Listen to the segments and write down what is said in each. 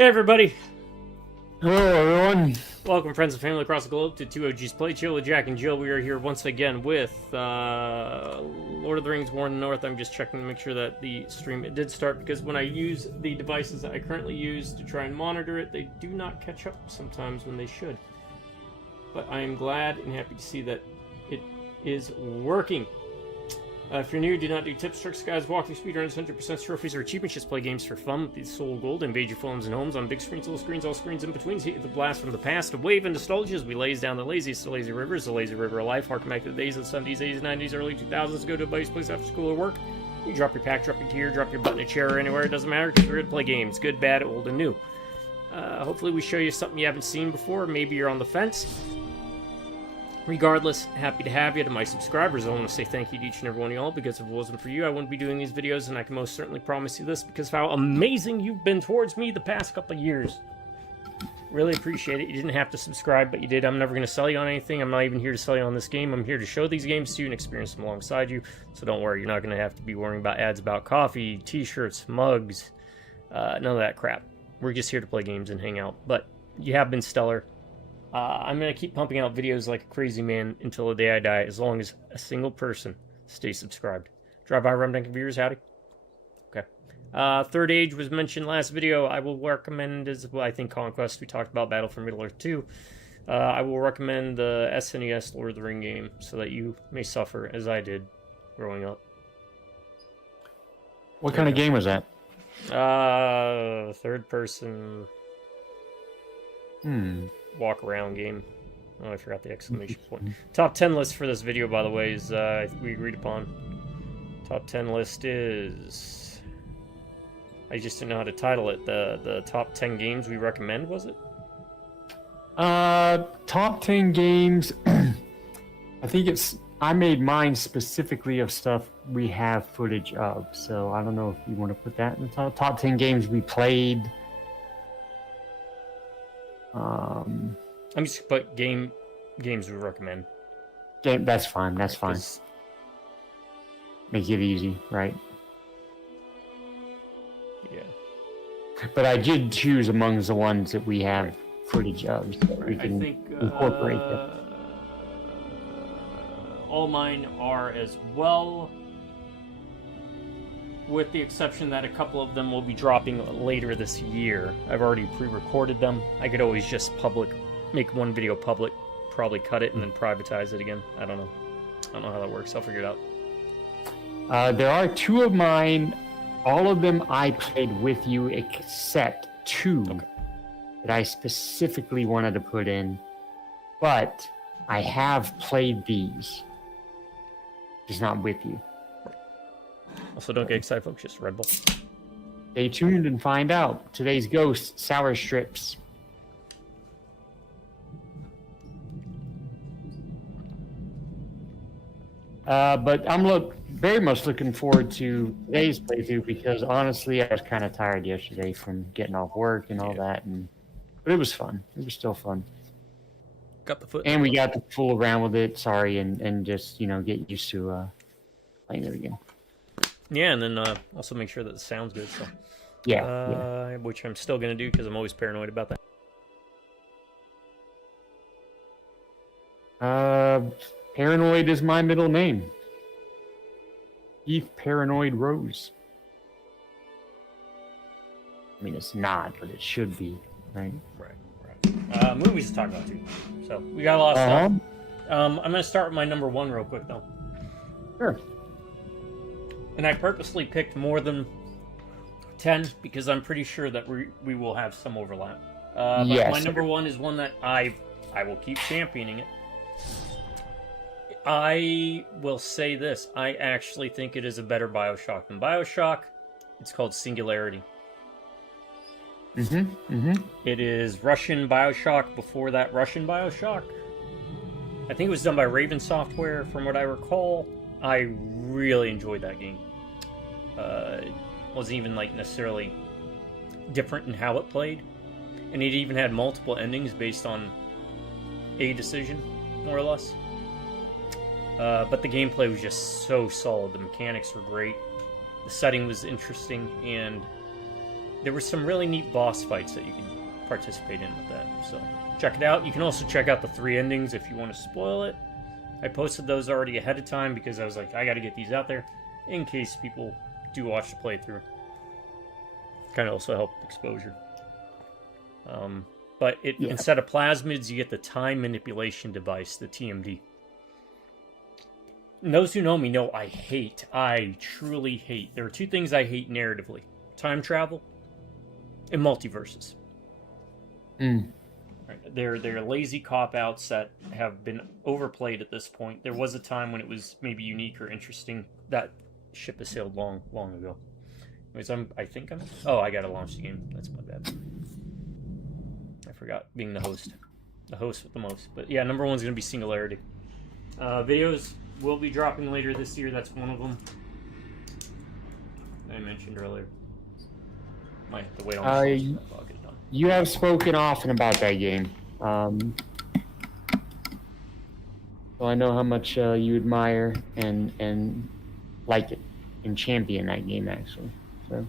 Hey everybody, Hello everyone. welcome friends and family across the globe to 2OG's Play Chill with Jack and Jill. We are here once again with Lord of the Rings War in the North. I'm just checking to make sure that the stream did start, because when I use the devices that I currently use to try and monitor it, they do not catch up sometimes when they should. But I am glad and happy to see that it is working. If you're new, do not do tips, tricks, guys, walkthrough, speedruns, 100% trophies, or achievements. Just play games for fun with the soul gold. Invade your phones and homes on big screens, little screens, all screens in between. Hit the blast from the past, a wave of nostalgia as we laze down the laziest of lazy rivers, the lazy river of life. Harken back to the days of the 70s, 80s, 90s, early 2000s. Go to a buddy's place after school or work. You drop your pack, drop your gear, drop your butt in a chair or anywhere. It doesn't matter, because we're going to play games. Good, bad, old, and new. Hopefully we show you something you haven't seen before. Maybe you're on the fence. Regardless, happy to have you. To my subscribers, I want to say thank you to each and every one of y'all, because if it wasn't for you, I wouldn't be doing these videos, and I can most certainly promise you this because of how amazing you've been towards me the past couple of years. Really appreciate it. You didn't have to subscribe, but you did. I'm never going to sell you on anything. I'm not even here to sell you on this game. I'm here to show these games to you and experience them alongside you, so don't worry. You're not going to have to be worrying about ads about coffee, t-shirts, mugs, none of that crap. We're just here to play games and hang out, but you have been stellar. I'm going to keep pumping out videos like a crazy man until the day I die, as long as a single person stays subscribed. Drive-by Rumdenk viewers, howdy. Okay. Third Age was mentioned last video. I will recommend, as well, I think Conquest, we talked about Battle for Middle-earth 2. I will recommend the SNES Lord of the Ring game, so that you may suffer, as I did, growing up. What kind of game was that? Third person... walk around game. Oh, I forgot the exclamation point. Top 10 list for this video, by the way, is we agreed upon. Top 10 list is... I just didn't know how to title it. The top 10 games we recommend, was it? Top 10 games. I think it's... I made mine specifically of stuff we have footage of, so I don't know if you want to put that in the top 10 games we played. I'm just put games we recommend. That's fine. That's fine. Make it easy, right? Yeah. But I did choose among the ones that we have footage of, so we can incorporate them. All mine are as well, with the exception that a couple of them will be dropping later this year. I've already pre-recorded them. I could always just make one video public, probably cut it and then privatize it again. I don't know. I don't know how that works. I'll figure it out. There are two of mine. All of them I played with you, except two that I specifically wanted to put in. But I have played these, just not with you. Also, don't get excited, folks. Just Red Bull. Stay tuned and find out. Today's ghost, Sour Strips. But I'm very much looking forward to today's playthrough, because honestly, I was kind of tired yesterday from getting off work and all that, but it was fun. It was still fun. Got the foot. And we got to fool around with it. Sorry, and just get used to playing it again. Yeah, and then also make sure that the sound's good. So yeah. Which I'm still gonna do, because I'm always paranoid about that. Paranoid is my middle name. Keith Paranoid Rose. I mean, it's not, but it should be, right? Right. Movies to talk about too. So we got a lot of stuff. I'm gonna start with my number one real quick though. Sure. And I purposely picked more than 10 because I'm pretty sure that we will have some overlap. But yes. My number one is one that I will keep championing it. I will say this. I actually think it is a better BioShock than BioShock. It's called Singularity. It is Russian BioShock before that Russian BioShock. I think it was done by Raven Software, from what I recall. I really enjoyed that game. It wasn't even necessarily different in how it played, and it even had multiple endings based on a decision, more or less. But the gameplay was just so solid. The mechanics were great. The setting was interesting, and there were some really neat boss fights that you can participate in with that. So check it out. You can also check out the 3 endings if you want to spoil it. I posted those already ahead of time because I was like, I got to get these out there in case people do watch the playthrough. Kind of also help exposure. But instead of plasmids, you get the time manipulation device, the TMD. And those who know me know I truly hate. There are 2 things I hate narratively: time travel and multiverses. Right. They're lazy cop-outs that have been overplayed at this point. There was a time when it was maybe unique or interesting. That ship has sailed long ago. Anyways, I gotta launch the game. That's my bad. I forgot being the host with the most. But yeah, number 1's gonna be Singularity. Videos will be dropping later this year. That's one of them I mentioned earlier. Might have to wait on the I'll get it done. You have spoken often about that game. So I know how much you admire and like it and champion that game, actually. So.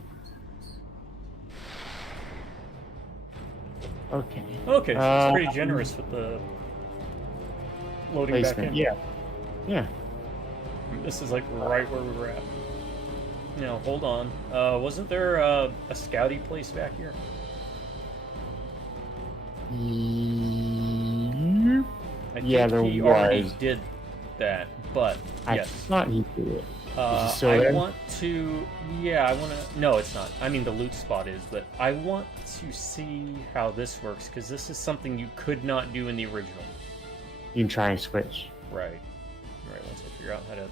Okay. Okay, so it's pretty generous with the loading placement. back in. Yeah. This is like right where we were at. Now, hold on. Wasn't there a scouty place back here? I think there he already was. did that, but I yes. thought he did it. I want to... Yeah, I want to... No, it's not. I mean, the loot spot is, but I want to see how this works, because this is something you could not do in the original. You can try and switch. Right. Right, once I figure out how to...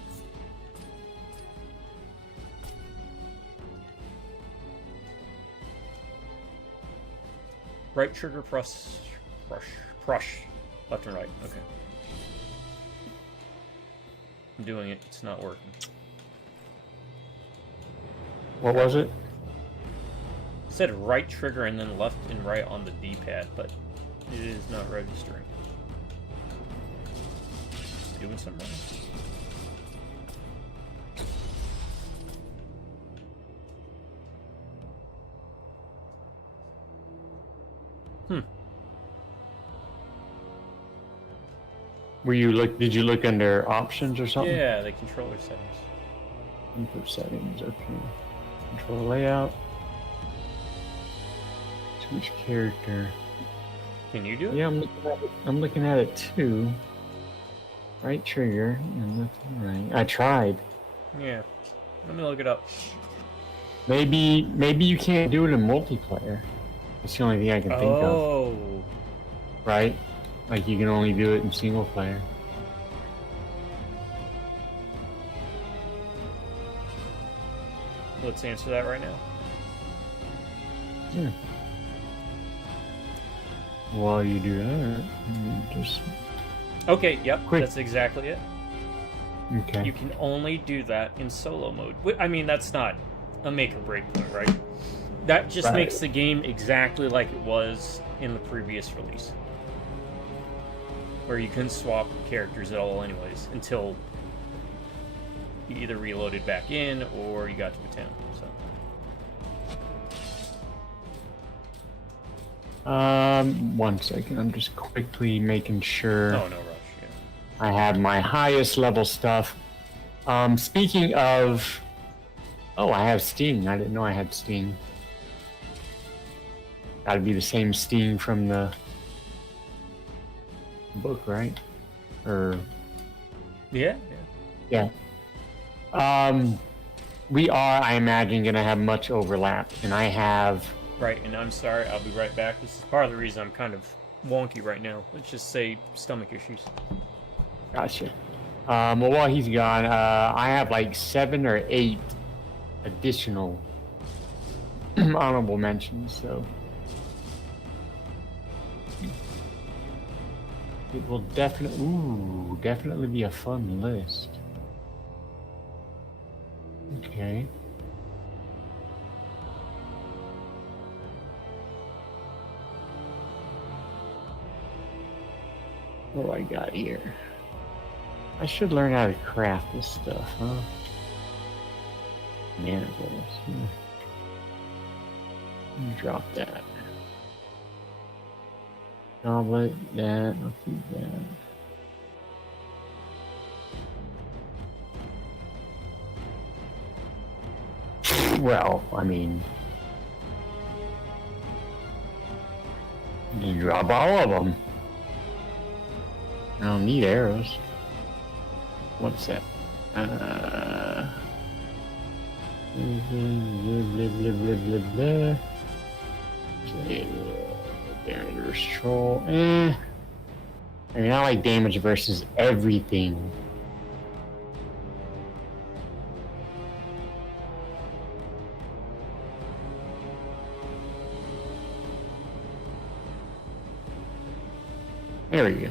Right trigger, press, left and right. Okay. I'm doing it. It's not working. What was it? It said right trigger and then left and right on the D-pad, but it is not registering. Doing something wrong. Did you look under options or something? Yeah, the controller settings. Input settings, okay. Control layout. Switch character. Can you do it? Yeah, I'm looking at it too. Right trigger and left and right. I tried. Yeah. Let me look it up. Maybe you can't do it in multiplayer. That's the only thing I can think of. Oh. Right? Like you can only do it in single player. Let's answer that right now. Yeah. While you do that, just... Okay, yep, Quick. That's exactly it. Okay. You can only do that in solo mode. I mean, that's not a make or break point, right? That just makes the game exactly like it was in the previous release. Where you couldn't swap characters at all anyways, until you either reloaded back in or you got to a town. So. 1 second. I'm just quickly making sure. Oh, no rush. Yeah. I have my highest level stuff. Speaking of... Oh, I have Sting. I didn't know I had Sting. Gotta be the same Sting from the book, right? Or... Yeah. We are, I imagine, gonna have much overlap. And I have... Right, and I'm sorry, I'll be right back. This is part of the reason I'm kind of wonky right now. Let's just say stomach issues. Gotcha. Well, while he's gone, I have like 7 or 8 additional honorable mentions, so it will definitely be a fun list. Okay. What do I got here? I should learn how to craft this stuff, huh? Manacles. Drop that. Goblet, that, I'll keep that. Well, I mean, you drop all of them. I don't need arrows. What's that? Blah, blah, blah, blah, blah. Okay, damage control. I mean, I like damage versus everything. There we go.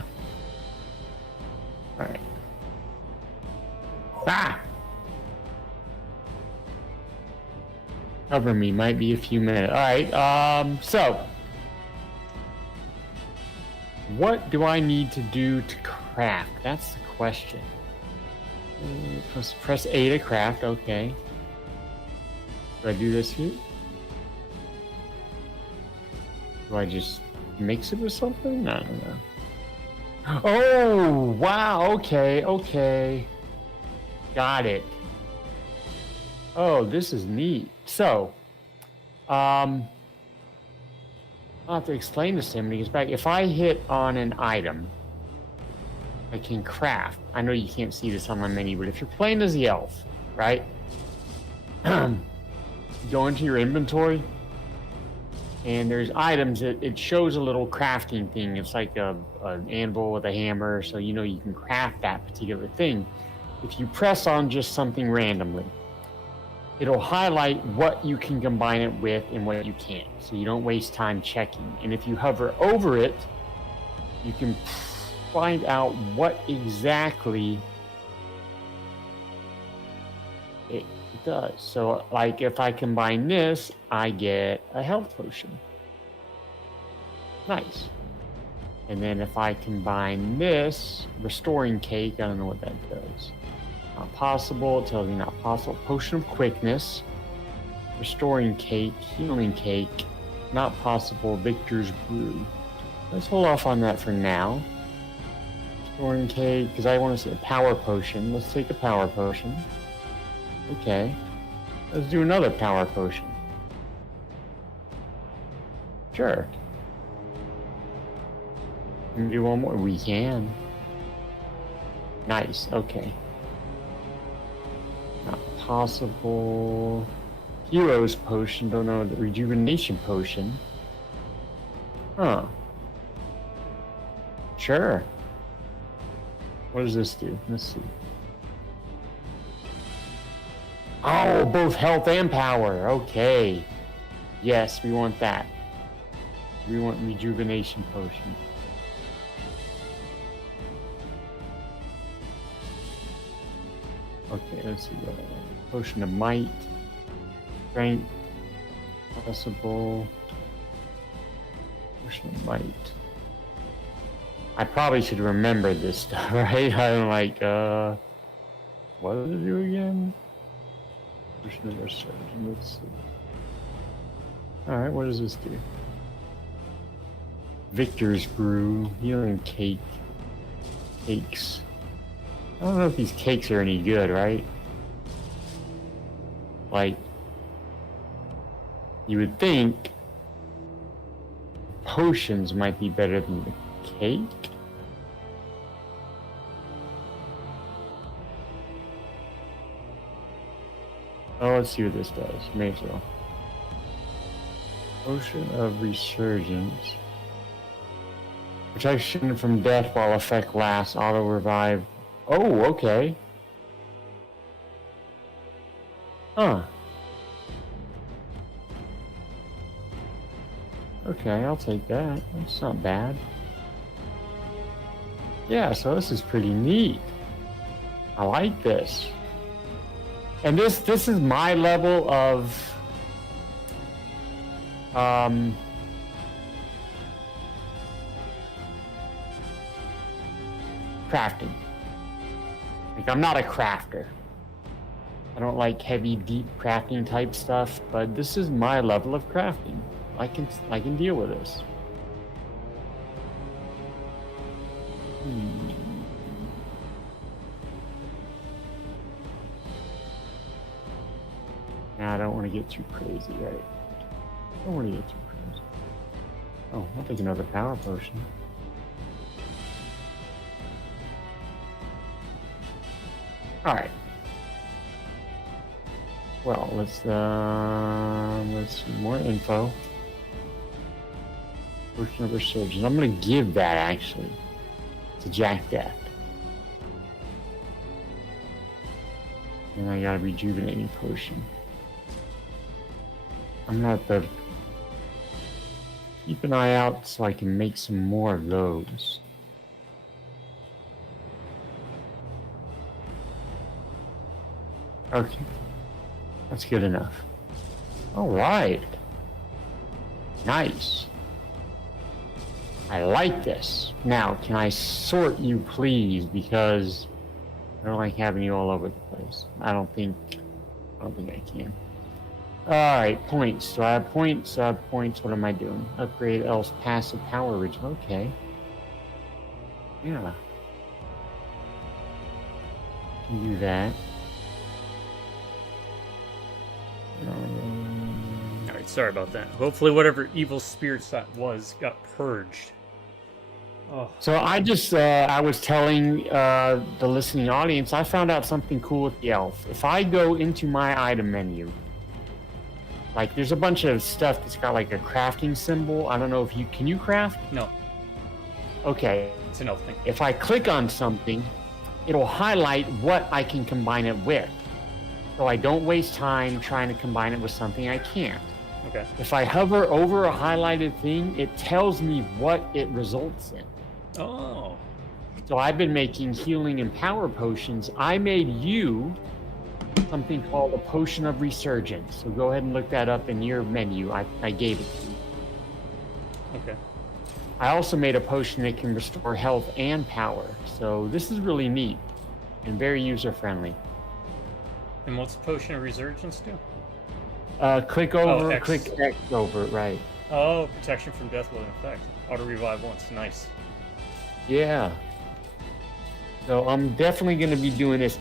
Alright. Ah! Cover me, might be a few minutes. Alright, so. What do I need to do to craft? That's the question. Press A to craft, okay. Do I do this here? Do I just mix it with something? I don't know. Oh, wow, okay. Got it. Oh, this is neat. So, I'll have to explain this to him when he gets back. If I hit on an item, I can craft. I know you can't see this on my menu, but if you're playing as the elf, right? Go into your inventory, and there's items that it shows a little crafting thing. It's like an anvil with a hammer, so you know you can craft that particular thing. If you press on just something randomly, it'll highlight what you can combine it with and what you can't, so you don't waste time checking. And if you hover over it, you can find out what exactly it does. So, like, if I combine this, I get a health potion. Nice. And then if I combine this, restoring cake, I don't know what that does. Not possible, it tells me not possible. Potion of quickness, restoring cake, healing cake, not possible, victor's brew. Let's hold off on that for now. Restoring cake, because I want to say a power potion. Let's take a power potion. Okay. Let's do another power potion. Sure. Can we do one more? We can. Nice, okay. Not possible. Hero's potion, don't know. The rejuvenation potion. Huh. Sure. What does this do? Let's see. Oh, both health and power. Okay. Yes, we want that. We want rejuvenation potion. Okay, let's see. Potion of might. Strength. Possible. Potion of might. I probably should remember this stuff, right? I'm like, what does it do again? Potion of resurgence. Let's see. Alright, what does this do? Victor's brew. Healing cake. Cakes. I don't know if these cakes are any good, right? Like, you would think potions might be better than the cake. Oh, let's see what this does. May as well. Potion of resurgence. Protection from death while effect lasts. Auto revive. Oh, okay. Huh. Okay, I'll take that. That's not bad. Yeah, so this is pretty neat. I like this. And this is my level of crafting. Like, I'm not a crafter. I don't like heavy, deep crafting type stuff, but this is my level of crafting. I can deal with this. Now I don't want to get too crazy, right? I don't want to get too crazy. Oh, I'll take another power potion. All right. Well, let's see more info. Potion of Resurgence. I'm gonna give that actually to Jack Death. And I got a rejuvenating potion. I'm gonna have to keep an eye out so I can make some more of those. Okay. That's good enough. All right. Nice. I like this. Now, can I sort you, please? Because I don't like having you all over the place. I don't think I can. All right, points. Do I have points? I have points. What am I doing? Upgrade else passive power ridge. Okay. Yeah. Can do that. Alright, sorry about that. Hopefully whatever evil spirits that was got purged. Oh. So I just, I was telling the listening audience, I found out something cool with the elf. If I go into my item menu, like there's a bunch of stuff that's got like a crafting symbol. I don't know if can you craft? No. Okay. It's an elf thing. If I click on something, it'll highlight what I can combine it with. So I don't waste time trying to combine it with something I can't. Okay. If I hover over a highlighted thing, it tells me what it results in. Oh. So I've been making healing and power potions. I made you something called a potion of resurgence. So go ahead and look that up in your menu. I gave it to you. Okay. I also made a potion that can restore health and power. So this is really neat and very user-friendly. And what's Potion of Resurgence do? Click over, X. click X over it, right. Oh, protection from death with an effect. Auto revive once. Nice. Yeah. So I'm definitely going to be doing this.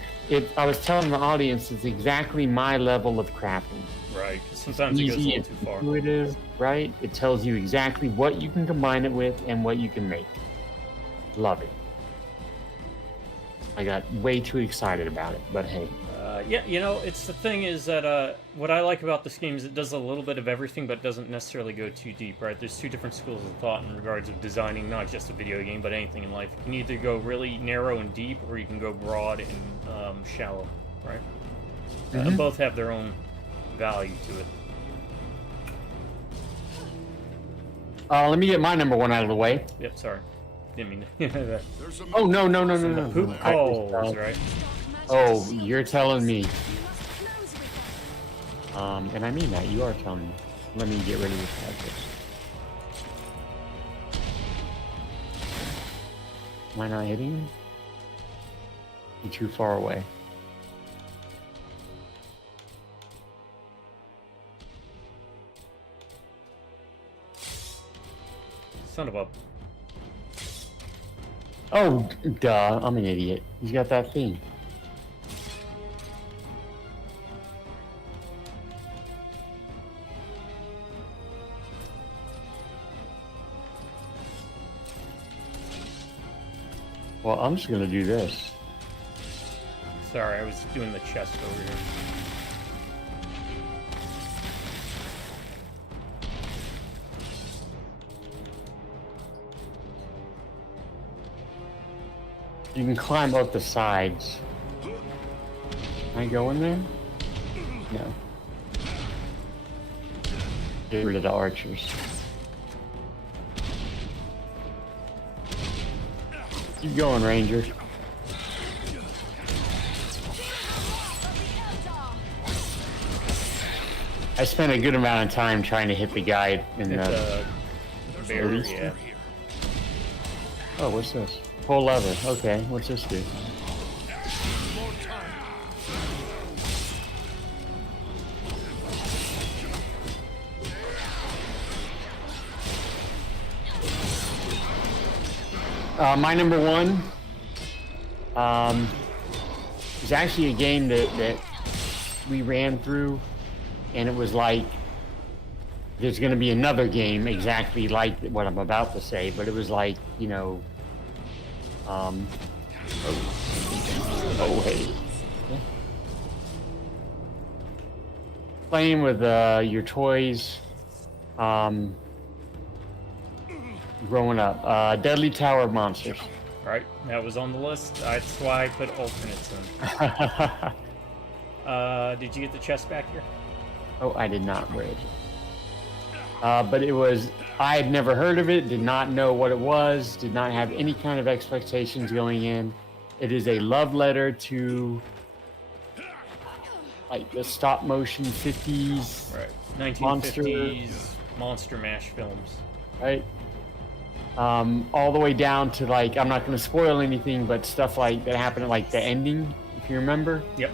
I was telling the audience, it's exactly my level of crafting. Right, 'cause sometimes it goes a little too far. Intuitive, right? It tells you exactly what you can combine it with and what you can make. Love it. I got way too excited about it, but hey. Yeah, you know, it's the thing is that what I like about this game is it does a little bit of everything, but doesn't necessarily go too deep, right? There's two different schools of thought in regards of designing not just a video game, but anything in life. You can either go really narrow and deep, or you can go broad and shallow, right? Mm-hmm. Both have their own value to it. Let me get my number one out of the way. Yep, sorry. Didn't mean to. Oh, no. The poop holes, right? Oh, you're telling me. And I mean that. You are telling me. Let me get rid of this address. Am I not hitting you? You're too far away. Son of a... Oh, duh. I'm an idiot. He's got that thing. Well, I'm just gonna do this. Sorry, I was doing the chest over here. You can climb up the sides. Can I go in there? No. Get rid of the archers. Keep going, Ranger. I spent a good amount of time trying to hit the guy in the barrier, yeah. Oh, what's this? Pull lever. Okay, what's this do? My number one is actually a game that we ran through, and it was like there's going to be another game exactly like what I'm about to say, but it was like, you know, oh hey. Yeah. Playing with your toys, growing up. Deadly Tower Monsters. Right, that was on the list. That's why I put alternates in. Did you get the chest back here? Oh, I did not. Where is it? But it was, I had never heard of it, did not know what it was, did not have any kind of expectations going in. It is a love letter to like the stop motion 50s, right, 1950s monster mash films, right? All the way down to like, I'm not going to spoil anything, but stuff like that happened at like the ending, if you remember. Yep.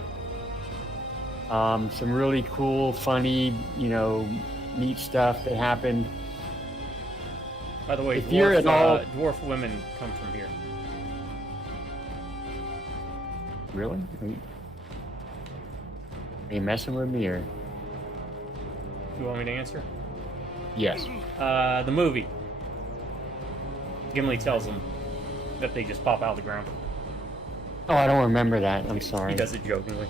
Some really cool, funny, you know, neat stuff that happened. By the way, if you're at all dwarf women come from here. Really? Are you messing with me, or? You want me to answer? Yes. The movie. Gimli tells them that they just pop out of the ground. Oh, I don't remember that. I'm sorry. He does it jokingly.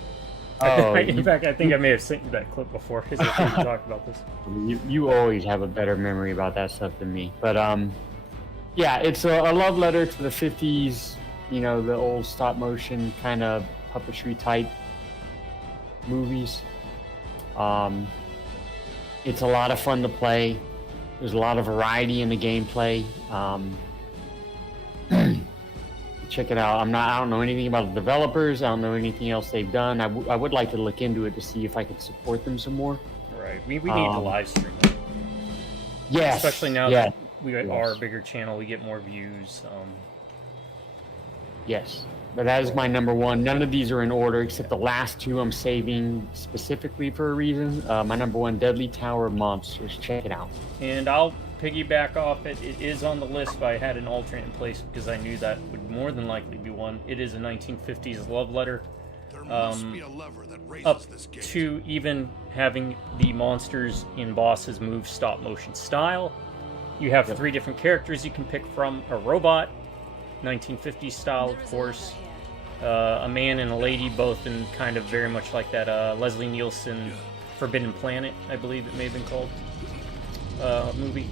Oh, in fact, I think I may have sent you that clip before because I think we talked about this. You always have a better memory about that stuff than me. But yeah, it's a love letter to the 50s, you know, the old stop motion kind of puppetry type movies. It's a lot of fun to play. There's a lot of variety in the gameplay. Check it out. I don't know anything about the developers. I don't know anything else they've done. I would like to look into it to see if I could support them some more. Right. We need to live stream it. Yes. Especially now that we are a bigger channel, we get more views. Yes. But that is my number one. None of these are in order except the last two I'm saving specifically for a reason. My number one, Deadly Tower Monsters. Check it out. And I'll piggyback off it. It is on the list, but I had an alternate in place because I knew that would more than likely be one. It is a 1950s love letter. Up to even having the monsters in bosses move stop motion style. You have 3 different characters you can pick from. A robot, 1950s style, of course. A man and a lady, both in kind of very much like that Leslie Nielsen Forbidden Planet, I believe it may have been called, movie.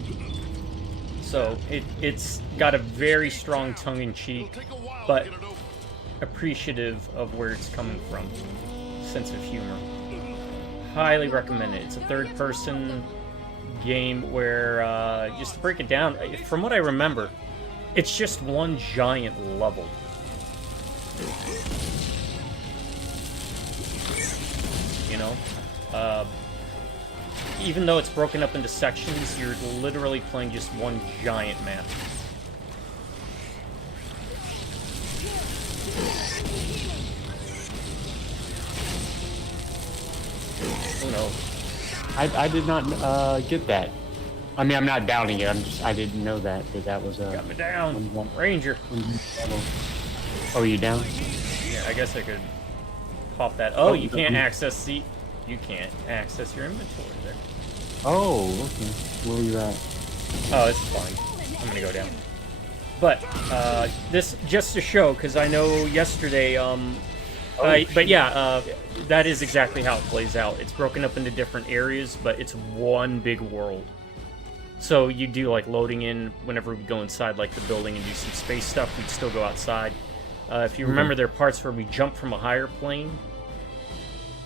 So it's got a very strong tongue-in-cheek, but appreciative of where it's coming from. Sense of humor. Highly recommend it. It's a third-person game where, just to break it down, from what I remember, it's just one giant level. You know? Even though it's broken up into sections, you're literally playing just one giant map. Oh no. I did not get that. I mean, I'm not doubting it. I didn't know that was a... Got me down. Ranger. Oh, you down? Yeah, I guess I could pop that. Oh, you can't access the... You can't access your inventory there. Oh, okay. Where are you at? Oh, it's fine. I'm gonna go down. But, this, just to show, because I know yesterday, but yeah, that is exactly how it plays out. It's broken up into different areas, but it's one big world. So you do, like, loading in whenever we go inside, like, the building and do some space stuff, we'd still go outside. If you remember, there are parts where we jump from a higher plane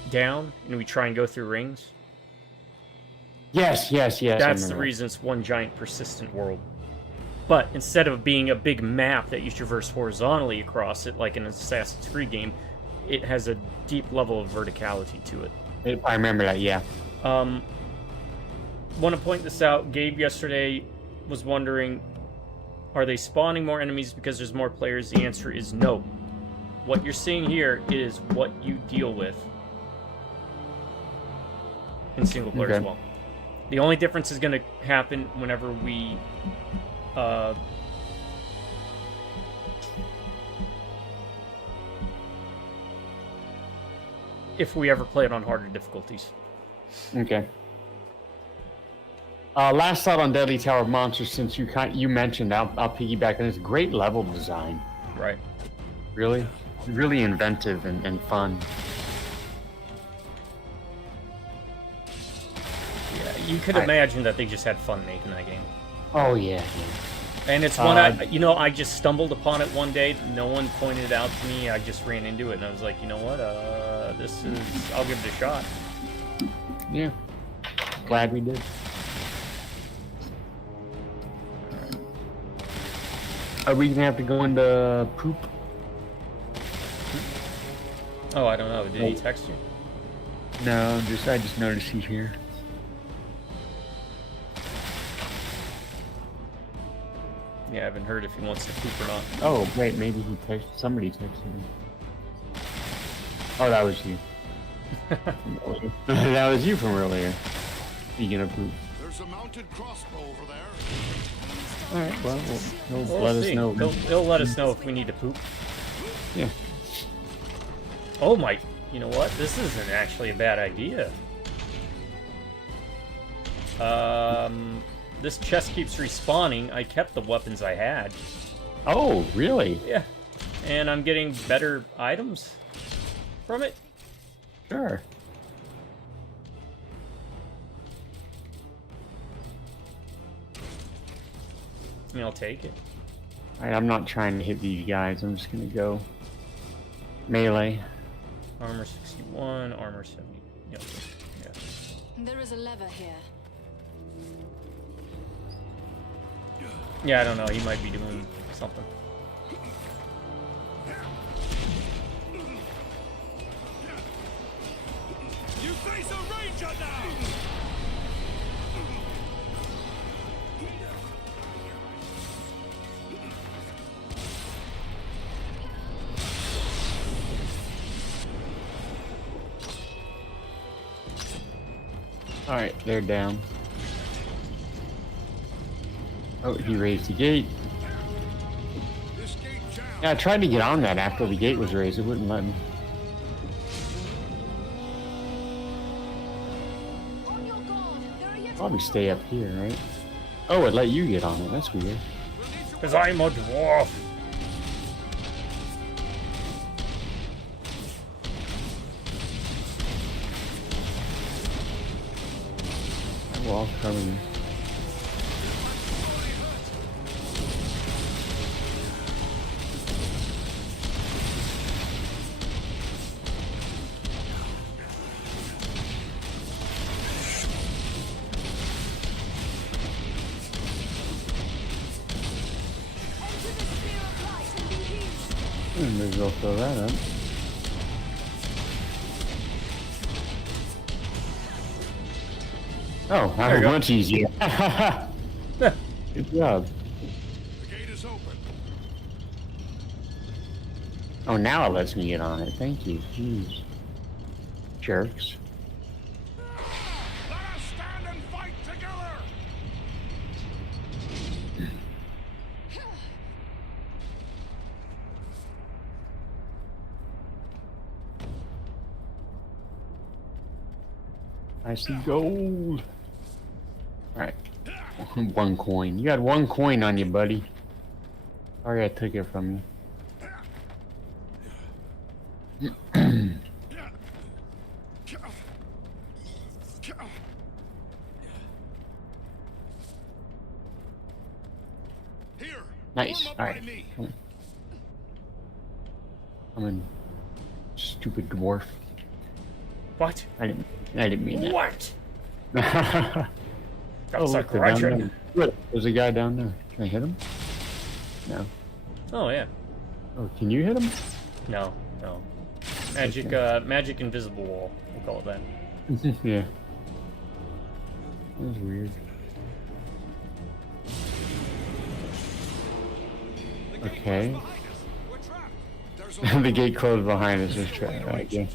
down, and we try and go through rings. Yes. That's the reason it's one giant persistent world. But instead of being a big map that you traverse horizontally across it, like in an Assassin's Creed game, it has a deep level of verticality to it. I remember that, yeah. Want to point this out. Gabe yesterday was wondering, are they spawning more enemies because there's more players? The answer is no. What you're seeing here is what you deal with in single player as well. The only difference is going to happen whenever we if we ever play it on harder difficulties. Okay. Last thought on Deadly Tower of Monsters, since you mentioned, I'll piggyback on this. Great level design. Right. Really inventive and fun. Yeah, you could imagine that they just had fun making that game. Oh yeah. And it's one I just stumbled upon it one day. No one pointed it out to me. I just ran into it, and I was like, you know what? I'll give it a shot. Yeah. Glad we did. Are we gonna have to go into poop? Oh, I don't know. Did he text you? No, I just noticed he's here. Yeah, I haven't heard if he wants to poop or not. Oh, wait, maybe somebody texted me. Oh, that was you. That was you from earlier. Speaking of poop. There's a mounted crossbow over there. Alright, well, We'll let us see. know. He'll let us know if we need to poop. Yeah. Oh my, you know what? This isn't actually a bad idea. This chest keeps respawning. I kept the weapons I had. Oh, really? Yeah. And I'm getting better items from it. Sure. I mean, I'll take it. Alright, I'm not trying to hit these guys. I'm just gonna go melee. Armor 61, armor 70. Yep. Yeah. There is a lever here. Yeah, I don't know. He might be doing something. You face a ranger now! Alright, they're down. Oh, he raised the gate. This gate jammed. Yeah, I tried to get on that after the gate was raised. It wouldn't let me. On your guard. There are yet Probably stay up here, right? Oh, it let you get on it. That's weird. Because I'm a dwarf. Wall coming. Maybe we'll throw that up. Oh, that was much easier. Good job. The gate is open. Oh, now it lets me get on it. Thank you. Jeez. Jerks. Let us stand and fight together! I see gold. Alright. 1 coin. You got 1 coin on you, buddy. Sorry I took it from you. Here. Nice. Warm up by Alright. me. I'm in. Stupid dwarf. What? I didn't mean that. What? Oh, That's a look, they're down grudge. there. Look, there's a guy down there. Can I hit him? No. Oh, yeah. Oh, can you hit him? No, no. Magic, magic invisible wall. We'll call it that. Yeah. That was weird. Okay. We're trapped. There's a The gate closed behind us. Just try. Right, yeah.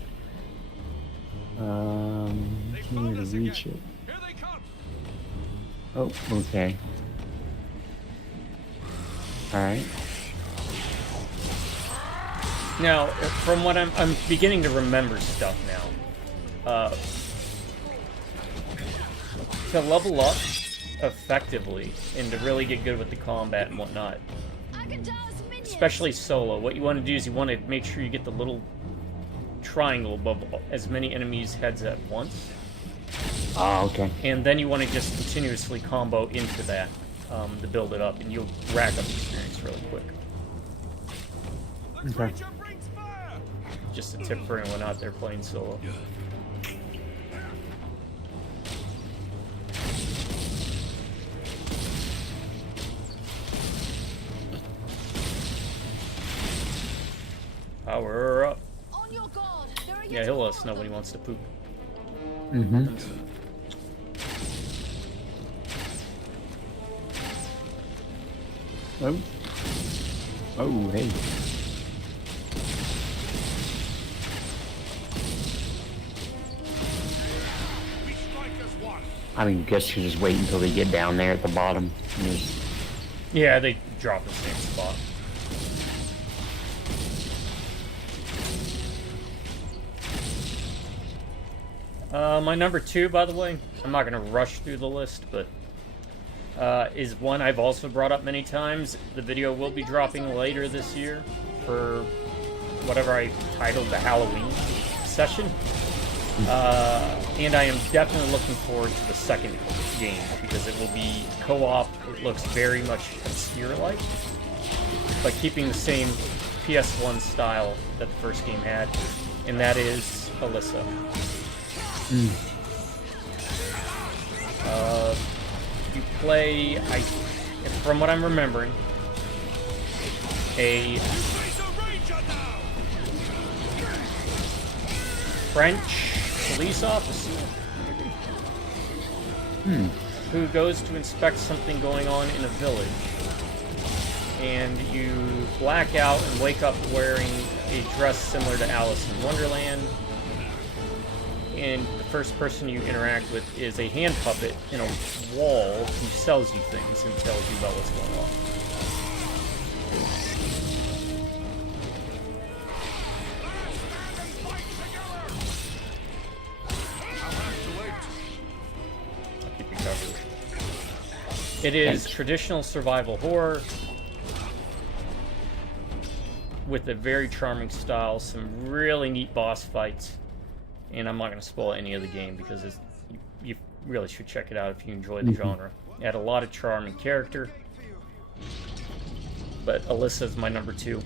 Need to reach it. Here they come. Oh, okay. Alright. Now, from what I'm beginning to remember stuff now. To level up effectively and to really get good with the combat and whatnot, I can douse minions. especially solo, what you want to do is you want to make sure you get the little triangle above as many enemies' heads at once. Oh, okay. And then you want to just continuously combo into that to build it up, and you'll rack up experience really quick. Okay. Just a tip for anyone out there playing solo. Power up. On your guard. There are Yeah, yet he'll more let us know of when he them. wants to poop. Mm-hmm. Oh. Oh, hey. We strike as one. I mean, guess you just wait until they get down there at the bottom. And just- Yeah, they drop in the same spot. My number 2, by the way, I'm not going to rush through the list, but is one I've also brought up many times. The video will be dropping later this year for whatever I titled the Halloween session. And I am definitely looking forward to the second game because it will be co-op. It looks very much obscure-like, but keeping the same PS1 style that the first game had, and that is Alyssa. You play, from what I'm remembering, a Face a ranger now. French police officer who goes to inspect something going on in a village. And you black out and wake up wearing a dress similar to Alice in Wonderland. And the first person you interact with is a hand puppet in a wall who sells you things and tells you about what's going on. I'll keep you covered. It is traditional survival horror with a very charming style, some really neat boss fights, and I'm not going to spoil any of the game because you really should check it out if you enjoy the genre. It had a lot of charm and character, but Alyssa's my number 2.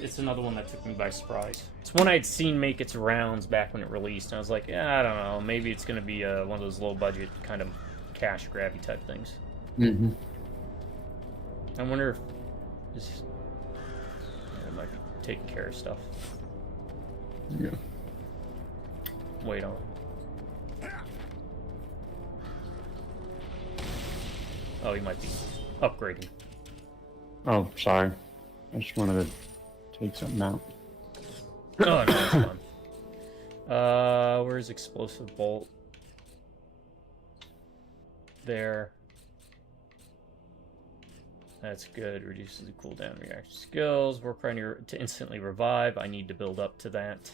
It's another one that took me by surprise. It's one I'd seen make its rounds back when it released, and I was like, yeah, I don't know, maybe it's going to be one of those low-budget kind of cash grabby type things. Mm-hmm. I wonder if this it might be taking care of stuff. Yeah. Wait on. Oh, he might be upgrading. Oh, sorry. I just wanted to take something out. Oh, no, it's fine. Where's explosive bolt? There. That's good. Reduces the cooldown reaction skills. Work on your to instantly revive. I need to build up to that.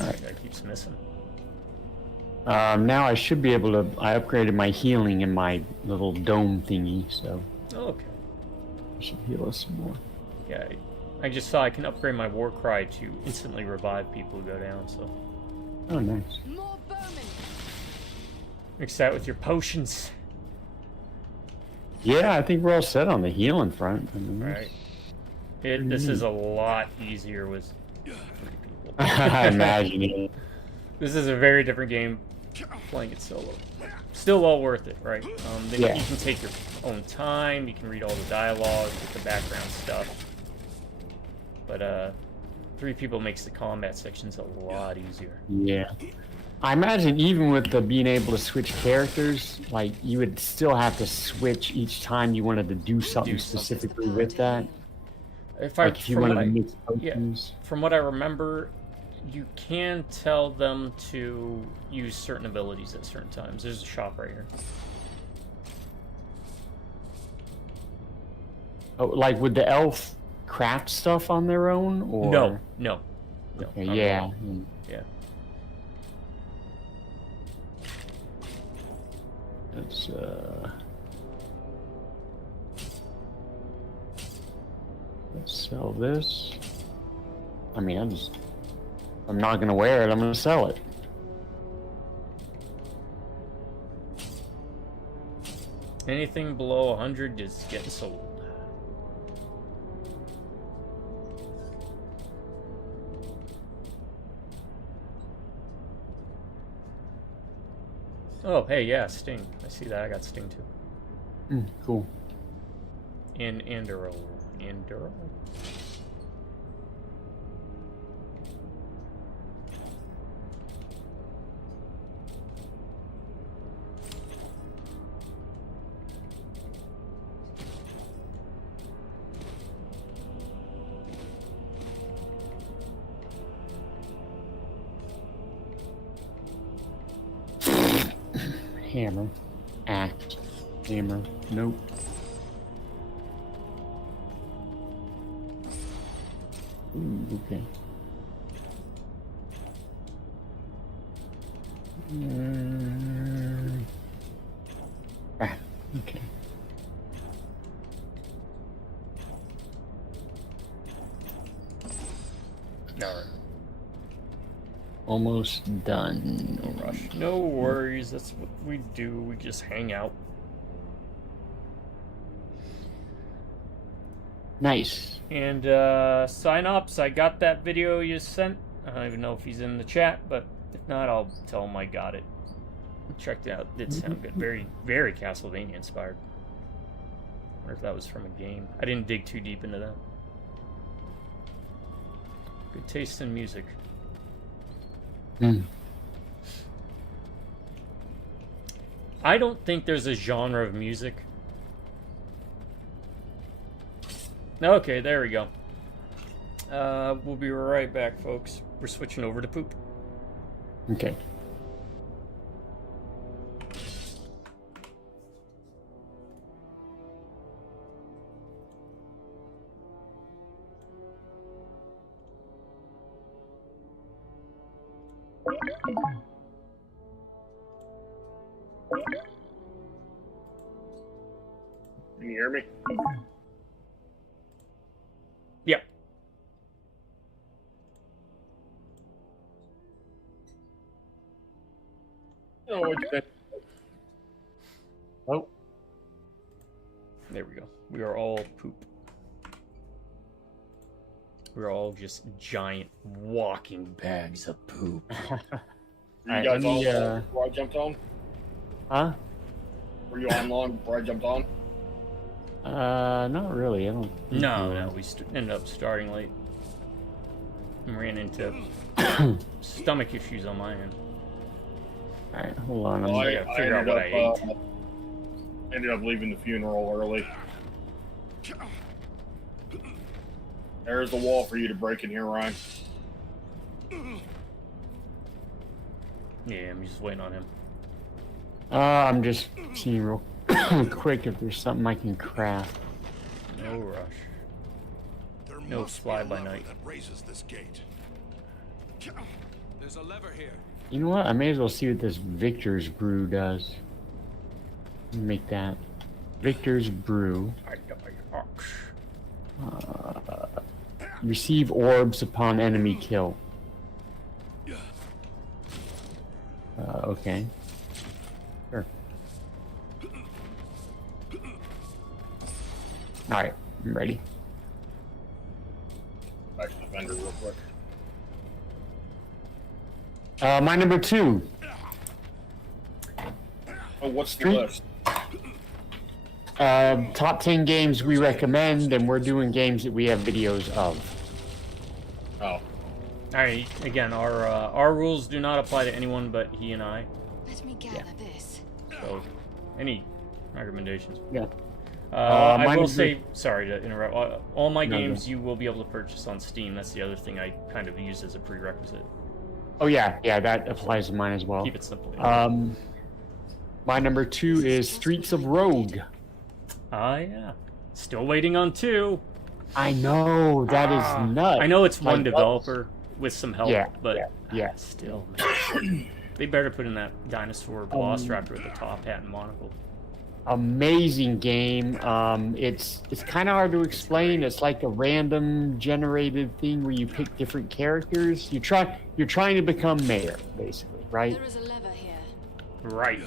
Alright, that keeps missing. Now I should be able to. I upgraded my healing in my little dome thingy, so Oh, okay. I should heal us some more. Yeah, I just saw I can upgrade my war cry to instantly revive people who go down, so. Oh, nice. More bowmen. Mix that with your potions. Yeah, I think we're all set on the healing front. I mean, Right. This is a lot easier with 3 people. I imagine it. This is a very different game playing it solo. Still well worth it, right? Then Yeah. you can take your own time, you can read all the dialogue, get the background stuff. But 3 people makes the combat sections a lot easier. Yeah. I imagine even with the being able to switch characters, like you would still have to switch each time you wanted to do something Do something. specifically with that. If Like if you from wanted what to I, mix yeah, potions. from what I remember, you can tell them to use certain abilities at certain times. There's a shop right here. Oh, like would the elf craft stuff on their own, or No. Okay, not at yeah. all. Yeah. Let's sell this. I mean, I'm not gonna wear it. I'm gonna sell it. Anything below 100 is getting sold. Oh, hey, yeah, Sting. I see that. I got Sting too. Cool. And Anduro. Anduro? Hammer. Axe. Hammer. Nope. Ooh, okay. Okay. Alright. Almost done. No rush. No worries. That's what we do. We just hang out. Nice. And sign ups. I got that video you sent. I don't even know if he's in the chat, but if not, I'll tell him I got it. Check it out. It sounded good. Very, very Castlevania inspired. I wonder if that was from a game. I didn't dig too deep into that. Good taste in music. I don't think there's a genre of music. Okay, there we go. We'll be right back, folks. We're switching over to poop. Okay. Can you hear me? Yep. Oh, what you think? Oh. There we go. We are all poop. We're all just giant walking bags of poop. Were you Alright, guys let all me, on before I jumped on? Huh? Were you on long before I jumped on? Not really. I don't. think No, we no, were. we ended up starting late. And ran into stomach issues on my end. Alright, hold on. Well, I gotta figure out what I ate. Ended up leaving the funeral early. There's the wall for you to break in here, Ryan. Yeah, I'm just waiting on him. I'm just seeing real quick if there's something I can craft. No rush. There No must fly be a by lever night. that raises this gate. There's a lever here. You know what? I may as well see what this Victor's Brew does. Make that. Victor's Brew. Receive orbs upon enemy kill. Okay. Sure. Alright, I'm ready. Back to the vendor real quick. My number 2. Oh, what's the Street- list? Top 10 games we recommend, and we're doing games that we have videos of. Oh, Alright, again, our rules do not apply to anyone but he and I. Let me gather this. So, any recommendations? Yeah. I will say, sorry to interrupt. All my No, games you will be able to purchase on Steam. That's the other thing I kind of use as a prerequisite. Oh yeah, that applies to mine as well. Keep it simple. My number 2 is Streets of Rogue. Yeah. Still waiting on 2. I know, that is nuts. I know it's one Like, developer with some help, Yeah, but yeah. still, man. They better put in that dinosaur velociraptor with the top hat and monocle. Amazing game. It's kind of hard to explain. It's like a random generated thing where you pick different characters. You're trying to become mayor, basically, right? There is a lever here. Right.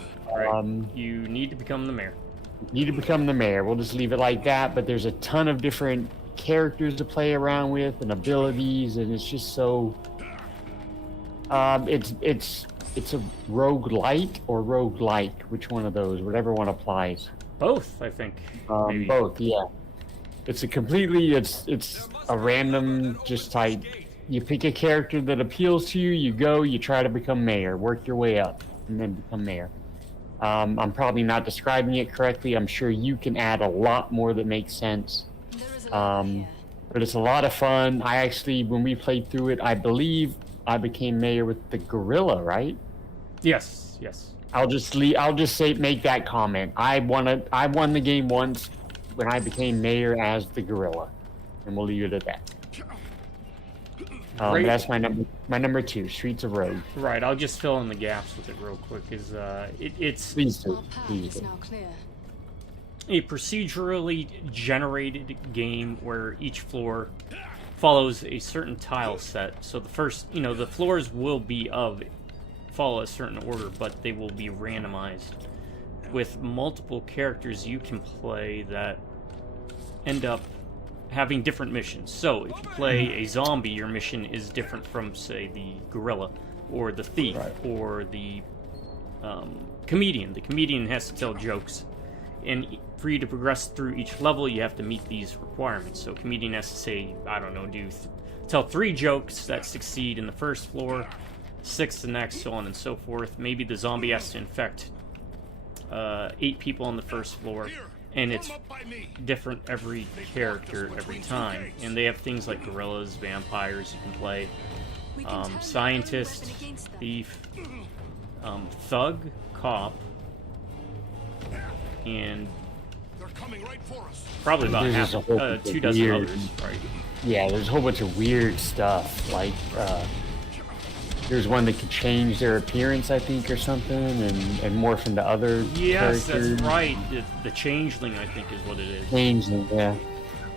You need to become the mayor. Need to become the mayor. We'll just leave it like that. But there's a ton of different characters to play around with and abilities, and it's just so. It's a roguelite or roguelike, which one of those, whatever one applies. Both, I think. Maybe. Both, yeah. It's a random just type. You pick a character that appeals to you, you try to become mayor, work your way up, and then become mayor. I'm probably not describing it correctly. I'm sure you can add a lot more that makes sense. There is a lever here. But it's a lot of fun. I actually, when we played through it, I believe I became mayor with the gorilla, right? Yes. I'll just say make that comment. I won the game once when I became mayor as the gorilla, and we'll leave it at that. That's my number 2, Streets of Rogue. Right. I'll just fill in the gaps with it real quick. It's Please do. Our path Please is do. now clear. a procedurally generated game where each floor follows a certain tile set. So the first, the floors will follow a certain order, but they will be randomized with multiple characters you can play that end up having different missions. So if you play a zombie, your mission is different from, say, the gorilla or the thief or the comedian. The comedian has to tell jokes, and for you to progress through each level, you have to meet these requirements. So comedian has to say, I don't know, tell 3 jokes that succeed in the first floor, 6 the next, so on and so forth. Maybe the zombie has to infect 8 people on the first floor, and it's different every character every time. And they have things like gorillas, vampires you can play, scientist, thief, thug, cop, and probably about There's a whole bunch of 2 dozen weird- others. Right. Yeah, there's a whole bunch of weird stuff. Like, there's one that could change their appearance, I think, or something, and morph into other Yes, characters. that's right. The changeling, I think, is what it is. Changeling, yeah.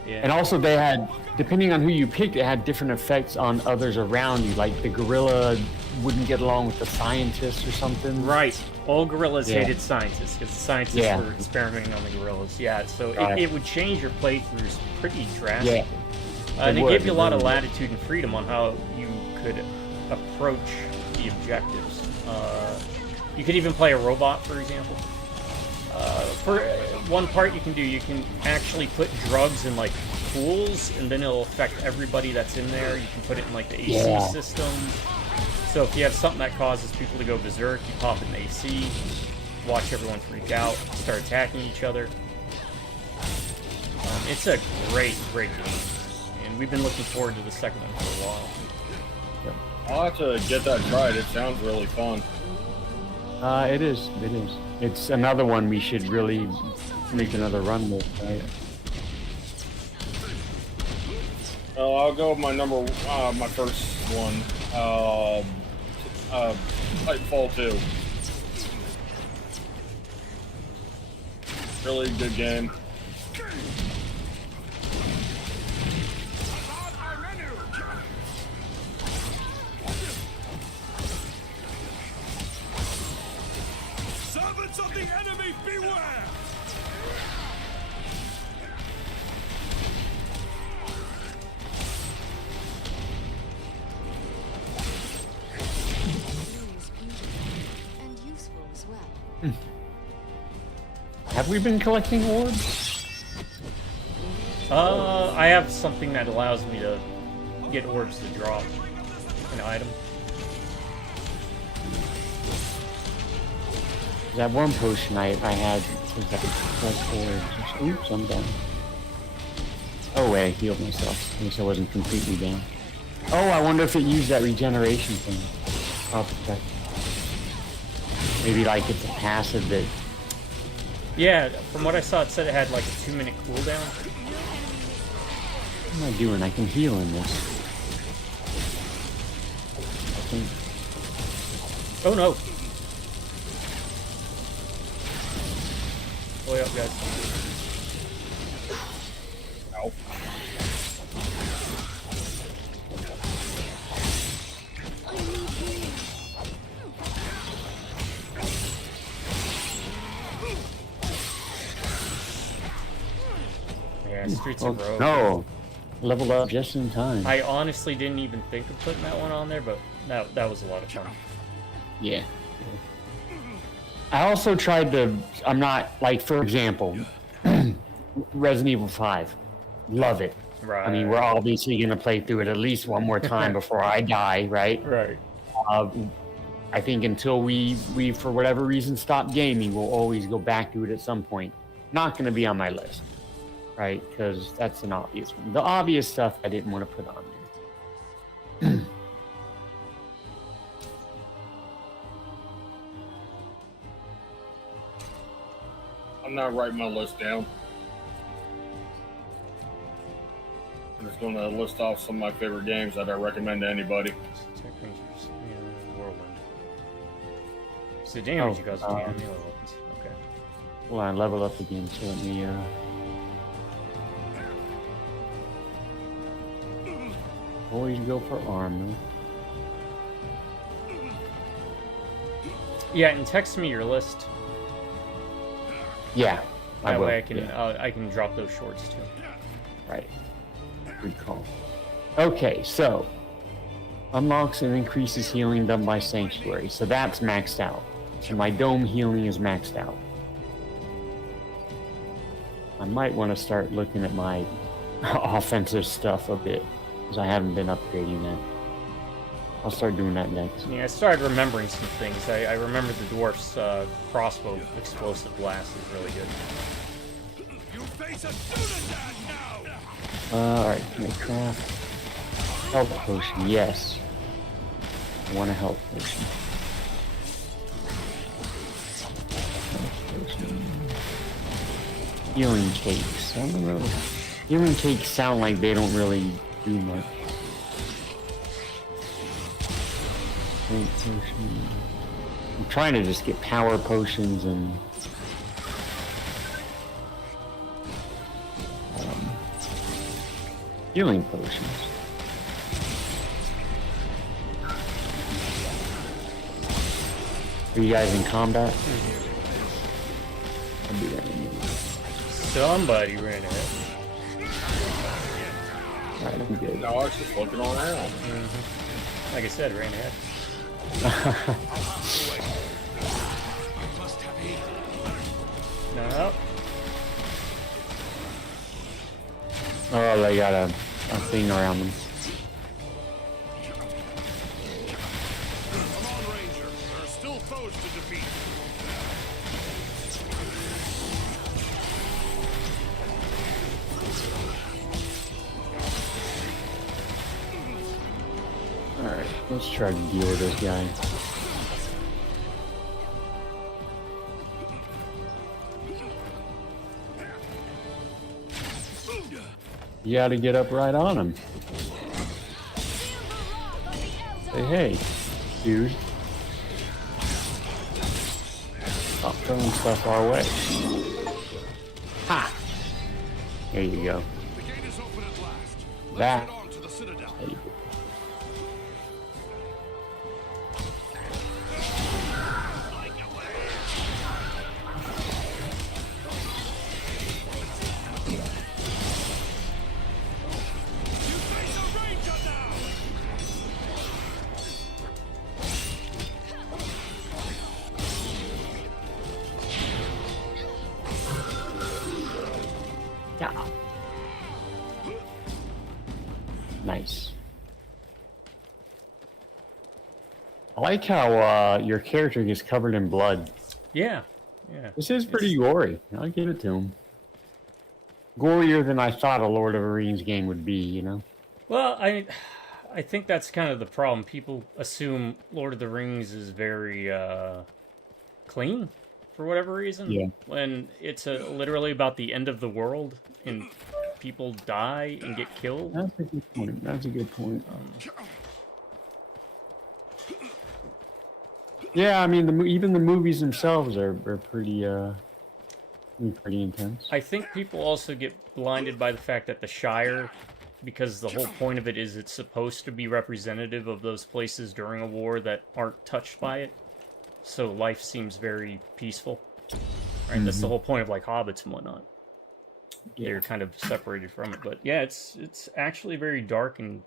Yeah. And also, they had, depending on who you picked, it had different effects on others around you. Like the gorilla wouldn't get along with the scientist or something. Right. All gorillas Yeah. hated scientists because the scientists Yeah. were experimenting on the gorillas. Yeah, so Right. it would change your playthroughs pretty drastically. Yeah. And it would, gave you a lot of it would. latitude and freedom on how you could approach the objectives. You could even play a robot, for example. For one part you can actually put drugs in like pools, and then it'll affect everybody that's in there. You can put it in like the AC Yeah. system. So if you have something that causes people to go berserk, you pop in the AC, watch everyone freak out, start attacking each other. It's a great game, and we've been looking forward to the second one for a while. I'll have to get that tried. It sounds really fun. It is. It's another one we should really make another run with, right? I'll go with my my first one. Titanfall 2. Really good game. Servants of the enemy, beware! Glorious beauty. And useful as well. Have we been collecting orbs? I have something that allows me to get orbs to drop an item. That one potion I had was that +4. Oops, I'm down. Oh wait, I healed myself. At least I wasn't completely down. Oh, I wonder if it used that regeneration thing. I'll check. Maybe like it's a passive that. Yeah, from what I saw, it said it had like a 2-minute cooldown. What am I doing? I can heal in this. I think. Oh no! Way up, guys. Ow. Yeah, Streets of Rogue. No! Leveled up just in time. I honestly didn't even think of putting that one on there, but that was a lot of fun. Yeah. I also tried to. I'm not like, for example, Resident Evil 5. Love it. Right. I mean, we're obviously gonna play through it at least one more time before I die, right? Right. I think until we for whatever reason stop gaming, we'll always go back to it at some point. Not gonna be on my list, right? Because that's an obvious one. The obvious stuff I didn't want to put on there. I'm not writing my list down. I'm just going to list off some of my favorite games that I recommend to anybody. Whirlwind. So damage you guys do. Okay. Well, I level up again, so let me always go for armor. Yeah, and text me your list. Yeah, I That will. way I can Yeah. I can drop those shorts too. Right. Good call. Okay, so unlocks and increases healing done by Sanctuary. So that's maxed out. So my dome healing is maxed out. I might want to start looking at my offensive stuff a bit, because I haven't been upgrading that. I'll start doing that next. Yeah, I started remembering some things. I remember the dwarf's crossbow explosive blast is really good. You face a pseudo-dad now! Alright, can I craft health potion? Yes. I want a health potion. Health potion. Healing cakes. I don't know. Healing cakes sound like they don't really do much. Health potion. I'm trying to just get power potions and healing potions. Are you guys in combat? I'll do that in a minute. Somebody ran ahead. Alright, I'm good. No, I was just looking around. Like I said, ran ahead. No. Oh, they got a thing around them. Come on, Ranger. There are still foes to defeat. Alright, let's try to deal with this guy. You gotta get up right on him. Say, hey, dude. Stop throwing stuff our way. Ha! There you go. The gate is open at last. Let's That. head on to the Citadel. Hey. You face a Ranger now! Yeah. Nice. I like how your character gets covered in blood. Yeah, yeah. This is pretty gory. I'll give it to him. Gorier than I thought a Lord of the Rings game would be, you know? Well, I think that's kind of the problem. People assume Lord of the Rings is very clean for whatever reason. Yeah. When it's literally about the end of the world and people die and get killed. That's a good point. That's a good point. Yeah, I mean, even the movies themselves are pretty intense. I think people also get blinded by the fact that the Shire, because the whole point of it is it's supposed to be representative of those places during a war that aren't touched by it. So life seems very peaceful. Right? That's the whole point of like hobbits and whatnot. Yeah. They're kind of separated from it. But yeah, it's actually a very dark and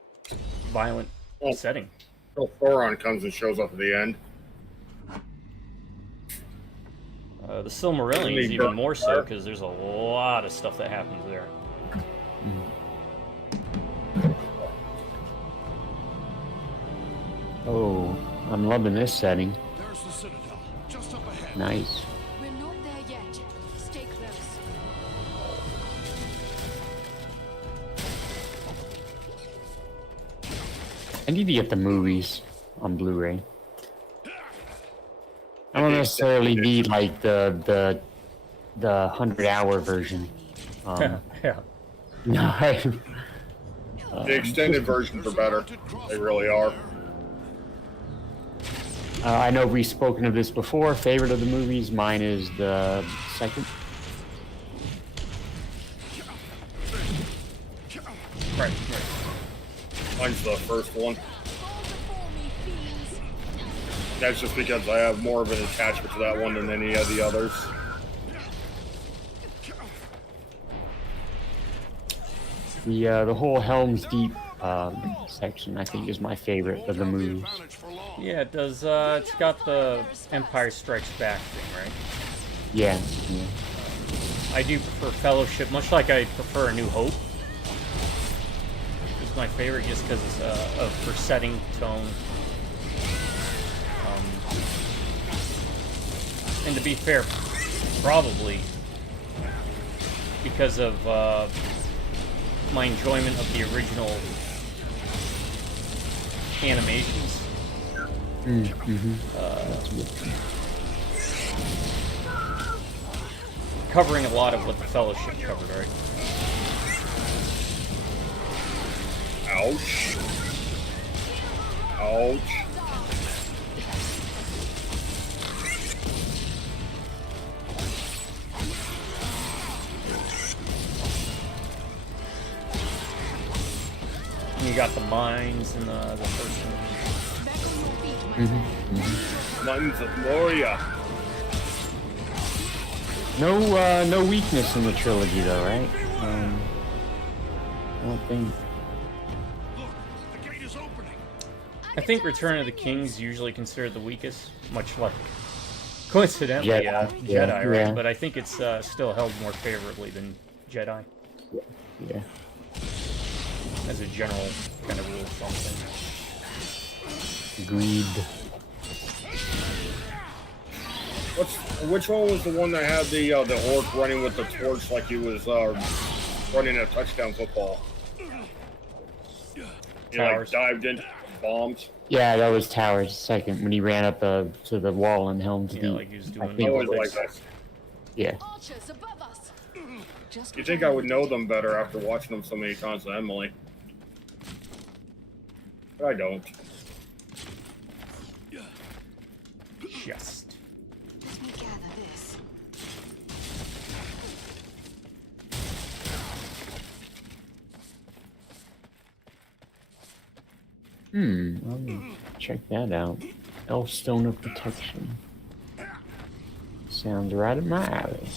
violent setting. Until Thoron comes and shows up at the end. The Silmarillion is even more so because there's a lot of stuff that happens there. Oh, I'm loving this setting. There's the Citadel, just up ahead. Nice. We're not there yet. Stay close. I need to get the movies on Blu-ray. I don't necessarily need like the 100-hour version. Yeah. No, The extended versions are better. They really are. I know we've spoken of this before. Favorite of the movies, mine is the second. Right. Mine's the first one. Fall before me, fiends. That's just because I have more of an attachment to that one than any of the others. The whole Helm's Deep section, I think, is my favorite of the movies. Yeah, it does. It's got the Empire Strikes Back thing, right? Yeah. I do prefer Fellowship, much like I prefer A New Hope. It's my favorite just because it's for setting tone. And to be fair, probably because of my enjoyment of the original animations. Covering a lot of what the Fellowship covered, right? Ouch. Ouch. And you got the mines in the first one. Mines of Moria. No weakness in the trilogy, though, right? I don't think. The gate is opening. I think Return of the King is usually considered the weakest, much like, coincidentally, Jedi. Jedi, right? Yeah. But I think it's still held more favorably than Jedi, Yeah. as a general kind of rule of thumb thing. Agreed. Which one was the one that had the orc running with the torch like he was running a touchdown football? He like Towers. dived into bombs. Yeah, that was Towers second when he ran up to the wall in Helm's Yeah, Deep. like he was I doing think- I always like Olympics. that. Yeah. Archers above us. Just You think I would know them better after watching them so many times with Emily? But I don't. Just. Let me gather this. I'll check that out. Elf Stone of Protection. Sounds right up my alley.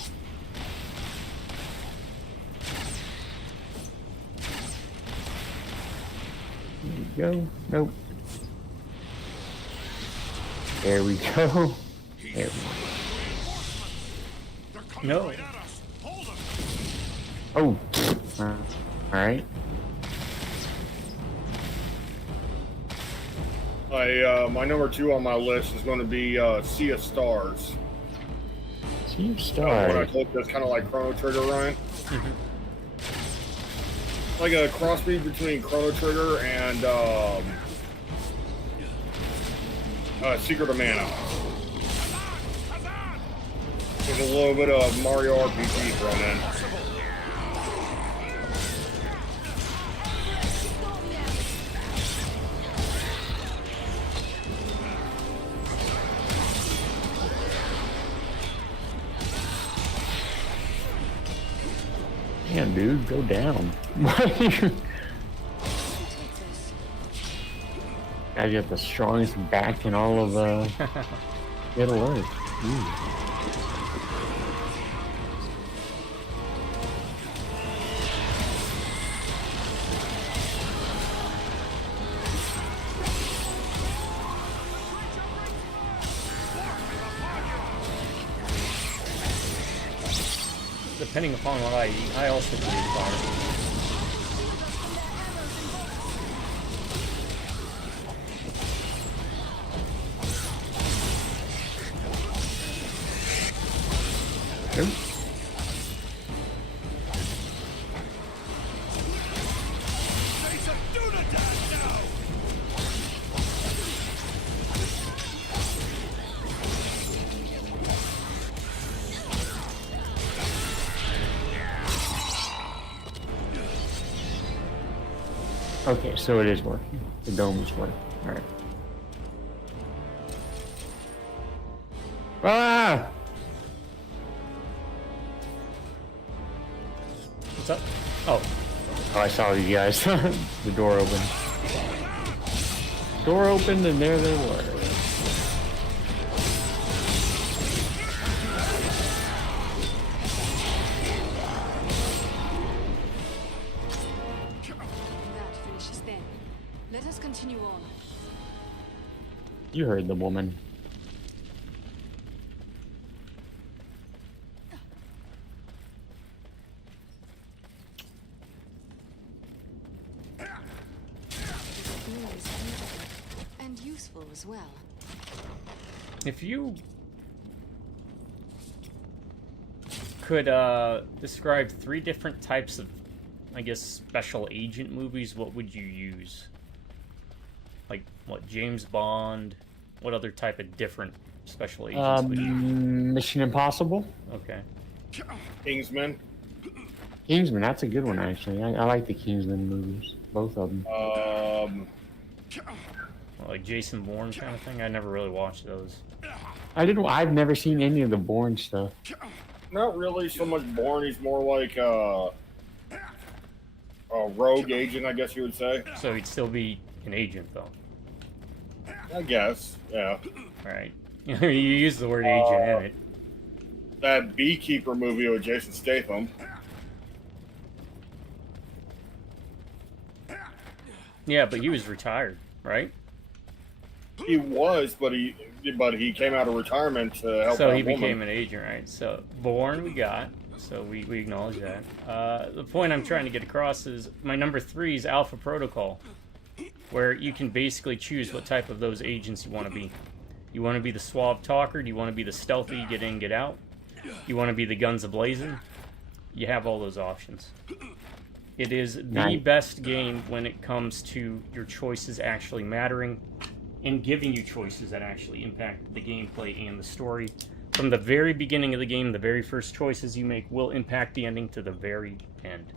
There we go. Nope. There we go. There we go. They're coming No. right at us. Hold them. Oh. Alright. My number 2 on my list is going to be Sea of Stars. Team When I Star. told you it's kind of like Chrono Trigger, Ryan. Like a crossbreed between Chrono Trigger and Secret of Mana. There's a little bit of Mario RPG thrown in. Damn, dude, go down. I got the strongest back in all of Middle Earth. Ooh. Depending upon what I eat, I also can eat fire. Nope. Okay, so it is working. The dome is working. Alright. Ah! What's up? Oh, Oh, I saw you guys. The door opened. Door opened and there they were. That finishes them. Let us continue on. You heard the woman. This room is beautiful and useful as well. if you could describe 3 different types of, I guess, special agent movies, what would you use? Like, what, James Bond? What other type of different special agents would you use? Mission Impossible. Okay. Kingsman. Kingsman, that's a good one actually. I like the Kingsman movies, both of them. Like Jason Bourne kind of thing? I never really watched those. I've never seen any of the Bourne stuff. Not really so much Bourne. He's more like a rogue agent, I guess you would say. So he'd still be an agent, though. I guess, yeah. Right. You use the word agent in it. That Beekeeper movie with Jason Statham. Yeah, but he was retired, right? He was, but he came out of retirement to help So that he woman. became an agent, right? So Bourne we got, so we acknowledge that. The point I'm trying to get across is my number 3 is Alpha Protocol, where you can basically choose what type of those agents you want to be. You want to be the suave talker? Do you want to be the stealthy, get in, get out? You want to be the guns a-blazing? You have all those options. It is the Nice. best game when it comes to your choices actually mattering and giving you choices that actually impact the gameplay and the story. From the very beginning of the game, the very first choices you make will impact the ending to the very end.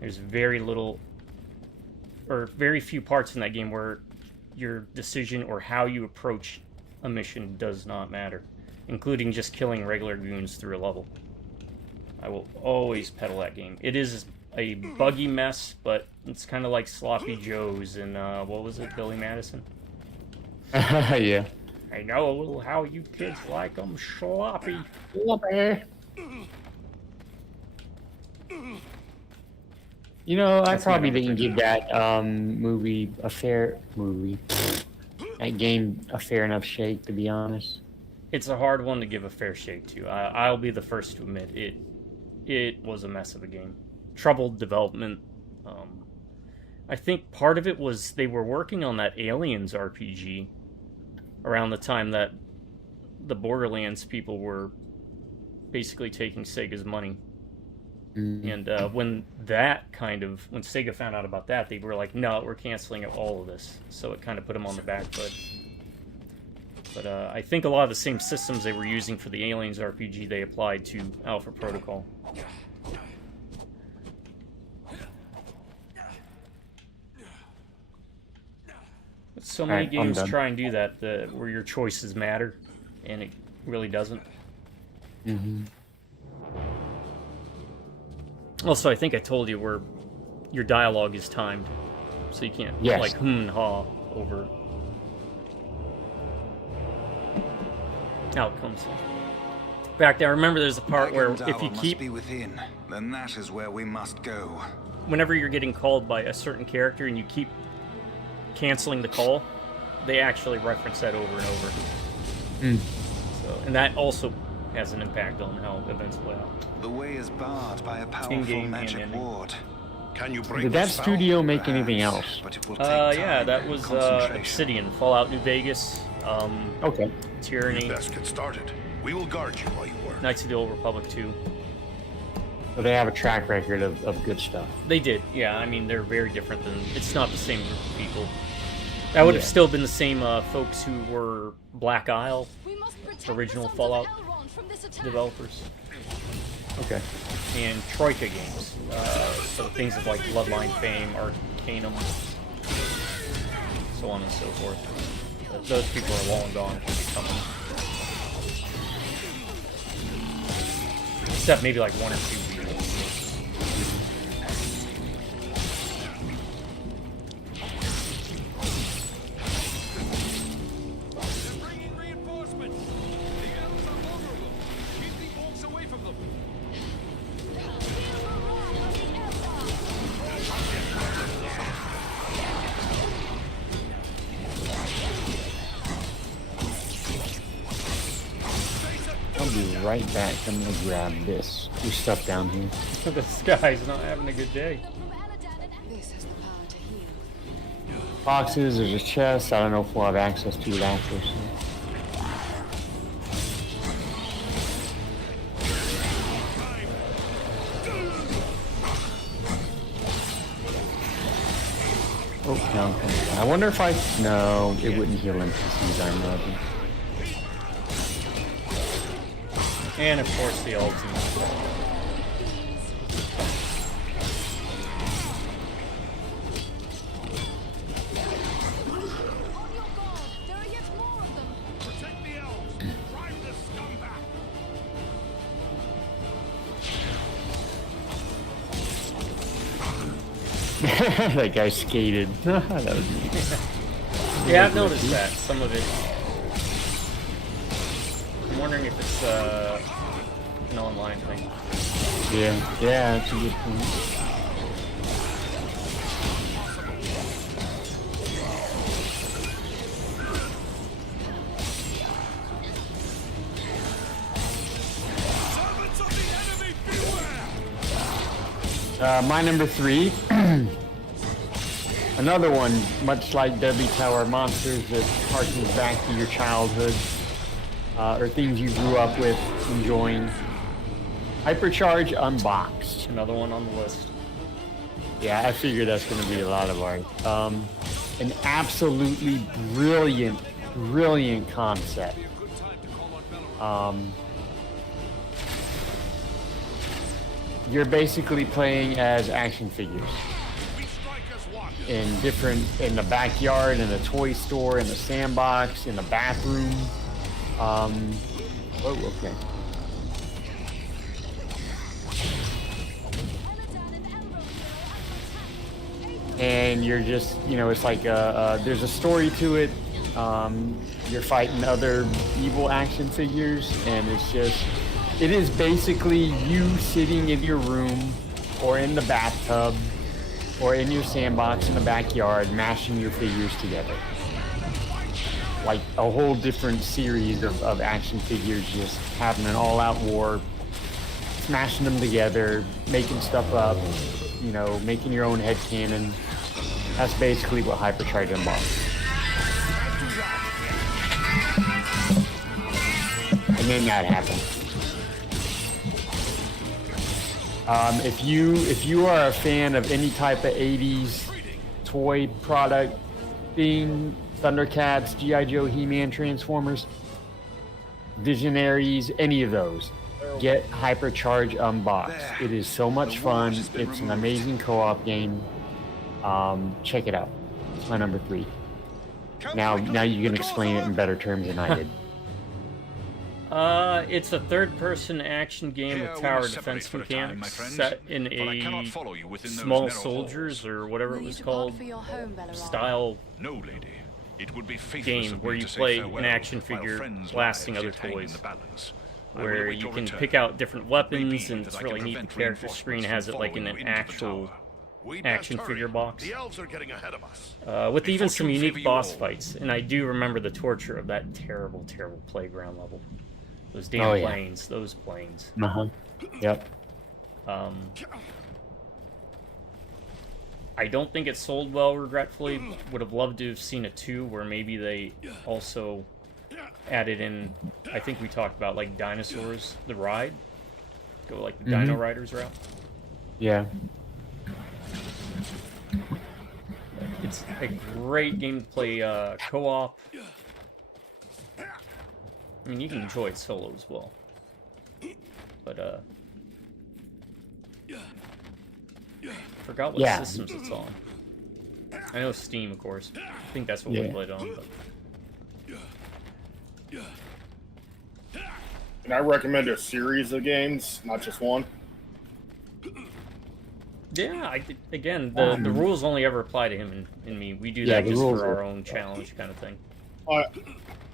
There's very little, or very few parts in that game where your decision or how you approach a mission does not matter, including just killing regular goons through a level. I will always pedal that game. It is a buggy mess, but it's kind of like Sloppy Joe's and what was it, Billy Madison? Yeah. I know how you kids like them sloppy. You know, I That's my probably number didn't 3. give that movie that game a fair enough shake, to be honest. It's a hard one to give a fair shake to. I'll be the first to admit it was a mess of a game. Troubled development. I think part of it was they were working on that Aliens RPG around the time that the Borderlands people were basically taking Sega's money. Mm. And when Sega found out about that, they were like, no, we're canceling all of this. So it kind of put them on the back foot. But I think a lot of the same systems they were using for the Aliens RPG, they applied to Alpha Protocol. But so many games try and do that, where your choices matter, and it really doesn't. Mm-hmm. Also, I think I told you where your dialogue is timed, so you can't like and ha over outcomes. In fact, I remember there's a part where if you keep be within, then that is where we must go. Whenever you're getting called by a certain character and you keep canceling the call, they actually reference that over and over. Mm. So, and that also has an impact on how events play out. The way is barred by a powerful In-game magic and ending. ward. Can you break Did the that spell? studio make anything Perhaps, else? but it will take time Yeah, that and was concentration. Obsidian, Fallout New Vegas, Okay. Tyranny, Best get started. We will guard you while you work. Knights of the Old Republic 2. So they have a track record of good stuff. They did, yeah. I mean, they're very different than... It's not the same group of people. That would have still been the same folks who were Black Isle, original Fallout developers. Okay. And Troika games. So things like Bloodline fame, Arcanum, so on and so forth. Those people are long gone from the company. Except maybe like one or two people. They're bringing reinforcements. The elves are vulnerable. Keep the orcs away from them. I'll be right back. I'm gonna grab this. There's stuff down here. This guy's not having a good day. This has the power to heal. Boxes, there's a chest. I don't know if we'll have access to it after. So. Oh, no. I wonder if No, it wouldn't heal NPCs, I imagine. And of course the ultimate. Protect the elves. Drive the scum back. That guy skated. That was neat. Yeah, I've noticed that. Some of it. I'm wondering if it's an online thing. Yeah, that's a good point. Servants of the enemy, beware. My number 3. Another one, much like Deadly Tower Monsters, that harkens back to your childhood, or things you grew up with, enjoying. Hypercharge Unboxed. Another one on the list. Yeah, I figured that's going to be a lot of art. An absolutely brilliant, brilliant concept. You're basically playing as action figures We strike as one. in the backyard, in the toy store, in the sandbox, in the bathroom. Oh, okay. And you're just, it's like there's a story to it. You're fighting other evil action figures, and it is basically you sitting in your room or in the bathtub or in your sandbox in the backyard mashing your figures together. Like a whole different series of action figures just having an all-out war, smashing them together, making stuff up, making your own headcanon. That's basically what Hypercharge Unboxed. And then that happened. If you are a fan of any type of 80s toy product thing, Thundercats, G.I. Joe, He-Man, Transformers, Visionaries, any of those, get Hypercharge Unboxed. It is so much fun. It's an amazing co-op game. Check it out. It's my number 3. Now you can explain it in better terms than I did. It's a third-person action game with tower defense mechanics set in a small soldiers or whatever it Will you was depart called for your home, Belleroth? style No, lady. It would be faithless game of where me you to say play farewell an action while figure friends' blasting lives other yet hang in toys, the balance. I will where await you your can return. pick out different weapons, Maybe and that it's I really can neat. The prevent character screen reinforcements has it from like in following an you into the actual tower. We'd action best figure hurry. box. The elves are getting ahead of us. With May even some fortune unique favor you boss all. fights, and I do remember the torture of that terrible, terrible playground level. Those damn Oh, yeah. planes, those planes. Uh-huh. Yep. I don't think it sold well, regretfully. Would have loved to have seen a 2 where maybe they also added in, I think we talked about, like, dinosaurs, the ride. Go, like, the Dino Riders route. Yeah. It's a great game to play co-op. I mean, you can enjoy it solo as well. But, forgot what Yeah. systems it's on. I know Steam, of course. I think that's what we Yeah. played on. But... And I recommend a series of games, not just one. Yeah, again, the rules only ever apply to him and me. We do Yeah, that the just rules for our are- own challenge kind of thing.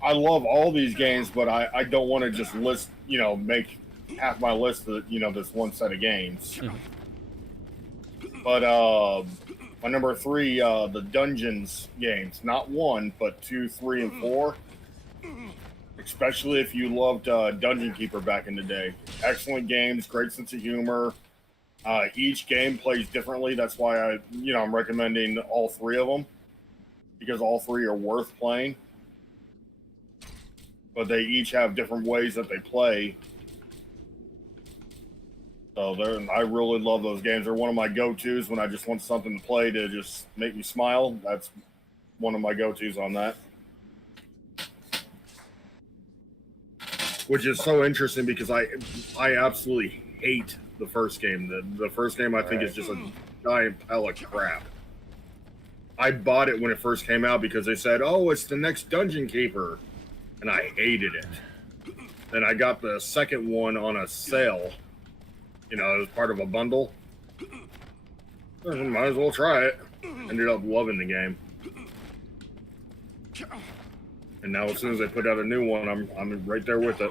I love all these games, but I don't want to just list, make half my list of, this one set of games. But my number 3, the Dungeons games, not 1, but 2, 3, and 4. Especially if you loved Dungeon Keeper back in the day. Excellent games, great sense of humor. Each game plays differently. That's why I'm recommending all 3 of them, because all 3 are worth playing. But they each have different ways that they play. So I really love those games. They're one of my go-tos when I just want something to play to just make me smile. That's one of my go-tos on that. Which is so interesting because I absolutely hate the first game. The first game I think is just a giant pile of crap. I bought it when it first came out because they said, "Oh, it's the next Dungeon Keeper," and I hated it. Then I got the second one on a sale. As part of a bundle. Might as well try it. Ended up loving the game. And now as soon as they put out a new one, I'm right there with it.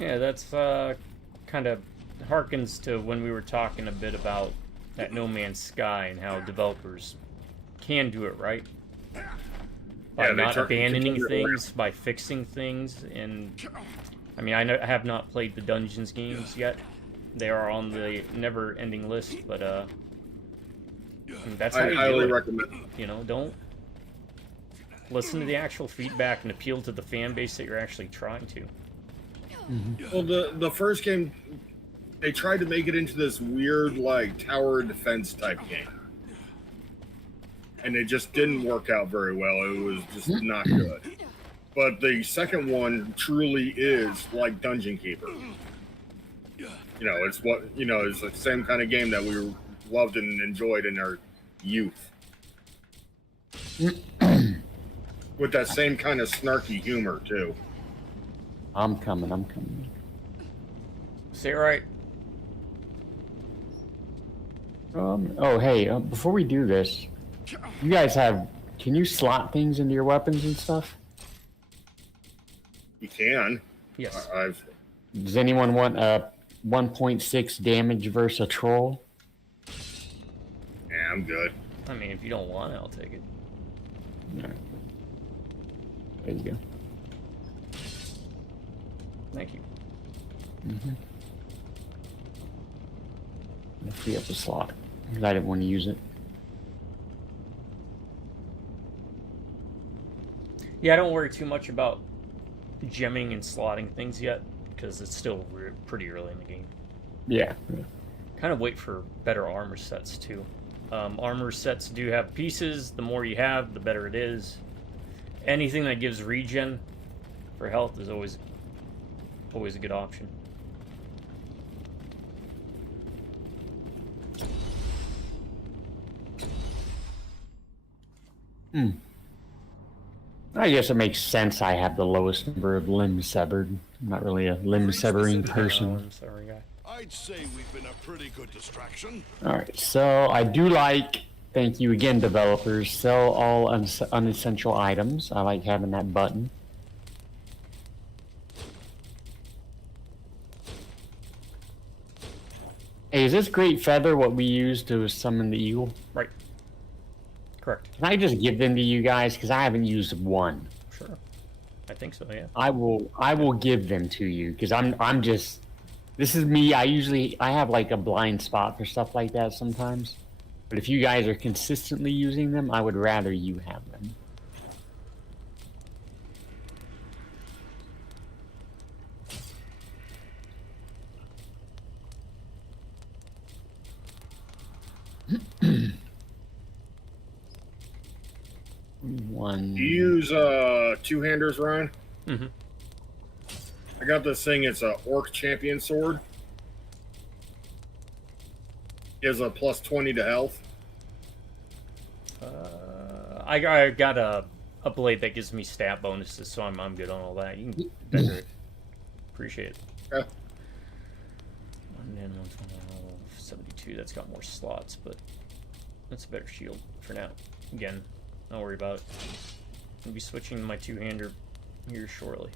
Yeah, that's kind of harkens to when we were talking a bit about that No Man's Sky and how developers can do it right. By Yeah, not abandoning turn it things, by fixing things, and I mean, I have not played the Dungeons games yet. They are on the never-ending list, but I mean, that's how I you highly do it. recommend. Don't listen to the actual feedback and appeal to the fan base that you're actually trying to. Well, the first game, they tried to make it into this weird like tower defense type game. And it just didn't work out very well. It was just not good. But the second one truly is like Dungeon Keeper. It's it's the same kind of game that we loved and enjoyed in our youth. With that same kind of snarky humor too. I'm coming. Say it right. Hey, before we do this, you guys can you slot things into your weapons and stuff? You can. Yes. Does anyone want a 1.6 damage versus a troll? Yeah, I'm good. I mean, if you don't want it, I'll take it. No. There you go. Thank you. I'll free up the slot because I didn't want to use it. Yeah, I don't worry too much about gemming and slotting things yet because it's still pretty early in the game. Yeah. Kind of wait for better armor sets too. Armor sets do have pieces. The more you have, the better it is. Anything that gives regen for health is always a good option. I guess it makes sense I have the lowest number of limbs severed. I'm not really a limb severing person. I'm sorry, guy. I'd say we've been a pretty good distraction. Alright, so I do like, thank you again developers, sell all unessential items. I like having that button. Hey, is this great feather what we use to summon the eagle? Right. Correct. Can I just give them to you guys? Because I haven't used one. Sure. I think so, yeah. I will give them to you because I'm just, this is me. I have like a blind spot for stuff like that sometimes. But if you guys are consistently using them, I would rather you have them. One. Do you use two-handers, Ryan? Mm-hmm. I got this thing. It's a orc champion sword. Gives a plus 20 to health. I got a blade that gives me stat bonuses, so I'm good on all that. You can decorate. Appreciate it. Okay. And then 72. That's got more slots, but that's a better shield for now. Again, don't worry about it. I'll be switching to my two-hander here shortly.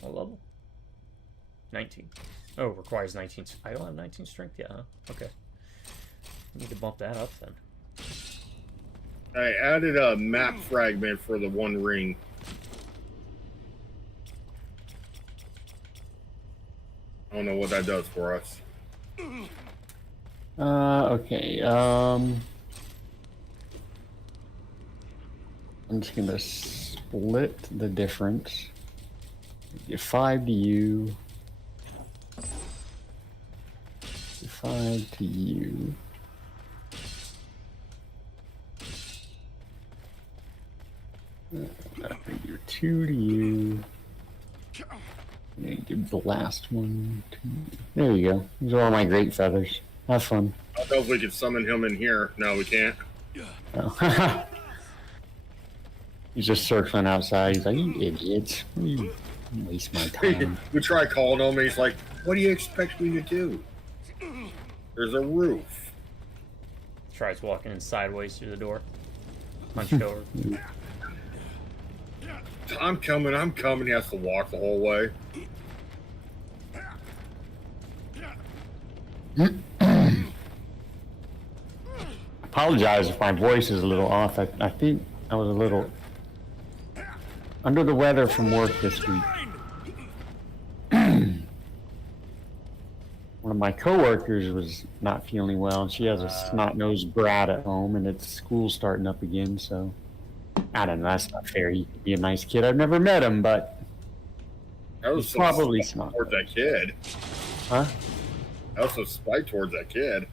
What level? 19. Oh, requires 19. I don't have 19 strength yet, huh? Okay. I need to bump that up then. I added a map fragment for the one ring. I don't know what that does for us. Okay. I'm just gonna split the difference. Give 5 to you. Give 5 to you. Give 2 to you. And give the last one to you. There you go. These are all my great feathers. Have fun. I don't know if we can summon him in here. No, we can't. Oh. He's just circling outside. He's like, you idiots. You waste my time. We try calling him, and he's like, what do you expect me to do? There's a roof. Tries walking in sideways through the door. Punched over. I'm coming. He has to walk the whole way. Apologize if my voice is a little off. I think I was a little under the weather from work this week. One of my coworkers was not feeling well, and she has a snot-nosed brat at home, and it's school starting up again, so I don't know. That's not fair. He could be a nice kid. I've never met him, but That was he's some probably spite smart. towards that kid. Huh? That was some spite towards that kid.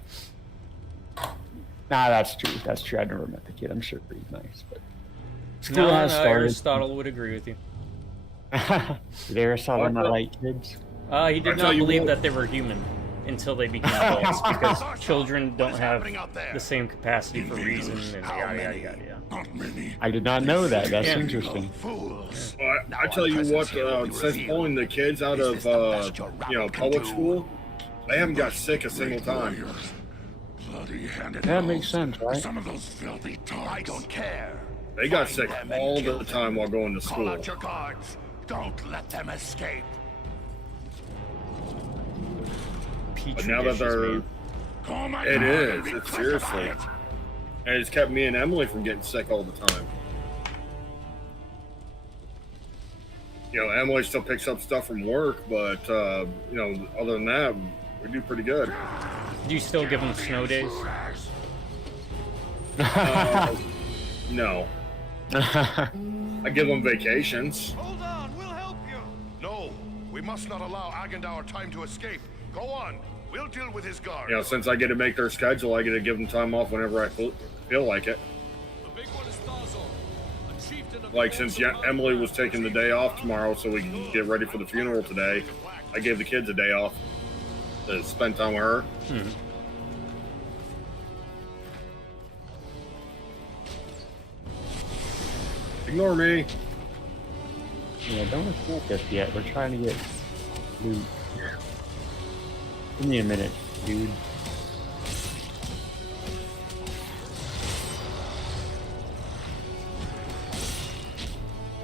Nah, that's true. That's true. I never met the kid. I'm sure he's nice, but school No, has started. Aristotle would agree with you. Did Aristotle not like kids? He did I tell not you believe what. that they were human until they became adults, because children don't have the same capacity for reason and yada yada yada. Yeah. Not many. I did not know that. That's Yeah. interesting. Fools. Well, I tell you what, since pulling the kids out of public school, they haven't got sick a single time. Warriors. Bloody-handed That makes elves. sense, right? Some of those filthy dogs. I don't care. They got sick all the time while going to Call school. out your guards. Don't let them escape. Petri But now that dishes, they're, man. Call my it guard is. and be It's seriously. crucified. And it's kept me and Emily from getting sick all the time. You know, Emily still picks up stuff from work, but, you know, other than that, we do pretty good. Do you still give them snow days? No. I give them vacations. Hold on, we'll help you. No, we must not allow Agandauer time to escape. Go on. We'll deal with his guard. You know, since I get to make their schedule, I get to give them time off whenever I feel like it. The big one is Thazor, a chieftain of Like, since Emily was taking the day off tomorrow so we can get ready for the funeral today, I gave the kids a day off to spend time with her. Ignore me. Yeah, don't attack us yet. We're trying to get loot. Give me a minute, dude.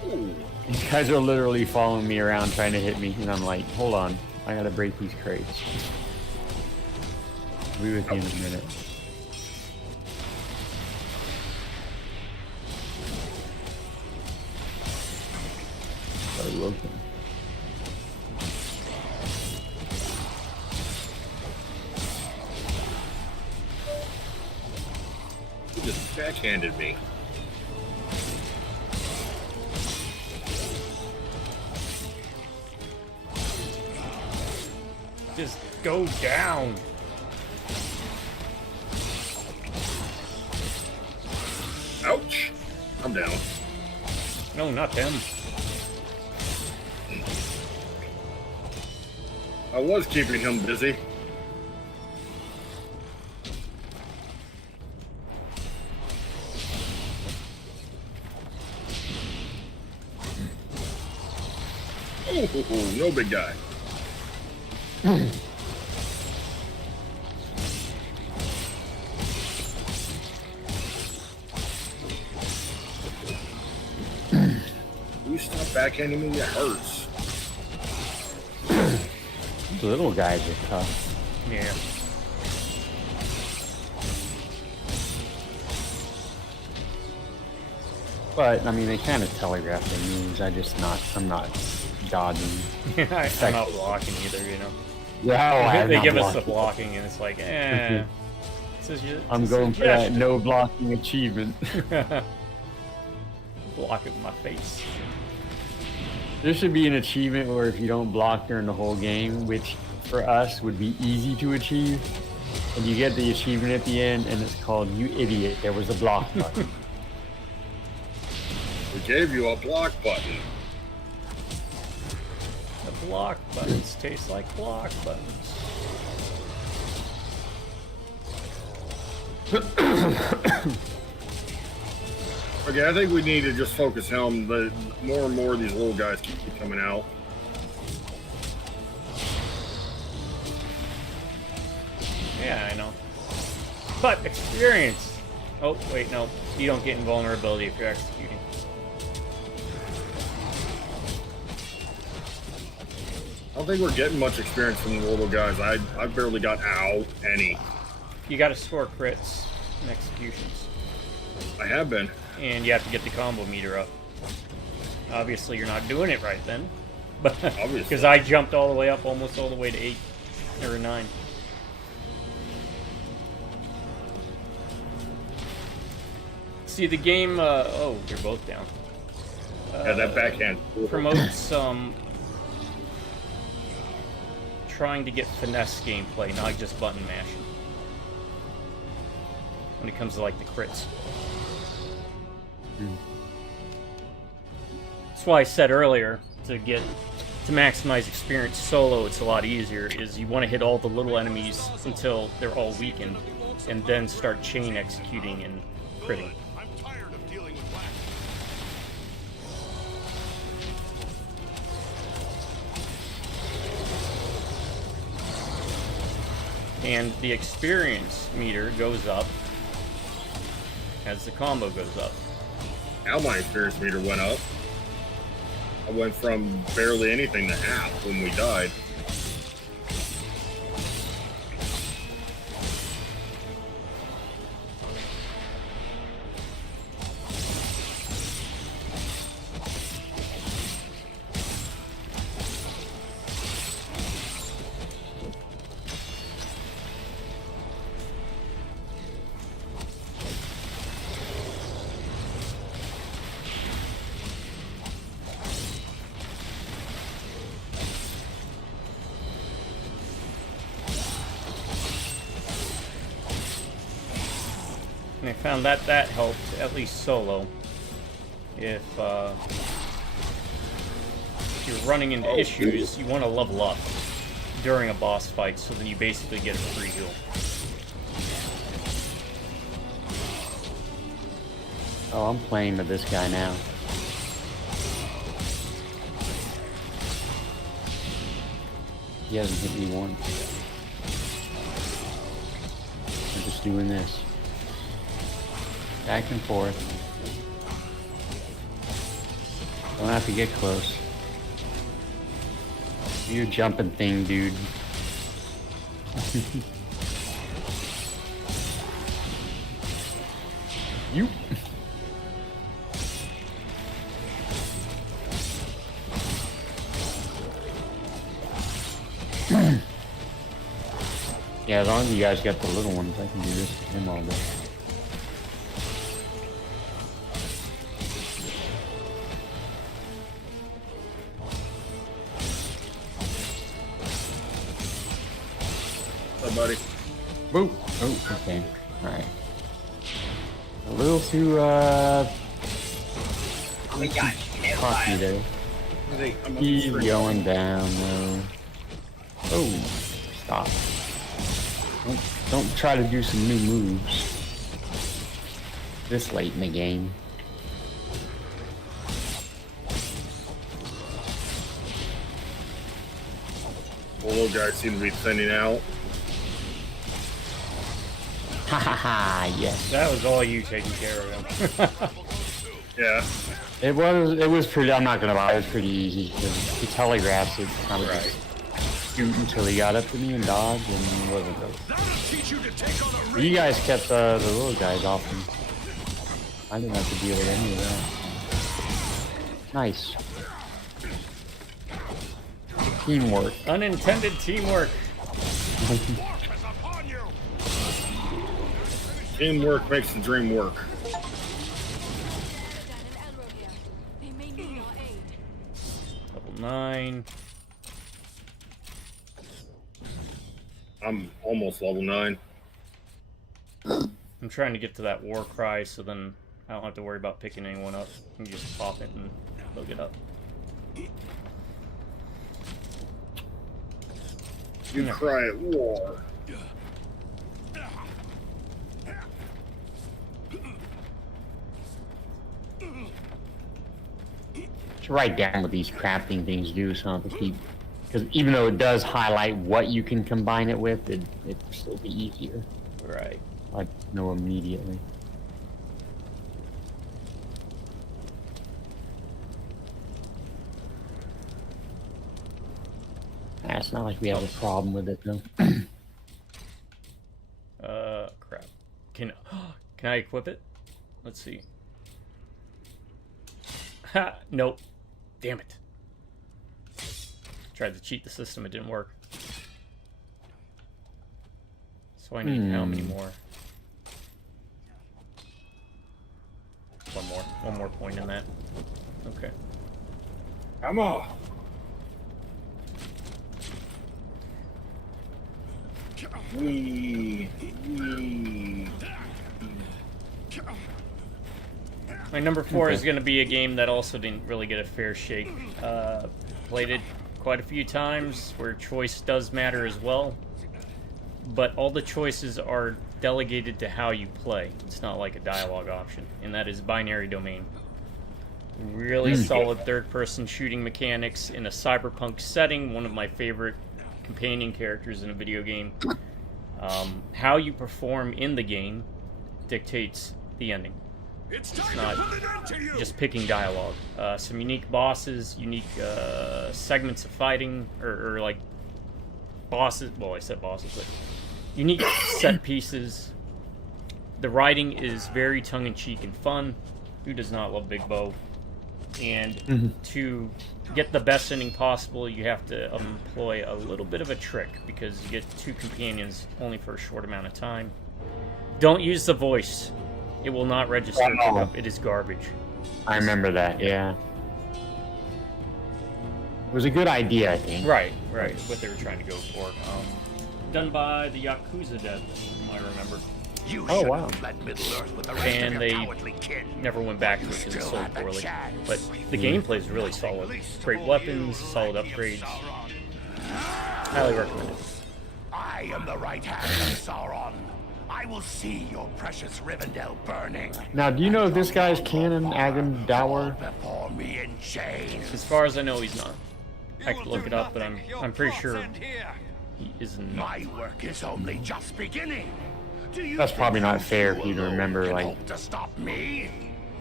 Ooh. These guys are literally following me around trying to hit me, and I'm like, hold on, I gotta break these crates. I'll be with you in a minute. Sorry, Logan. He just backhanded me. Just go down. Ouch. I'm down. No, not them. I was keeping him busy. Oh, no big guy. You stop backhanding me, it hurts. These little guys are tough. Yeah. But, I mean, they kind of telegraph their moves. I'm not dodging. I'm not blocking either, you know. Yeah, They give us the blocking, and it's like, eh. I'm going for that no blocking achievement. Block it with my face. There should be an achievement where if you don't block during the whole game, which for us would be easy to achieve, and you get the achievement at the end, and it's called "You Idiot, there was a block button." We gave you a block button. The block buttons taste like block buttons. Okay, I think we need to just focus him. The more and more of these little guys keep coming out. Yeah, I know. But experience. Oh, wait, no. You don't get invulnerability if you're executing. I don't think we're getting much experience from the little guys. I barely got any. You gotta score crits and executions. I have been. And you have to get the combo meter up. Obviously, you're not doing it right then. But Obviously. because I jumped all the way up, almost all the way to 8 or 9. See, the game, oh, you're both down. Yeah, that backhand. Promotes trying to get finesse gameplay, not just button mashing. When it comes to like the crits. That's why I said earlier to maximize experience solo. It's a lot easier. Is you want to hit all the little enemies until they're all weakened, and then start chain executing and critting. I'm tired of dealing with black. And the experience meter goes up as the combo goes up. Now my experience meter went up. I went from barely anything to half when we died. Found that helped, at least solo. If you're running into issues, you want to level up during a boss fight, so then you basically get a free heal. Oh, I'm playing with this guy now. He hasn't hit me once. I'm just doing this. Back and forth. Don't have to get close. Do your jumping thing, dude. You. Yeah, as long as you guys got the little ones, I can do this with him all day. What's up, buddy? Boo! Oh, okay. Alright. A little too, cocky there. He's going down, though. Oh, stop. Don't try to do some new moves this late in the game. The little guys seem to be thinning out. Ha ha ha, yes. That was all you taking care of him. Yeah. It was pretty, I'm not gonna lie, it was pretty easy, because he telegraphs it kind of Right. shoot until he got up to me and dodged, and it wasn't good. That'll teach you to take on a You guys kept the little guys off him. I didn't have to deal with any of that. Nice. Teamwork. Unintended teamwork. Teamwork makes the dream work. They may need our aid. Level 9. I'm almost level 9. I'm trying to get to that war cry, so then I don't have to worry about picking anyone up. I can just pop it and they'll get up. You cry at war. To write down what these crafting things do, so I don't have to keep. Because even though it does highlight what you can combine it with, it'd still be easier. Right. I'd know immediately. It's not like we have a problem with it, though. Crap. Can I equip it? Let's see. Ha! Nope. Damn it. Tried to cheat the system, it didn't work. So I need how many more? One more point in that. Okay. Come on. Wee. My number 4 is going to be a game that also didn't really get a fair shake. Played it quite a few times, where choice does matter as well. But all the choices are delegated to how you play. It's not like a dialogue option, and that is Binary Domain. Really solid third-person shooting mechanics in a cyberpunk setting. One of my favorite companion characters in a video game. How you perform in the game dictates the ending. It's time not to put an end to you. Just picking dialogue. Some unique bosses, unique segments of fighting, or like bosses. Well, I said bosses, but unique set pieces. The writing is very tongue-in-cheek and fun. Who does not love Big Bo? And to get the best ending possible, you have to employ a little bit of a trick, because you get 2 companions only for a short amount of time. Don't use the voice. It will not register pickup. It is garbage. I remember that, yeah. It was a good idea, I think. Right. What they were trying to go for. Done by the Yakuza devs, from what I remember. You Oh, should wow. have fled Middle-earth with the rest And of your they cowardly kin. never went back to it because it sold poorly. But the gameplay is really solid. Great weapons, solid upgrades. Highly recommended. I am the right hand of Sauron. I will see your precious Rivendell burning. Now, do you know if this guy's canon, Agendour? Before me in chains. As far as I know, he's not. I could look it up, but I'm pretty sure he is not. My work is only just beginning. Do you That's think probably not you fair two for you to alone remember, can like, hope to stop me?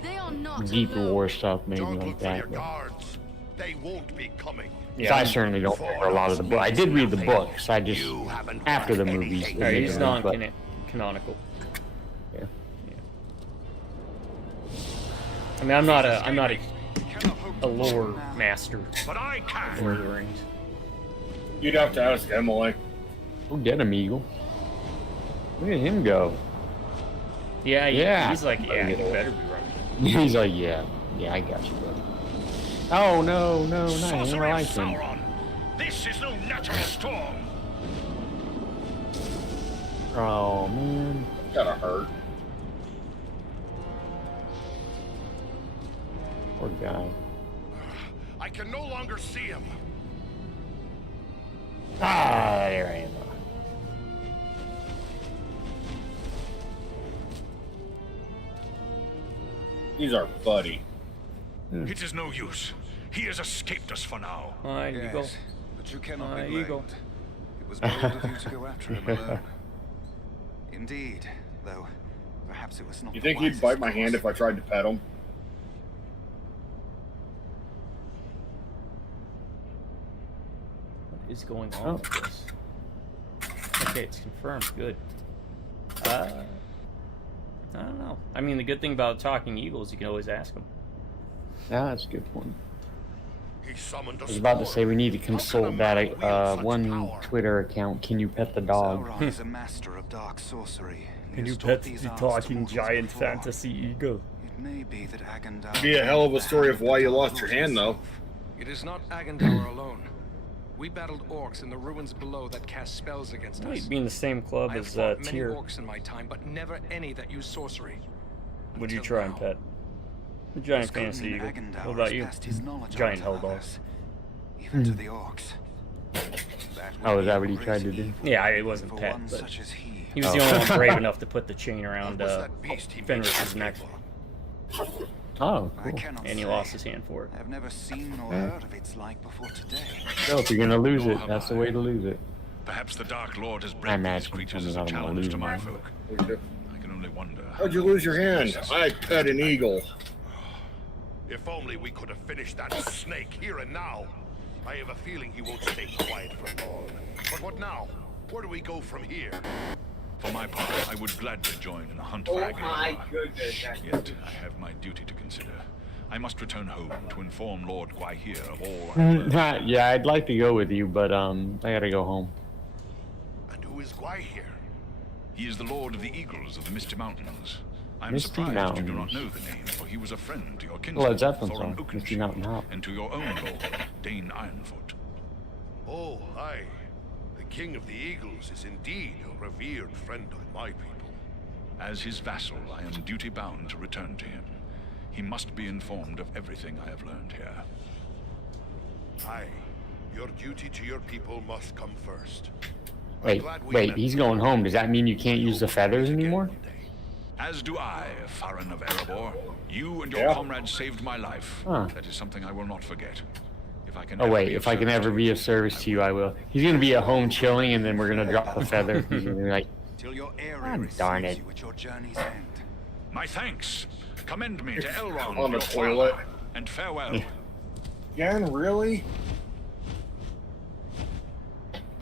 They are not deeper alone. war stuff, maybe Don't like look for your that. But guards. They won't be coming. Yeah, I certainly don't remember a lot of the book. I did read the books. I just You haven't after the learned movies. anything. Alright, he's admittedly, non-canonical. Yeah. I mean, I'm not a lore master. But I can. Lord of the Rings. You'd have to ask Emily. Go get him, Eagle. Look at him go. Yeah, Yeah. he's like, yeah, you better be running. He's like, yeah, I got you, buddy. Oh no, not him. I Sorcery of like him. Sauron. This is no natural storm. Oh man. Gotta hurt. Poor guy. I can no longer see him. Ah, there I am. He's our buddy. It is no use. He has escaped us for now. Alright, you go. But you cannot There be you go. blamed. It was bold of you to go after him alone. Indeed, though perhaps it was not. You the think he'd wisest bite my hand course. if I tried to pet him? What is going on with this? Okay, it's confirmed. Good. I don't know. I mean, the good thing about talking eagles, you can always ask them. Yeah, that's a good point. He summoned I a was about to storm. say we need to How can a consult man that wield such one power? Twitter account. Can you pet the dog? Sauron is a master of dark sorcery. He Can has you taught pet these the arts to talking mortals giant before. fantasy eagle? It may be that Agendour Be a hell of a story of why you lost your hand, though. It is not Agendour alone. We battled orcs in the ruins below that cast spells against us. Might be in the same club I have as fought many Tyr. orcs in my time, but never any that use sorcery. Would you Until try and now. pet? The giant This could fantasy mean eagle. Agendour What about has you? passed his knowledge on Giant to hell dog. others, even to the orcs. Oh, is that what he tried to do? Yeah, it wasn't For pet, one but such as he. he was the only one brave enough to put the chain What around was that beast he made Fenris's escape neck, of? Oh, I cool. cannot and he say. lost his hand for it. I have never seen or heard of its like before today. So if you're gonna lose it, that's the way to lose it. Perhaps the Dark Lord has I bred these imagine creatures someone's as a not gonna challenge lose to my mine. folk. I can only wonder. How'd you lose your hand? I pet an eagle. If only we could have finished that snake here and now. I have a feeling he won't stay quiet for long. But what now? Where do we go from here? For my part, I would gladly join in a hunt for Agendour. Yet I have my duty to consider. I must return home to inform Lord Gwaihir of all I have learned. Yeah, I'd like to go with you, but I gotta go home. And who is Gwaihir? He is the Lord of the Eagles of the Misty Mountains. I am Misty surprised you do not Mountains. know the name, for he was a friend to your Led kinsman, Zeppelin Thorin song, Misty Oakenshield, Mountain Hop. and to your own lord, Dane Ironfoot. Oh, aye. The King of the Eagles is indeed a revered friend of my people. As his vassal, I am duty-bound to return to him. He must be informed of everything I have learned here. Aye. Your duty to your people must come first. I'm Wait, glad we wait, met. he's going home. Does that mean you can't use the feathers anymore? As do I, Farron of Erebor. You and your Yeah. comrades saved my life. Huh. That is something I will not forget. If I can Oh ever wait, be of if I can service ever to be you, of service to you, I will. He's gonna be at home chilling, and then we're gonna drop a feather. He's gonna be like, Till your area Ah, receives darn it. you at your journey's end. My thanks. Commend me to Elrond, On the your toilet. father, and farewell. Again, really?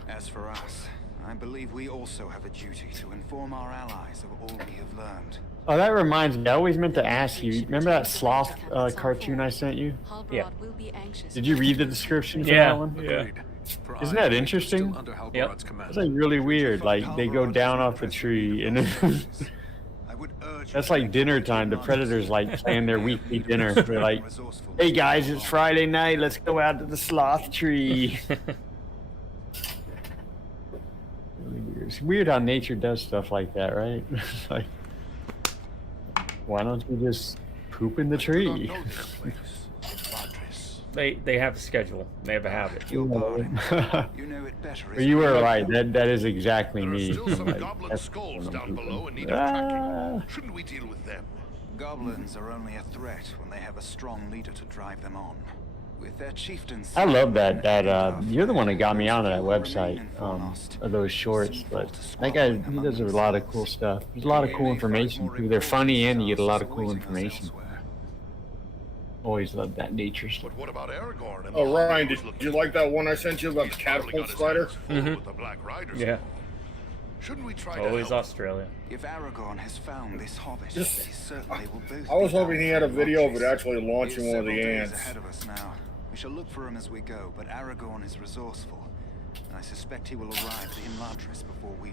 As for us, I believe we also have a duty to inform our allies of all we have learned. oh, that reminds me. I always meant to ask you. Remember that sloth cartoon I sent you? Yeah. Will be anxious. Did you read the description for Yeah. that one? Yeah. Isn't that interesting? Yep. It's like really weird. Like they go down off the tree, and I would urge that's you to like dinner time. The predators like plan their weekly dinner. They're like, "Hey guys, it's Friday night. Let's go out to the sloth tree." Really weird. It's weird how nature does stuff like that, right? Like, why don't you just poop in the I do not tree? know this place. Madras. They have a schedule. They have a habit. Your pardon. But You know it better. you were right. That is exactly There are me. still some Like, goblin that's skulls when I'm down below in pooping. need of tracking. Ah. Shouldn't we deal with them? Goblins are only a threat when they have a strong leader to drive them on. With their chieftains. I love that. You're the one that got me onto that website, of those shorts. But that guy, he does a lot of cool stuff. There's a lot of cool information too. They're funny and you get a lot of cool information. Always love that nature stuff. But what about Aragorn? And Oh, the Ryan, Hobbits did looking you like that one I sent you about the He's probably got catapult his spider? hands full with the Black Riders. Yeah. Shouldn't we try to Always help? Australia. If Aragorn has found this hobbit, Just- they certainly will both I was be hoping he had a bound video of for it actually launching He is one of the several days ants. ahead of us now. We shall look for him as we go, but Aragorn is resourceful. And I suspect he will arrive in Ladris before we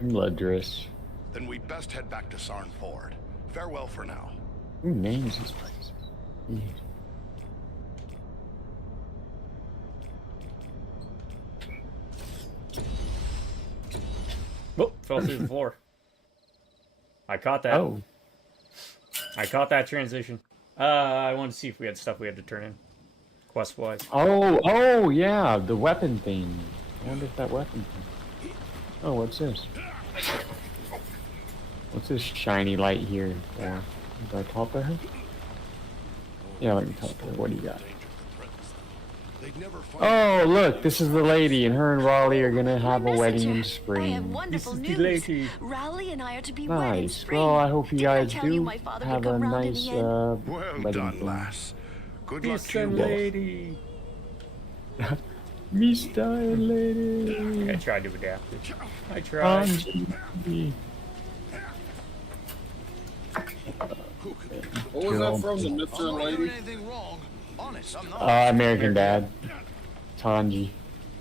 do. Ladris. Then we'd best head back to Sarnford. Farewell for now. Who names this place? Hmm. Oh, fell through the floor. I caught that. Oh, I caught that transition. I wanted to see if we had stuff we had to turn in, quest-wise. oh, yeah, the weapon thing. I wonder if that weapon thing. Oh, what's this? What's this shiny light here for? Do I talk to her? Yeah, let me talk to her. What do you got? They'd never find Oh, look, this is the lady, and her and Raleigh are gonna have a wedding in I have spring. wonderful This is news. the lady. Raleigh and I are to be wed in Nice. spring. Well, I hope you Didn't I guys tell you do my father would have a come round in nice the end? Well wedding done, thing. lass. Good luck Peace to you and both. lady. Mr. and lady. I tried to adapt it. I tried. Angie. What was that from, the Mr. and Lady? anything wrong. Honest, I'm not. American Dad. Tanji.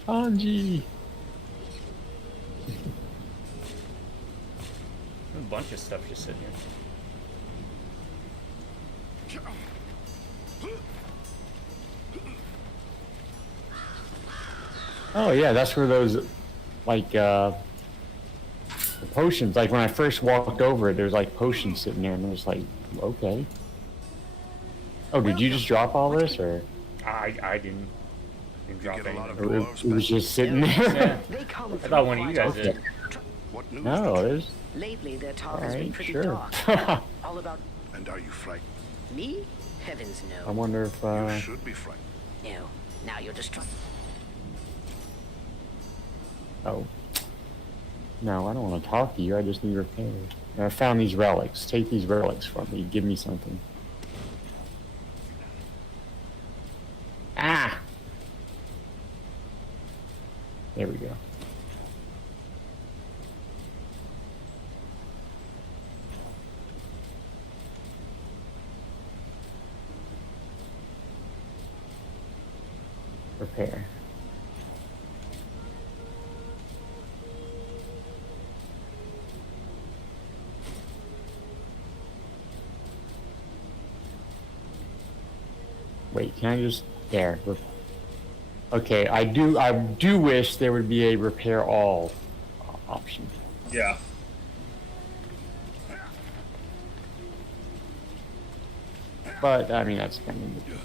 Tanji. A bunch of stuff just sitting here. Oh yeah, that's where those, like, the potions. Like when I first walked over it, there was like potions sitting there, and I was like, okay. Oh, did you just drop all this, or I didn't drop get a lot of anything. it was just sitting there? Yeah. They come I from thought one of you quite guys did. What news? No, there's. Lately, their talk All has been right, pretty sure. dark. All about And are you frightened? me? Heavens I no. wonder if. You should be frightened. No. Now you're just trying. Oh. No, I don't want to talk to you. I just need repairs. I found these relics. Take these relics from me. Give me something. Ah! There we go. Repair. Wait, can I just there? Okay, I do wish there would be a repair all option. Yeah. But I mean that's kind of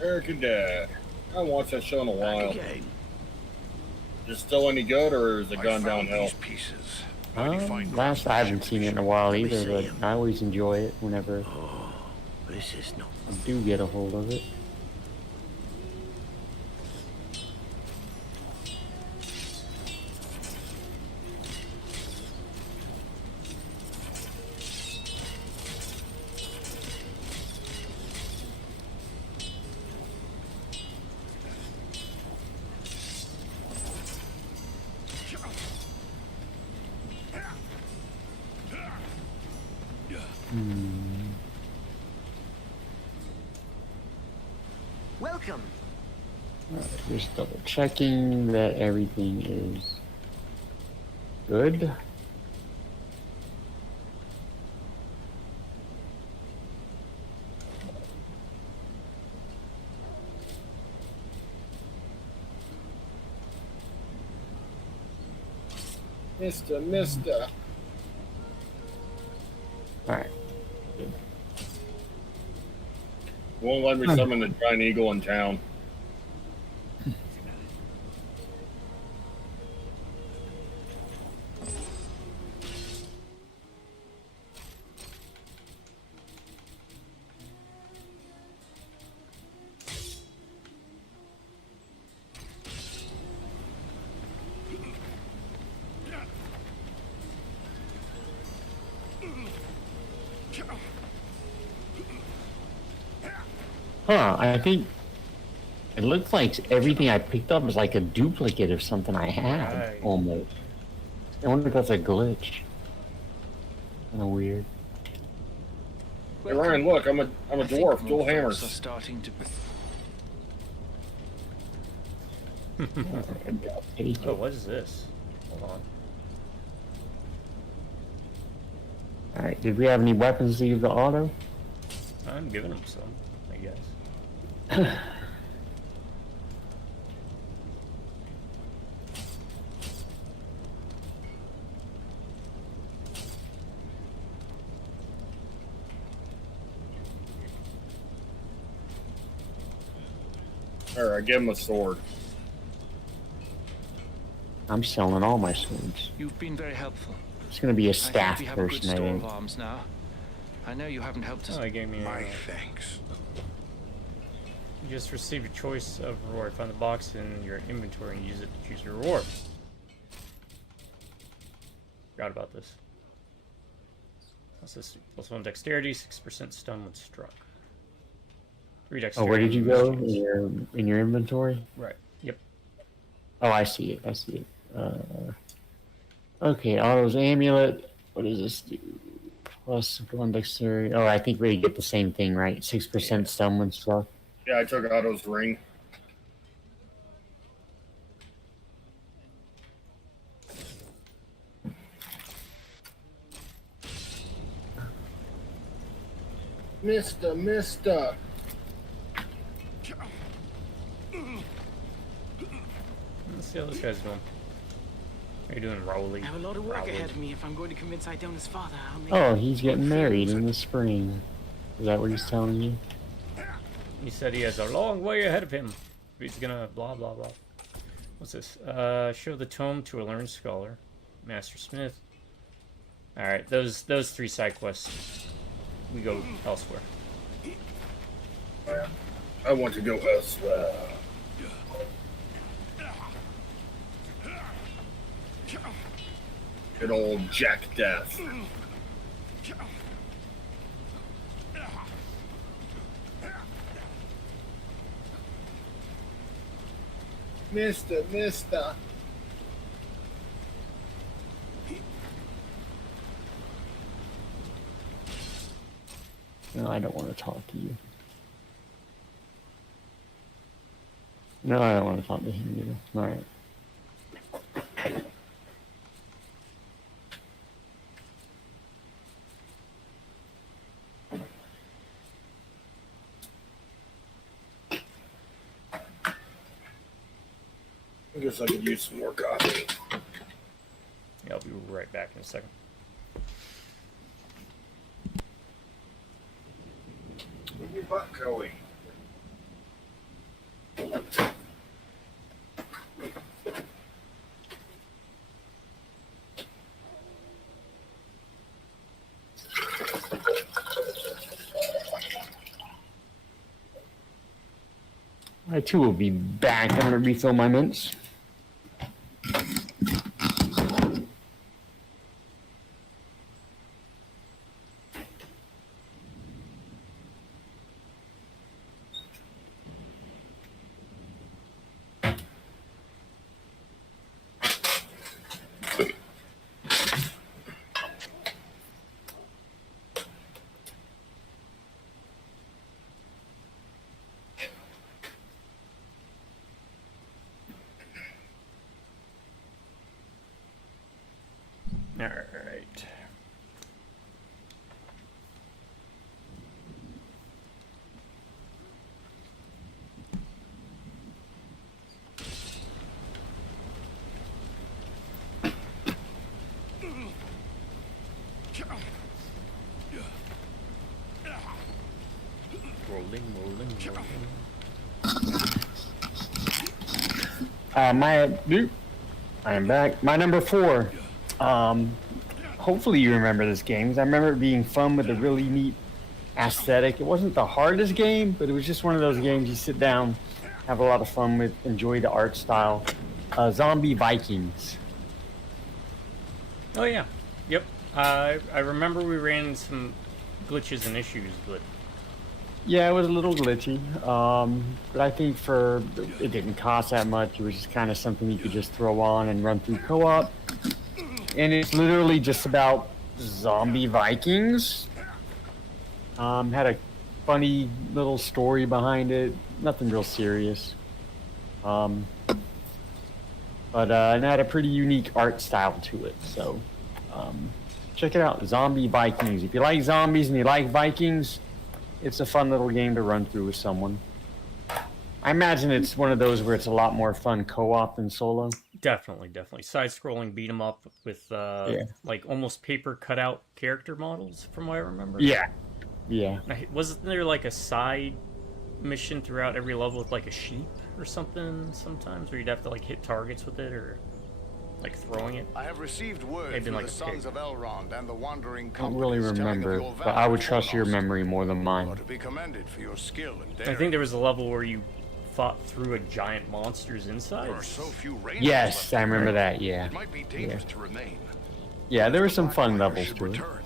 American Dad. I haven't watched that show in a while. Is it still any good, or is it I gone found downhill? these pieces. Mighty fine last I haven't seen it in a while either, but him. I always enjoy it whenever Oh, this is not. I do get a hold of it. Welcome. Just double checking that everything is good. Mister. Alright. Won't let me summon the giant eagle in town. Huh, I think it looks like everything I picked up is like a duplicate of something I had, Right. almost. I wonder if that's a glitch. Kind of weird. Hey Ryan, look, I'm a dwarf, dual hammers. Starting to. Oh, what is this? Hold on. Alright, did we have any weapons to use the auto? I'm giving him some, I guess. Alright, give him a sword. I'm selling all my swords. You've been very helpful. It's gonna be a I staff hope you have a good person, I store think. of arms now. I know you haven't helped us. Oh, he gave me My a... thanks. You just receive your choice of reward. Find the box in your inventory and use it to choose your reward. Forgot about this. What's this? +1 dexterity, 6% stun when struck. 3 Oh, dexterity. where did you go? chance. In your inventory? Right. Yep. Oh, I see it. I see it. Okay, Otto's amulet. What does this do? +1 dexterity. Oh, I think we get the same thing, right? 6% stun when struck. Yeah, I took Otto's ring. Mister. Let's see how this guy's doing. How you doing, Rowley? I have a lot of work ahead of me if I'm going to convince Idona's father. I'll make Oh, he's getting married in the spring. Is that what he's telling you? He said he has a long way ahead of him. He's gonna blah blah blah. What's this? Show the tome to a learned scholar. Master Smith. Alright, those 3 side quests. We go elsewhere. I want to go elsewhere. Good old Jack Death. Mister. No, I don't want to talk to you. No, I don't want to talk to him either. Alright. I guess I could use some more coffee. Yeah, I'll be right back in a second. Where's your butt going? I too will be back. I'm gonna refill my mints. All right. I am back. My number 4. Hopefully you remember this game. I remember it being fun with a really neat aesthetic. It wasn't the hardest game, but it was just one of those games you sit down, have a lot of fun with, enjoy the art style. Zombie Vikings. Oh yeah, yep. I remember we ran into some glitches and issues, but Yeah, it was a little glitchy, but I think it didn't cost that much. It was just kind of something you could just throw on and run through co-op. And it's literally just about zombie Vikings. Had a funny little story behind it. Nothing real serious. But it had a pretty unique art style to it. So check it out, Zombie Vikings. If you like zombies and you like Vikings, it's a fun little game to run through with someone. I imagine it's one of those where it's a lot more fun co-op than solo. definitely. Side-scrolling beat 'em up with like almost paper cutout character models, from what I remember. Yeah. Wasn't there like a side mission throughout every level with like a sheep or something sometimes, where you'd have to like hit targets with it or like throwing it? I have received word Maybe from like the a Sons pig. of Elrond and the Wandering I don't really Companies telling of remember, your but I would valor trust your foremost. memory more than You mine. are to be commended for your skill and I daring. think there was a level where you fought through a giant monster's There inside. are so few rangers Yes, left I remember here. that, yeah. It might be dangerous to remain. Yeah, there were some fun Blackwater levels should to it. return.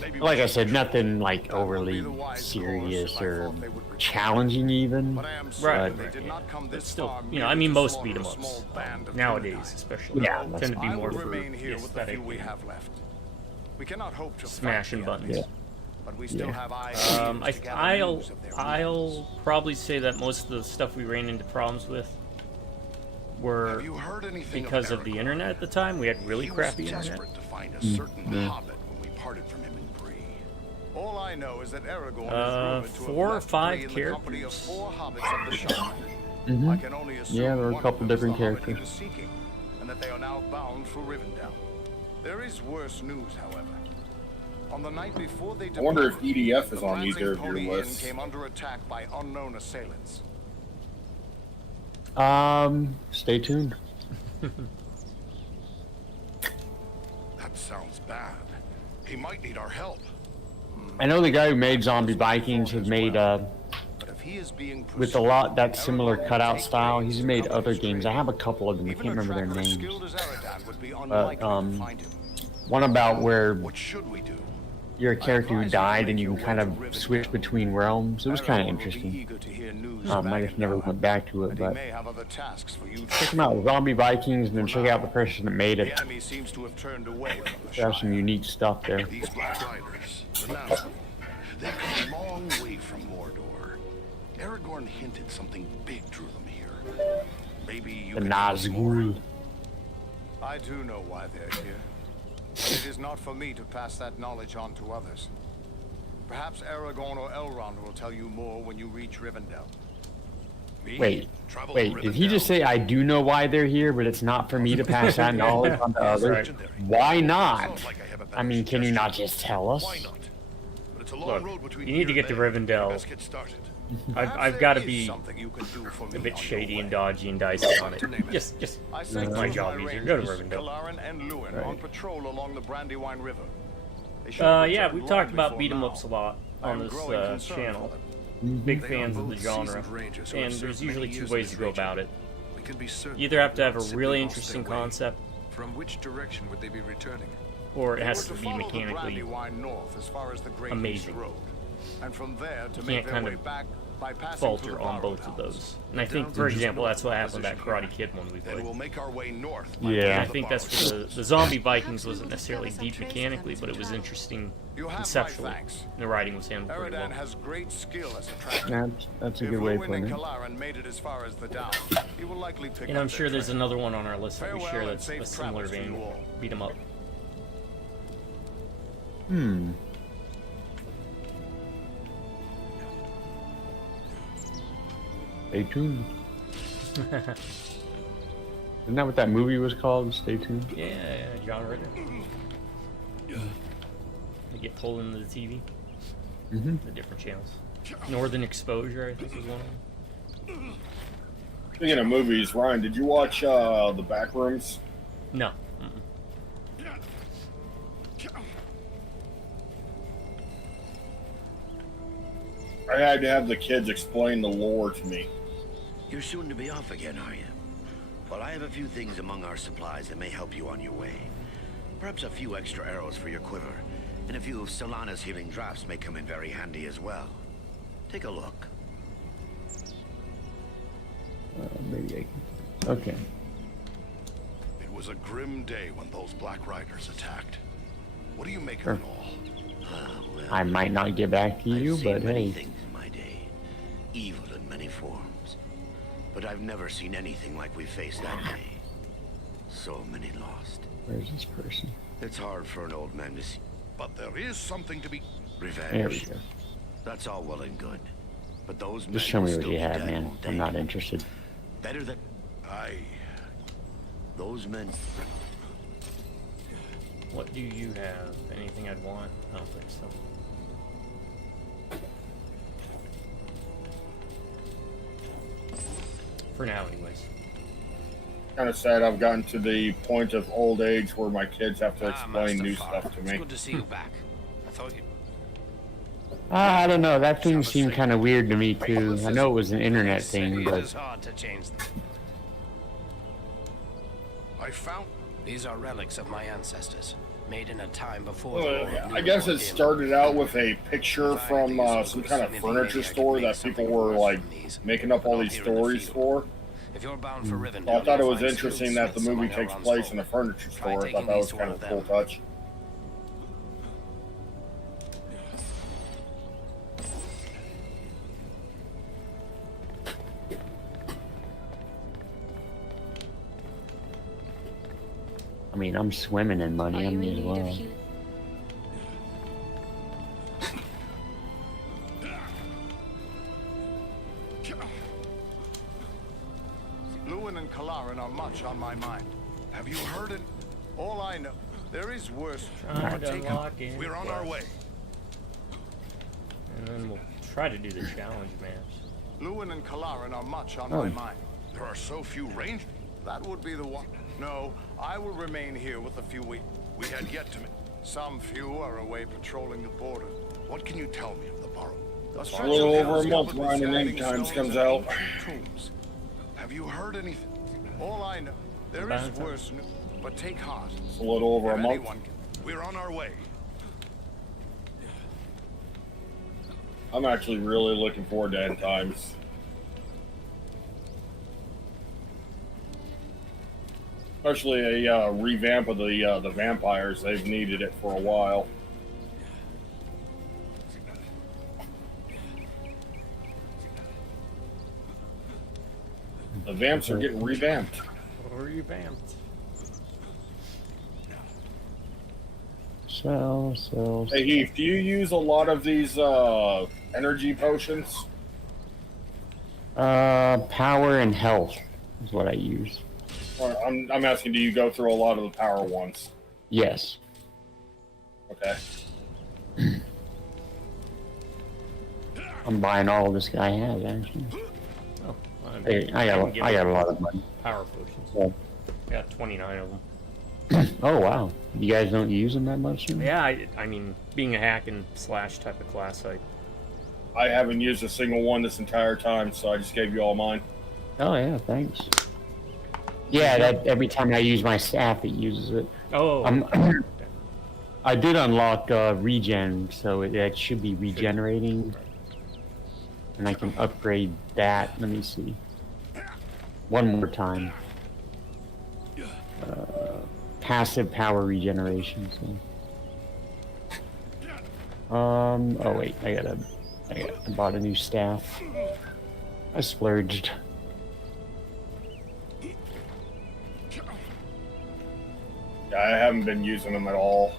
Maybe Like we I should said, shoot. nothing like That would be overly the wise serious course if I or thought they would return. challenging even. But I am Right, certain they right, did yeah. not come But this still, far you know, I merely mean, to most slaughter beat 'em a ups small band of nowadays, Jedi. especially, Yeah, tend to be I more will for remain the here with the aesthetic, few we have left. We cannot hope to smashing fight the buttons. enemies, but we still have eyes to gather I'll news of their movements. probably say that most of the stuff we ran into problems with were Have you heard anything because of the Aragorn? internet at the time. We had really He crappy was internet. desperate to find a certain hobbit when we parted from him in Bree. All I know is that Aragorn is rumored to have 4 or left 5 Bree in the company of characters. 4 hobbits of the Shire. Mhm. I can only assume Yeah, there were a one couple of them is different the hobbit he characters. was seeking, and that they are now bound for Rivendell. There is worse news, however. On the night before they I wonder if departed, EDF the is on Prancing either of Pony your Inn lists. came under attack by unknown assailants. Stay tuned. That sounds bad. He might need our help. I know the guy who made Zombie Vikings has made But if he is being with a lot that pursued, similar Aragorn will cutout take style. pains He's to made cover other his games. I trail. have a couple of them. I Even can't a remember their tracker as names. skilled as Aradan would be unlikely to find him. One about where What should we do? you're a character who advise you to died make and you your can kind way of to Rivendell. switch between realms. It was kind of Aragorn will be interesting. eager to hear news I of just never Agendath, went back to it, and he but may have other tasks for you to check them out, Zombie Vikings, and then check out the person that made The it. enemy seems to have turned away from the They have some Shire. unique stuff there. These Black Riders, the Nazgûl, they've come a long way from Mordor. Aragorn hinted something big drew them here. Maybe you The can tell us more. Nazgûl. I do know why they're here. It is not for me to pass that knowledge on to others. Perhaps Aragorn or Elrond will tell you more when you reach Rivendell. Me? Wait, Travel wait, to did he just Rivendell? say I do know why they're here, but it's not for me to pass that knowledge on to others? Why not? Sounds like I have a better I mean, can you suggestion. not just tell us? Why not? But it's a long Look, road between you need to here get to and there. Rivendell. Let's get started. I've Perhaps got to there be is something you can do for me a bit on your shady and way. dodgy and dicey on it. Just I make sent my two job of easier. Go to rangers, Rivendell. Kalarin and Lewin on patrol along the Brandywine River. They should Yeah, return we've long talked about before beat 'em now. ups a lot I on am this growing concerned channel. for them. Big fans of the genre, and there's usually 2 ways to go about it. You either have to have a really interesting concept, From which direction would they be returning? or it They has were to be follow the mechanically Brandywine north as far as the Great amazing. East Road, and from there to You make can't their kind way of back by passing through falter the on both of Borrowed House. those. And I think, for example, that's what happened with that Karate Kid one we Then played. we'll make our way north. by Yeah. way And of I the think that's Borrowed where House. the Zombie Vikings wasn't necessarily deep mechanically, but it was interesting You have my conceptually. thanks. And the writing was handled pretty Aradan well. has great skill as a tracker. That's a If good way of Lewin and putting it. Kalarin made it as far as the Downs, he will likely pick And up I'm their sure there's trail. another one on our list that we share Farewell and that's safe a similar travels to vein. you all. Beat 'em up. Stay tuned. Isn't that what that movie was called? Stay tuned. Yeah, John Ritter. They get pulled into the TV. The different channels. Northern Exposure, I think is one of them. Speaking of movies, Ryan, did you watch The Backrooms? No. I had to have the kids explain the lore to me. You're soon to be off again, are you? Well, I have a few things among our supplies that may help you on your way. Perhaps a few extra arrows for your quiver, and a few of Solana's healing drafts may come in very handy as well. Take a look. Maybe I can. Okay. It was a grim day when those Black Riders attacked. What do you make of it all? Well, I might not get back to you, I've seen but many hey. things in my day, evil in many forms, but I've never seen anything like we faced that day. So many lost. Where's this person? It's hard for an old man to see. But there is something to be... Revenge. There we go. That's all well and good, but those men Just show me will what still you be have, dead, man. won't they? I'm not interested. Better than those men. What do you have? Anything I'd want? I don't think so. For now, anyways. Kind of sad I've gotten to the point of old age where my kids have to explain new stuff to me. It's good to see you back. I thought you... I don't know. That thing seemed kind of weird to me, too. I know it was an internet thing, It but... is hard to change them. I found... These are relics of my ancestors, made in a time before. Well, I guess it started out with a picture from some kind of furniture store that people were like making up all these stories for. If you're bound for Rivendell, So I thought it you'll was find interesting that the movie silversmiths takes among place our in a furniture Try store. I taking thought that was these to kind one of a of cool them. touch. I mean, I'm swimming in money. Are I you in mean, need of well. healing? Lewin and Kalarin are much on my mind. Have you heard it? All I know, there is worse. Trying to unlock it. We're on our way. And then we'll try to do the challenge maps. Lewin and Kalarin are much on Oh. my mind. There are so few ranged. That would be the one. No, I will remain here with a few we had yet to meet. Some few are away patrolling the border. What can you tell me of the Burrow? A little over a month, Ryan, and End Times comes out. Tombs. Have you heard anything? All I know, there is Valentine. worse news. But take heart. It's a little over a If month. anyone can- We're on our way. I'm actually really looking forward to End Times. Especially a revamp of the vampires. They've needed it for a while. The vamps are getting revamped. Revamped. So. Hey Heath, do you use a lot of these energy potions? Power and health is what I use. Or I'm asking, do you go through a lot of the power ones? Yes. Okay. I'm buying all this guy has, actually. Oh, Hey, I got a lot of money. power potions. Yeah. I got 29 of them. Oh, wow. You guys don't use them that much? Then? Yeah, I mean, being a hack and slash type of class, I haven't used a single one this entire time, so I just gave you all mine. Oh, yeah, thanks. Yeah, that every time I use my staff, it uses it. Oh. I did unlock regen, so that should be regenerating. And I can upgrade that. Let me see. One more time. Passive power regeneration. So. Oh wait, I bought a new staff. I splurged. Yeah, I haven't been using them at all.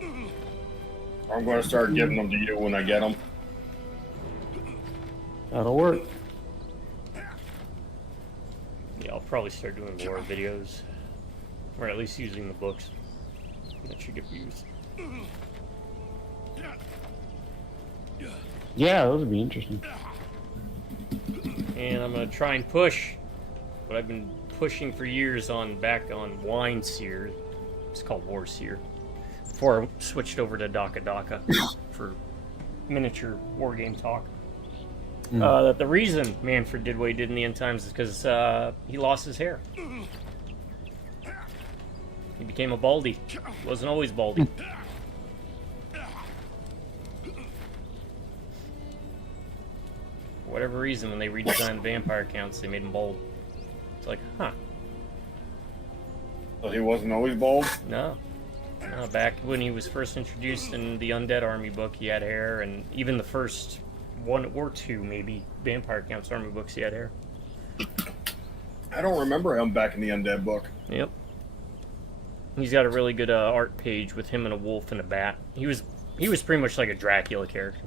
I'm going to start giving them to you when I get them. That'll work. Yeah, I'll probably start doing more videos. Or at least using the books. That should get views. Yeah, those would be interesting. And I'm gonna try and push what I've been pushing for years back on Wine Seer. It's called War Seer. Before I switched over to Daka Daka for miniature war game talk. That the reason Manfred did what he did in the end times is because he lost his hair. He became a baldy. He wasn't always baldy. For whatever reason, when they redesigned vampire counts, they made him bald. It's like, huh. So he wasn't always bald? No. No, back when he was first introduced in the Undead Army book, he had hair, and even the first one or two, maybe, Vampire Counts Army books, he had hair. I don't remember him back in the Undead book. Yep. He's got a really good art page with him and a wolf and a bat. He was pretty much like a Dracula character.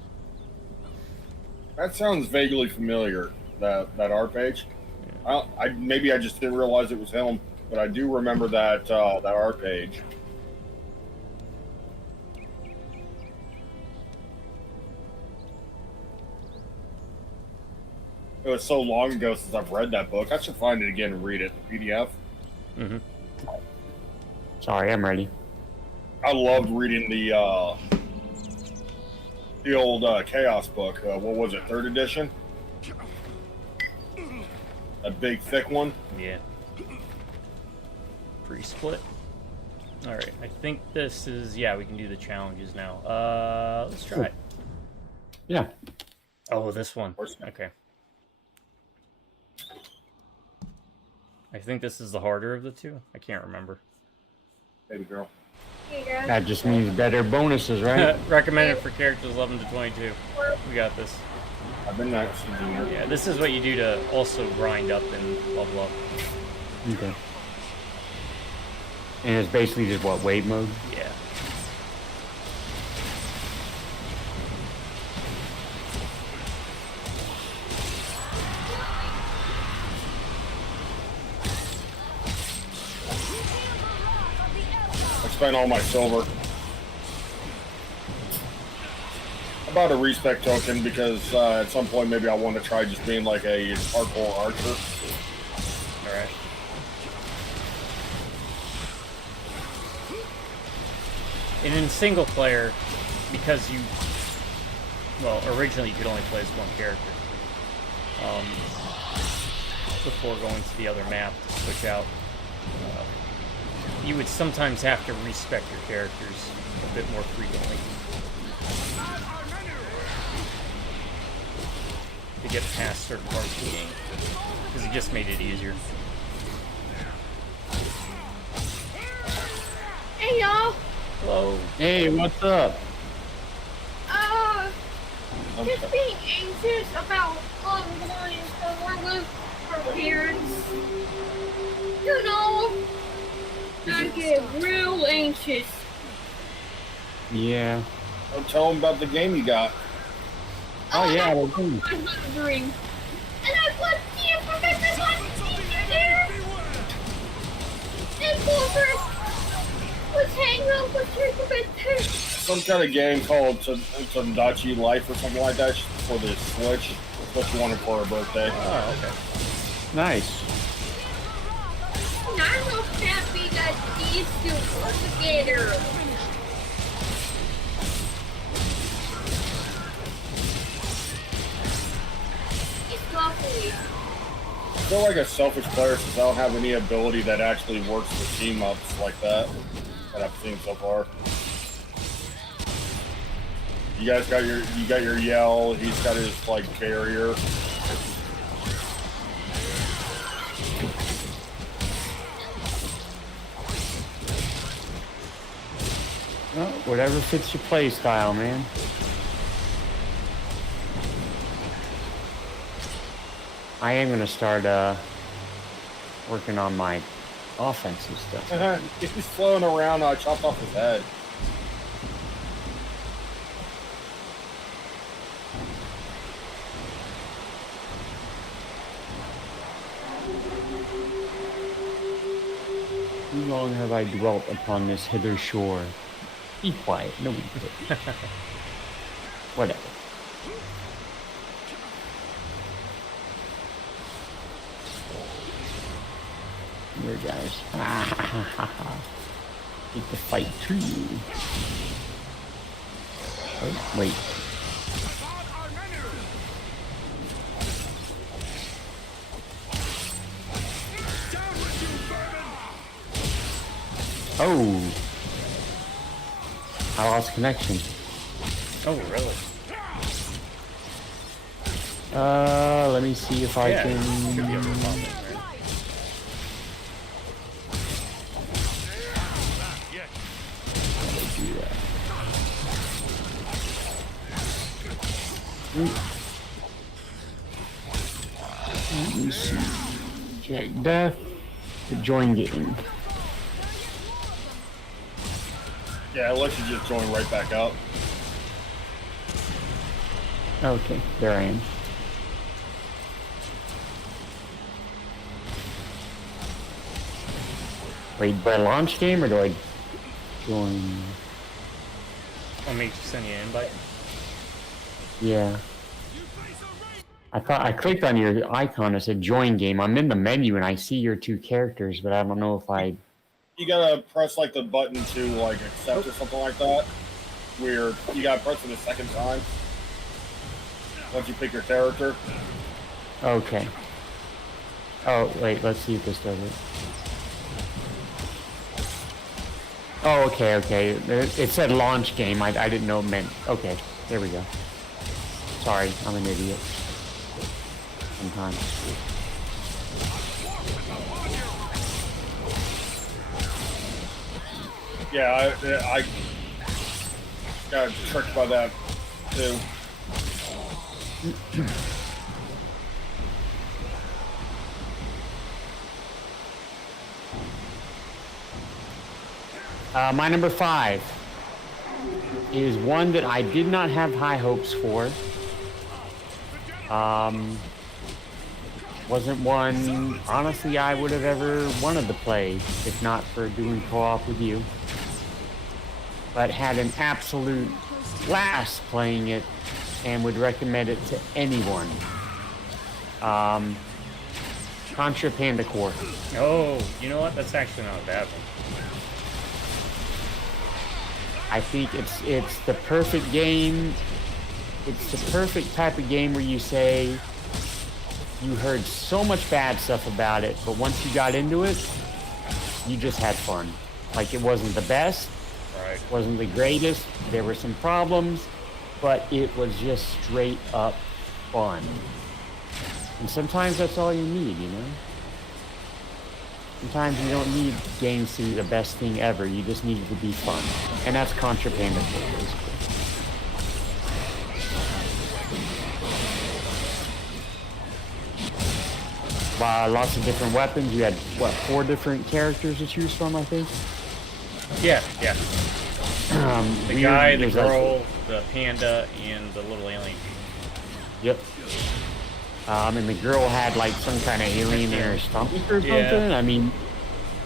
That sounds vaguely familiar, that art page. Yeah. Maybe I just didn't realize it was him, but I do remember that art page. It was so long ago since I've read that book. I should find it again and read it. PDF. Mm-hmm. Sorry, I'm ready. I loved reading the old Chaos book. What was it, 3rd edition? A big, thick one? Yeah. Pre-split. Alright, I think this is... Yeah, we can do the challenges now. Let's try it. Yeah. Oh, this one. Okay. I think this is the harder of the two. I can't remember. Baby girl. That just means better bonuses, right? Recommended for characters 11 to 22. We got this. I've been nice. Yeah, this is what you do to also grind up and level up. Okay. And it's basically just what, wave mode? Yeah. Spent all my silver. I bought a respect token because at some point maybe I want to try just being like a hardcore archer. Alright. And in single player, because you... Well, originally you could only play as one character. Before going to the other map to switch out. You would sometimes have to respec your characters a bit more frequently to get past certain parts of the game, because it just made it easier. Hey y'all! Hello. Hey, what's up? Just being anxious about going somewhere with her parents. You know, I get real anxious. Yeah. Don't tell them about the game you got. Oh yeah, I dream. And I want you for everyone there. And Booker was hanging out with her. Some kind of game called Tomodachi Life or something like that for the Switch. That's what you wanted for her birthday. Oh, okay. Nice. And I'm so happy that these two are together. It's lovely. I feel like a selfish player since I don't have any ability that actually works with team ups like that I've seen so far. You guys got your yell. He's got his like carrier. Well, whatever fits your play style, man. I am gonna start working on my offensive stuff. He's floating around. I chopped off his head. Too long have I dwelt upon this hither shore. Be quiet, nobody could. Whatever. Here, guys. Take the fight to you. Oh, wait. Oh! I lost connection. Oh, really? Let me see if I can... Should be able to pop it, right? Do that. Let me see. Check death. Join game. Yeah, it lets you just join right back up. Okay, there I am. Wait, do I launch game or do I join? I'll make you send you an invite. Yeah. I thought I clicked on your icon. It said join game. I'm in the menu and I see your two characters, but I don't know if I. You gotta press like the button to like accept or something like that. Where you gotta press it a second time once you pick your character. Okay. Oh wait, let's see if this does it. Oh, okay, okay. It said launch game. I didn't know it meant. Okay, there we go. Sorry, I'm an idiot. Sometimes. Yeah, I got tricked by that too. My number 5 is one that I did not have high hopes for. Wasn't one, honestly, I would have ever wanted to play if not for doing co-op with you. But had an absolute blast playing it and would recommend it to anyone. Contra Panda Corps. Oh, you know what? That's actually not a bad one. I think it's the perfect game. It's the perfect type of game where you say you heard so much bad stuff about it, but once you got into it, you just had fun. Like, it wasn't the best, Right. wasn't the greatest, there were some problems, but it was just straight up fun. And sometimes that's all you need, you know? Sometimes you don't need games to be the best thing ever, you just need it to be fun. And that's Contra Panda Corps, basically. Lots of different weapons. You had, what, 4 different characters to choose from, I think? Yeah, yeah. The guy, the there's girl, like, the panda, and the little alien. Yep. And the girl had like some kind of alien in her stomach or something. Yeah. I mean,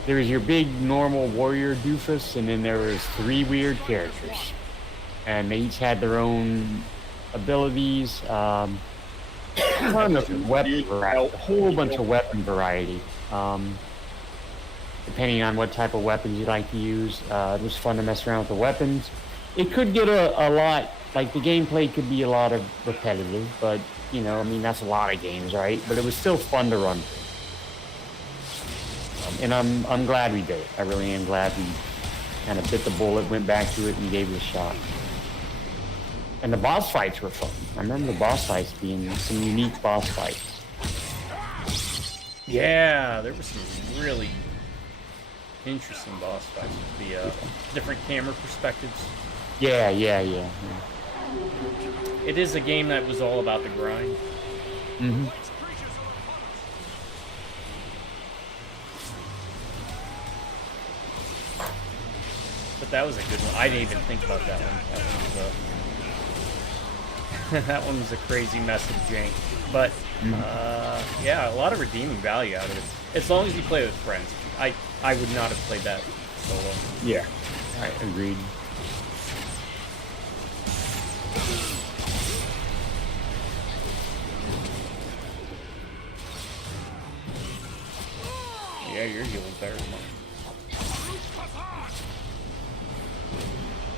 there was your big normal warrior doofus, and then there was 3 weird characters. And they each had their own abilities. Ton of weapon variety, a whole bunch of weapon variety. Depending on what type of weapons you like to use. It was fun to mess around with the weapons. It could get a lot, like the gameplay could be a lot of repetitive, but you know, I mean, that's a lot of games, right? But it was still fun to run. And I'm glad we did it. I really am glad we kind of bit the bullet, went back to it, and gave it a shot. And the boss fights were fun. I remember the boss fights being some unique boss fights. Yeah, there were some really interesting boss fights with the different camera perspectives. Yeah. It is a game that was all about the grind. Mm-hmm. But that was a good one. I didn't even think about that one. That one was a crazy mess of jank. But, yeah, a lot of redeeming value out of it. As long as you play with friends. I would not have played that solo. Yeah, I agreed. Yeah, your healing's better than mine.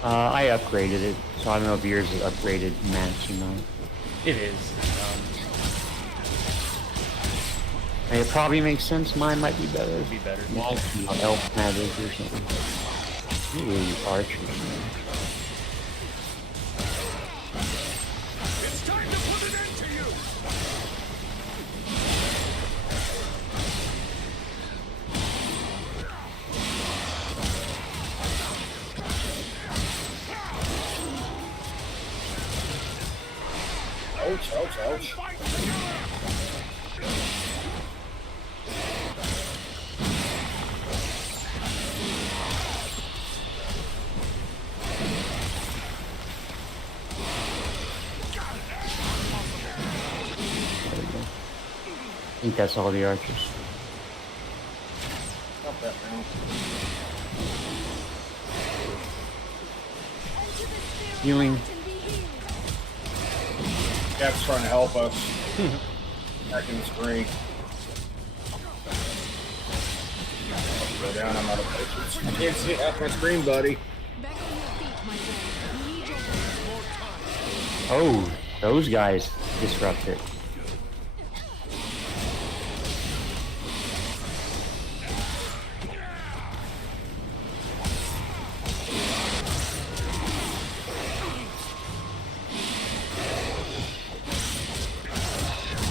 I upgraded it, so I don't know if yours is upgraded match or not. It is. And it probably makes sense. Mine might be better. It'd be better. Elf magic or something. Ooh, archer. It's time to put an end to you! Ouch, ouch, ouch. I think that's all the archers. Stop that now. Healing. Cat's trying to help us. Back in the screen. Go down, I'm out of patience. I can't see half my screen, buddy. Back on your feet, my friend. We need your help. Oh, those guys disrupt it.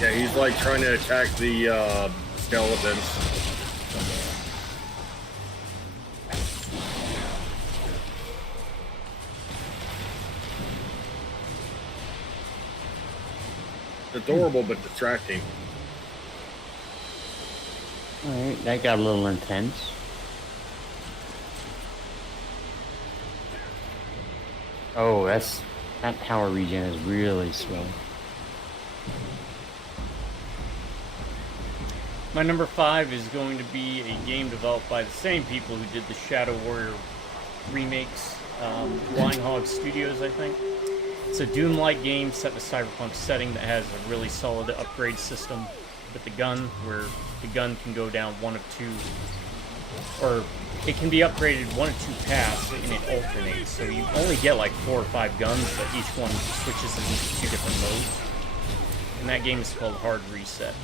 Yeah, he's like trying to attack the skeletons. Adorable but distracting. Alright, that got a little intense. Oh, that power regen is really slow. My number 5 is going to be a game developed by the same people who did the Shadow Warrior remakes, Flying Hog Studios, I think. It's a Doom-like game set in a cyberpunk setting that has a really solid upgrade system with the gun, where the gun can go down one of two, or it can be upgraded one of two paths, and it alternates. So you only get like 4 or 5 guns, but each one switches into 2 different modes. And that game is called Hard Reset,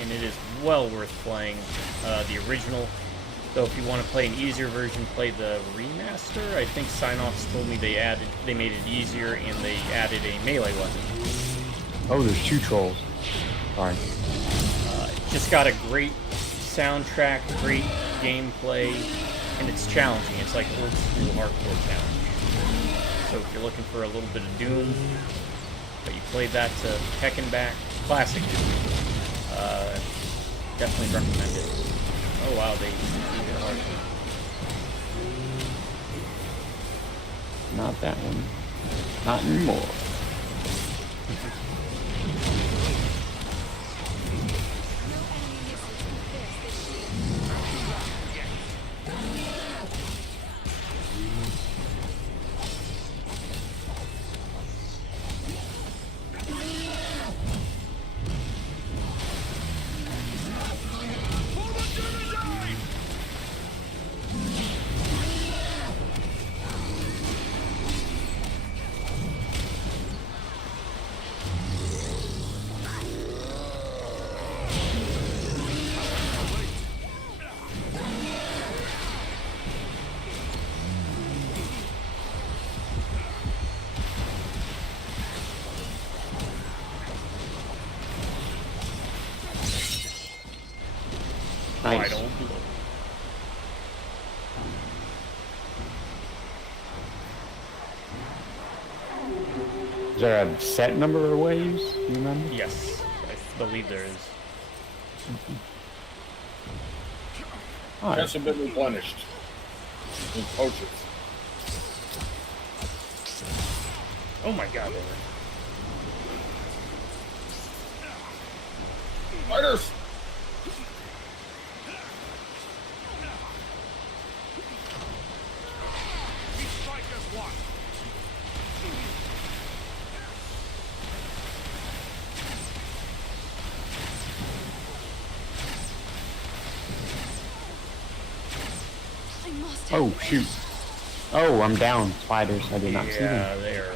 and it is well worth playing. The original, though, if you want to play an easier version, play the remaster. I think Sign-Offs told me they made it easier, and they added a melee weapon. Oh, there's 2 trolls. Sorry. Just got a great soundtrack, great gameplay, and it's challenging. It's like old school hardcore challenge. So if you're looking for a little bit of Doom, but you played that to heck and back, classic Doom. Definitely recommend it. Oh wow, they hit hard. Not that one. Not anymore. Nice. Wide old blow. Is there a set number of waves? Do you remember? Yes, I believe there is. Alright. That's been replenished. In potions. Oh my god, Fighters! Oh, shoot. Oh, I'm down. Spiders. I did not see them. Yeah, they're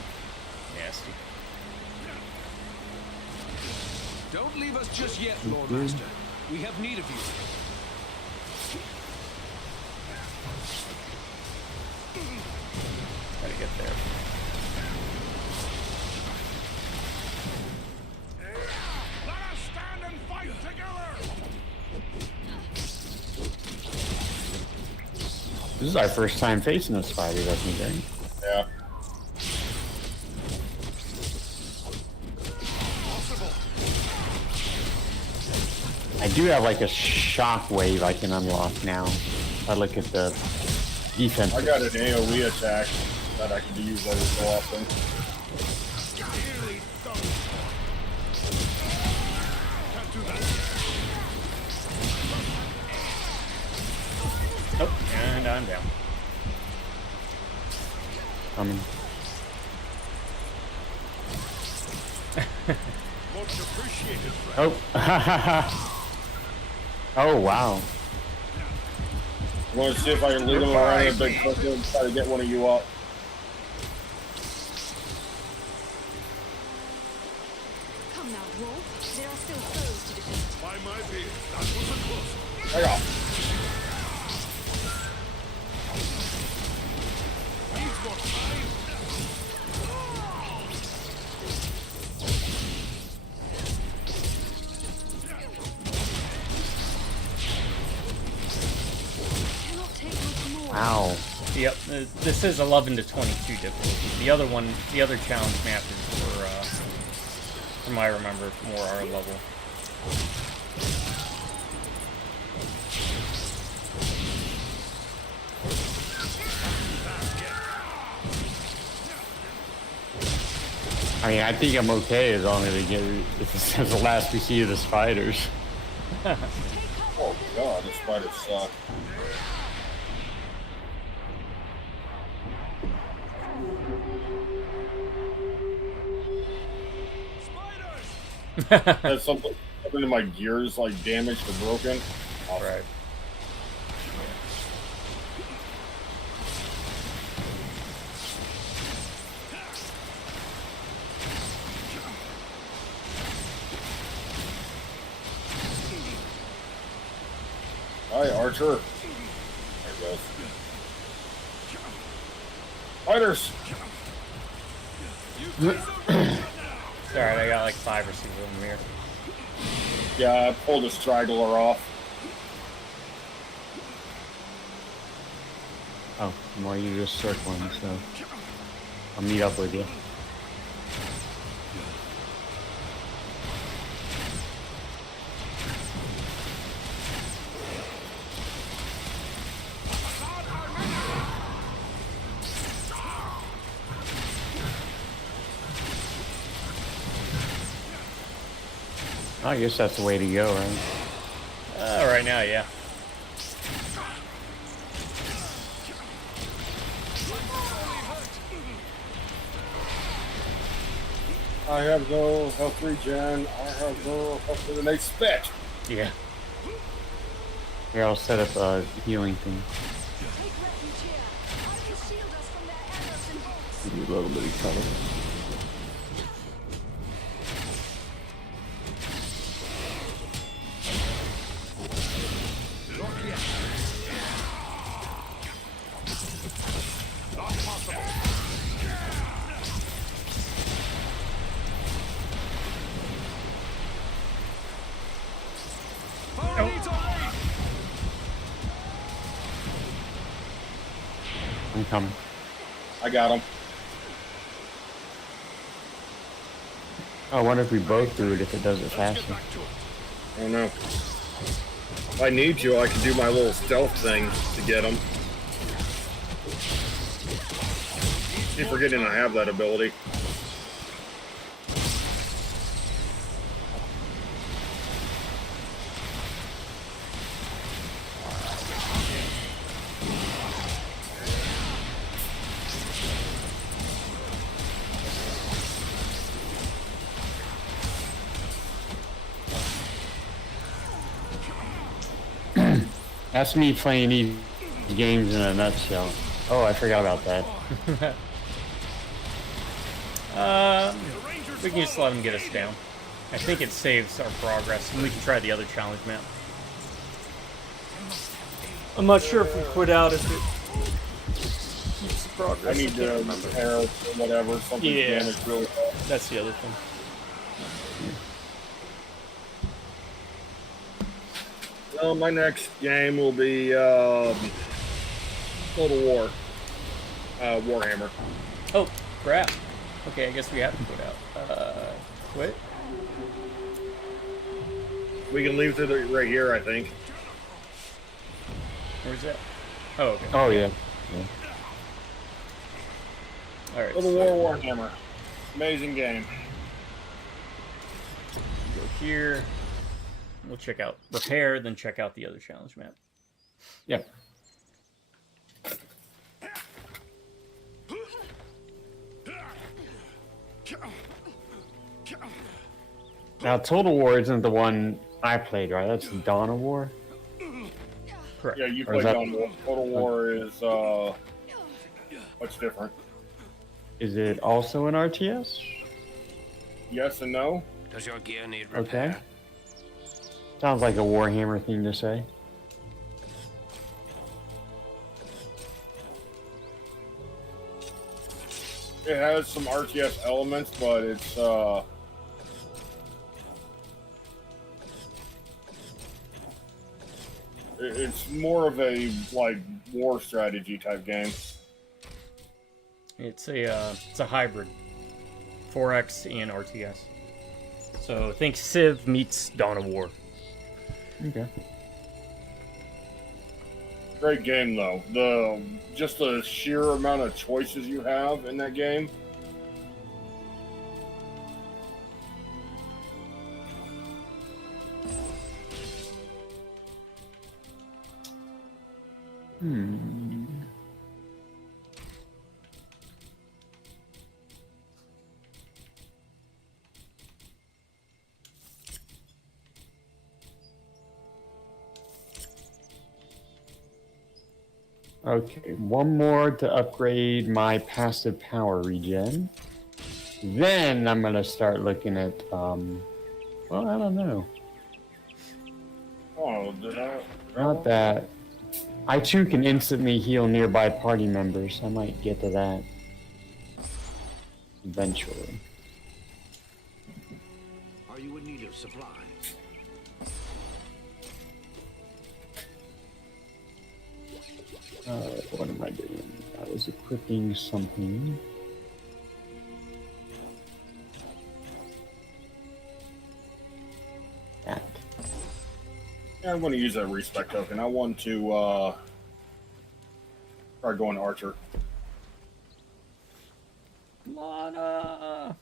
nasty. Don't leave us just yet, Lord Master. We have need of you. Gotta get there. Let us stand and fight together! This is our first time facing those spiders, I think, right? Yeah. I do have like a shock wave I can unlock now. If I look at the defense. I got an AoE attack that I can use every so often. Oh, and I'm down. Coming. Most appreciated, friend. Oh. Oh, wow. I want to see if I can lead them around in a big circle and try to get one of you up. Come now, dwarf. There are still foes to defeat. By my beard, that was a close one. Hang on. Needs more time. Cannot take much more. Wow. Yep, this is 11 to 22 difficulty. The other one, the other challenge map is from I remember, more our level. I mean, I think I'm okay as long as I get if this is the last we see of the spiders. Oh god, the spiders suck. Has something in my gears like damaged or broken. All right. Hi, Archer. There he goes. Spiders! It's alright, I got like 5 or 6 of them here. Yeah, I pulled a straggler off. Oh, well, you're just circling, so I'll meet up with you. I guess that's the way to go, right? Right now, yeah. I have no health regen. I have no health regen. They spit! Yeah. Here, I'll set up a healing thing. Take refuge here. I will shield us from their arrows and bolts. Give you a little bit of color. I'm coming. I got him. I wonder if we both do it if it does it faster. I don't know. If I need you, I can do my little stealth thing to get him. Keep forgetting I have that ability. That's me playing easy games in a nutshell. Oh, I forgot about that. We can just let him get us down. I think it saves our progress, and we can try the other challenge map. I'm not sure if we quit out if it keeps progress. I need to repair or whatever. Something damaged really bad. That's the other thing. Well, my next game will be Total War. Warhammer. Oh, crap. Okay, I guess we have to quit out. Quit? We can leave it right here, I think. Where's that? Oh, okay. Oh, yeah. Alright. Total War Warhammer. Amazing game. Go here. We'll check out repair, then check out the other challenge map. Yep. Now, Total War isn't the one I played, right? That's Dawn of War? Correct. Yeah, you Or is played that- Dawn of War. Total War is much different. Is it also an RTS? Yes and no. Does your gear need repair? Okay. Sounds like a Warhammer thing to say. It has some RTS elements, but it's more of a like war strategy type game. It's a hybrid. 4X and RTS. So think Civ meets Dawn of War. Okay. Great game though. Just the sheer amount of choices you have in that game. Okay, one more to upgrade my passive power regen. Then I'm gonna start looking at, well, I don't know. Oh, did I? Not that. I too can instantly heal nearby party members. I might get to that eventually. Are you in need of supplies? What am I doing? I was equipping something. That. Yeah, I'm going to use that respect token. I want to try going Archer. Lana!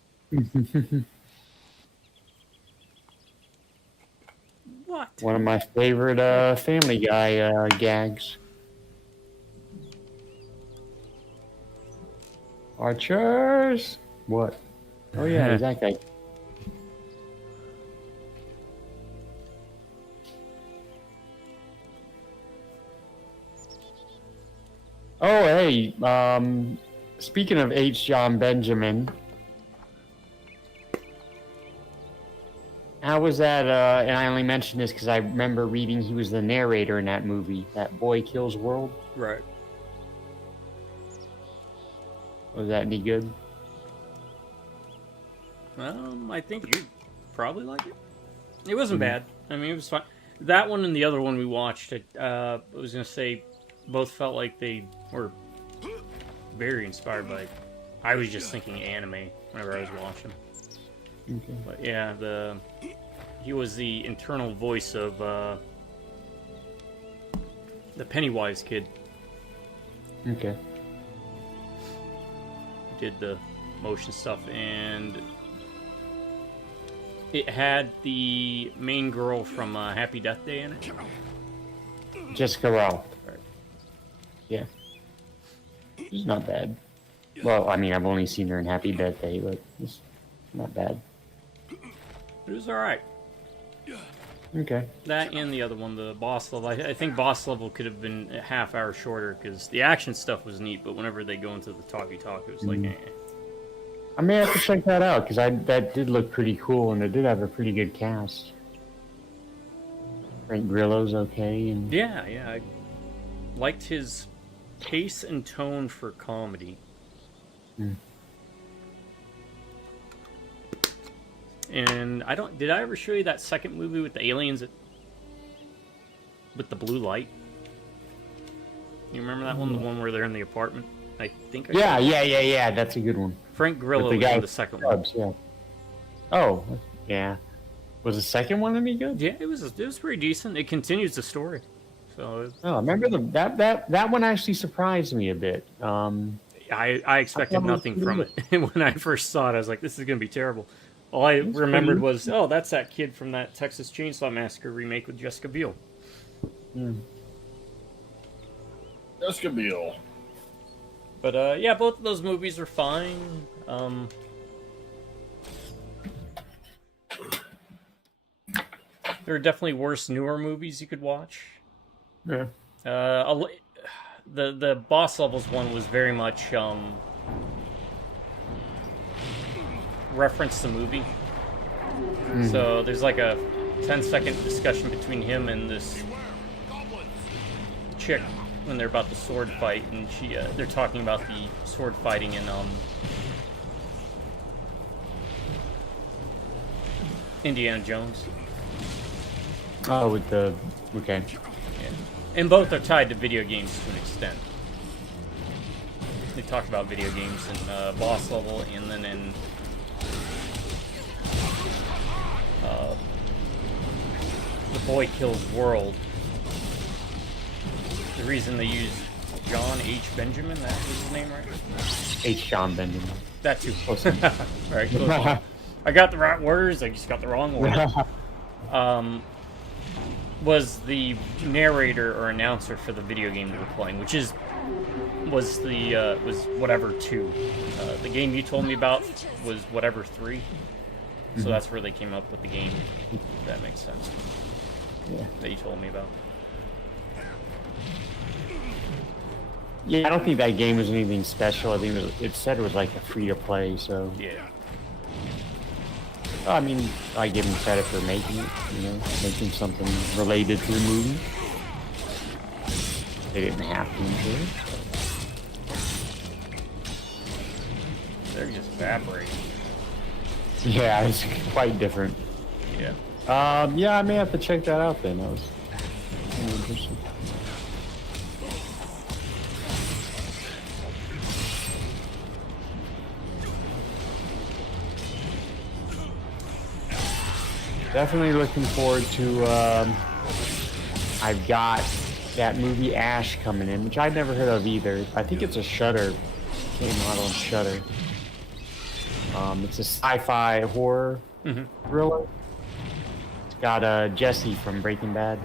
What? One of my favorite Family Guy gags. Archers! What? Oh yeah, he's that guy. Oh hey, speaking of H. John Benjamin, how was that? And I only mention this because I remember reading he was the narrator in that movie, That Boy Kills World. Right. Was that any good? I think you'd probably like it. It wasn't bad. I mean, it was fun. That one and the other one we watched, I was going to say, both felt like they were very inspired by... I was just thinking anime whenever I was watching. Okay. But yeah, he was the internal voice of the Pennywise kid. Okay. Did the motion stuff, and it had the main girl from Happy Death Day in it. Jessica Ralph. Right. Yeah. She's not bad. Well, I mean, I've only seen her in Happy Death Day, but it's not bad. It was alright. Okay. That and the other one, the boss level. I think boss level could have been a half hour shorter because the action stuff was neat, but whenever they go into the talky talk, it was like, eh. I may have to check that out because that did look pretty cool and it did have a pretty good cast. Frank Grillo's okay, and Yeah, I liked his pace and tone for comedy. And did I ever show you that second movie with the aliens with the blue light? You remember that one? The one where they're in the apartment? I think Yeah, that's a good one. Frank Grillo was in the second one. Yeah. Oh, yeah. Was the second one any good? Yeah, it was pretty decent. It continues the story. So I remember that one actually surprised me a bit. I expected nothing from it. And when I first saw it, I was like, this is going to be terrible. All I remembered was, oh, that's that kid from that Texas Chainsaw Massacre remake with Jessica Biel. Jessica Biel. But, yeah, both of those movies are fine. There are definitely worse, newer movies you could watch. Yeah. The boss levels one was very much reference the movie. So there's like a 10-second discussion between him and this chick when they're about the sword fight, and they're talking about the sword fighting in Indiana Jones. Oh, with the okay. Yeah. And both are tied to video games to an extent. They talk about video games in boss level, and then in The Boy Kills World. The reason they used John H. Benjamin, that was his name, right? H. John Benjamin. That too. Right, close. I got the right words, I just got the wrong words. Was the narrator or announcer for the video game they were playing, which was whatever 2. The game you told me about was whatever 3. So that's where they came up with the game. If that makes sense. Yeah. That you told me about. Yeah, I don't think that game was anything special. I think it said it was like a free-to-play, so... Yeah. I mean, I give them credit for making it, making something related to the movie. They didn't have to do it. They're just evaporating. Yeah, it's quite different. Yeah. Yeah, I may have to check that out then. That was interesting. Definitely looking forward to, I've got that movie Ash coming in, which I'd never heard of either. I think it's a Shudder, came out on Shudder. It's a sci-fi horror thriller. It's got Jesse from Breaking Bad.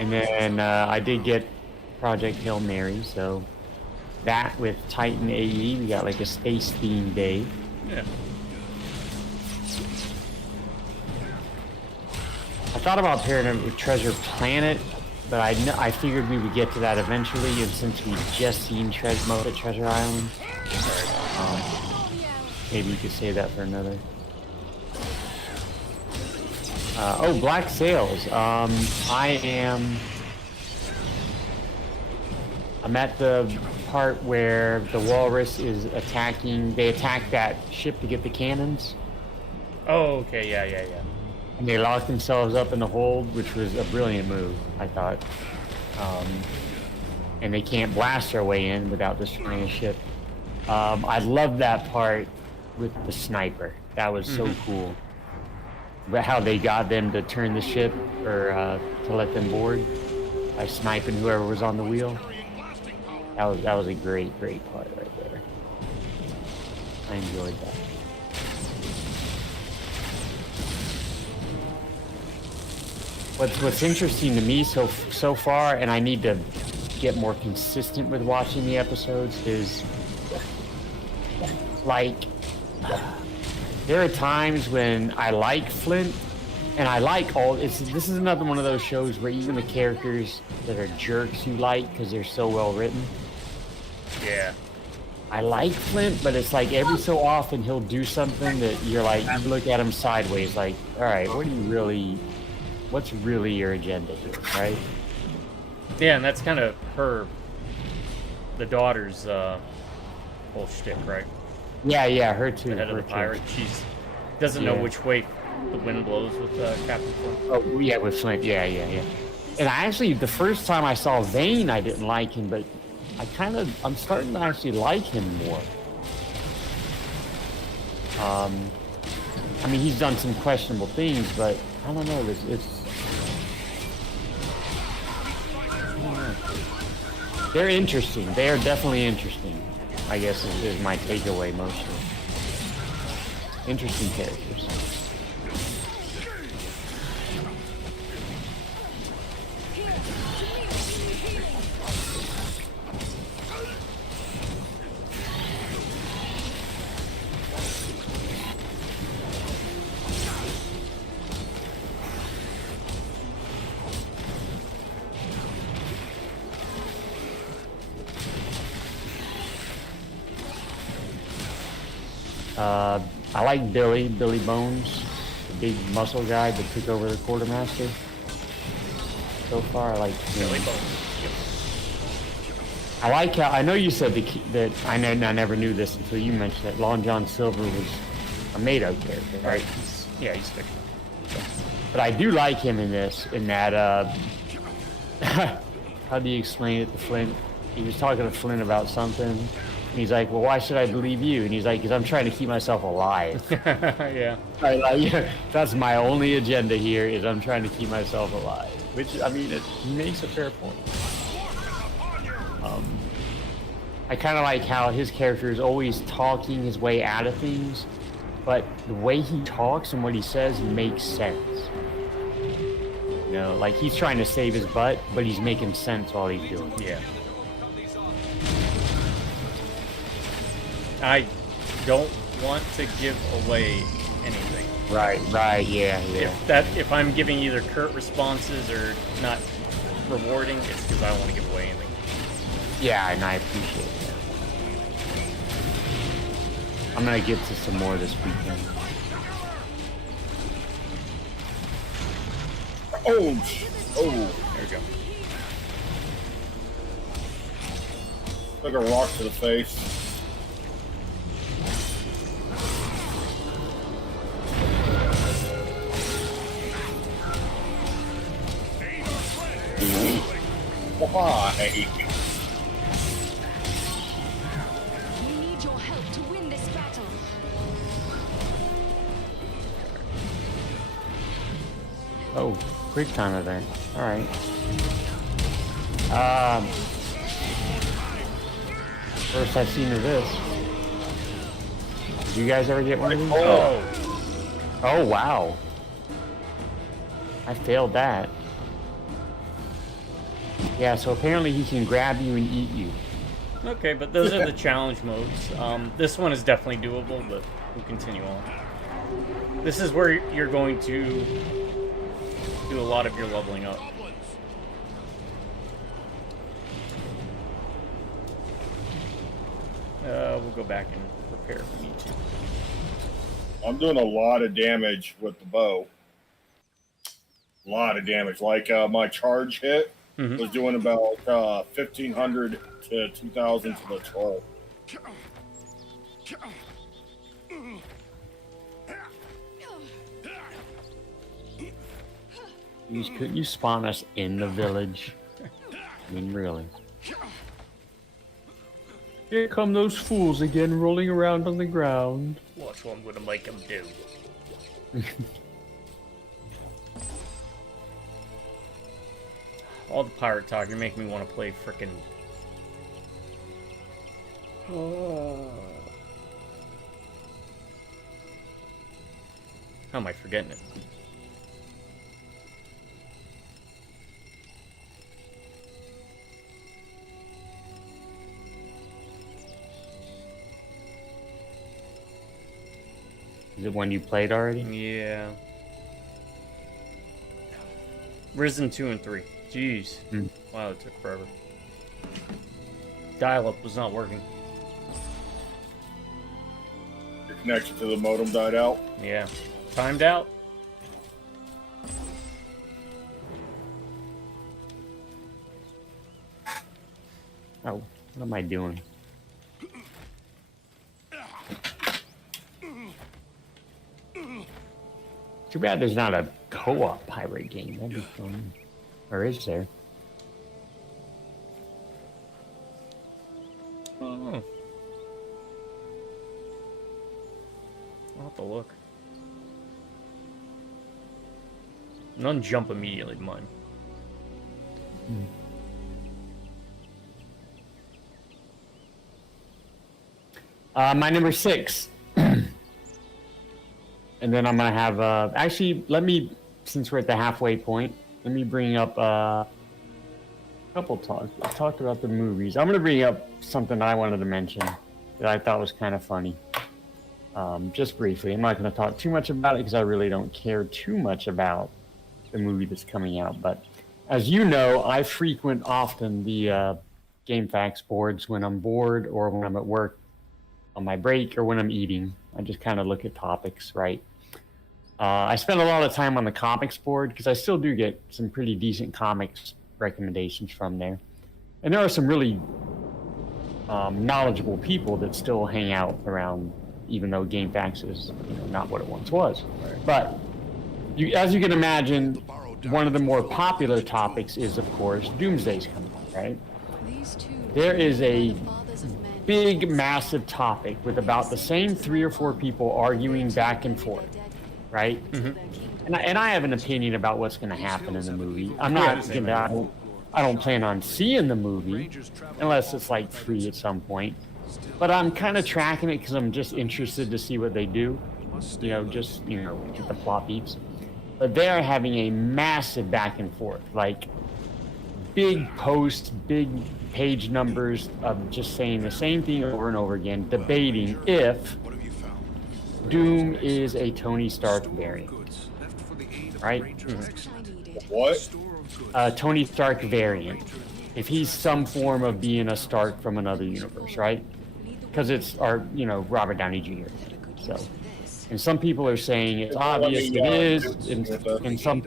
And then I did get Project Hail Mary, so that with Titan AE, we got like a space themed day. Yeah. I thought about pairing it with Treasure Planet, but I figured we would get to that eventually, and since we just seen Mode at Treasure Island, maybe you could save that for another. Oh, Black Sails. I'm at the part where the walrus is attacking. They attack that ship to get the cannons. Oh, okay, yeah. And they locked themselves up in the hold, which was a brilliant move, I thought. And they can't blast their way in without destroying a ship. I love that part with the sniper. That was so cool. But how they got them to turn the ship, or to let them board, by sniping whoever was on the wheel. That was a great part right there. I enjoyed that. What's interesting to me so far, and I need to get more consistent with watching the episodes, is like there are times when I like Flint, and I like all. This is another one of those shows where even the characters that are jerks you like because they're so well written. Yeah. I like Flint, but it's like every so often he'll do something that you're like, you look at him sideways, like, all right, what's really your agenda here, right? Yeah, and that's kind of the daughter's whole shtick, right? Yeah, her too. The head of the pirate. She's doesn't know which way the wind blows with Captain Flint. Oh, yeah, with Flint. Yeah. And I actually, the first time I saw Vane, I didn't like him, but I'm starting to actually like him more. I mean, he's done some questionable things, but I don't know. They're interesting. They are definitely interesting, I guess is my takeaway mostly. Interesting characters. I like Billy Bones, the big muscle guy that took over the quartermaster. So far, I like Billy Bones. I like how, I know you said that I never knew this until you mentioned that Long John Silver was a made-up character, right? Yeah, he's fictional. But I do like him in this, in that, how do you explain it to Flint? He was talking to Flint about something. And he's like, well, why should I believe you? And he's like, because I'm trying to keep myself alive. Yeah. That's my only agenda here is I'm trying to keep myself alive. Which, I mean, it makes a fair point. I kind of like how his character is always talking his way out of things, but the way he talks and what he says makes sense. You know, like he's trying to save his butt, but he's making sense while he's doing it. Yeah. I don't want to give away anything. Right, yeah. If I'm giving either curt responses or not rewarding, it's because I don't want to give away anything. Yeah, and I appreciate that. I'm gonna get to some more this weekend. Oh, there we go. Took a rock to the face. Why? We need your help to win this battle. Oh, quick time event. All right. First I've seen of this. Did you guys ever get one of these? Oh, wow. I failed that. Yeah, so apparently he can grab you and eat you. Okay, but those are the challenge modes. This one is definitely doable, but we'll continue on. This is where you're going to do a lot of your leveling up. We'll go back and repair if we need to. I'm doing a lot of damage with the bow. A lot of damage. Like my charge hit was doing about 1,500 to 2,000 to the troll. Couldn't you spawn us in the village? I mean, really. Here come those fools again, rolling around on the ground. Watch what I'm gonna make them do. All the pirate talk, you're making me want to play frickin'... How am I forgetting it? Is it one you played already? Yeah. Risen 2 and 3. Jeez. Wow, it took forever. Dial-up was not working. Your connection to the modem died out. Yeah. Timed out. Oh, what am I doing? Too bad there's not a co-op pirate game. That'd be fun. Or is there? Oh. I'll have to look. None jump immediately to mine. My number 6. And then I'm going to have, actually, let me, since we're at the halfway point, let me bring up a couple talks. I talked about the movies. I'm going to bring up something I wanted to mention that I thought was kind of funny. Just briefly. I'm not going to talk too much about it because I really don't care too much about the movie that's coming out. But as you know, I frequent often the GameFAQs boards when I'm bored or when I'm at work on my break or when I'm eating. I just kind of look at topics, right? I spend a lot of time on the comics board because I still do get some pretty decent comics recommendations from there. And there are some really knowledgeable people that still hang out around, even though GameFAQs is not what it once was. But as you can imagine, one of the more popular topics is, of course, Doomsday's coming out, right? There is a big, massive topic with about the same 3 or 4 people arguing back and forth, right? And I have an opinion about what's going to happen in the movie. I'm not gonna, I don't plan on seeing the movie unless it's like free at some point. But I'm kind of tracking it because I'm just interested to see what they do. Just get the plot beats. But they are having a massive back and forth, like big posts, big page numbers of just saying the same thing over and over again, debating if Doom is a Tony Stark variant. Right? What? Tony Stark variant. If he's some form of being a Stark from another universe, right? Because it's Robert Downey Jr. So, and some people are saying it's obvious it is, and some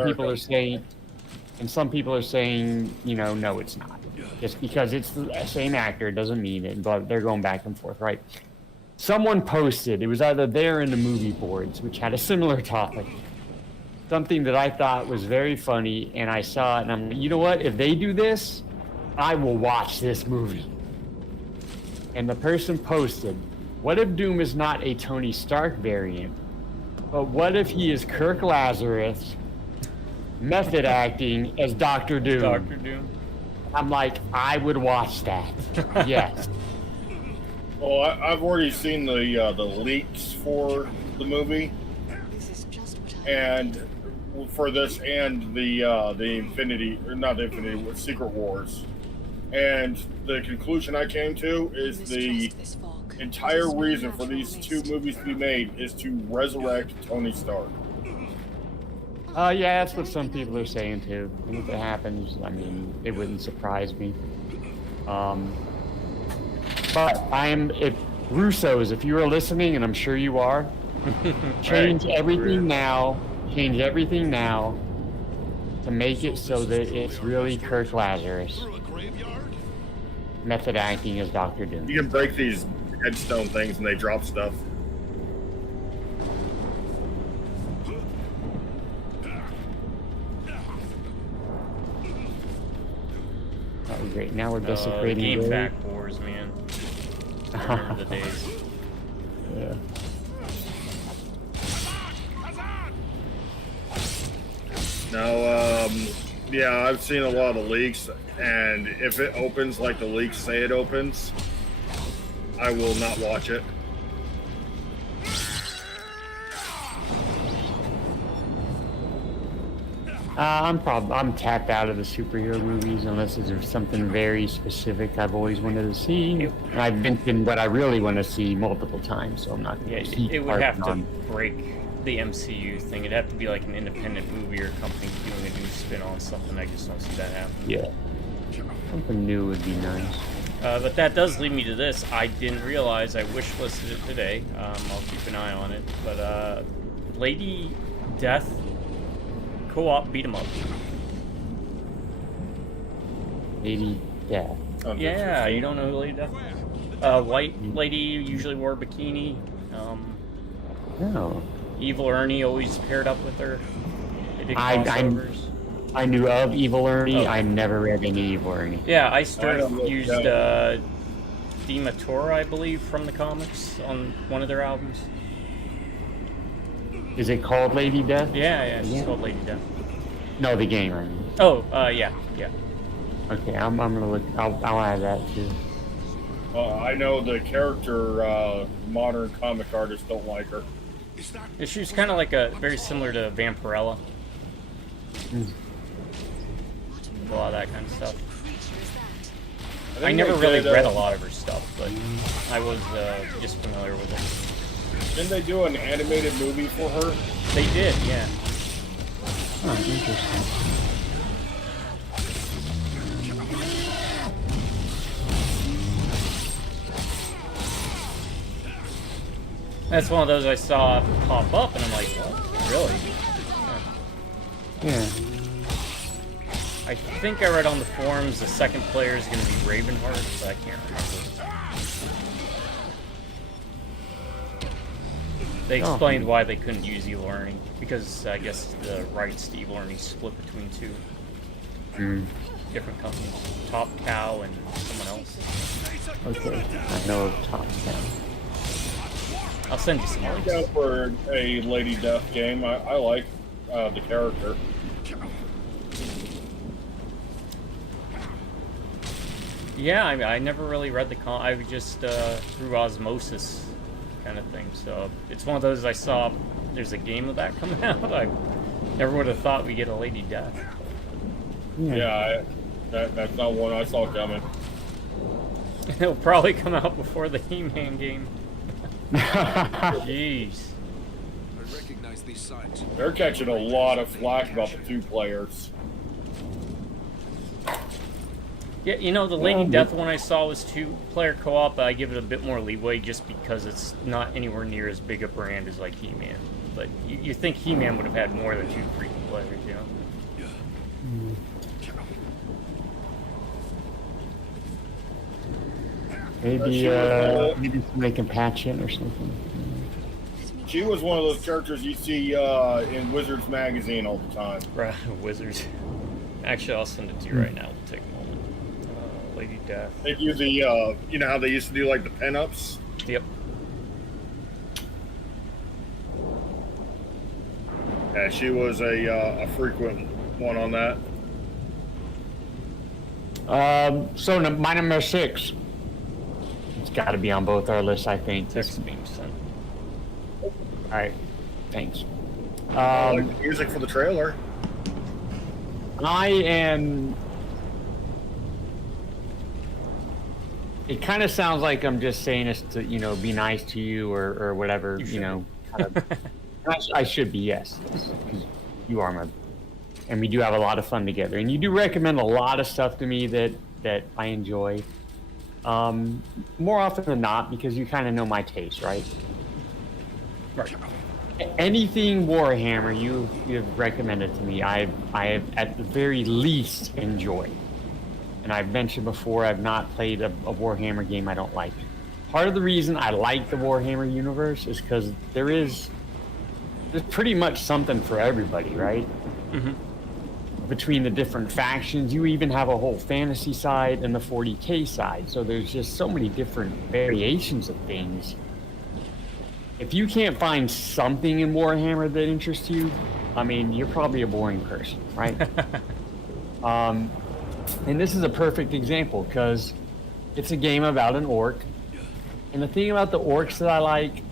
people are saying, no, it's not. Just because it's the same actor doesn't mean it, but they're going back and forth, right? Someone posted, it was either there or in the movie boards, which had a similar topic. Something that I thought was very funny, and I saw it, and I'm like, you know what? If they do this, I will watch this movie. And the person posted, what if Doom is not a Tony Stark variant, but what if he is Kirk Lazarus method acting as Dr. Doom? Dr. Doom. I'm like, I would watch that. Yes. Well, I've already seen the leaks for the movie, and for this and the Secret Wars, and the conclusion I came to is the entire reason for these 2 movies to be made is to resurrect Tony Stark. Yeah, that's what some people are saying too. And if it happens, I mean, it wouldn't surprise me. But if Russos, if you are listening, and I'm sure you are, change everything now to make it so that it's really Kirk Lazarus method acting as Dr. Doom. You can break these headstone things and they drop stuff. Oh, great. Now we're desecrating GameFAQ wars, man. I remember the days. Yeah. Now, yeah, I've seen a lot of leaks, and if it opens like the leaks say it opens, I will not watch it. I'm tapped out of the superhero movies unless there's something very specific I've always wanted to see. And I've mentioned what I really want to see multiple times, so I'm not. Yeah, it would have to break the MCU thing. It'd have to be like an independent movie or company doing a new spin on something. I just don't see that happening. Yeah, something new would be nice. But that does lead me to this. I didn't realize I wish listed it today. I'll keep an eye on it. But Lady Death co-op beat 'em up. Lady Death. Yeah, you don't know who Lady Death is? White lady usually wore a bikini. No. Evil Ernie always paired up with her. They did crossovers. I knew of Evil Ernie. I never read any Evil Ernie. Yeah, I used Dematora, I believe, from the comics on one of their albums. Is it called Lady Death? Yeah, it's called Lady Death. No, the game, I mean. Oh, yeah. Okay, I'm gonna look. I'll add that too. I know the character modern comic artists don't like her. Yeah, she's kind of like very similar to Vampirella. A lot of that kind of stuff. I never really read a lot of her stuff, but I was just familiar with it. Didn't they do an animated movie for her? They did, yeah. Oh, interesting. That's one of those I saw pop up, and I'm like, what? Really? Yeah. I think I read on the forums the second player is going to be Ravenheart, but I can't remember. They explained why they couldn't use Evil Ernie, because I guess the rights to Evil Ernie split between two different companies, Top Cow and someone else. Okay, I know of Top Cow. I'll send you some links. I'm down for a Lady Death game. I like the character. Yeah, I never really read the I just through osmosis kind of thing. So it's one of those I saw. There's a game of that coming out. I never would have thought we'd get a Lady Death. Yeah, that's not one I saw coming. It'll probably come out before the He-Man game. Jeez. I recognize these signs. They're catching a lot of flack about the two players. Yeah, you know, the Lady Death one I saw was 2-player co-op, but I give it a bit more leeway just because it's not anywhere near as big a brand as like He-Man. But you think He-Man would have had more than 2 freaking players, you know? Maybe somebody can patch it or something. She was one of those characters you see in Wizards magazine all the time. Right, Wizards. Actually, I'll send it to you right now. We'll take a moment. Lady Death. They do the, you know how they used to do like the pinups? Yep. Yeah, she was a frequent one on that. So my number 6. It's got to be on both our lists, I think. Text being sent. All right, thanks. I like the music for the trailer. I am. It kind of sounds like I'm just saying this to, be nice to you or whatever, kind of. I should be, yes. Because you are my. And we do have a lot of fun together. And you do recommend a lot of stuff to me that I enjoy. More often than not, because you kind of know my taste, right? Right. Anything Warhammer you've recommended to me, I have at the very least enjoyed. And I've mentioned before, I've not played a Warhammer game I don't like. Part of the reason I like the Warhammer universe is because there's pretty much something for everybody, right? Mm-hmm. Between the different factions, you even have a whole fantasy side and the 40k side. So there's just so many different variations of things. If you can't find something in Warhammer that interests you, I mean, you're probably a boring person, right? And this is a perfect example because it's a game about an orc. And the thing about the orcs that I like,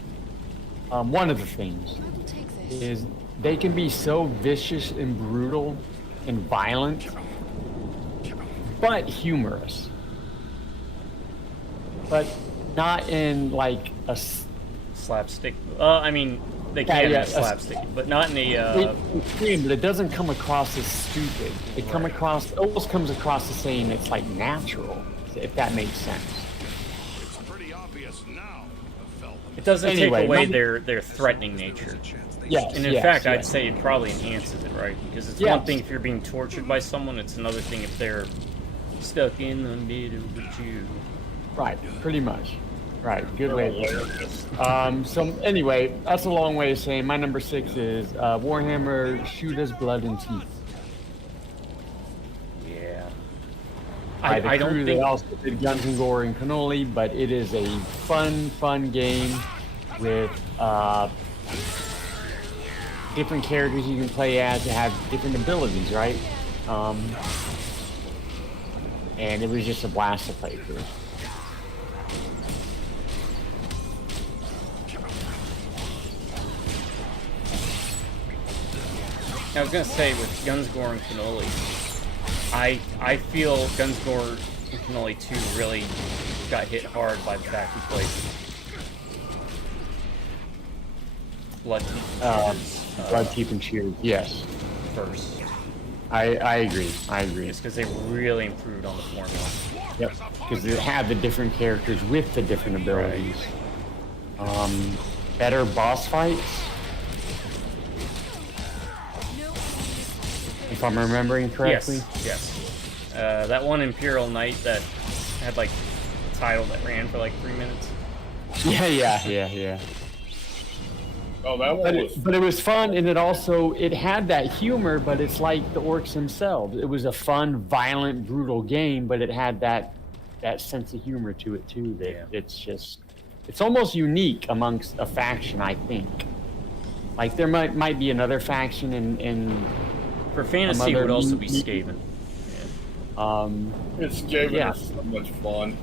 one of the things, is they can be so vicious and brutal and violent, but humorous. But not in like a slapstick. I mean, they can be slapstick, but not in a. But it doesn't come across as stupid. It almost comes across as saying it's like natural, if that makes sense. It's pretty obvious now. It doesn't take away their threatening nature. Yes, and in fact, I'd say it probably enhances it, right? Because it's one thing if you're being tortured by someone, it's another thing if they're stuck in the middle with you. Right, pretty much. Right, good way to put it. So anyway, that's a long way of saying my number 6 is Warhammer Shooters Blood and Teeth. Yeah. I don't think they also did Guns and Gore and Cannoli, but it is a fun game with different characters you can play as that have different abilities, right? And it was just a blast to play through. I was gonna say with Guns, Gore, and Cannoli, I feel Guns, Gore, and Cannoli 2 really got hit hard by the fact we played Blood, Blood, Teeth, and Shears. Yes. First. I agree. It's because they really improved on the formula. Yep. Because they had the different characters with the different abilities. Right. Better boss fights. If I'm remembering correctly. Yes. That one Imperial Knight that had like a title that ran for like 3 minutes. Yeah. Oh, that one but it was fun, and it had that humor, but it's like the orcs themselves. It was a fun, violent, brutal game, but it had that sense of humor to it too. It's almost unique amongst a faction, I think. Like there might be another faction in for fantasy it would also be Skaven. Skaven is so much fun.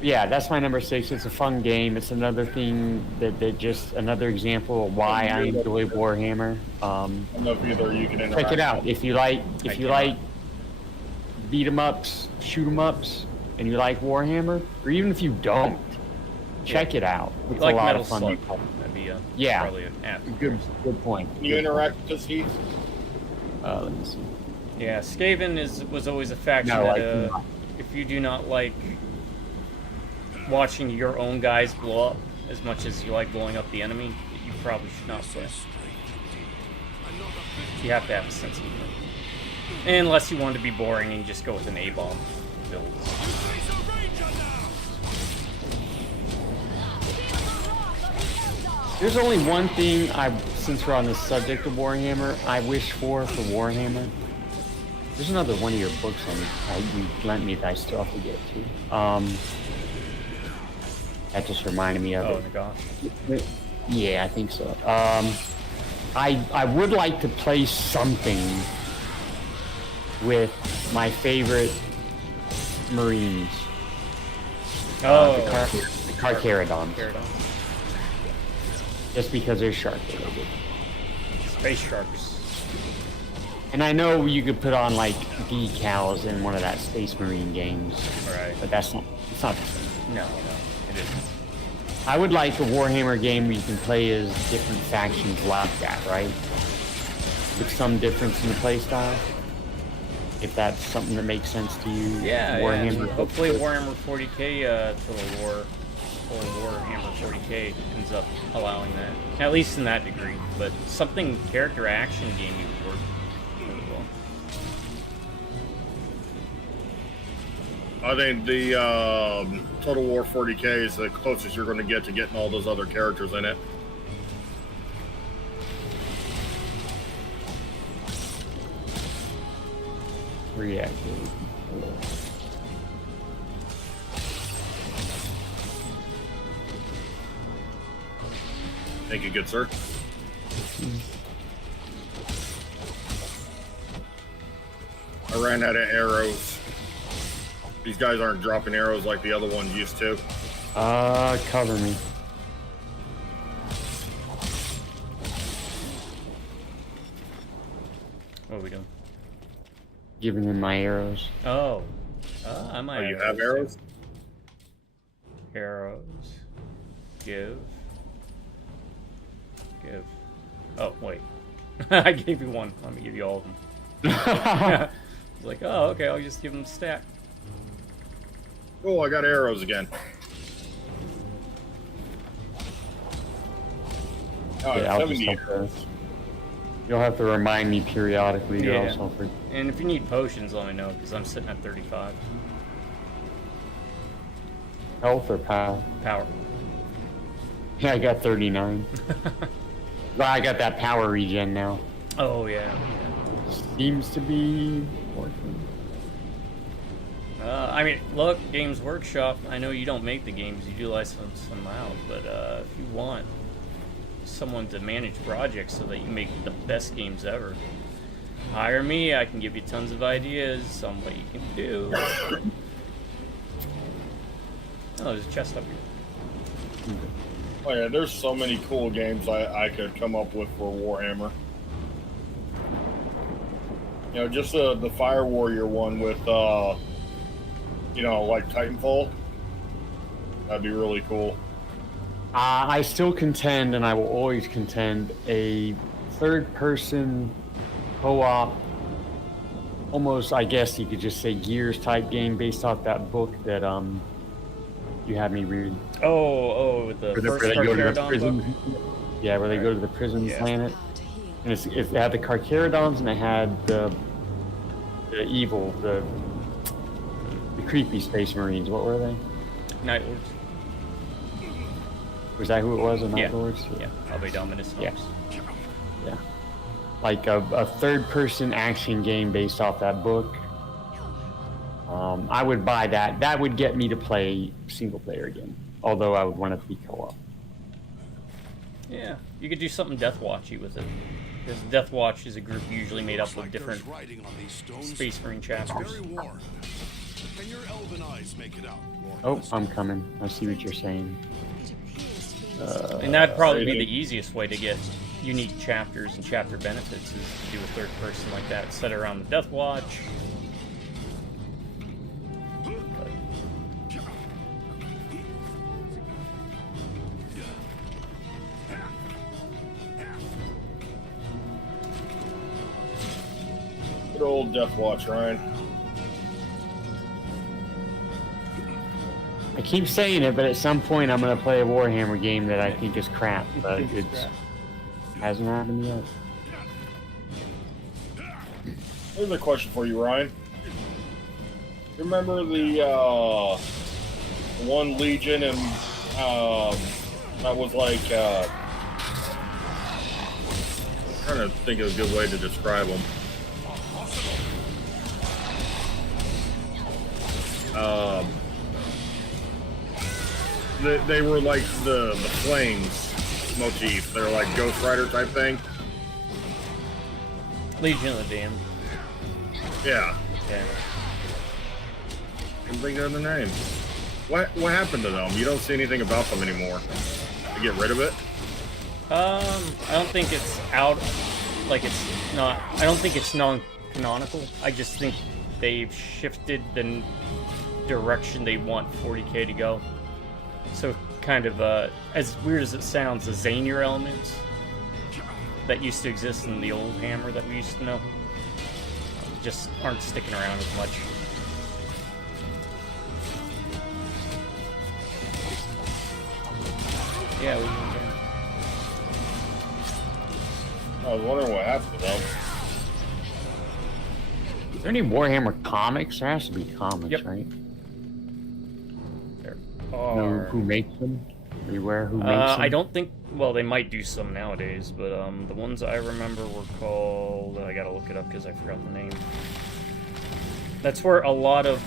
Yeah, that's my number 6. It's a fun game. It's another thing that just another example of why I enjoy Warhammer. I don't know if either you can interact. Check it out if you like beat 'em ups, shoot 'em ups, and you like Warhammer, or even if you don't, check it out. It's like a lot Metal of fun. Slug. That'd be probably an app. Good point. Can you interact with this, Heath? Let me see. Yeah, Skaven was always a faction that if you do not like watching your own guys blow up as much as you like blowing up the enemy, you probably should not play. You have to have a sense of humor. Unless you want to be boring and just go with an A-bomb build. There's only one thing since we're on the subject of Warhammer, I wish for Warhammer. There's another one of your books you lent me that I still have to get to. That just reminded me of it. Oh, the gosh. Yeah, I think so. I would like to play something with my favorite Marines. Oh, the Carcharodons. Just because they're shark related. Space sharks. And I know you could put on like decals in one of that Space Marine games. Right. But it's not the same. No, it isn't. I would like a Warhammer game where you can play as different factions like that, right? With some difference in the playstyle. If that's something that makes sense to you. Yeah, Warhammer. Yeah. Hopefully Warhammer 40k Total War or Warhammer 40k ends up allowing that. At least in that degree. But something character action game you could work really well. I think the Total War 40k is the closest you're going to get to getting all those other characters in it. Reactive. Thank you, good sir. I ran out of arrows. These guys aren't dropping arrows like the other ones used to. Cover me. What are we doing? giving him my arrows. Oh. I might Oh, you have arrows? Arrows. Give. Oh, wait. I gave you one. Let me give you all of them. It's like, oh, okay, I'll just give them a stack. Oh, I got arrows again. Oh, Yeah, I'll 70 just have arrows. you'll have to remind me periodically. Yeah. Also for... And if you need potions, let me know, because I'm sitting at 35. Health or power? Power. Yeah, I got 39. Well, I got that power regen now. Oh, yeah. Seems to be working. I mean, look, Games Workshop, I know you don't make the games, you do license them out, but if you want someone to manage projects so that you make the best games ever, hire me. I can give you tons of ideas on what you can do. Oh, there's a chest up here. Oh yeah, there's so many cool games I could come up with for Warhammer. You know, just the Fire Warrior one with, you know, like Titanfall. That'd be really cool. I still contend, and I will always contend, a third-person co-op, almost, I guess you could just say Gears type game based off that book that you had me read. Oh, the first Carcharodon book? Yeah, where they go to the prison planet. And it had the Carcharodons, and it had the evil, the creepy space marines. What were they? Night Lords. Was that who it was? The Night Lords? Yeah, probably Dominus. Yeah. Like a third-person action game based off that book. I would buy that. That would get me to play single-player again. Although I would want it to be co-op. Yeah, you could do something Death Watchy with it. Because Death Watch is a group usually made up of different Space Marine chapters. Can your elven eyes make it out, Lord? Oh, I'm coming. I see what you're saying. And that'd probably be the easiest way to get unique chapters and chapter benefits, is to do a third person like that. Set it around the Death Watch. Good old Death Watch, Ryan. I keep saying it, but at some point I'm going to play a Warhammer game that I think is crap, but it hasn't happened yet. Here's a question for you, Ryan. Remember the one Legion and that was like I'm trying to think of a good way to describe them. They were like the flames motif. They're like Ghost Rider type thing. Legion of the Damned. Yeah. Yeah. I can't think of the name. What happened to them? You don't see anything about them anymore. To get rid of it? I don't think it's out. Like it's not. I don't think it's non-canonical. I just think they've shifted the direction they want 40K to go. So kind of as weird as it sounds, the zanier elements that used to exist in the old Hammer that we used to know just aren't sticking around as much. Yeah, I was wondering what happened to them. Is there any Warhammer comics? There has to be comics, right? Who makes them? Beware who makes them? I don't think. Well, they might do some nowadays, but the ones I remember were called. I gotta look it up because I forgot the name. That's where a lot of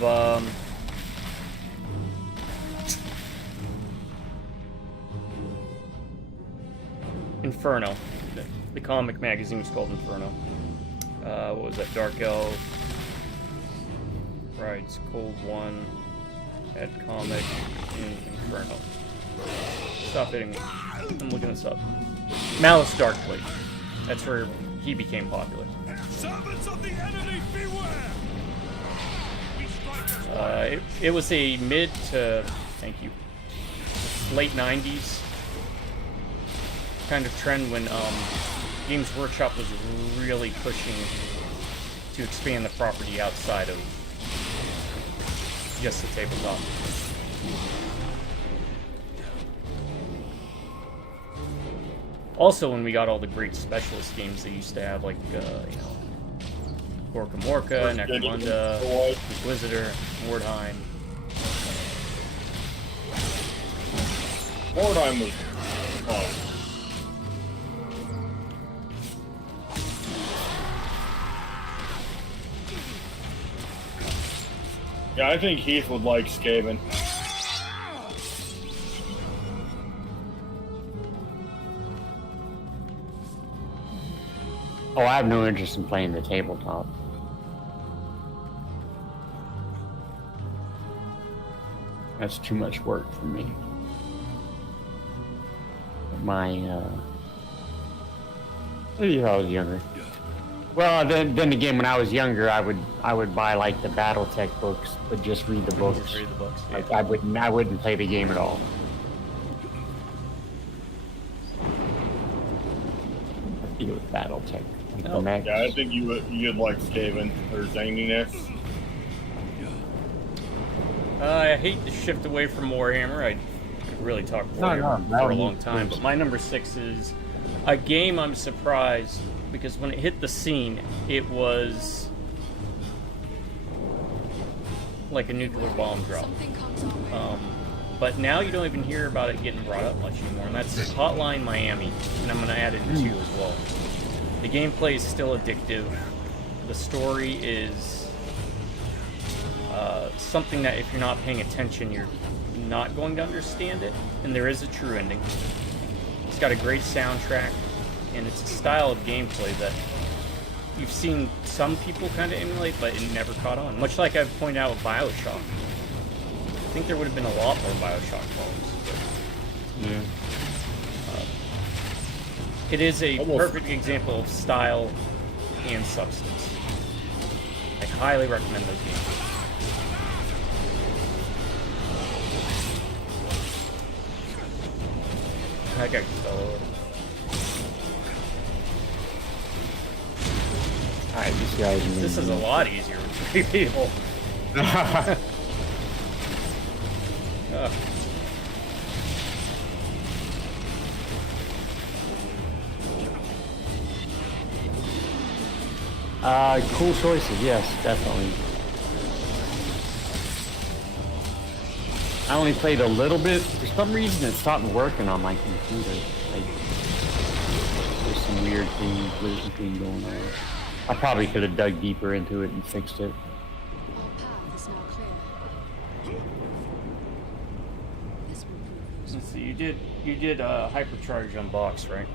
Inferno. The comic magazine was called Inferno. What was that? Dark Elf. Rides Cold One. Head comic in Inferno. Stop hitting me. I'm looking this up. Malice Darkblade. That's where he became popular. Servants of the enemy, beware! It was a mid to, thank you, late 90s kind of trend when Games Workshop was really pushing to expand the property outside of just the tabletop. Also, when we got all the great specialist games they used to have, like, you know, Gorka Morka, Necromunda, Inquisitor, Mordheim. Mordheim was fun. Yeah, I think Heath would like Skaven. Oh, I have no interest in playing the tabletop. That's too much work for me. Maybe if I was younger. Well, then again, when I was younger, I would buy like the BattleTech books, but just read the books. Just read the books. Yeah. Like I wouldn't play the game at all. I think it was BattleTech. Oh. Yeah, I think you'd like Skaven or zaniness. I hate to shift away from Warhammer. I could really talk Warhammer for a long time, but my number 6 is a game I'm surprised because when it hit the scene, it was like a nuclear bomb drop. But now you don't even hear about it getting brought up much anymore, and that's Hotline Miami, and I'm going to add it to you as well. The gameplay is still addictive. The story is something that if you're not paying attention, you're not going to understand it. And there is a true ending. It's got a great soundtrack, and it's a style of gameplay that you've seen some people kind of emulate, but it never caught on. Much like I've pointed out with BioShock. I think there would have been a lot more BioShock clones. Yeah. It is a perfect example of style and substance. I highly recommend those games. That guy fell over. Alright, this guy's This is a lot easier with 3 people. Cool choices, yes, definitely. I only played a little bit. For some reason, it stopped working on my computer. Like, there's some weird thing going on. I probably could have dug deeper into it and fixed it. Our path is now clear. This will prove Let's see, you did Hypercharge Unbox, right?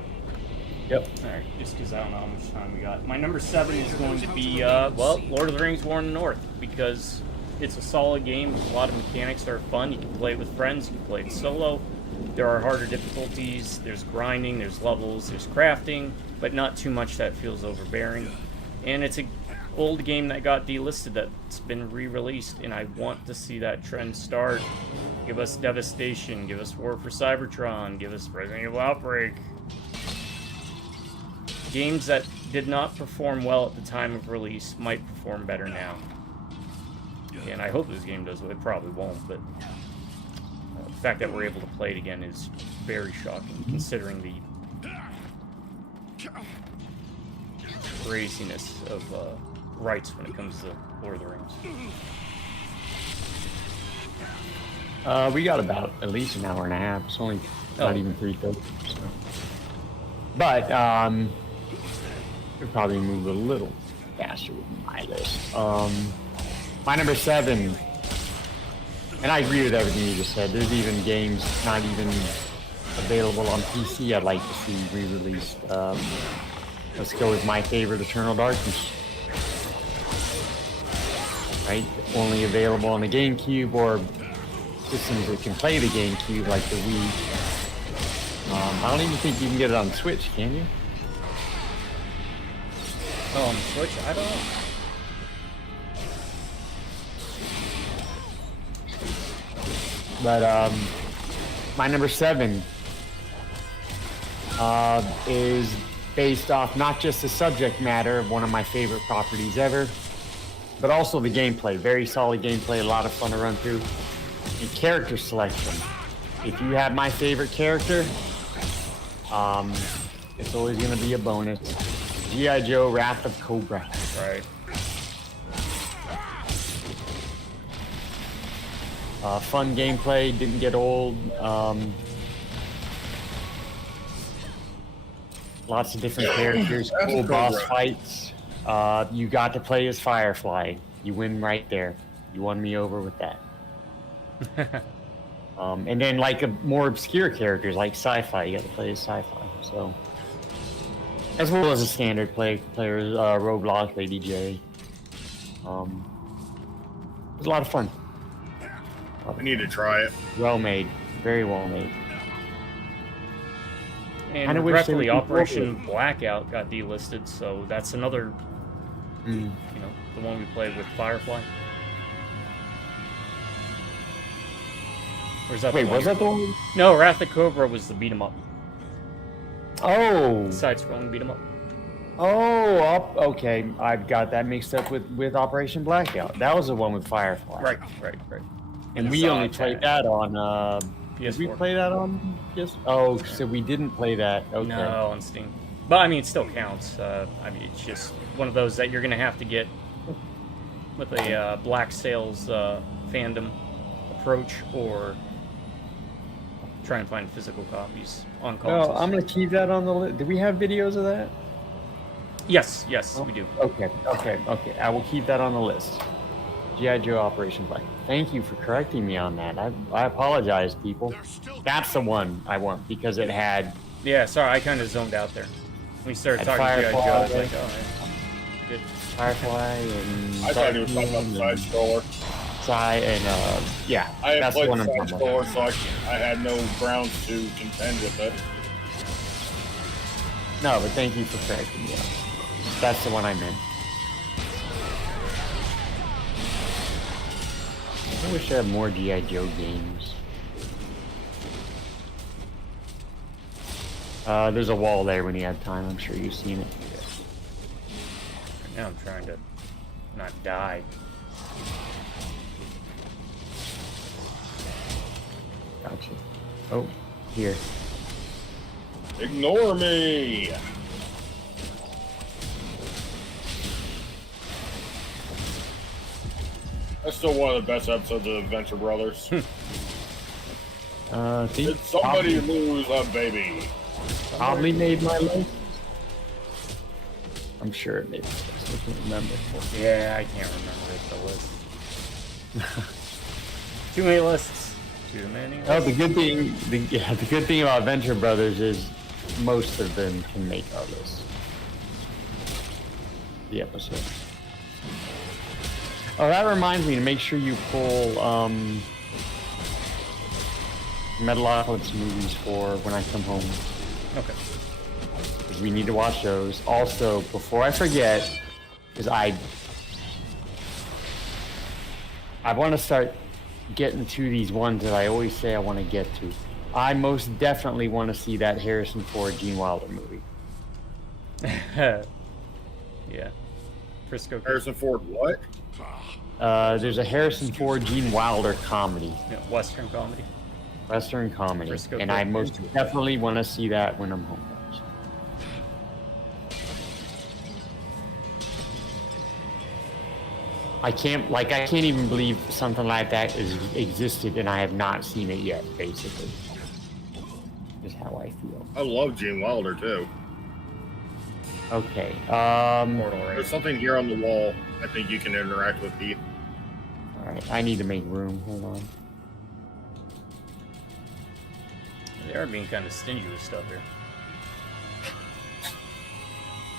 Yep. Alright, just because I don't know how much time we got. My number 7 is going to be, well, Lord of the Rings War in the North, because it's a solid game. A lot of mechanics that are fun. You can play it with friends, you can play it solo. There are harder difficulties, there's grinding, there's levels, there's crafting, but not too much that feels overbearing. And it's an old game that got delisted that's been re-released, and I want to see that trend start. Give us Devastation, give us War for Cybertron, give us Resident Evil Outbreak. Games that did not perform well at the time of release might perform better now. And I hope this game does, it probably won't, but the fact that we're able to play it again is very shocking, considering the craziness of rights when it comes to Lord of the Rings. We got about at least an hour and a half. It's only not even 3:30. So. But we'll probably move a little faster with my list. My number 7, and I agree with everything you just said. There's even games not even available on PC I'd like to see re-released. Let's go with my favorite, Eternal Darkness. Right? Only available on the GameCube or systems that can play the GameCube, like the Wii. I don't even think you can get it on Switch, can you? Oh, on the Switch? I don't know. But my number 7 is based off not just the subject matter of one of my favorite properties ever, but also the gameplay. Very solid gameplay, a lot of fun to run through. And character selection. If you have my favorite character, it's always going to be a bonus. G.I. Joe, Wrath of Cobra. Right. Fun gameplay, didn't get old. Lots of different characters, cool boss fights. You got to play as Firefly. You win right there. You won me over with that. And then like more obscure characters like Sci-Fi, you got to play as Sci-Fi. So, as well as a standard players, Roblox, Lady J. It was a lot of fun. I need to try it. Well made, very well made. And regretfully, Operation Blackout got delisted, so that's another, you know, the one we played with Firefly. Or is that Wait, was that the one? No, Wrath of Cobra was the beat 'em up. Oh. Side-scrolling beat 'em up. Oh, okay. I've got that mixed up with Operation Blackout. That was the one with Firefly. Right. And we only played that on, PS4. Did we play that on PS? Oh, so we didn't play that. Okay. No, on Steam. But, I mean, it still counts. I mean, it's just one of those that you're going to have to get with a Black Sails fandom approach, or try and find physical copies on consoles. Well, I'm going to keep that on the list. Do we have videos of that? Yes, we do. Okay. I will keep that on the list. G.I. Joe Operation Black. Thank you for correcting me on that. I apologize, people. That's the one I want because it had... Yeah, sorry, I kind of zoned out there. When we started talking G.I. Joe, I was like, oh, yeah. Good. Firefly and... I thought he was talking about the side-scroller. Yeah, I had that's played the one the I'm talking about. side-scroller, so I had no grounds to contend with it. No, but thank you for correcting me. That's the one I meant. I wish I had more G.I. Joe games. There's a wall there when you have time. I'm sure you've seen it. Right now I'm trying to not die. Gotcha. Oh, here. Ignore me! That's still one of the best episodes of Adventure Brothers. Did somebody lose a baby? Probably made my list. I'm sure it made my list. I can't remember. Yeah, I can't remember the list. Too many lists. Too many lists. Oh, the good thing about Adventure Brothers is most of them can make our list. The episode. Oh, that reminds me to make sure you pull Metalocalypse movies for when I come home. Okay. Because we need to watch those. Also, before I forget, because I want to start getting to these ones that I always say I want to get to. I most definitely want to see that Harrison Ford Gene Wilder movie. Yeah. Frisco. Harrison Ford what? There's a Harrison Ford Gene Wilder comedy. Yeah, Western comedy. Western comedy. Frisco and I most definitely want to see that when I'm home. I can't even believe something like that existed and I have not seen it yet, basically. Is how I feel. I love Gene Wilder too. Okay. There's something here on the wall I think you can interact with, Heath. Alright, I need to make room. Hold on. They are being kind of stingy with stuff here.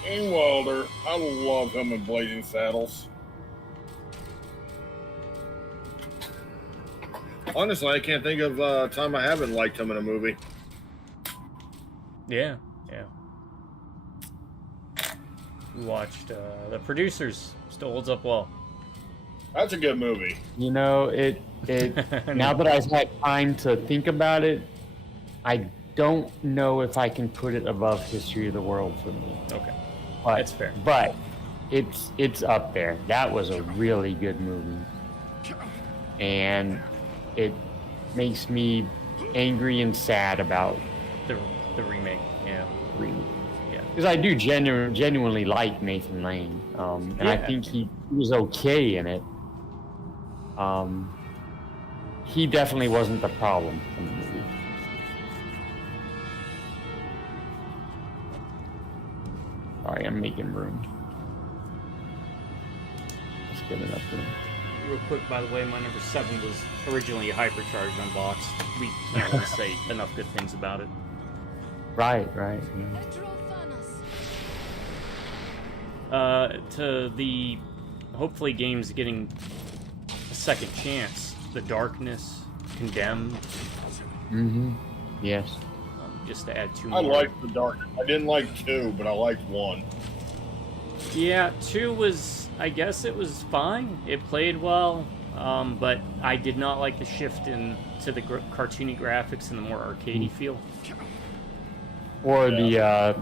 Gene Wilder, I love him in Blazing Saddles. Honestly, I can't think of a time I haven't liked him in a movie. Yeah. We watched The Producers. Still holds up well. That's a good movie. You know, it now that I've had time to think about it, I don't know if I can put it above History of the World for me. Okay. But, That's fair. But it's up there. That was a really good movie. And it makes me angry and sad about the remake. Yeah. Yeah. Because I do genuinely like Nathan Lane. And I think he was okay in it. He definitely wasn't the problem in the movie. Sorry, I'm making room. That's good enough room. Real quick, by the way, my number 7 was originally a hypercharged unboxed. We can't really say enough good things about it. Right. Yeah. To the hopefully games getting a second chance. The Darkness, Condemned. Mm-hmm. Yes. Just to add 2 I more. liked The Darkness. I didn't like 2, but I liked 1. Yeah, 2 was, I guess it was fine. It played well, but I did not like the shift to the cartoony graphics and the more arcadey feel. Or the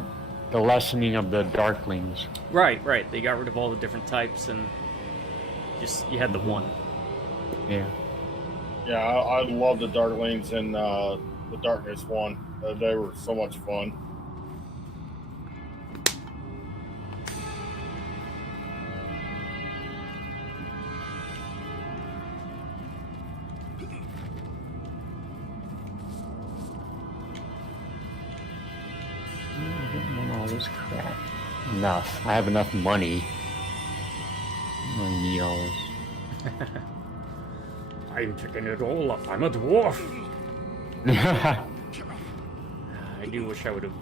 lessening of the Darklings. Right. They got rid of all the different types and just, you had the one. Yeah. Yeah, I love the Darklings and the Darkness one. They were so much fun. I don't want all this crap. Enough. I have enough money. I don't need all this. I'm picking it all up. I'm a dwarf. I do wish I would have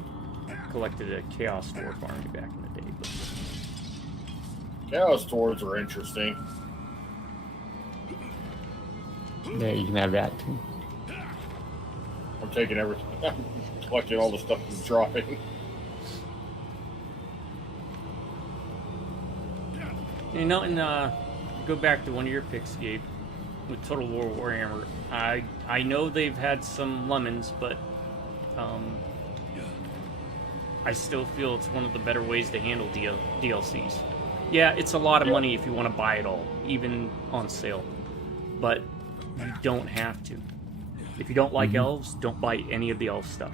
collected a Chaos Dwarf army back in the day. But... Chaos Dwarves are interesting. Yeah, you can have that too. I'm taking everything. I'm collecting all the stuff that's dropping. You know, and go back to one of your picks, Gabe, with Total War Warhammer. I know they've had some lemons, but I still feel it's one of the better ways to handle DLCs. Yeah, it's a lot of money if you want to buy it all, even on sale. But you don't have to. If you don't like elves, don't buy any of the elf stuff.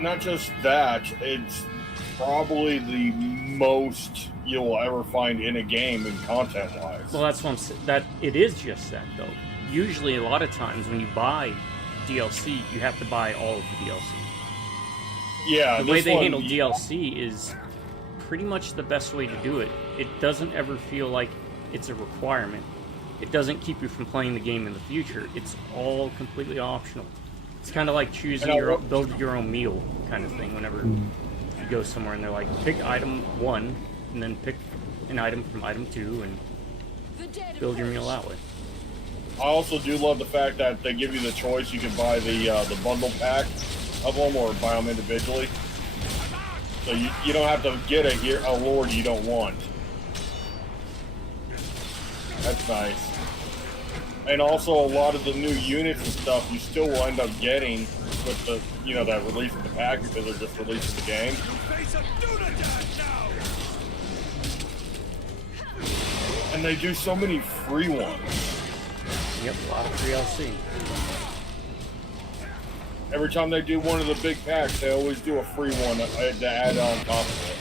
Not just that, it's probably the most you'll ever find in a game in content-wise. Well, that's what I'm saying. That it is just that, though. Usually, a lot of times when you buy DLC, you have to buy all of the DLC. Yeah, the way they handle DLC is pretty much the best way to do it. It doesn't ever feel like it's a requirement. It doesn't keep you from playing the game in the future. It's all completely optional. It's kind of like choosing build your own meal kind of thing. Whenever you go somewhere and they're like, pick item 1, and then pick an item from item 2, and build your meal that way. I also do love the fact that they give you the choice. You can buy the bundle pack of them or buy them individually. So you don't have to get a lord you don't want. That's nice. And also a lot of the new units and stuff you still will end up getting with the, that release of the pack because they're just releasing the game. And they do so many free ones. Yep, a lot of free DLC. Every time they do one of the big packs, they always do a free one to add on top of it.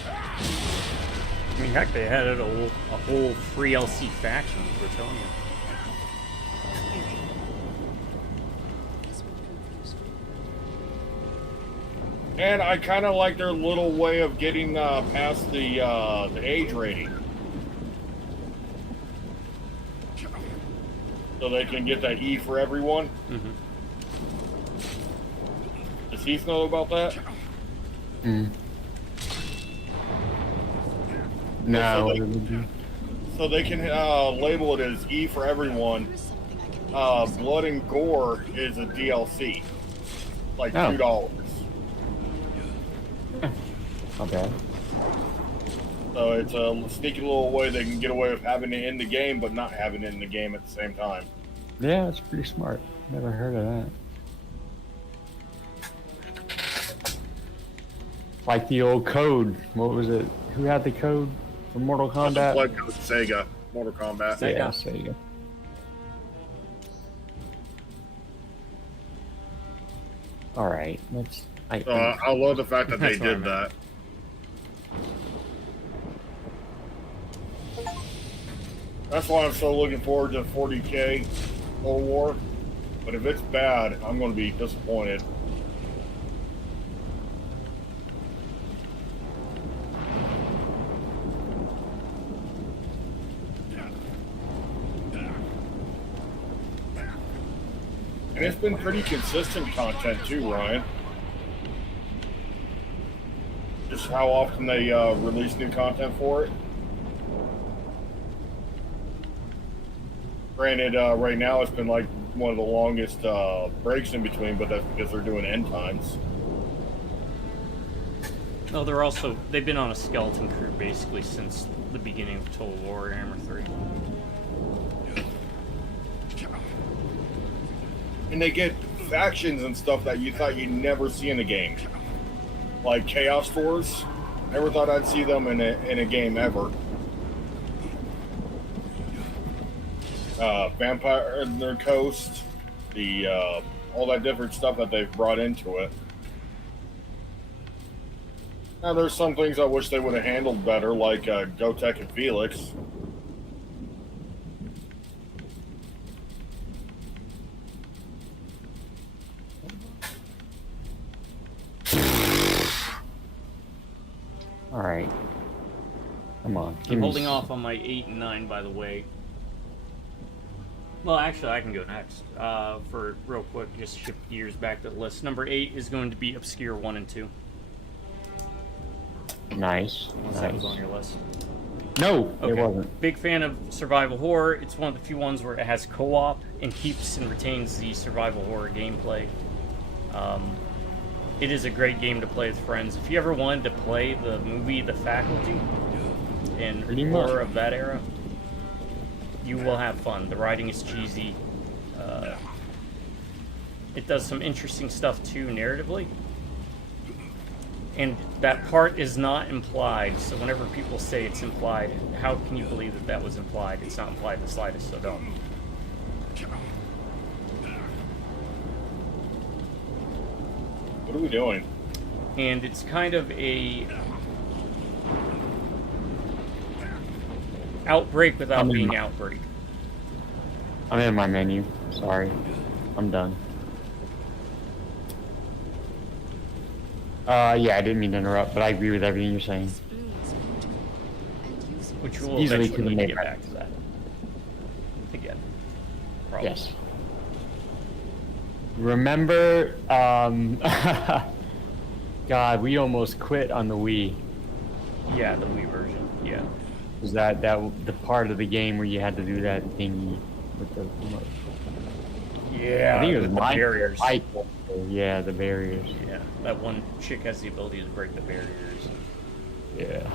I mean, heck, they had a whole free LC faction, we're telling you. And I kind of like their little way of getting past the age rating. So they can get that E for everyone. Mm-hmm. Does Heath know about that? No. So they can label it as E for everyone. Blood and Gore is a DLC. Like $2. Okay. So it's a sneaky little way they can get away with having it in the game, but not having it in the game at the same time. Yeah, it's pretty smart. Never heard of that. Like the old code. What was it? Who had the code for Mortal Kombat? Sega. Mortal Kombat. Yeah, Sega. All right, let's. I love the fact that they did that. That's why I'm so looking forward to 40K Total War. But if it's bad, I'm going to be disappointed. And it's been pretty consistent content too, Ryan. Just how often they release new content for it. Granted, right now it's been like one of the longest breaks in between, but that's because they're doing end times. No, they've been on a skeleton crew basically since the beginning of Total War Warhammer 3. And they get factions and stuff that you thought you'd never see in a game. Like Chaos Force. Never thought I'd see them in a game ever. Vampire their Coast, the all that different stuff that they've brought into it. Now there's some things I wish they would have handled better, like Gotek and Felix. All right. Come on. I'm holding off on my 8 and 9, by the way. Well, actually, I can go next. For real quick, just shift gears back to the list. Number 8 is going to be Obscure 1 and 2. Nice. Unless that was on your list. No, okay. It wasn't. Big fan of survival horror. It's one of the few ones where it has co-op and keeps and retains the survival horror gameplay. It is a great game to play with friends. If you ever wanted to play the movie The Faculty and horror of that era, you will have fun. The writing is cheesy. It does some interesting stuff too, narratively. And that part is not implied, so whenever people say it's implied, how can you believe that that was implied? It's not implied the slightest, so don't. What are we doing? And it's kind of a outbreak without being outbreak. I'm in my menu. Sorry. I'm done. Yeah, I didn't mean to interrupt, but I agree with everything you're saying. Which we'll easily eventually need to get back to that. Again. Probably. Yes. Remember, God, we almost quit on the Wii. Yeah, the Wii version, yeah. Was that the part of the game where you had to do that thingy with the... Yeah, I think it was the barriers. Yeah, the barriers. Yeah, that one chick has the ability to break the barriers. Yeah.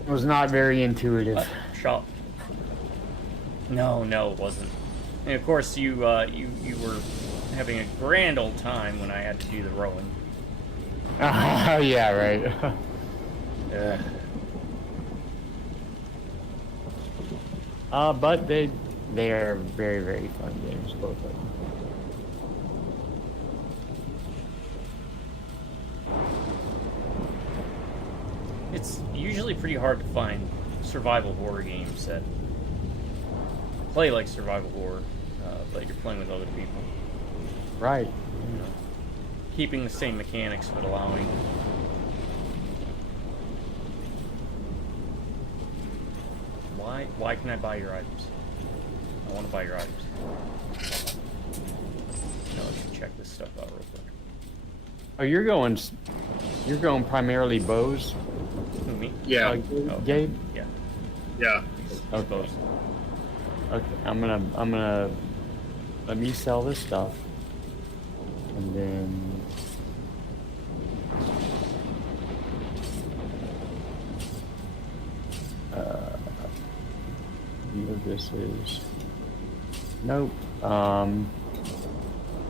It was not very intuitive. Shop. No, it wasn't. And of course, you were having a grand old time when I had to do the rowing. Yeah, right. Yeah. But they are very, very fun games, both of them. It's usually pretty hard to find survival horror games that play like survival horror, but you're playing with other people. Right. You know, keeping the same mechanics, but allowing... Why can I buy your items? I want to buy your items. Now let's check this stuff out real quick. Oh, you're going primarily bows? Who, me? Yeah. Gabe? Yeah. Yeah. Okay. Bows. Okay, I'm gonna let me sell this stuff, and then this is. Nope. I'm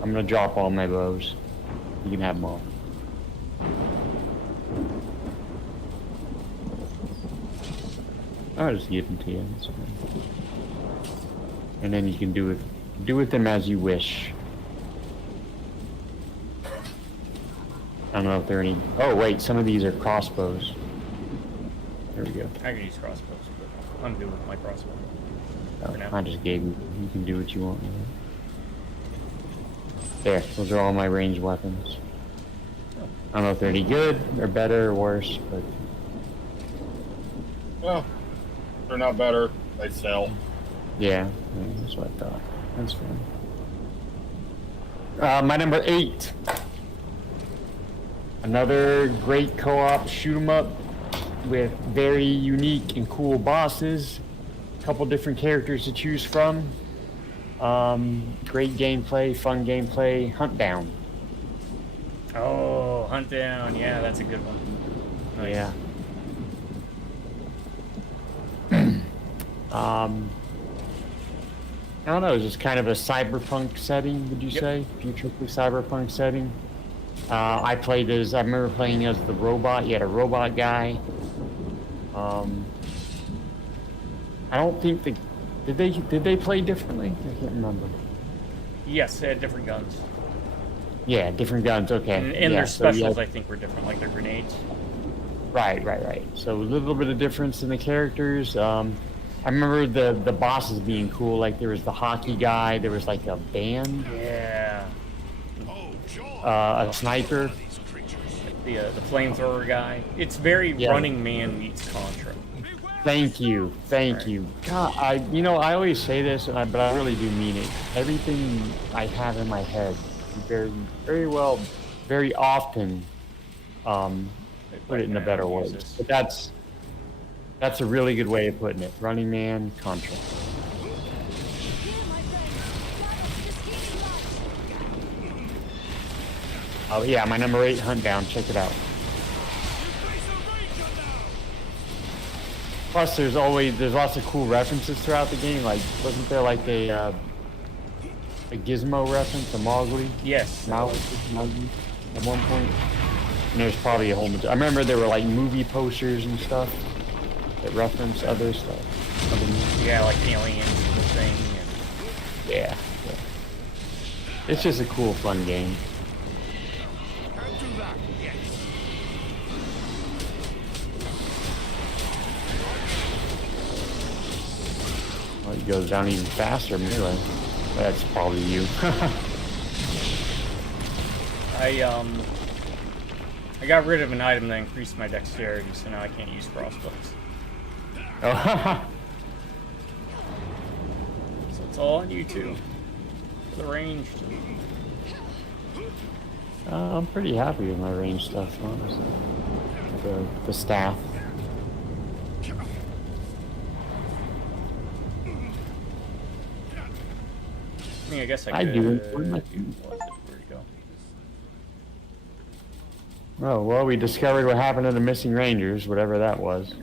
gonna drop all my bows. You can have them all. I'll just give them to you. That's fine. And then you can do with them as you wish. I don't know if there are any. Oh wait, some of these are crossbows. There we go. I can use crossbows, but I'm good with my crossbow. Oh, I just gave you. You can do what you want. There, those are all my ranged weapons. I don't know if they're any good, or better, or worse, but. Well, they're not better. They sell. Yeah, that's what I thought. That's fine. My number 8. Another great co-op shoot 'em up with very unique and cool bosses. A couple different characters to choose from. Great gameplay, fun gameplay. Hunt Down. Oh, Hunt Down. Yeah, that's a good one. Nice. Yeah. I don't know, it's just kind of a cyberpunk setting, would you say? Futuristic cyberpunk setting. I remember playing as the robot. You had a robot guy. I don't think did they play differently? I can't remember. Yes, they had different guns. Yeah, different guns, okay. And yeah, their specials, so I think, were different, like their grenades. Right. So a little bit of difference in the characters. I remember the bosses being cool. Like there was the hockey guy. There was like a band. Yeah. A sniper. The flamethrower guy. It's very Running Man meets Contra. Thank you. God, I always say this, but I really do mean it. Everything I have in my head, very well, very often, put it in a better way. But that's a really good way of putting it. Running Man, Contra. Oh yeah, my number 8 Hunt Down. Check it out. Plus, there's lots of cool references throughout the game. Like, wasn't there like a Gizmo reference, a Mowgli? Yes. Mowgli at one point. And there's probably a whole bunch. I remember there were like movie posters and stuff that reference other stuff. Yeah, like Aliens and the thing. Yeah. It's just a cool, fun game. Well, it goes down even faster, melee. That's probably you. I got rid of an item that increased my dexterity, so now I can't use crossbows. Oh, So it's all on you two. For the range. I'm pretty happy with my range stuff, honestly. The staff. I mean, I guess I I could. do. Where'd it go? Oh, well, we discovered what happened to the missing Rangers, whatever that was.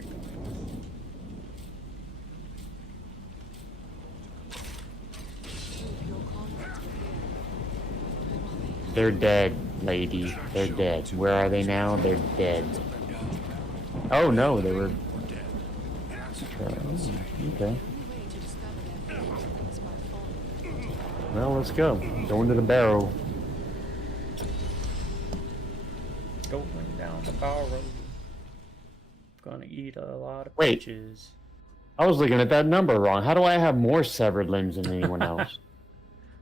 They're dead, lady. They're dead. Where are they now? They're dead. Oh, no, they were... Okay. Well, let's go. Go into the barrel. Going down the barrel. Gonna eat a lot of Wait. peaches. I was looking at that number wrong. How do I have more severed limbs than anyone else?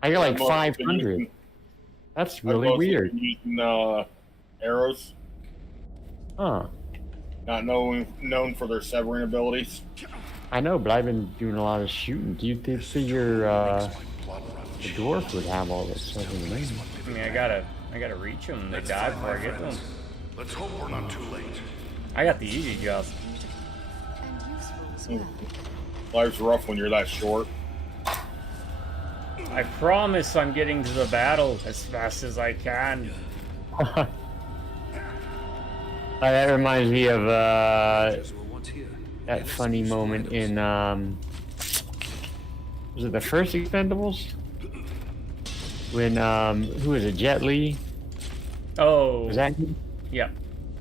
I got like 500. That's really weird. Using arrows. Huh. Not known for their severing abilities. I know, but I've been doing a lot of shooting. Do you figure the dwarf would have all this severed limbs? I mean, I gotta reach them. They die before I get them. Let's hope we're not too late. I got the easy job. And useful as well. Life's rough when you're that short. I promise I'm getting to the battle as fast as I can. That reminds me of that funny moment in Was it the first Expendables? When who was it? Jet Li. Oh. Was that? Yeah.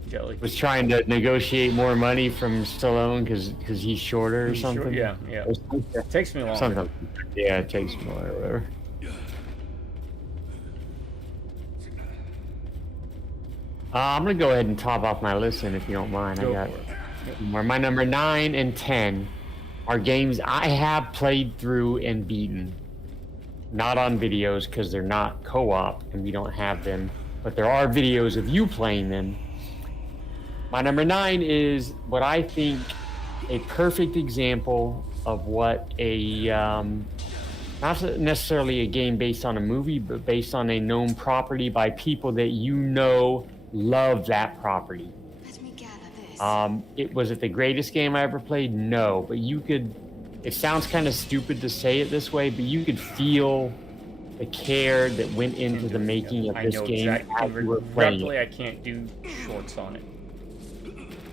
Jet Li was trying to negotiate more money from Stallone because he's shorter or something. Yeah. It takes me longer. Something. Yeah, it takes me longer. Whatever. I'm gonna go ahead and top off my list, and if you don't mind, Go I got for it. more. My number 9 and 10 are games I have played through and beaten. Not on videos because they're not co-op and we don't have them, but there are videos of you playing them. My number 9 is what I think a perfect example of what a not necessarily a game based on a movie, but based on a known property by people that you know love that property. Let me gather this. Was it the greatest game I ever played? No, but you could. It sounds kind of stupid to say it this way, but you could feel the care that went into the making of this game as you were playing. Regretfully, I can't do shorts on it.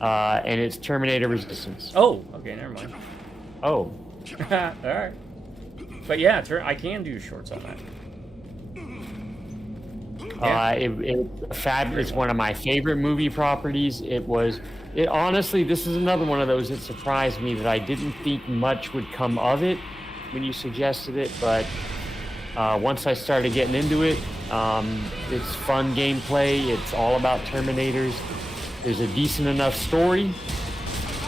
And it's Terminator Resistance. Oh, okay, never mind. Oh. All right. But yeah, I can do shorts on that. It's one of my favorite movie properties. It honestly, this is another one of those that surprised me that I didn't think much would come of it when you suggested it, but once I started getting into it, it's fun gameplay. It's all about Terminators. There's a decent enough story.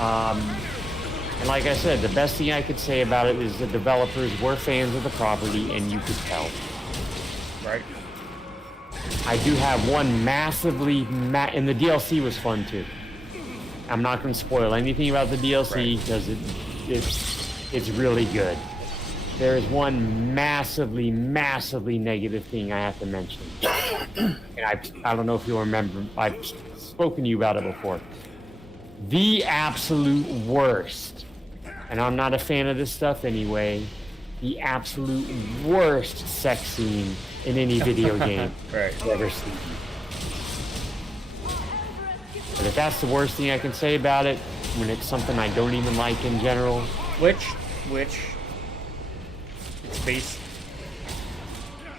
And like I said, the best thing I could say about it is the developers were fans of the property, and you could tell. Right. I do have one and the DLC was fun too. I'm not going to spoil anything about the DLC because it's really good. There is one massively negative thing I have to mention. And I don't know if you'll remember, I've spoken to you about it before. The absolute worst, and I'm not a fan of this stuff anyway, the absolute worst sex scene in any video game I've ever seen. But if that's the worst thing I can say about it, when it's something I don't even like in general. Which it's based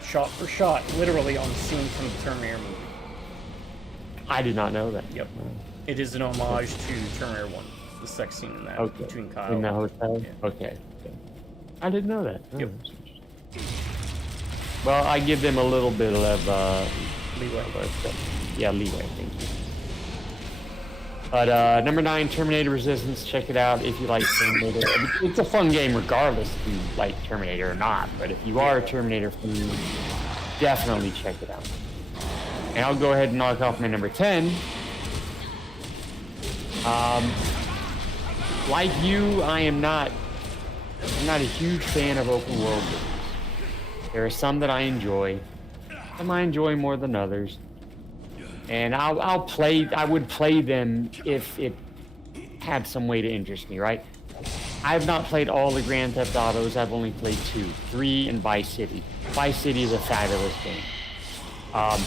shot for shot, literally on the scene from the Terminator movie. I did not know that. Yep. It is an homage to Terminator 1, the sex scene in that between Kyle. In the hotel? Yeah. Okay. I didn't know that. Yep. Well, I give them a little bit of leeway. Yeah, leeway. Thank you. But number 9, Terminator Resistance. Check it out if you like Terminator. It's a fun game regardless if you like Terminator or not. But if you are a Terminator fan, definitely check it out. And I'll go ahead and knock off my number 10. Like you, I'm not a huge fan of open world games. There are some that I enjoy. Some I enjoy more than others. And I would play them if it had some way to interest me, right? I've not played all the Grand Theft Autos. I've only played 2, 3, and Vice City. Vice City is a fabulous game.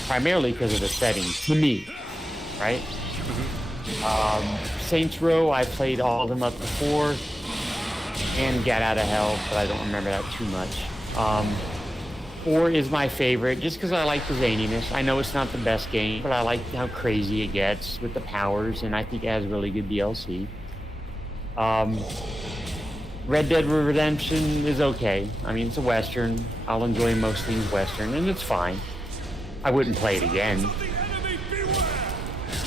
Primarily because of the setting, to me, right? Saints Row, I played all of them up to 4, and Get Out of Hell, but I don't remember that too much. 4 is my favorite, just because I like the zaniness. I know it's not the best game, but I like how crazy it gets with the powers, and I think it has really good DLC. Red Dead Redemption is okay. I mean, it's a Western. I'll enjoy most things Western, and it's fine. I wouldn't play it again.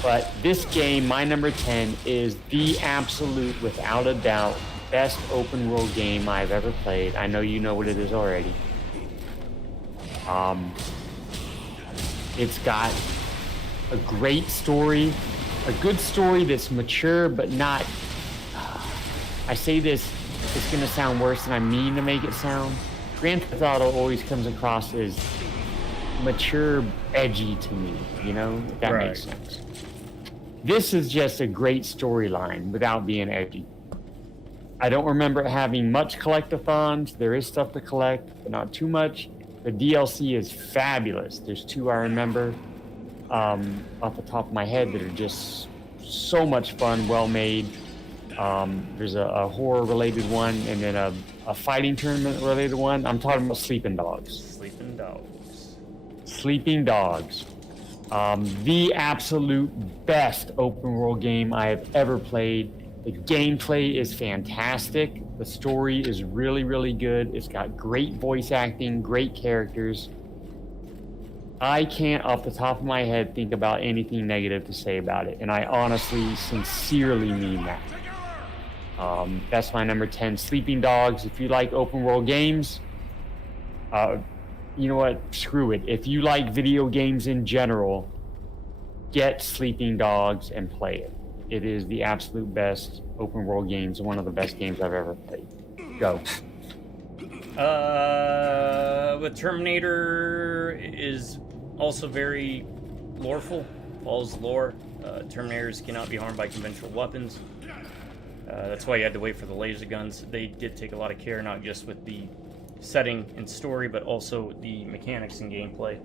But this game, my number 10, is the absolute, without a doubt, best open world game I've ever played. I know you know what it is already. It's got a great story, a good story that's mature, but not... I say this, it's going to sound worse than I mean to make it sound. Grand Theft Auto always comes across as mature, edgy to me, you know, if that makes sense. This is just a great storyline without being edgy. I don't remember it having much collectathons. There is stuff to collect, but not too much. The DLC is fabulous. There's 2 I remember off the top of my head that are just so much fun, well made. There's a horror-related one, and then a fighting tournament related one. I'm talking about Sleeping Dogs. Sleeping Dogs. Sleeping Dogs. The absolute best open world game I have ever played. The gameplay is fantastic. The story is really, really good. It's got great voice acting, great characters. I can't, off the top of my head, think about anything negative to say about it. And I honestly, sincerely mean that. That's my number 10, Sleeping Dogs. If you like open world games, you know what? Screw it. If you like video games in general, get Sleeping Dogs and play it. It is the absolute best open world games, one of the best games I've ever played. Go. With Terminator is also very loreful, follows lore. Terminators cannot be harmed by conventional weapons. That's why you had to wait for the laser guns. They did take a lot of care, not just with the setting and story, but also the mechanics and gameplay.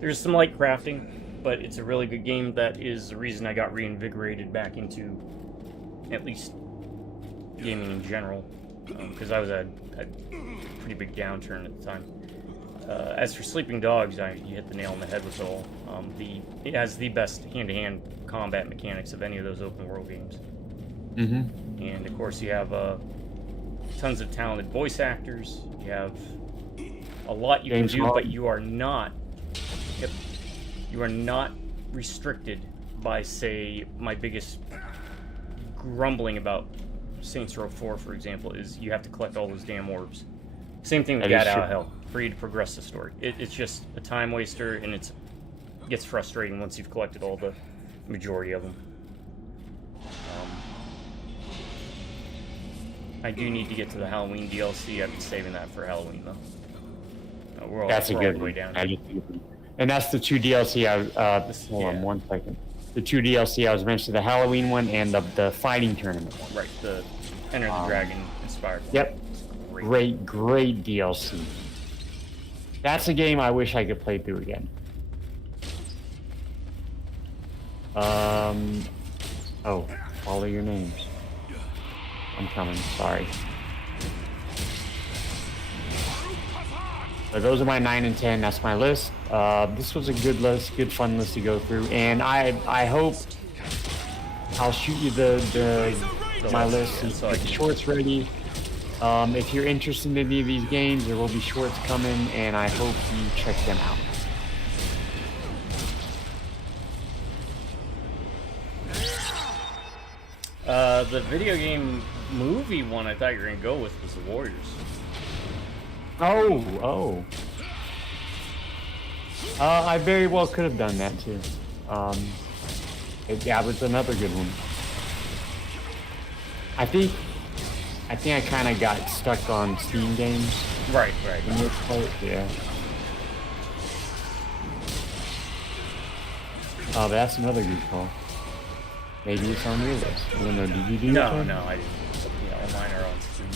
There's some light crafting, but it's a really good game. That is the reason I got reinvigorated back into at least gaming in general, because I was at a pretty big downturn at the time. As for Sleeping Dogs, you hit the nail on the head with it all. It has the best hand-to-hand combat mechanics of any of those open world games. Mm-hmm. And of course you have tons of talented voice actors. You have a lot you can do, but you are not restricted by, say, my biggest grumbling about Saints Row 4, for example, is you have to collect all those damn orbs. Same thing with Get Out of Hell for you to progress the story. It's just a time waster, and it gets frustrating once you've collected all the majority of them. I do need to get to the Halloween DLC. I've been saving that for Halloween, though. We're That's a good all the way one. down. And that's the two DLC hold on one second. The two DLC I was mentioning, the Halloween one and the fighting tournament one. Right, the Enter the Dragon inspired one. Yep. Great DLC. That's a game I wish I could play through again. Oh, follow your names. I'm coming, sorry. So those are my 9 and 10, that's my list. This was a good list, good fun list to go through, and I hope I'll shoot you my list and get the shorts ready. If you're interested in any of these games, there will be shorts coming, and I hope you check them out. The video game movie one I thought you were going to go with was The Warriors. Oh. I very well could have done that too. That was another good one. I think I kind of got stuck on Steam games. Right. In this part, yeah. Oh, that's another good call. Maybe it's on your list. I don't know. Did you do that? No, I didn't. All mine are on Steam.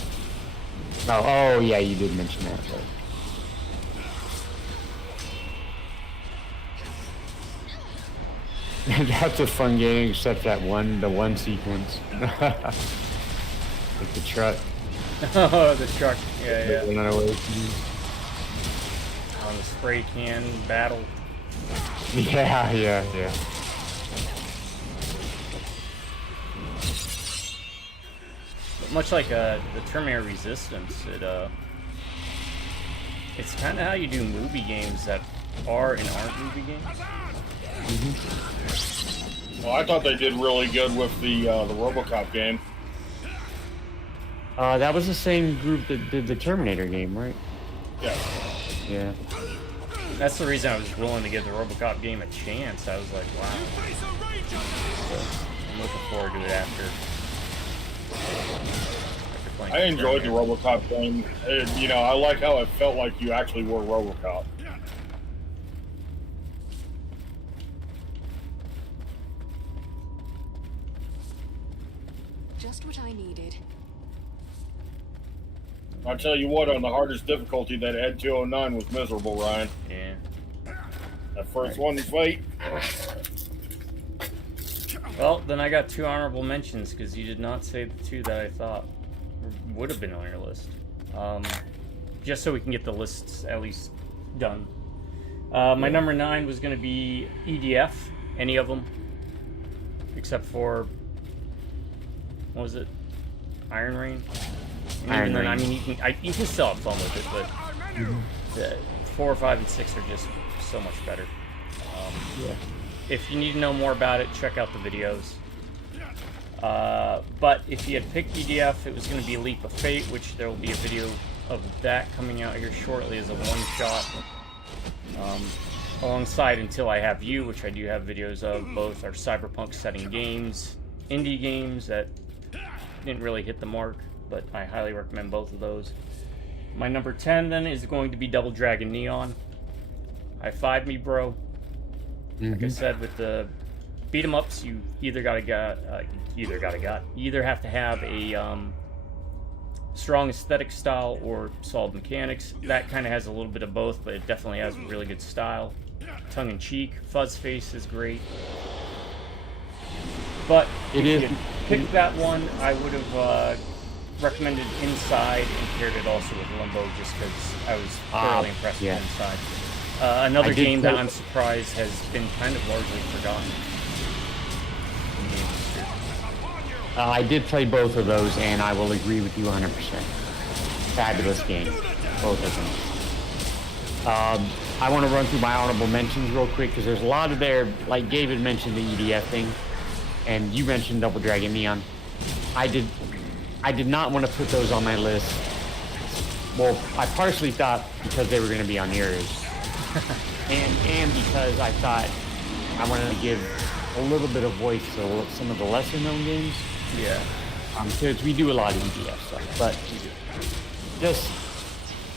Oh, yeah, you did mention that. But... That's a fun game, except the one sequence. With the truck. Oh, the truck. Yeah. On the spray can battle. Yeah. But much like the Terminator Resistance, it's kind of how you do movie games that are and aren't movie games. Well, I thought they did really good with the RoboCop game. That was the same group that did the Terminator game, right? Yeah. That's the reason I was willing to give the RoboCop game a chance. I was like, wow. So I'm looking forward to it after playing. I enjoyed the RoboCop game. I like how it felt like you actually were RoboCop. Just what I needed. I'll tell you what, on the hardest difficulty, that Ed 209 was miserable, Ryan. Yeah. That first one was late. Well, then I got 2 honorable mentions because you did not say the 2 that I thought would have been on your list. just so we can get the lists at least done. My number 9 was going to be EDF, any of them, except for, what was it, Iron Rain? And even then, I mean, you can still have fun with it, but the 4, 5, and 6 are just so much better. If you need to know more about it, check out the videos. But if you had picked EDF, it was going to be Leap of Fate, which there will be a video of that coming out here shortly as a one-shot. Alongside Until I Have You, which I do have videos of. Both are cyberpunk setting games, indie games that didn't really hit the mark, but I highly recommend both of those. My number 10 then is going to be Double Dragon Neon. High five me, bro. Like I said, with the beat 'em ups, you either have to have a strong aesthetic style or solid mechanics. That kind of has a little bit of both, but it definitely has really good style. Tongue-in-cheek, fuzz face is great. But if you picked that one, I would have recommended Inside and paired it also with Limbo, just because I was thoroughly impressed with Inside. Another game that I'm surprised has been kind of largely forgotten. I did play both of those, and I will agree with you 100%. Fabulous game, both of them. I want to run through my honorable mentions real quick, because there's a lot of there, like David mentioned the EDF thing, and you mentioned Double Dragon Neon. I did not want to put those on my list. Well, I partially thought because they were going to be on yours, and because I thought I wanted to give a little bit of voice to some of the lesser known games. Yeah. Because we do a lot of EDF stuff, but just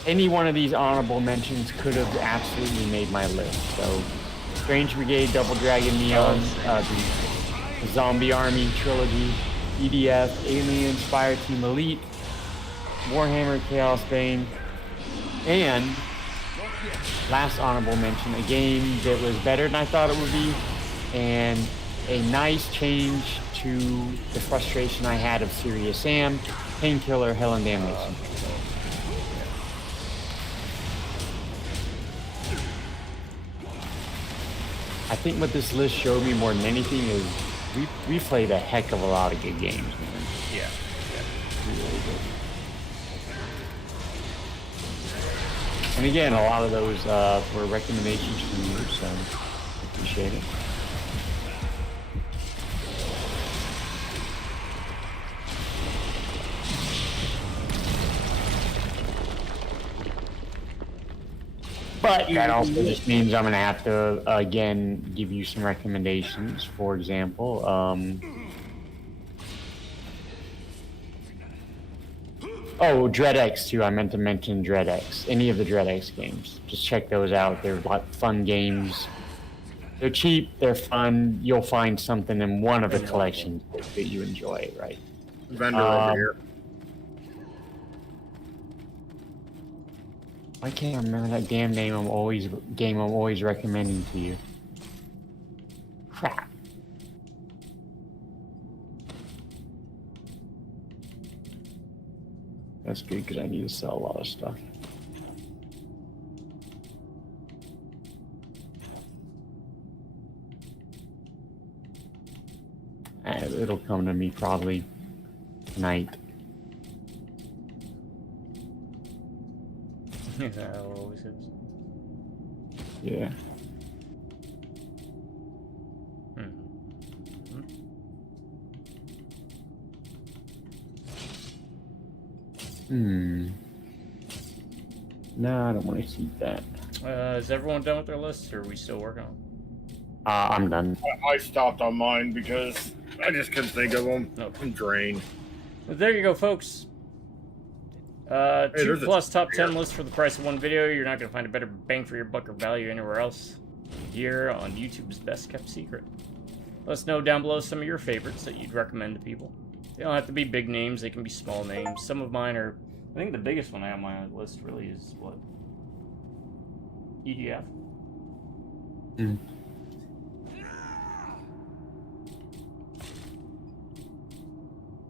any one of these honorable mentions could have absolutely made my list. So, Strange Brigade, Double Dragon Neon, the Zombie Army trilogy, EDF, Aliens, Fireteam Elite, Warhammer Chaos Bane, and last honorable mention, a game that was better than I thought it would be, and a nice change to the frustration I had of Serious Sam, Painkiller, Hell and Damnation. I think what this list showed me more than anything is we played a heck of a lot of good games, man. Yeah. Really good. And again, a lot of those were recommendations from you, so I appreciate it. But that also just means I'm going to have to, again, give you some recommendations. For example, Dread X too. I meant to mention Dread X. Any of the Dread X games. Just check those out. They're like fun games. They're cheap. They're fun. You'll find something in one of the collections that you enjoy, right? Vendor over here. I can't remember that damn name I'm always recommending to you. Crap. That's good because I need to sell a lot of stuff. It'll come to me probably tonight. That always is. Yeah. No, I don't want to keep that. Is everyone done with their lists, or are we still working on? I'm done. I stopped on mine because I just couldn't think of them. I'm drained. Well, there you go, folks. 2 plus top 10 lists for the price of one video. You're not going to find a better bang for your buck or value anywhere else. Here on YouTube's best kept secret. Let us know down below some of your favorites that you'd recommend to people. They don't have to be big names. They can be small names. Some of mine are... I think the biggest one I have on my list really is, what? EDF.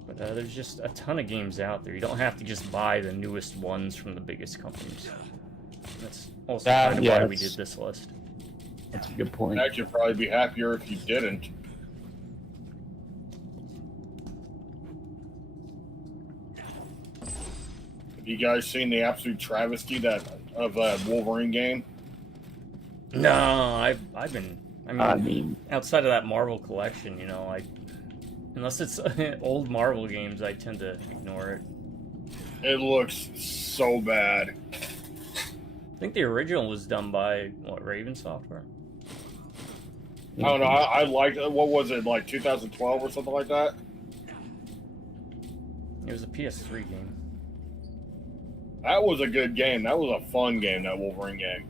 But But there's just a ton of games out there. You don't have to just buy the newest ones from the biggest companies. That's also kind of why we did this list. That's a good point. I'd actually probably be happier if you didn't. Have you guys seen the absolute travesty of that Wolverine game? No, I've been. I mean, outside of that Marvel collection, you know, unless it's old Marvel games, I tend to ignore it. It looks so bad. I think the original was done by what, Raven Software? I don't know. I liked it. What was it, like 2012 or something like that? It was a PS3 game. That was a good game. That was a fun game, that Wolverine game.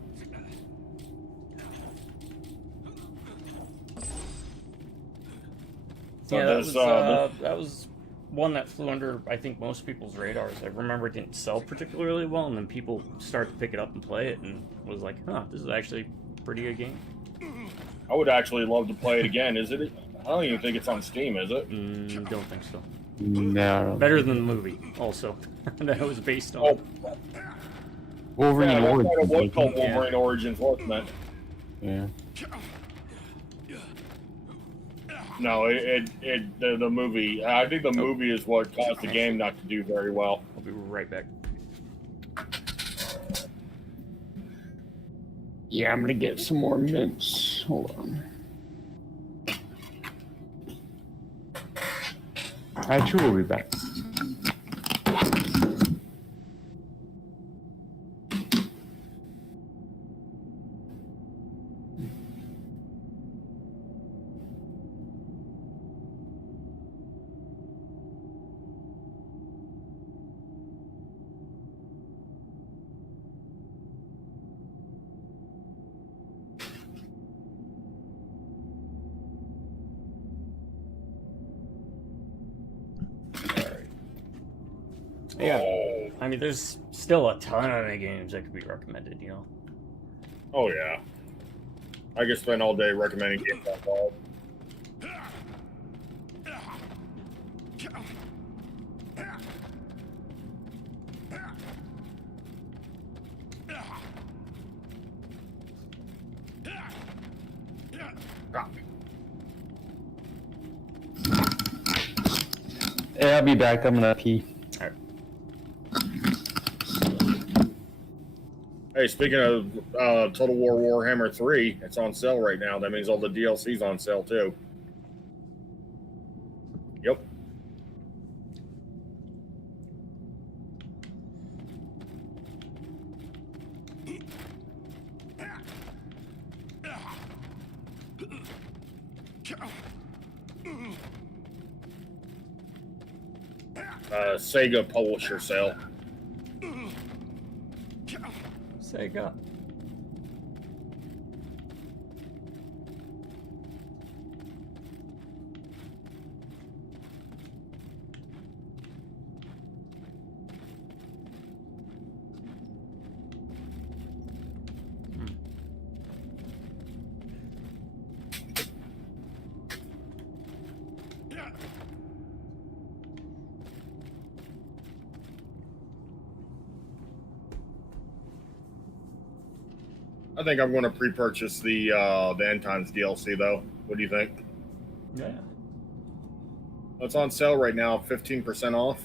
So yeah, that was one that flew under, I think, most people's radars. I remember it didn't sell particularly well, and then people started to pick it up and play it, and was like, huh, this is actually a pretty good game. I would actually love to play it again. Is it? I don't even think it's on Steam, is it? Don't think so. No. Better than the movie, also. That was based on. Oh. Wolverine Origins. It was called Wolverine Origins, wasn't it? Yeah. No, the movie. I think the movie is what caused the game not to do very well. I'll be right back. Yeah, I'm gonna get some more mints. Hold on. I too will be back. Yeah, I mean, there's still a ton of games that could be recommended, you know? Oh, yeah. I could spend all day recommending games on Valve. Yeah, I'll be back. I'm gonna pee. All right. Hey, speaking of Total War Warhammer 3, it's on sale right now. That means all the DLC's on sale, too. Yep. Sega publisher sale. Sega. I think I'm going to pre-purchase the End Times DLC, though. What do you think? Yeah. It's on sale right now, 15% off.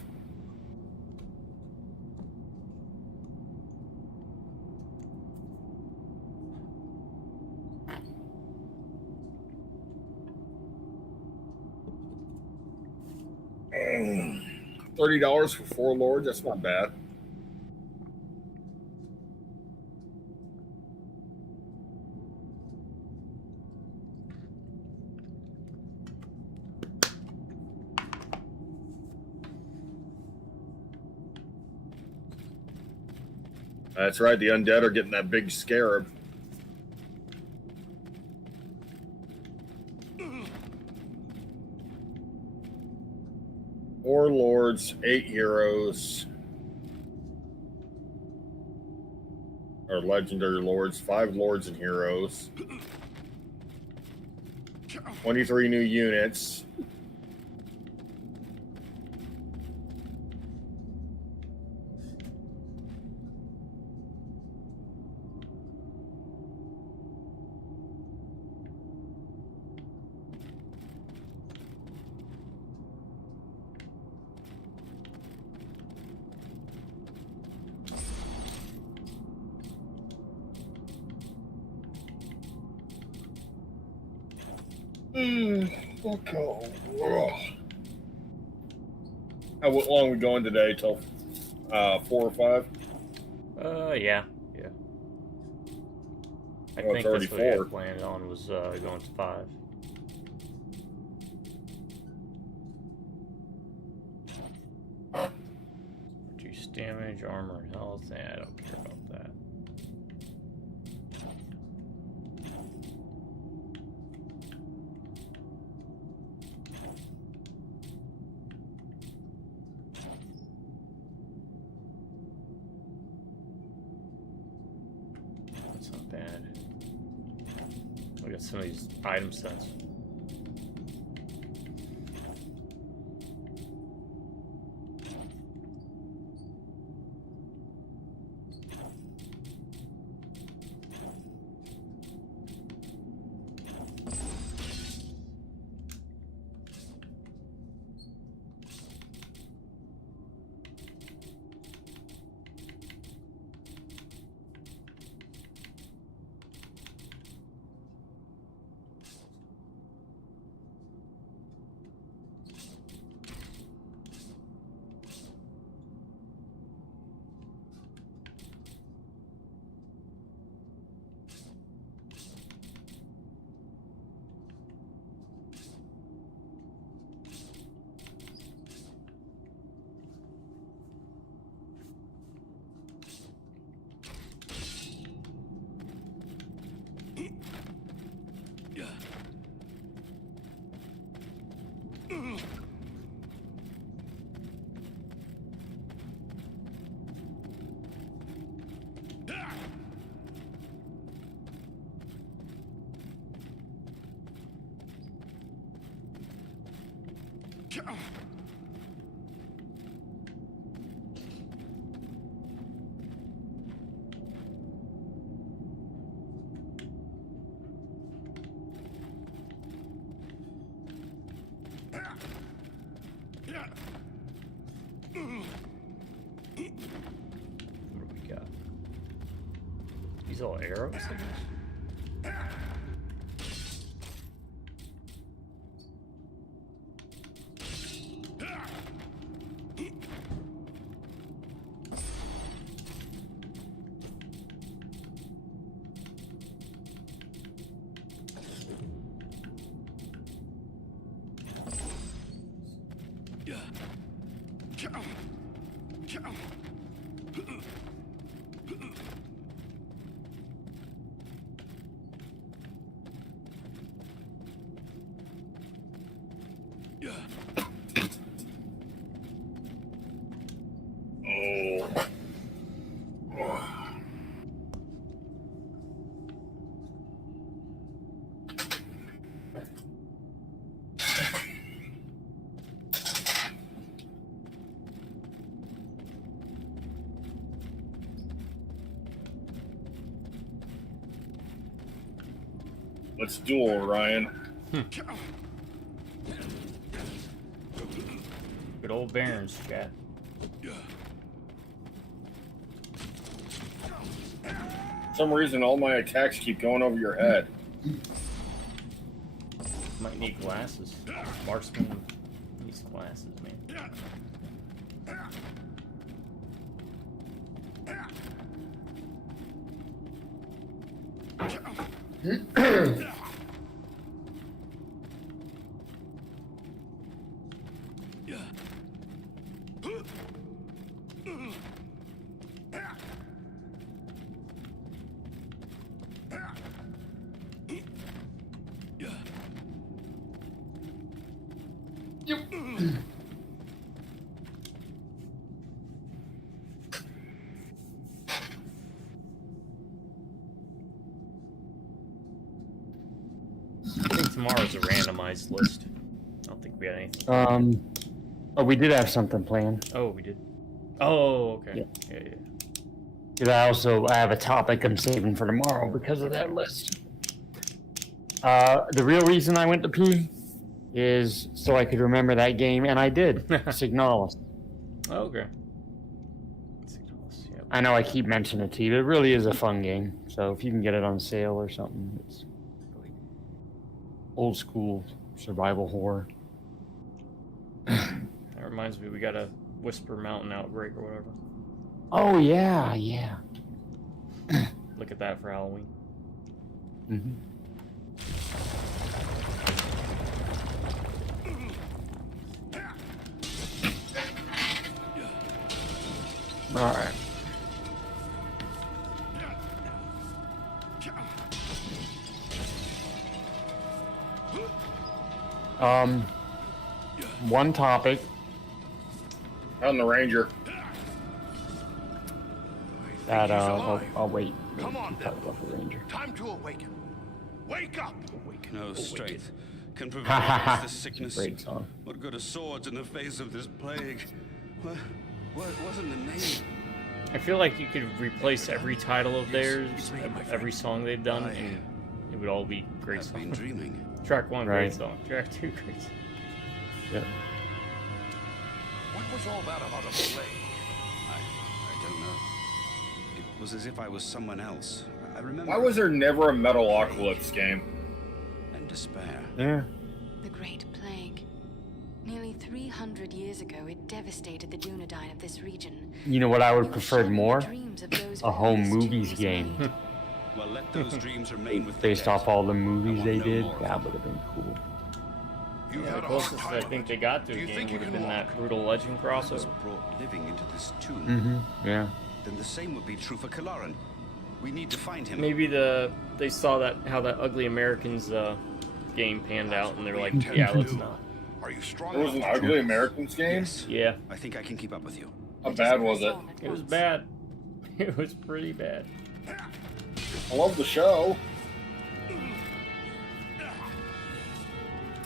$30 for 4 lords. That's not bad. That's right. The undead are getting that big scarab. Four lords, 8 heroes. Or legendary lords, 5 lords and heroes. 23 new units. Okay. How long are we going today? Till 4 or 5? Yeah. I Well, think it's already that's what I 4. planned on was going to 5. Reduce damage, armor, and health. I don't care about that. That's not bad. I got some of these item sets. What do we got? These all arrows, I guess? Let's duel, Ryan. Good old Barons, chat. For some reason, all my attacks keep going over your head. Might need glasses. Marksman needs glasses, man. I think tomorrow's a randomized list. I don't think we had anything. Oh, we did have something planned. Oh, we did. Oh, okay. Yeah. Yeah. Because I have a topic I'm saving for tomorrow because of that list. The real reason I went to pee is so I could remember that game, and I did. Signalis. Oh, okay. Signalis, yeah. I know I keep mentioning it to you, but it really is a fun game. So if you can get it on sale or something, it's really... old school survival horror. That reminds me, we got a Whisper Mountain outbreak or whatever. Oh yeah, yeah. Look at that for Halloween. Mm-hmm. All right. One topic. On the Ranger. That I'll wait. Come on, talk about the Ranger. Time to awaken. Wake up! No strength can prevent against this sickness. Great song. What good are swords in the face of this plague? What wasn't the name? I feel like you could replace every title of theirs, every song they've done, and it would all be great songs. Been dreaming. Track 1, Right. great song. Track 2, great song. Yep. What was all that about a plague? I don't know. It was as if I was someone else. I remember. Why was there never a Metalocalypse game? And despair. Yeah. The Great Plague. Nearly 300 years ago, it devastated the Dunedain of this region. You know what I would It was prefer shattering the more? dreams of those A who home this movies tomb was game. made. Well, let those dreams remain with the Based dead. off all the movies I they want no did. more. That would have been cool. You Yeah, had the a hard closest time I of think it. they got to Do a you game think you would have can been walk? that Brutal Legend I was crossover. brought living into this tomb. Mm-hmm. Yeah. Then the same would be true for Kalaran. We need to find him. Maybe they saw that how that Ugly Americans game panned out, and they're like, yeah, let's not. Are you strong There was an enough to Ugly Americans game? Yes. Yeah, I think I can keep up with you. How bad was it? it was bad. It was pretty bad. I love the show.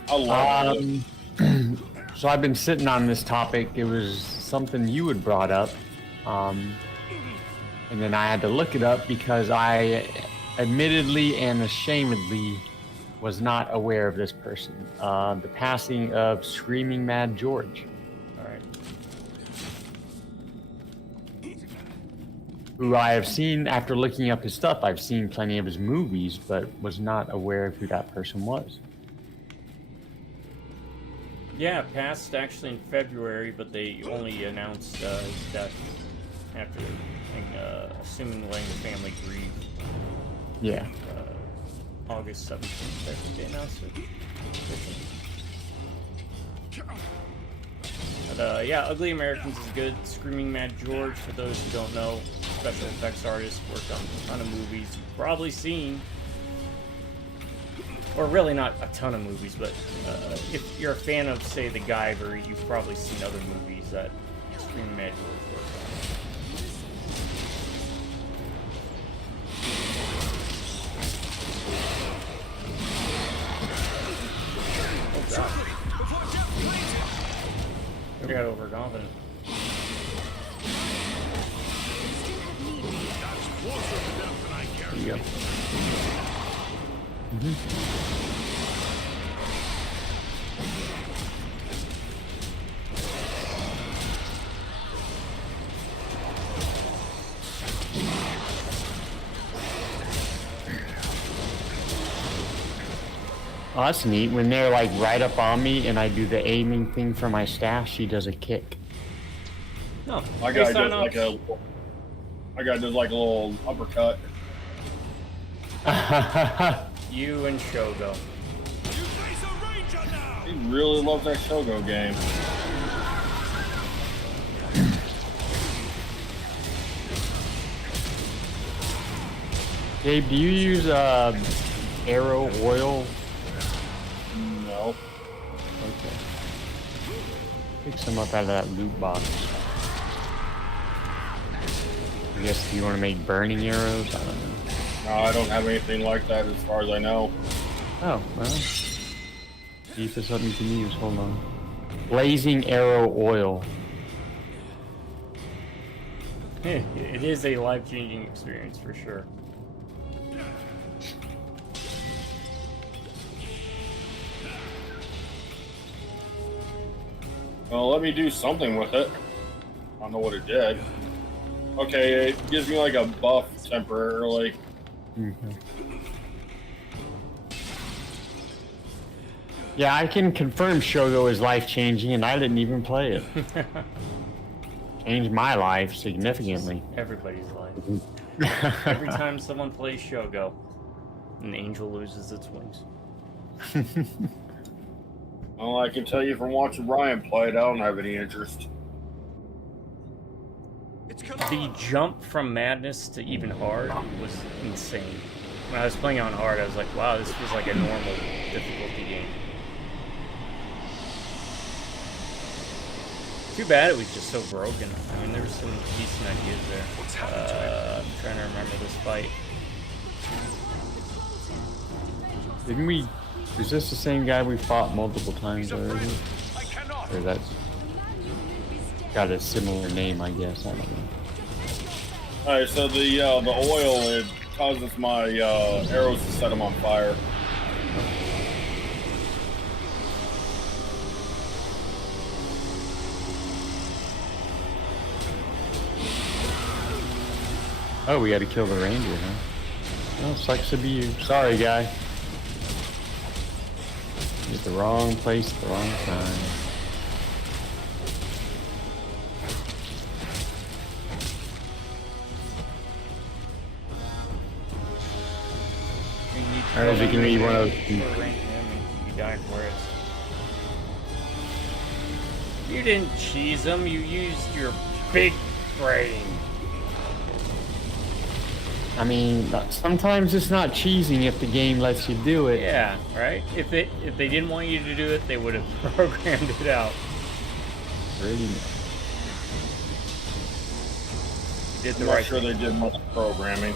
I love it. So I've been sitting on this topic. It was something you had brought up. And then I had to look it up because I admittedly and ashamedly was not aware of this person. The passing of Screaming Mad George, All right. who I have seen after looking up his stuff. I've seen plenty of his movies, but was not aware of who that person was. Yeah, passed actually in February, but they only announced his death after, assuming letting the family grieve. Yeah. August 17th, I think they announced it. But yeah, Ugly Americans is good. Screaming Mad George, for those who don't know, special effects artist, worked on a ton of movies. You've probably seen, or really not a ton of movies, but if you're a fan of, say, The Guyver, you've probably seen other movies that Screaming Mad George worked on. I got overconfident. There you go. Oh, that's neat. When they're like right up on me and I do the aiming thing for my staff, she does a kick. No, I got just like a little uppercut. You and Shogo. He really loves that Shogo game. Gabe, do you use arrow oil? No. Okay. Pick some up out of that loot box. I guess if you want to make burning arrows, I don't know. No, I don't have anything like that as far as I know. Oh, well. See if there's something you can use. Hold on. Blazing arrow oil. It is a life-changing experience for sure. Well, let me do something with it. I don't know what it did. Okay, it gives me like a buff temporarily. Mm-hmm. Yeah, I can confirm Shogo is life-changing, and I didn't even play it. Changed my life significantly. Everybody's life. Every time someone plays Shogo, an angel loses its wings. Well, I can tell you from watching Ryan play it, I don't have any interest. The jump from madness to even hard was insane. When I was playing on hard, I was like, wow, this feels like a normal difficulty game. Too bad it was just so broken. I mean, there were some decent ideas there. I'm trying to remember this fight. Didn't we... Is this the same guy we fought multiple times already? Or that's... got a similar name, I guess. I don't know. Alright, so the oil, it causes my arrows to set them on fire. Oh, we had to kill the ranger, huh? Well, sucks to be you. Sorry, guy. You're at the wrong place at the wrong time. Alright, if you can read one of those. You died for it. You didn't cheese them, you used your big brain. I mean, sometimes it's not cheesing if the game lets you do it. Yeah, right? If they didn't want you to do it, they would have programmed it out. Pretty much. You did the I'm right not sure thing. they did much programming.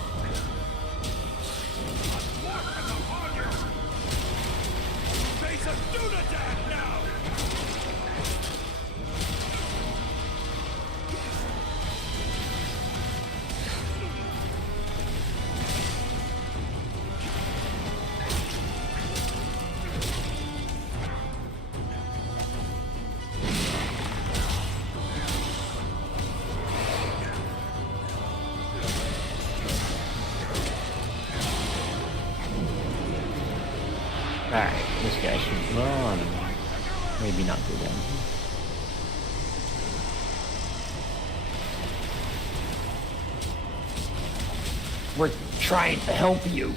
Alright, this guy should... Well, I don't know. Maybe not go down. We're trying to help you.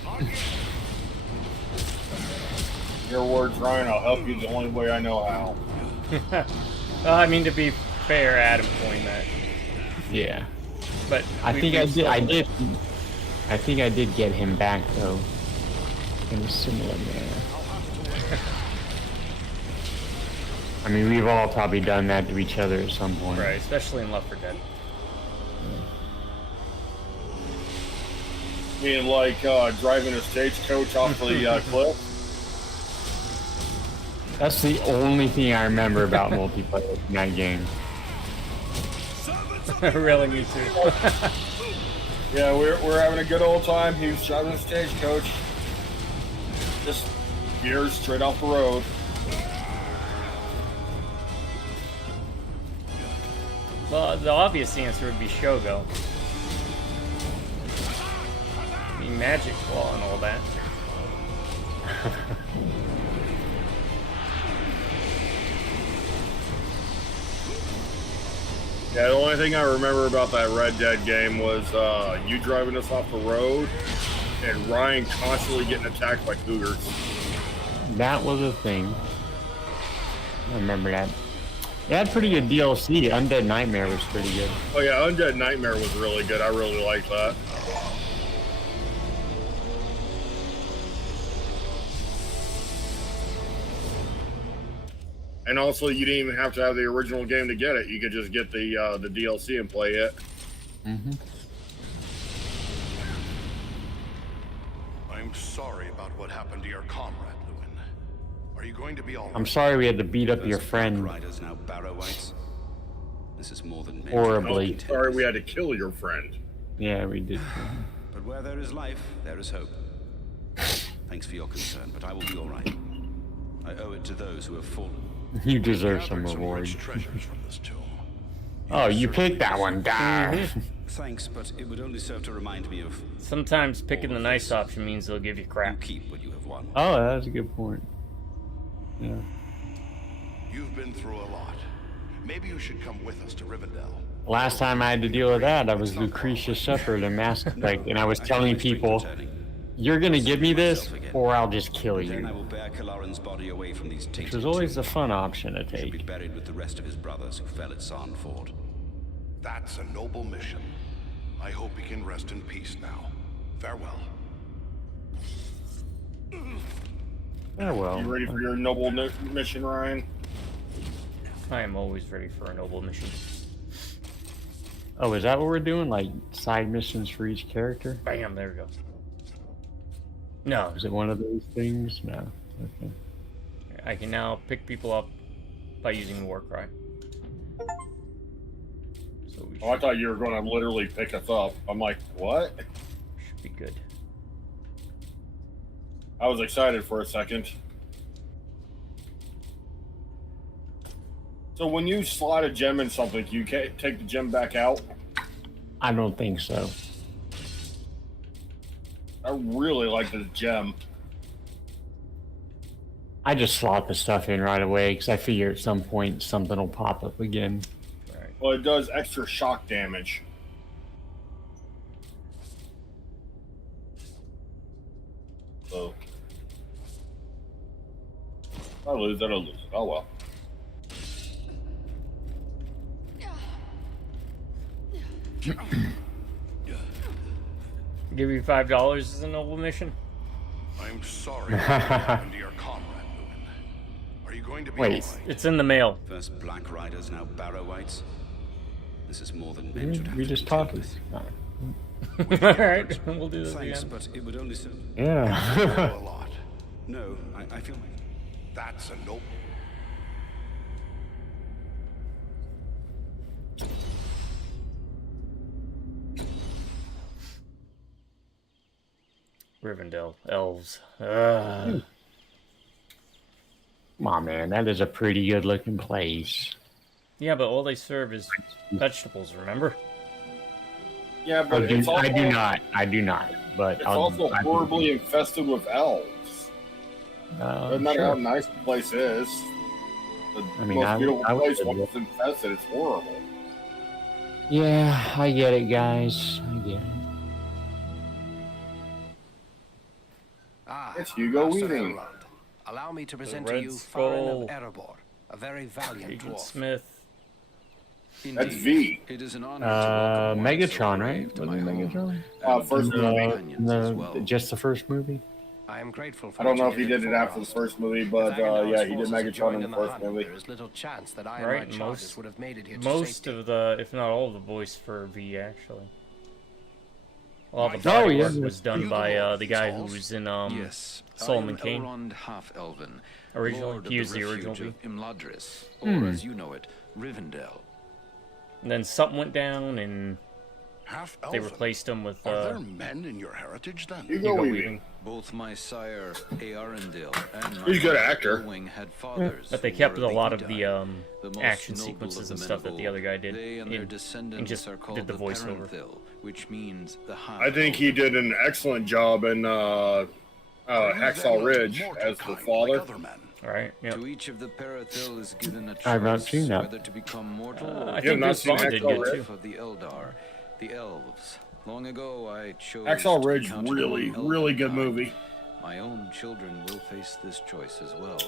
Your words, Ryan, I'll help you the only way I know how. Well, I mean, to be fair, Adam coined that. Yeah. But I think I think I did get him back, though. In a similar manner. I mean, we've all probably done that to each other at some point. Right, especially in Left 4 Dead. I mean, like driving a stagecoach off the cliff. That's the only thing I remember about multiplayer in that game. Really, me too. Yeah, we're having a good old time. He was driving a stagecoach. Just gears straight off the road. Well, the obvious answer would be Shogo. I mean, Magic Claw and all that. Yeah, the only thing I remember about that Red Dead game was you driving us off the road and Ryan constantly getting attacked by cougars. That was a thing. I remember that. It had pretty good DLC. Undead Nightmare was pretty good. Oh yeah, Undead Nightmare was really good. I really liked that. And also, you didn't even have to have the original game to get it. You could just get the DLC and play it. Mm-hmm. I'm sorry about what happened to your comrade, Lewin. Are you going to be all right? I'm sorry we had to beat up your friend. Riders now Barrow-wites. This is more than meant. Horribly. I'm sorry we had to kill your friend. Yeah, we did. But where there is life, there is hope. Thanks for your concern, but I will be all right. I owe it to those who have fallen. You deserve some reward. Treasures from this tomb. Oh, you picked that one, guy. Thanks, but it would only serve to remind me of... Sometimes picking the nice option means they'll give you crap. You keep what you have won. Oh, that's a good point. Yeah. You've been through a lot. Maybe you should come with us to Rivendell. Last time I had to deal with that, I was Lucretia Shepherd in Mass Effect, and I was telling people, "You're gonna give me this, or I'll just kill Then I you." will bear Kalaran's body away from these Which tainted was always the tombs. fun option to He should be take. buried with the rest of his brothers who fell at Sarnford. That's a noble mission. I hope he can rest in peace now. Farewell. Oh well. You ready for your noble mission, Ryan? I am always ready for a noble mission. Oh, is that what we're doing? Like side missions for each character? Bam, there we go. No, Is it one of those things? No. Okay. I can now pick people up by using the war cry. So we Oh, I thought you were going to literally pick us up. I'm like, what? should be good. I was excited for a second. So when you slide a gem in something, you can't take the gem back out? I don't think so. I really like this gem. I just slot the stuff in right away because I figure at some point something will pop up again. Well, it does extra shock damage. So, if I lose it, I'll lose it. Oh well. Give you $5 as a noble mission? I'm sorry what happened to your comrade, Lumen. Are you going to be Wait. alright? It's in the mail. First Black Riders, now Barrow-wites. This is more than men should have We to just contend talked. with. Alright, we'll do this Thanks, again. but it would only serve. Yeah. A lot. No, I feel like... That's a noble. Rivendell, elves. Come on, man. That is a pretty good looking place. Yeah, but all they serve is vegetables, remember? Yeah, but it's also, I do not. But it's also horribly infested with elves. Doesn't matter how nice the place is. The most beautiful place, once it's infested, it's horrible. Yeah, I get it, guys. I get it. It's Hugo Master Weaving. Elrond, allow me to present Red to you Skull. Farin of Erebor, a very valiant Agent dwarf. Smith. That's V. It is an honor to welcome one Megatron, so right? brave to Wasn't my it home. Megatron? First movie. Companions as well. Just the first movie? I am grateful for I don't know if he what you did it for after the us. first movie, but If Agnar's yeah, he did forces had Megatron joined in the the first hunt, movie. There is little chance that I and Right, my charges would have made it here to Most safety. of the, if not all of the voice for V, actually. All the Oh, body yeah. work was done by the guy who was in Yes, Solomon I am Kane. Elrond Half-Elven, Original? Lord He of was the the original refuge V. of Imladris, or as you know it, Rivendell. And then something went down, and Half they elven. replaced him with Are there men in your heritage then? Hugo Weaving. Both my sire, Earendil, and my He's a good mother, actor. Elwing, had fathers But they who kept were a lot of Aedui, the most action noble sequences of and the stuff that the other guy did. They and their And descendants just are called did the voiceover. Parenthil, which means the I think he did an excellent job in Hacksaw Ridge as the father. Alright, yeah. To each of the Parathil is given a choice I've not seen that. whether to become mortal I or think not Vince seen Vaughn did Hacksaw good Ridge? too. of the Eldar, the elves. Long ago, I chose Hacksaw to be Ridge, counted really, among really elven good kind. movie. My own children will face this choice as well.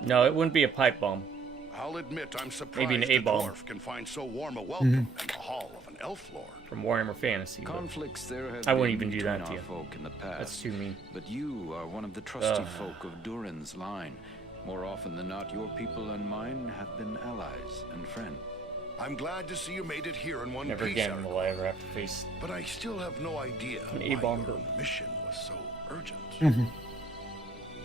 No, it wouldn't be a pipe bomb. I'll admit I'm surprised Maybe an a A-bomb. dwarf can find so warm a welcome in the hall of an elf lord. From Warhammer Fantasy. but Conflicts there have I wouldn't been even do between that to our you. folk in the past. That's too mean. But you are one of the trusty folk of Durin's line. More often than not, your people and mine have been allies and friends. I'm glad to see you made it here in one Never piece, again Eric. will I ever have to face But I still have no idea an why A-bomb. your mission was so urgent.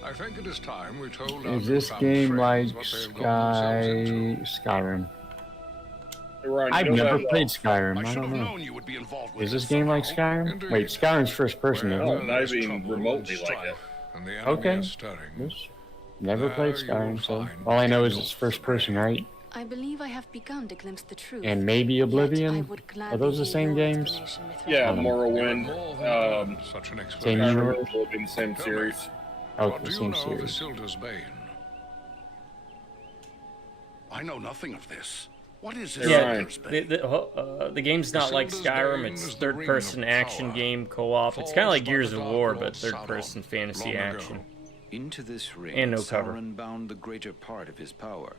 I think it is time we told Is this game like Skyrim? Hey, Ryan, I've you know never that, played Skyrim. I I should don't have know. known you would be involved with Is this it game like somehow. Skyrim? Indeed. Wait, Skyrim's first person, isn't No, it? not even remotely like it. And the enemy Okay. is stirring. Yes. Never played There you will Skyrim, so find all I know is your it's first person, right? I believe I have begun to glimpse the truth. And maybe Yet I Oblivion. would Are those the gladly same hear your games? explanation with Yeah, regret. Morrowind. More than such an Same explanation. universe. Same series. Okay, do you seems know of serious. Isildur's Bane? I know nothing of this. What is Yeah, Isildur's Bane? the game's not like Skyrim. It's third-person action game co-op. It's kind of like Gears of War, but third-person fantasy action. Into this ring, And no cover. Sauron bound the greater part of his power,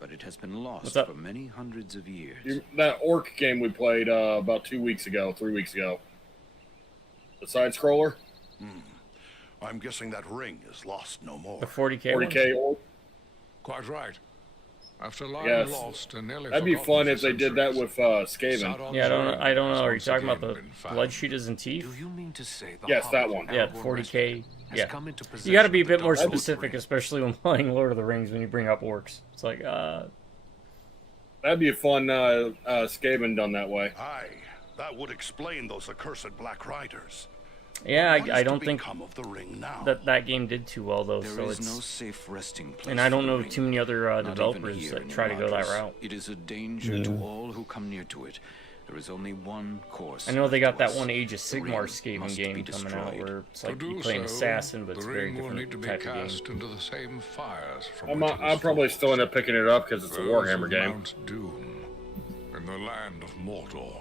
but it has been What's lost up? for many hundreds of years. That orc game we played about 3 weeks ago. The side scroller. I'm guessing that ring is lost no more. The 40K. 40K orc. Quite right. After lying Yes. lost and nearly That'd be forgotten fun for if they did that centuries, with Skaven. Sauron's Yeah, I don't ring know. Are you has talking once about the again been found. blood shooters and teeth? Do you mean to say the Yes, that Hobbit one. Yeah, the Aragorn 40K. has Yeah. come into You got to be a possession of bit the more Dark specific, Ring? especially when playing Lord of the Rings when you bring up orcs. It's like, That'd be a fun Skaven done that way. Aye, that would explain those accursed Black Riders. yeah, What is I to don't think become of the ring now? that game did too well though. There So is it's no safe resting place and I don't for the know ring. too many other Not even developers here that in try to go that Imladris. route. It is a danger to all who come near to it. There is only one course. I know they got left that to us. one Age of The ring Sigmar Skaven must game be coming out destroyed. where it's like To you do play an so, assassin, but it's the a very ring will different need to be type of cast game. into the same fires from I'm, which it was I'll probably forged. still end up picking it up because it's a Those Warhammer of game. Mount Doom, in the land of Mordor.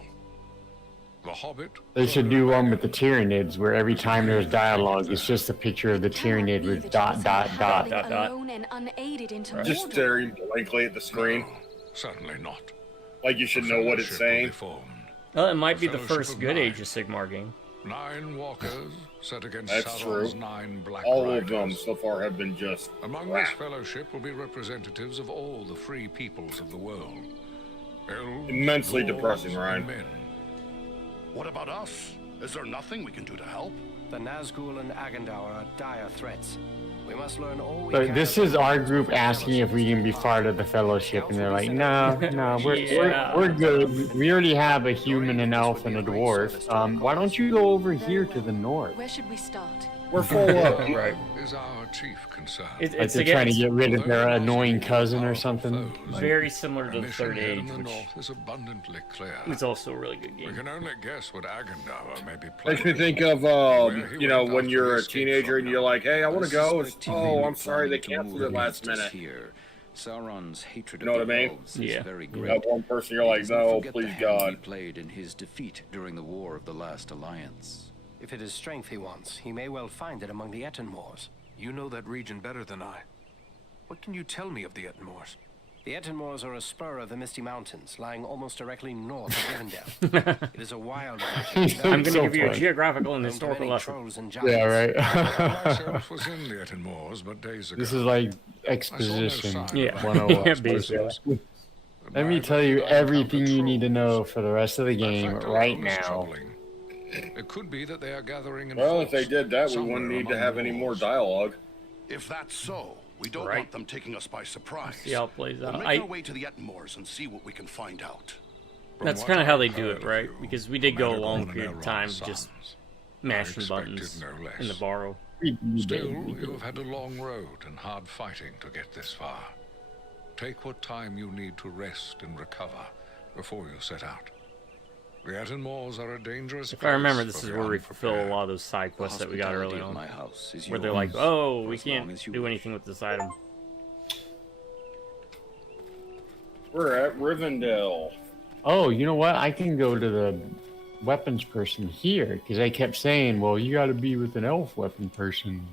The Hobbit. They should do one with the Tyranids, where every time there's dialogue, it's just a picture of the Tyranid with dot, dot, dot. Alone and unaided into Just Mordor. staring blankly at the screen. Certainly not. Like you should know what it's Fellowship will be saying. formed. Well, it might be the Fellowship first of good Nine. Age of Sigmar game. 9 walkers set against That's Sauron's true. 9 Black All Riders. of them so far have been just Among crap. this fellowship will be representatives of all the free peoples of the world. Elves, Immensely dwarves, depressing, Ryan. and men. What about us? Is there nothing we can do to help? The Nazgul and Agandaur are dire threats. We must learn all we So can. this is our group asking if we can be part of the Fellowship, and they're like, no, we're Yeah. we're good. We already have a human, an elf, and a dwarf. Why don't you go over here to the north? Where should we start? We're full up. Right. Is our chief concern. It, Like it's they're again, trying to it's get rid of their annoying cousin or something. very similar Our to the mission Third here Age, in the which north is abundantly clear. is also a really good We game. can only guess what Agandaur may be Makes me planning. think of, you know, when you're a teenager and you're like, hey, I want to go. suspect he may Oh, be I'm sorry, they planning to canceled move it last against us minute. Here. Sauron's hatred You know what of I the mean? elves Yeah. is very You great. have one person, you're He like, doesn't no, forget the please hand he God. played in his defeat during the War of the Last Alliance. If it is strength he wants, he may well find it among the Ettenmoors. You know that region better than I. What can you tell me of the Ettenmoors? The Ettenmoors are a spur of the Misty Mountains, lying almost directly north of Rivendell. It is a wild region. I'm going to So give you a funny. geographical and home to historical many lesson. trolls and giants. Yeah, right. I myself was in the Ettenmoors but days ago. This is like I exposition saw no sign Yeah. of 101. Yeah, basically. Let me tell you everything you need to know for the rest of the game right now. It could be that they are gathering in Well, if they force did that, we somewhere wouldn't need to among have the any more walls. dialogue. If that's so, we don't Right. want them taking us by surprise. See how it plays We'll out. make our way to the Ettenmoors and see what we can find out. From That's what kind of how I've they do heard it, of right? you, Because we did go a Aragorn long and period of Elrond's time sons, just I mashing expected buttons no less. in the borrow. Still, you have had a long road and hard fighting to get this far. Take what time you need to rest and recover before you set out. The Ettenmoors are a dangerous If I remember, place this for is the where we fulfill a unprepared. lot of those side quests that we got early hospitality of on. my house is Where they're like, yours, oh, for we as long can't as you do wish. anything with this item. We're at Rivendell. Oh, you know what? I can go to the weapons person here because I kept saying, well, you got to be with an elf weapon person.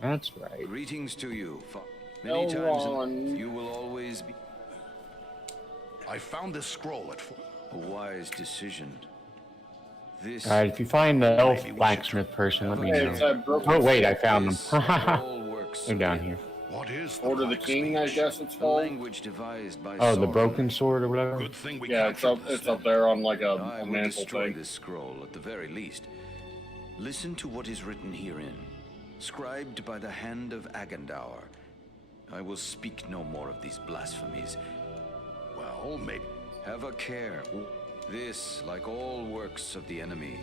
That's right. Greetings to you. Many times Elrond. you will always be I found this scroll at a wise decision. This All right, if you find the elf blacksmith person, let me Hey, it's know. that broken Oh, wait, I found them. this all works They're down here. What is Order the King, I guess it's the called. language devised by Oh, the Sauron. broken sword or whatever? Good thing we Yeah, it's up, captured this it's up then. there on like I a will mantle destroy thing. this scroll at the very least. Listen to what is written herein, scribed by the hand of Agandaur. I will speak no more of these blasphemies. Well, maybe. Have a care. This, like all works of the enemy,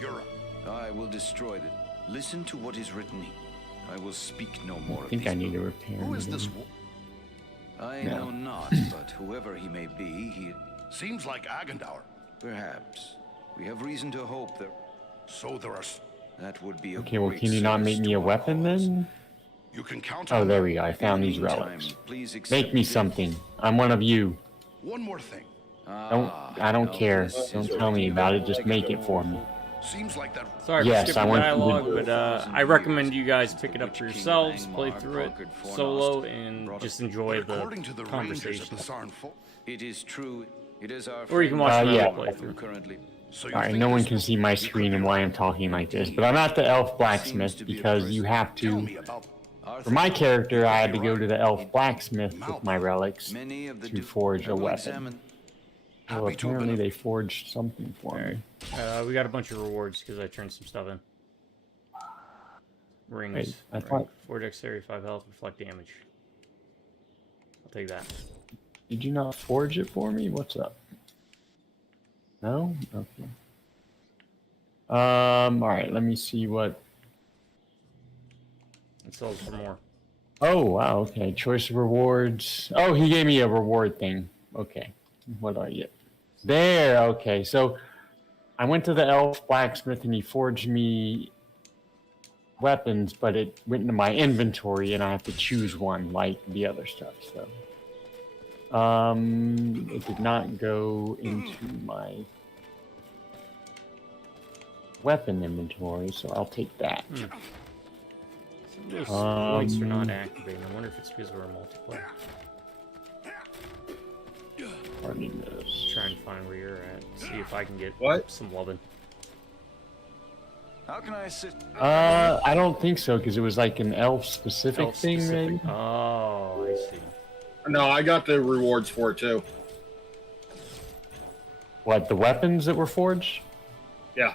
You're I will destroy it. Listen to what is written. I will speak no more I of think these. I need to repair Who is them. this? I No. know not, but whoever he may be, he Seems like Agandaur. perhaps. We have reason to hope that So there are. That would be a Okay, well, great can you not make service me to a our weapon cause. then? You can count Oh, on there me. we go. I found In these the meantime, relics. please accept Make me the something. I'm one of you. One more thing. I don't care. Don't tell me about it. Just make it for me. Seems like that. Sorry Yes, for skipping I want you to dialogue, do but I recommend you guys pick it up for yourselves, play through it solo, and just enjoy the conversation. It is true. It is our Or you can watch yeah. another playthrough. currently. Alright, no one can see my screen and why I'm talking like this, but I'm at the elf blacksmith because you have to. For my character, I had to go to the elf blacksmith with my relics to forge a weapon. Well, apparently they forged something for me. We got a bunch of rewards because I turned some stuff in. Rings. Wait, I thought... 4 dexterity, 5 health, reflect damage. I'll take that. Did you not forge it for me? What's up? No? Okay. Alright, let me see what... It sells for more. Oh, wow, okay. Choice of rewards. Oh, he gave me a reward thing. Okay. What do I get? There, okay. So, I went to the elf blacksmith and he forged me weapons, but it went into my inventory and I have to choose one, like the other stuff, so... it did not go into my weapon inventory, so I'll take that. Some of those lights are not activating. I wonder if it's because we're a multiplayer. Pardon this. Try and find where you're at. See if I can get some loving. How can I assist? I don't think so, because it was like an elf-specific thing, maybe? Oh, I see. No, I got the rewards for it, too. What, the weapons that were forged? Yeah.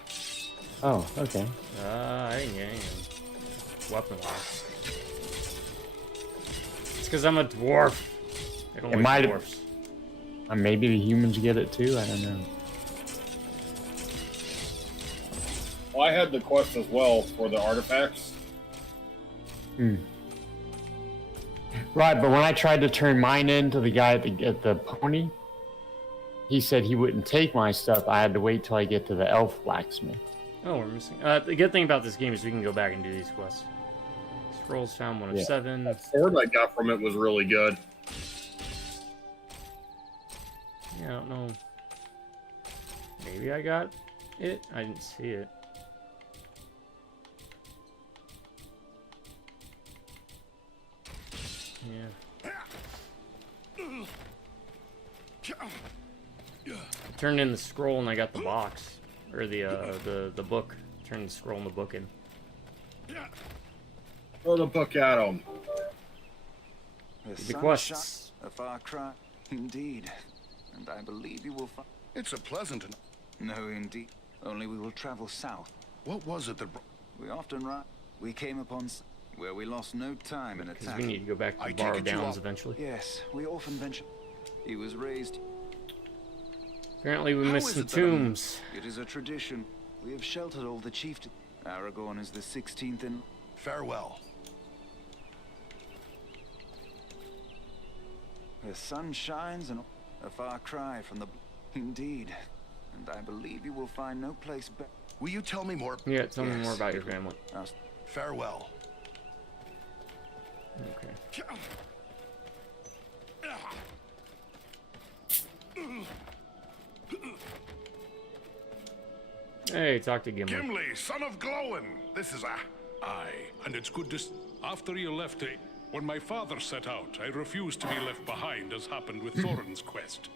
Oh, okay. I ain't weapon-wise. It's because I'm a dwarf. I don't like dwarfs. Maybe the humans get it too, I don't know. Well, I had the quest as well for the artifacts. Right, but when I tried to turn mine in to the guy at the pony, he said he wouldn't take my stuff. I had to wait till I get to the elf blacksmith. Oh, we're missing. The good thing about this game is we can go back and do these quests. Scrolls found 1 of 7. That sword I got from it was really good. Yeah, I don't know. Maybe I got it? I didn't see it. Yeah. I turned in the scroll and I got the box. Or the book. Turned the scroll and the book in. Throw the book at him. The quests. A far cry, indeed. And I believe you will find... It's a pleasant... No, indeed. Only we will travel south. What was it that... We often ride. We came upon... where we lost no time in Because attacking. we need to go back to the Borrow Downs eventually. Yes, we often venture... He was raised... Apparently we missed some tombs. It is a tradition. We have sheltered all the chieftains. Aragorn is the 16th in... Farewell. The sun shines and a far cry from the... Indeed. And I believe you will find no place better. Will you tell me more? Yeah, tell me more about your family. Farewell. Okay. Hey, talk to Gimli. Gimli, son of Glowin. This is a... Aye, and it's good to... After you left, when my father set out, I refused to be left behind, as happened with Thorin's quest.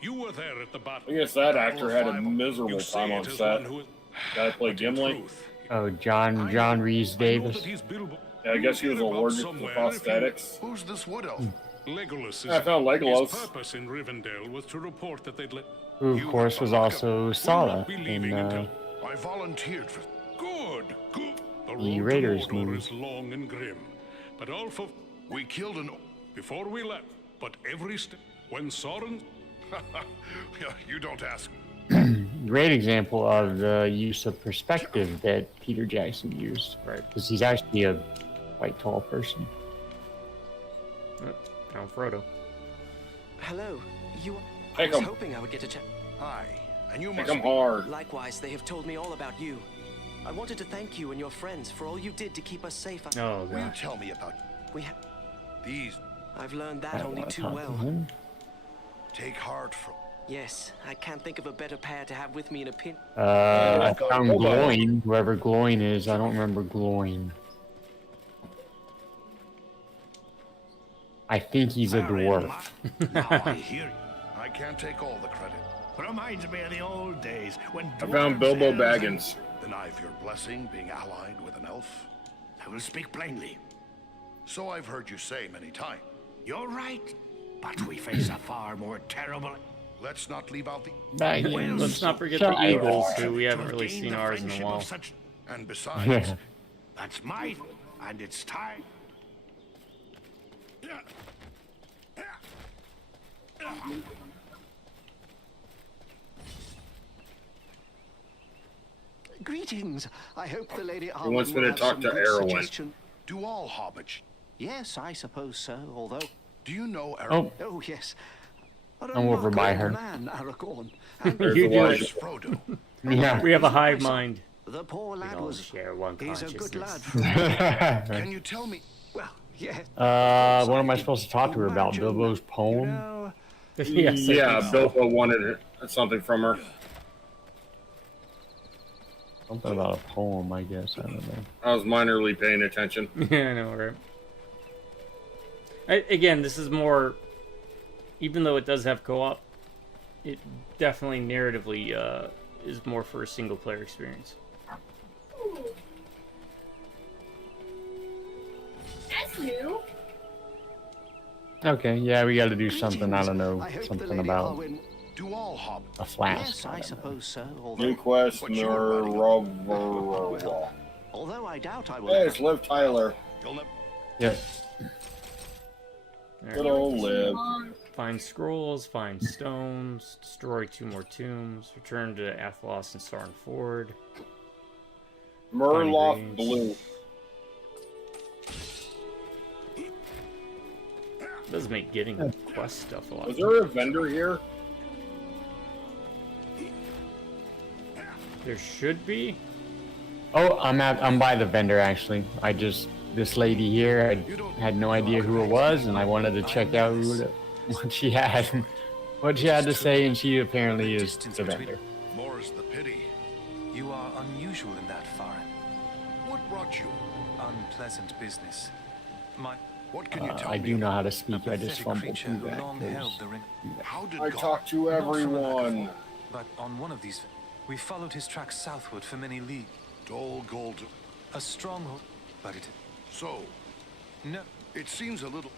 You were there at the battle. I guess that actor had a miserable time on set. Guy played Gimli. Oh, John Rhys Davis. Yeah, I guess he was allergic to prosthetics. Who's this wood elf? Legolas. I found Legolas. His purpose in Rivendell was to report that they'd let... Who, of course, was also Sala in I volunteered for... Good. The Raiders movie movie. is long and grim, but all for... We killed an... Before we left, but every step... When Soren... You don't ask. Great example of the use of perspective that Peter Jackson used. Right. Because he's actually a quite tall person. Now Frodo. Hello. I Take was him. hoping I would get to chat. Hi. And you Make must him hard. Likewise, they have told me all about you. I wanted to thank you and your friends for all you did to keep us safe. Oh, Will you gosh. tell me about these? I've learned that I only wanna too talk to well. him. Take heart from. Yes, I can't think of a better pair to have with me in a pin. I found Glowing. Whoever Glowing is, I don't remember Glowing. I think he's a dwarf. Now I hear you. I can't take all the credit. Reminds me of the old days when I found dwarves, Bilbo elves, and- Baggins. Then I've your blessing being allied with an elf. I will speak plainly. So I've heard you say many times. You're right, but we face a far more terrible. Let's not leave out the. Baggins. Let's not forget Shut the Eagles, up. who we haven't To really gain seen the ours in a friendship while. of such- And besides, Yeah. That's mine, and it's time. Greetings. I hope the Lady He wants me will to have talk some to good Erwin. suggestion. do all hobbits? Yes, I suppose so, although... Do you know Oh, Oh, yes. A I'm over by her. remarkable man, Aragorn. There's You do Elijah. it. Frodo? Yeah. We have a hive mind. The poor We lad all was... share one He's a good lad. consciousness. Can you tell me? Well, yeah. What am I supposed to talk to her about? Bilbo's poem? Yes, I Yeah, think so. Bilbo wanted something from her. Something about a poem, I guess. I don't know. I was minorly paying attention. Yeah, I know, right? Again, this is more... Even though it does have co-op, it definitely narratively is more for a single-player experience. Ooh. That's new. Okay, yeah, we got to do something. I don't know. Something about Do all hobbits? a flask. Yes, I suppose so, although... New quest, What's your Although I doubt I will... Hey, it's Liv Tyler. You'll never. Yeah. Good old Liv. Find scrolls, find stones, destroy 2 more tombs, return to Athlos and Sarn Ford. Murloc Find Blue. It does make getting quest stuff a lot. Was there a vendor here? There should be. Oh, I'm by the vendor actually. This lady here, I had no idea who it was, and I wanted to check out what she had to say, and she apparently is the vendor. More's the pity. You are unusual in that, Farin. What brought you? Unpleasant business. What can you tell I me? do know how to speak. I just fumbled through that. How did I talk to everyone. But on one of these, we followed his tracks southward for many leagues. Dol Gold. A stronghold, but it... So, No, it seems a little.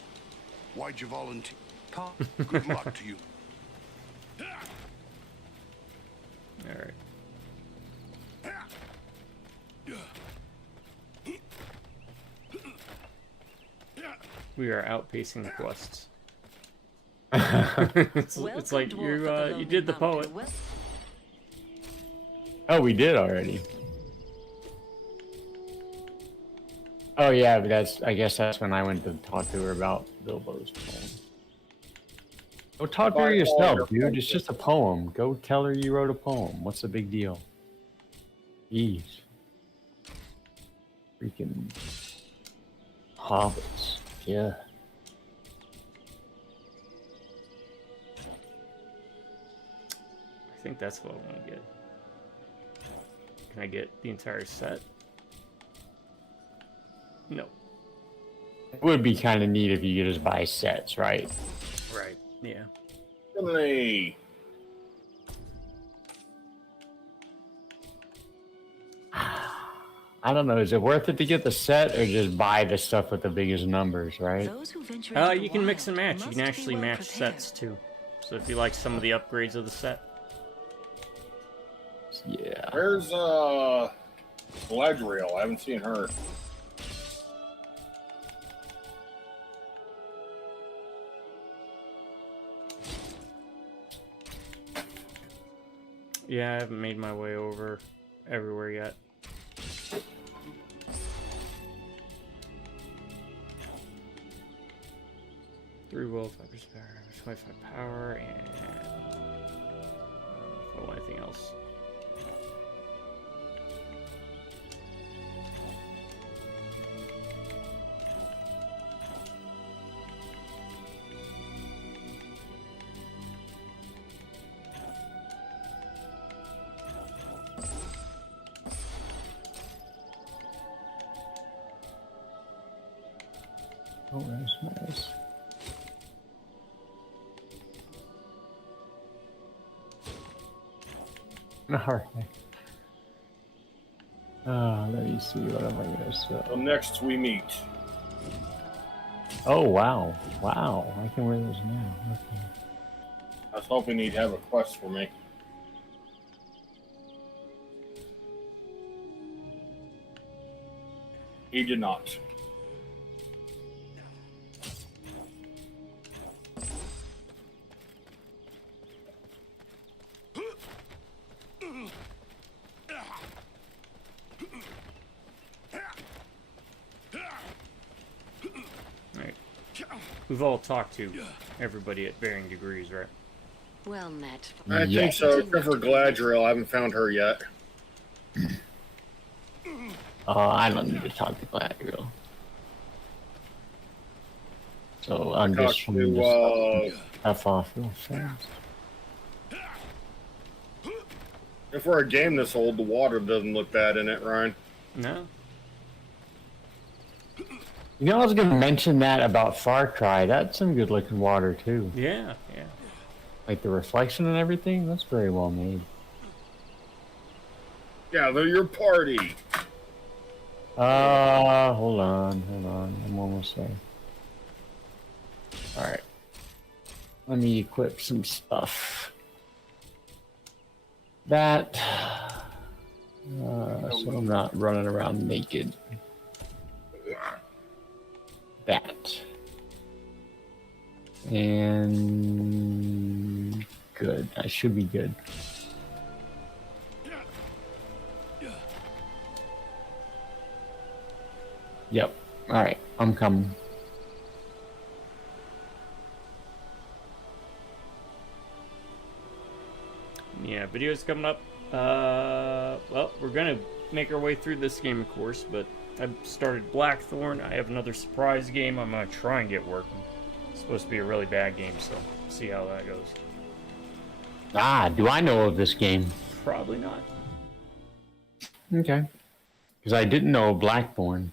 Why'd you volunteer? pa... Good luck to you. All right. We are outpacing the quests. it's like you did the poet. Oh, we did already. Oh yeah, but I guess that's when I went to talk to her about Bilbo's poem. Go talk to her yourself, dude. It's just a poem. Go tell her you wrote a poem. What's the big deal? Jeez. Freaking hobbits. Yeah. I think that's what I want to get. Can I get the entire set? No. It would be kind of neat if you could just buy sets, right? Right. Yeah. Hey. I don't know. Is it worth it to get the set or just buy the stuff with the biggest numbers, right? You can mix and match. You can actually match sets too. So if you like some of the upgrades of the set. Yeah. Where's Galadriel? I haven't seen her. Yeah, I haven't made my way over everywhere yet. Three will, 5% power, 25 power, and I don't want anything else. Oh, that's nice. Alright. Let me see, what am I gonna say? So next we meet. Oh, wow. Wow, I can wear those now. Okay. I was hoping he'd have a quest for me. He did not. Alright. We've all talked to everybody at varying degrees, right? Well met. I think so, except for Gladriel. I haven't found her yet. I don't need to talk to Gladriel. So I'm just to, F off real fast. If for a game this old, the water doesn't look bad in it, Ryan. No. You know, I was going to mention that about Far Cry. That's some good looking water too. Yeah, yeah. Like the reflection and everything. That's very well made. Yeah, they're your party. Hold on. I'm almost there. Alright. Let me equip some stuff. That. So I'm not running around naked. That. And good. I should be good. Yep. Alright, I'm coming. Yeah, videos coming up. Well, we're gonna make our way through this game, of course, but I've started Blackthorn. I have another surprise game I'm gonna try and get working. It's supposed to be a really bad game, so see how that goes. Ah, do I know of this game? Probably not. Okay. Because I didn't know of Blackthorn.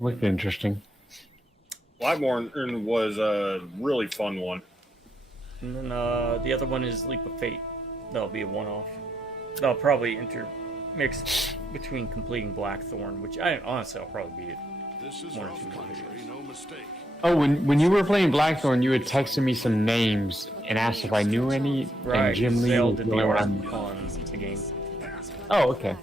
Looked interesting. Blackthorn was a really fun one. And then the other one is Leap of Fate. That'll be a one-off. That'll probably intermix between completing Blackthorn, which honestly I'll probably beat it. This is one or rough two more country, videos. no mistake. Oh, when you were playing Blackthorn, you had texted me some names and asked if I knew any. Right, And Jim Lee they all was did the the art one. on the game. Oh, okay.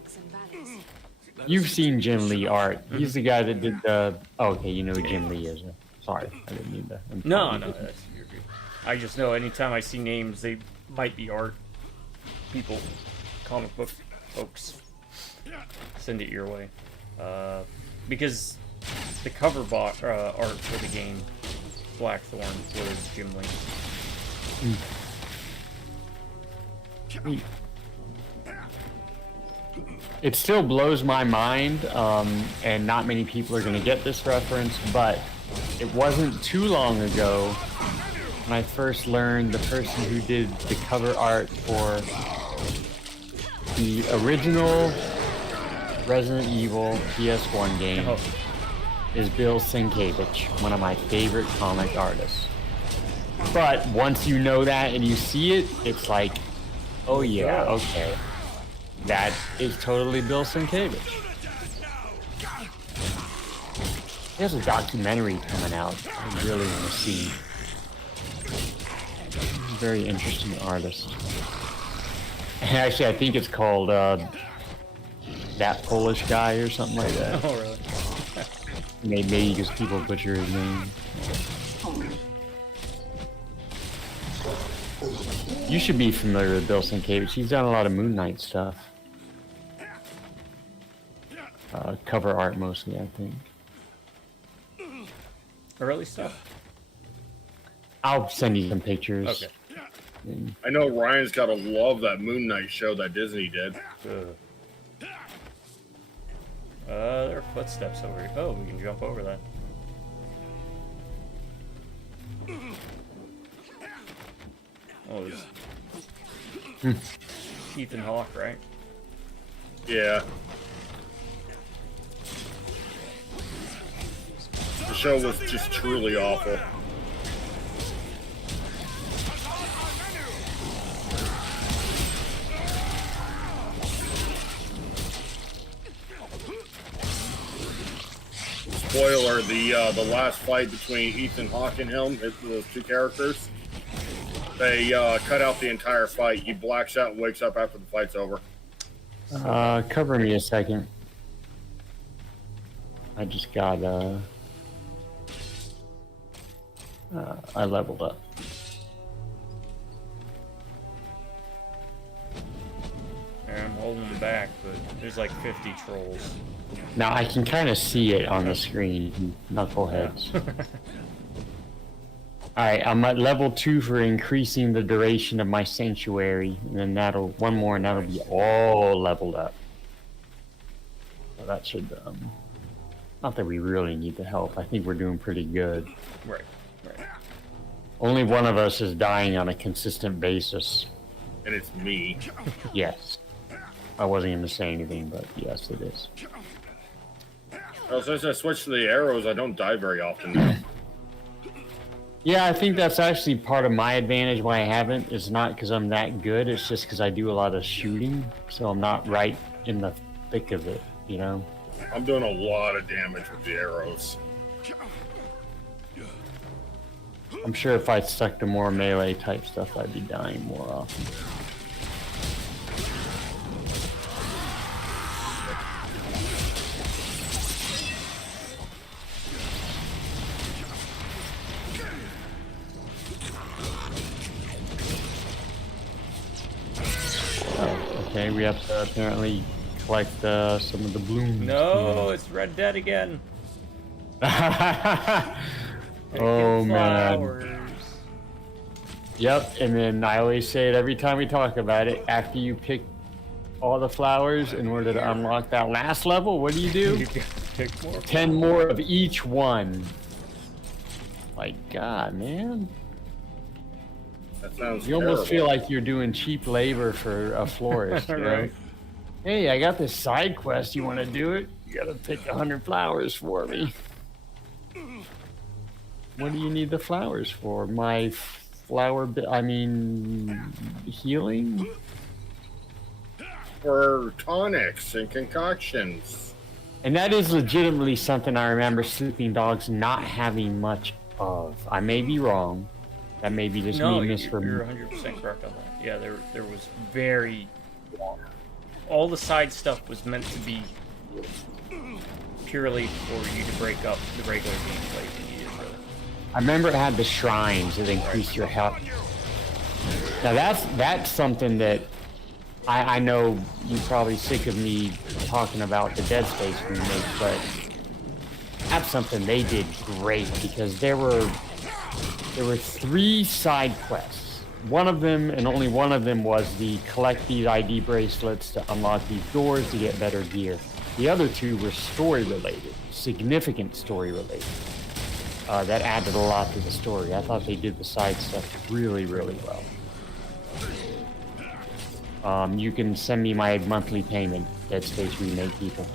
You've seen Jim Lee art. He's the guy that did the. Oh, okay, you know who Jim Lee is. Sorry, I didn't need that. No, that's you're good. I just know anytime I see names, they might be art people, comic book folks. Send it your way, because the cover art for the game Blackthorn was Jim Lee. It still blows my mind, and not many people are going to get this reference, but it wasn't too long ago when I first learned the person who did the cover art for the original Resident Evil PS1 game is Bill Sienkiewicz, one of my favorite comic artists. But once you know that and you see it, it's like, oh yeah, okay. That is totally Bill Sienkiewicz. There's a documentary coming out I really want to see. He's a very interesting artist. And actually, I think it's called That Polish Guy or something like that. Oh, really? Maybe because people butcher his name. You should be familiar with Bill Sienkiewicz. He's done a lot of Moon Knight stuff. Cover art mostly, I think. Early stuff? I'll send you some pictures. Okay. I know Ryan's got to love that Moon Knight show that Disney did. There are footsteps over here. Oh, we can jump over that. Oh, it's Ethan Hawke, right? Yeah. show was just truly awful. Spoiler, the last fight between Ethan Hawke and him, the two characters, they cut out the entire fight. He blacks out and wakes up after the fight's over. Cover me a second. I just got, I leveled up. I'm holding them back, but there's like 50 trolls. Now I can kind of see it on the screen, knuckleheads. Alright, I'm at level 2 for increasing the duration of my sanctuary, and then one more and that'll be all leveled up. So that should, not that we really need the help, I think we're doing pretty good. Right. Only one of us is dying on a consistent basis. And it's me. Yes. I wasn't going to say anything, but yes, it is. Well, since I switched to the arrows, I don't die very often now. Yeah, I think that's actually part of my advantage why I haven't. It's not because I'm that good, it's just because I do a lot of shooting, so I'm not right in the thick of it, you know? I'm doing a lot of damage with the arrows. I'm sure if I stuck to more melee type stuff, I'd be dying more often. Okay, we have to apparently collect some of the blooms. No, it's Red Dead again. Oh man. Yep, and then I always say it every time we talk about it. After you pick all the flowers in order to unlock that last level, what do? You pick more 10 more of each one. My God, man. That sounds You almost feel terrible. like you're doing cheap labor for a florist, you know? Right. Hey, I got this side quest. You want to do it? You got to pick 100 flowers for me. What do you need the flowers for? My healing? For tonics and concoctions. And that is legitimately something I remember Sleeping Dogs not having much of. I may be wrong. That may be just me you're misremembering. 100% correct on that. Yeah, there was very... All the side stuff was meant to be purely for you to break up the regular gameplay if you needed, really. I remember it had the shrines that increase your health. Now that's something that I know you're probably sick of me talking about the Dead Space remake, but that's something they did great because there were 3 side quests. One of them, and only one of them, was the collect these ID bracelets to unlock these doors to get better gear. The other 2 were story related, significant story related. That added a lot to the story. I thought they did the side stuff really, really well. You can send me my monthly payment, Dead Space remake people.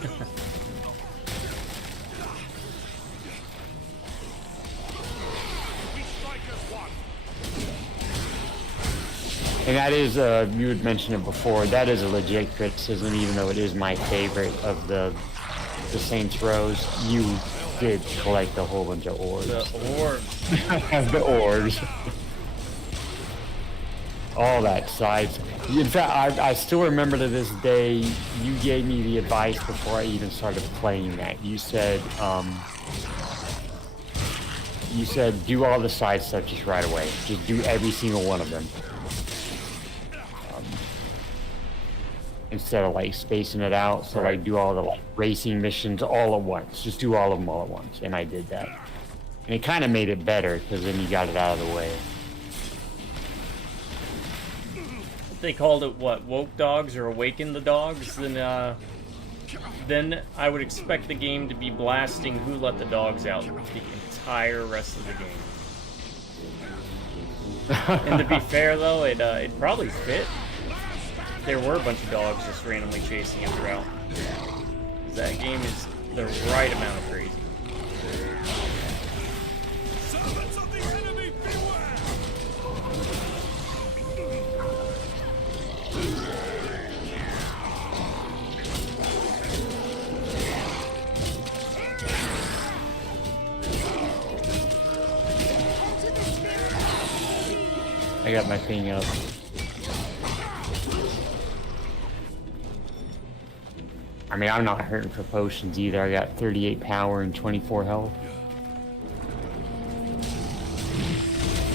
And that is, you had mentioned it before, that is a legit criticism, even though it is my favorite of the Saints Rows. You did collect a whole bunch of orbs. The orbs. The orbs. All that sides. In fact, I still remember to this day, you gave me the advice before I even started playing that. You said do all the side stuff just right away. Just do every single one of them. Instead of like spacing it out, so like do all the like racing missions all at once. Just do all of them all at once, and I did that. And it kind of made it better because then you got it out of the way. They called it what? Woke dogs or awaken the dogs? Then I would expect the game to be blasting Who Let the Dogs Out the entire rest of the game. And to be fair though, it probably fit. There were a bunch of dogs just randomly chasing him throughout. That game is the right amount of crazy. I got my thing up. I mean, I'm not hurting for potions either. I got 38 power and 24 health.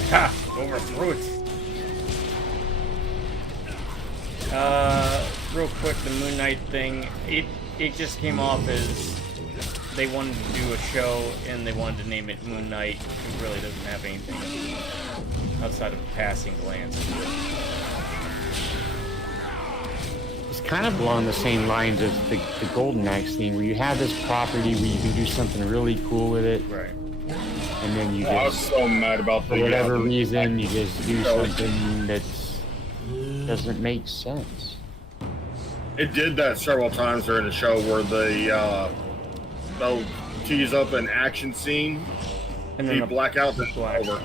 Ha! Overthrew it. Real quick, the Moon Knight thing, it just came off as they wanted to do a show and they wanted to name it Moon Knight. It really doesn't have anything outside of a passing glance. It's kind of along the same lines as the Golden Axe thing, where you have this property where you can do something really cool with it. Right. And then you just, I was so mad about for whatever reason, you just do something that doesn't make sense. It did that several times during the show where they'll tease up an action scene and then black out the over.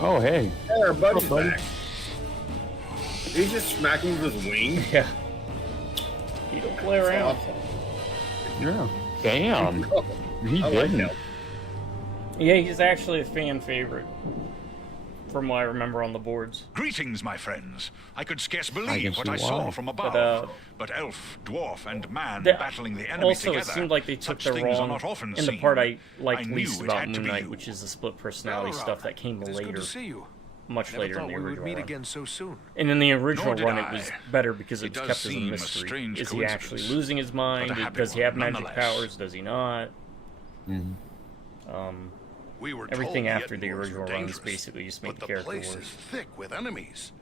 Oh, hey. Hey, our buddy's back. He's just smacking with his wing. Yeah. He don't play around. Yeah. Damn. He didn't. Yeah, he's actually a fan favorite. From what I remember on the boards. Greetings, my friends. I could scarce believe what I saw from above. But elf, dwarf, and man battling the enemy also, together. it seemed like they took the wrong in the part I liked least about Moon Knight, which is the split personality stuff that came later. Much later in the original run. So soon. And in the original run, it was better because it was kept as a mystery. Is he actually losing his mind? Does he have magic powers? Does he not? Everything after the original run is basically just make the character place worse. is thick with enemies.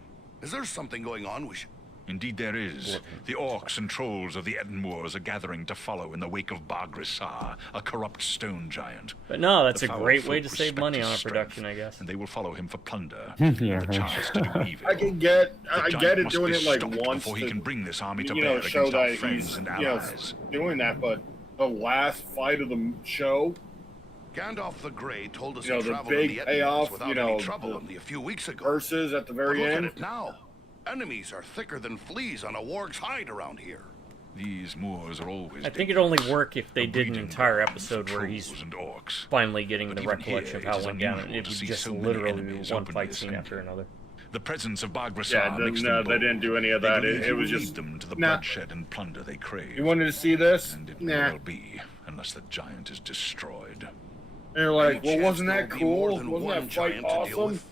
Is there something going on we should... Indeed there is. The orcs and trolls of the Etten are gathering to follow in the wake of Bagrisar, a corrupt stone giant. But no, that's The a foul great way folk to save respect money his on a strength, production, I guess. And they will follow him for plunder. Yeah, and the chance to do evil. I can get it must doing be it like stopped once before he can bring this army to you bear know, show against our that friends he's and you know, allies. doing that, but the last fight of the show, Gandalf the Grey told us you know, he the traveled in big the payoff, without you know, any trouble only a few weeks ago. verses at the very But look end. at it now. Enemies are thicker than fleas on a warg's hide around here. These Moors are always I think it'd only work if they did an entire episode where he's finally getting the recollection of how it went down, and it would just literally be one fight scene after another. The presence of Bagrisar Yeah, makes no, them they didn't do any of that. They believe It he was will just lead them to the nah. bloodshed and plunder they crave. You wanted to see this? And it may Nah. well be, unless the giant is destroyed. And you're like, well, Any wasn't chance that there'll be more cool? than Wasn't one that fight giant to deal awesome? with?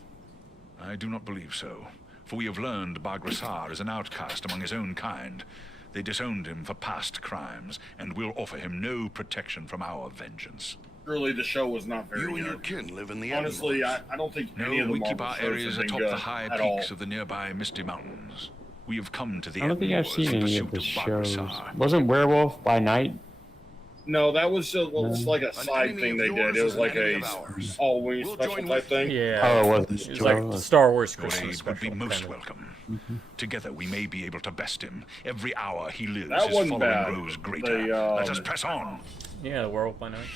I do not believe so, for we have learned Bagrisar is an outcast among his own kind. They disowned him for past crimes, and will offer him no protection from our vengeance. Really, the show was not very You and good. your kin live in the Honestly, Etten I don't think No, any of the we keep Marvel our shows areas have been atop good the high at all. peaks of the nearby Misty Mountains. We have come to the I don't think I've Etten seen in any of pursuit the of shows. Bagrisar. Wasn't Werewolf by Night? No, that was just like a side enemy thing of they yours did. It was is an like enemy a of ours. Halloween We'll special join type with thing. Yeah. Oh, it wasn't. It was like Star Wars Your Christmas aid would be special. most kind of. welcome. Together we may be able to best him. Every hour he lives, That his wasn't following bad. grows greater. Let us press on. Yeah, the Werewolf by Night.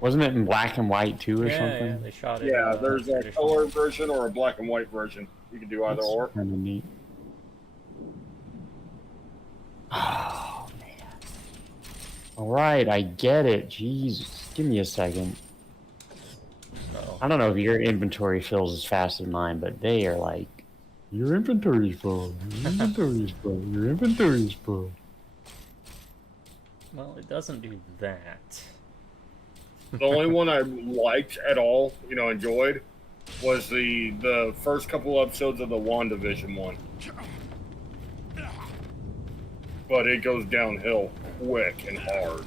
Wasn't it in black and white too, or Yeah, something? yeah, they shot it. Yeah, there's a traditional. color version or a black and white version. You can do either or. Kind of neat. Oh man! All right, I get it. Jesus, give me a second. I don't know if your inventory fills as fast as mine, but they are like, your inventory's full. Your inventory's full. Your inventory's full. Well, it doesn't do that. The only one I liked at all, you know, enjoyed, was the first couple episodes of the WandaVision one. But it goes downhill quick and hard.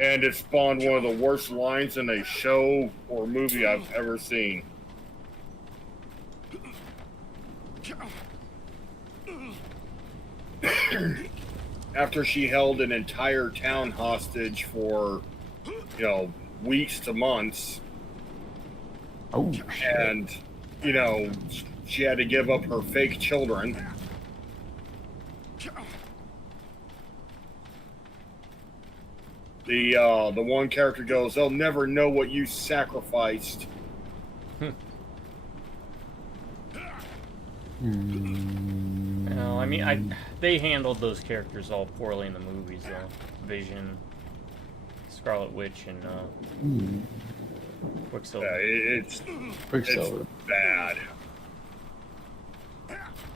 And it spawned one of the worst lines in a show or movie I've ever seen. After she held an entire town hostage for, you know, weeks to months. Oh, and, you know, she had to give up her fake children. The one character goes, "They'll never know what you sacrificed." No, I mean, they handled those characters all poorly in the movies, though. Vision, Scarlet Witch and Quicksilver. Yeah, Quicksilver. It's bad.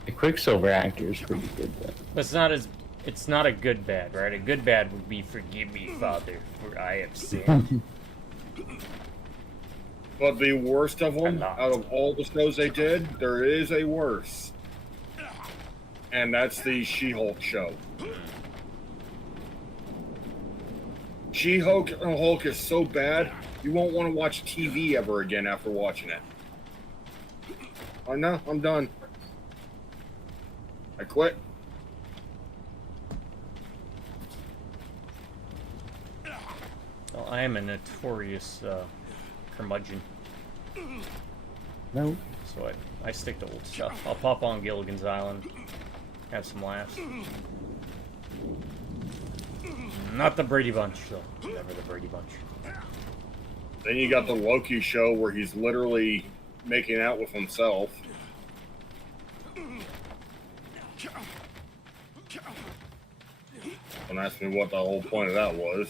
The Quicksilver actor is pretty good though. But it's not a good bad, right? A good bad would be forgive me, Father, for I have sinned. But the worst of them, out of all the shows they did, there is a worse. And that's the She-Hulk show. She-Hulk is so bad, you won't want to watch TV ever again after watching it. Oh no, I'm done. I quit. Well, I am a notorious curmudgeon. No. So I stick to old stuff. I'll pop on Gilligan's Island, have some laughs. Not the Brady Bunch, though. Never the Brady Bunch. Then you got the Loki show where he's literally making out with himself. Don't ask me what the whole point of that was.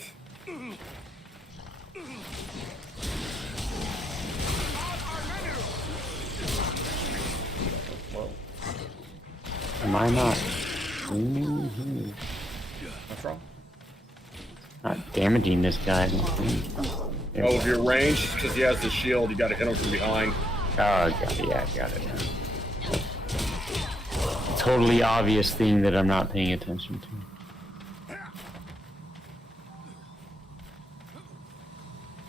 Whoa. Am I not? What's wrong? Not damaging this guy. Oh, if you're ranged, because he has the shield, you gotta hit him from behind. Oh, yeah, got it. Totally obvious thing that I'm not paying attention to.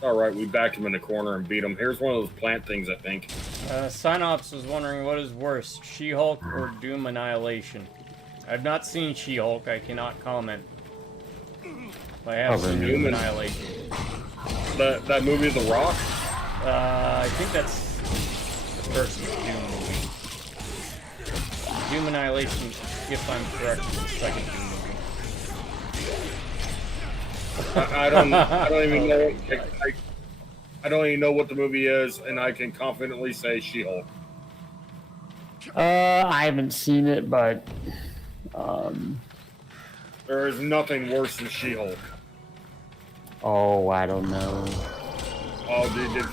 Alright, we backed him in the corner and beat him. Here's one of those plant things, I think. Synops was wondering what is worse, She-Hulk or Doom Annihilation. I've not seen She-Hulk, I cannot comment. I have seen Doom Annihilation. That movie, The Rock? I think that's the first Doom movie. Doom Annihilation, if I'm correct, is the second Doom movie. I don't even know. I don't even know what the movie is, and I can confidently say She-Hulk. I haven't seen it, but there is nothing worse than She-Hulk. Oh, I don't know. Oh, dude,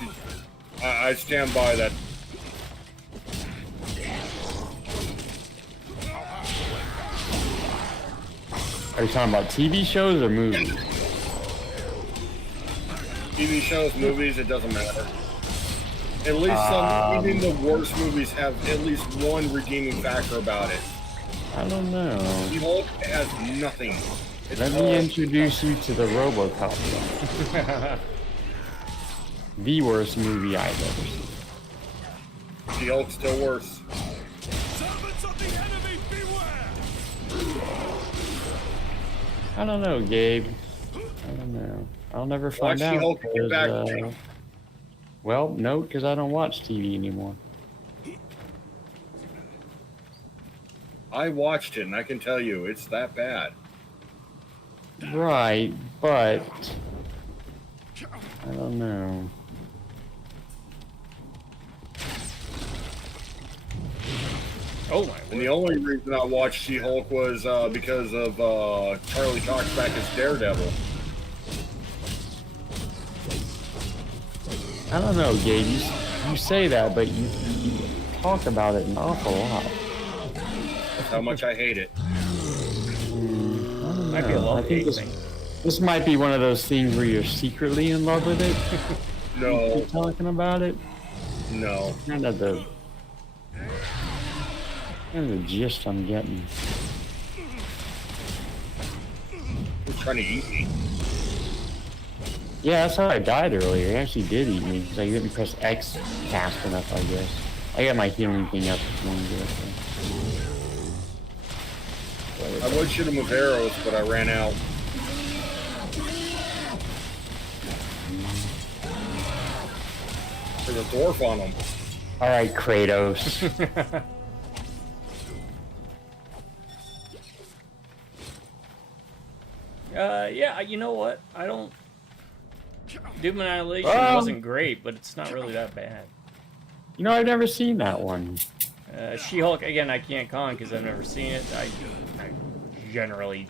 I stand by that. Are you talking about TV shows or movies? TV shows, movies, it doesn't matter. At least even the worst movies have at least one redeeming factor about it. I don't know. She-Hulk has nothing. Let me introduce you to the RoboCop. The worst movie I've ever seen. She-Hulk's still worse. I don't know, Gabe. I don't know. I'll never find out. She-Hulk and get back to me. Well, no, because I don't watch TV anymore. I watched it, and I can tell you, it's that bad. Right, but I don't know. Oh my! And the only reason I watched She-Hulk was because of Charlie Cox back as Daredevil. I don't know, Gabe. You say that, but you talk about it an awful lot. That's how much I hate it. Might be a love I think this might be one of those things where you're secretly in love with it. No. You talking about it? No. Kind of the gist I'm getting. He's trying to eat me. Yeah, that's how I died earlier. He actually did eat me because I didn't press X fast enough, I guess. I got my healing thing up this morning. I would shoot him with arrows, but I ran out. There's a dwarf on him. Alright, Kratos. Yeah, you know what? I don't... Doom Annihilation wasn't great, but it's not really that bad. You know, I've never seen that one. She-Hulk, again, I can't comment because I've never seen it. I generally,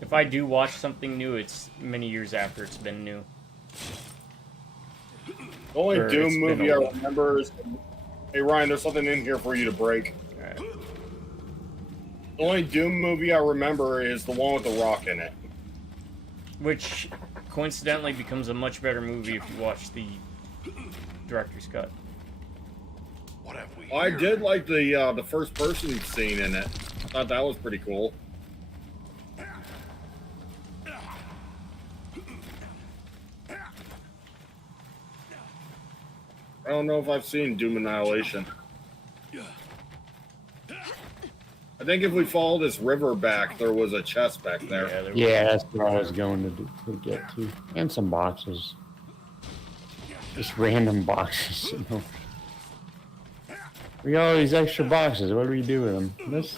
if I do watch something new, it's many years after it's been new. The only Or Doom it's been movie I old. remember is... Hey, Ryan, there's something in here for you to break. Alright. The only Doom movie I remember is the one with The Rock in it. Which, coincidentally, becomes a much better movie if you watch the director's cut. What have we Well, I here? did like the first person scene in it. I thought that was pretty cool. I don't know if I've seen Doom Annihilation. I think if we follow this river back, there was a chest back there. Yeah, that's what I was going to get to. And some boxes. Just random boxes, you know. We got all these extra boxes. What do we do with them? Let's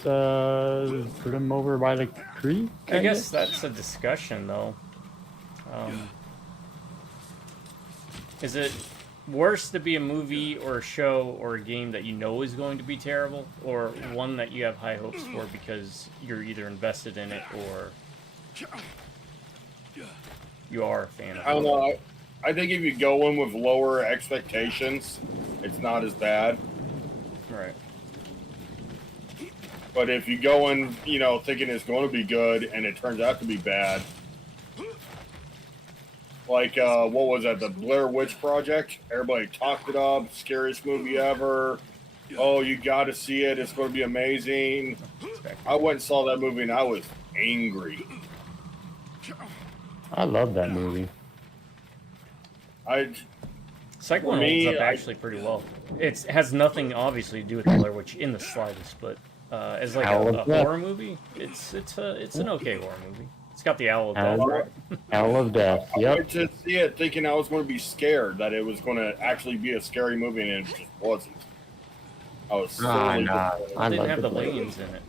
put them over by the creek. I guess that's a discussion, though. Is it worse to be a movie or a show or a game that you know is going to be terrible, or one that you have high hopes for because you're either invested in it or you are a fan of it? I don't know. I think if you go in with lower expectations, it's not as bad. Right. But if you go in, you know, thinking it's going to be good and it turns out to be bad, like, what was that, the Blair Witch Project? Everybody talked it up, scariest movie ever. Oh, you got to see it, it's going to be amazing. I went and saw that movie and I was angry. I love that movie. Second one holds up actually pretty well. It has nothing, obviously, to do with the Blair Witch in the slightest, but as like a horror movie, it's an okay horror movie. It's got the Owl of Death. Owl of Death. I Yep. went to see it thinking I was going to be scared, that it was going to actually be a scary movie, and it just wasn't. I was so Nah, disappointed. I It didn't love have the the Blair aliens in it.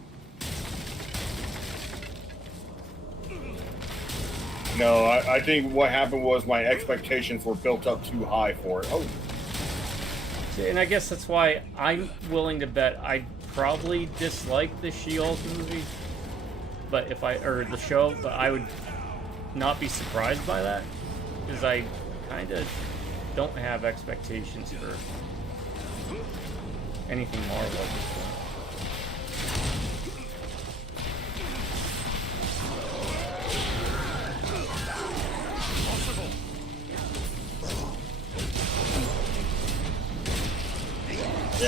No, I think what happened was my expectations were built up too high for it. Oh, And I guess that's why I'm willing to bet I probably dislike the She-Hulk movie, but or the show, but I would not be surprised by that, because I kind of don't have expectations for anything Marvel at this point.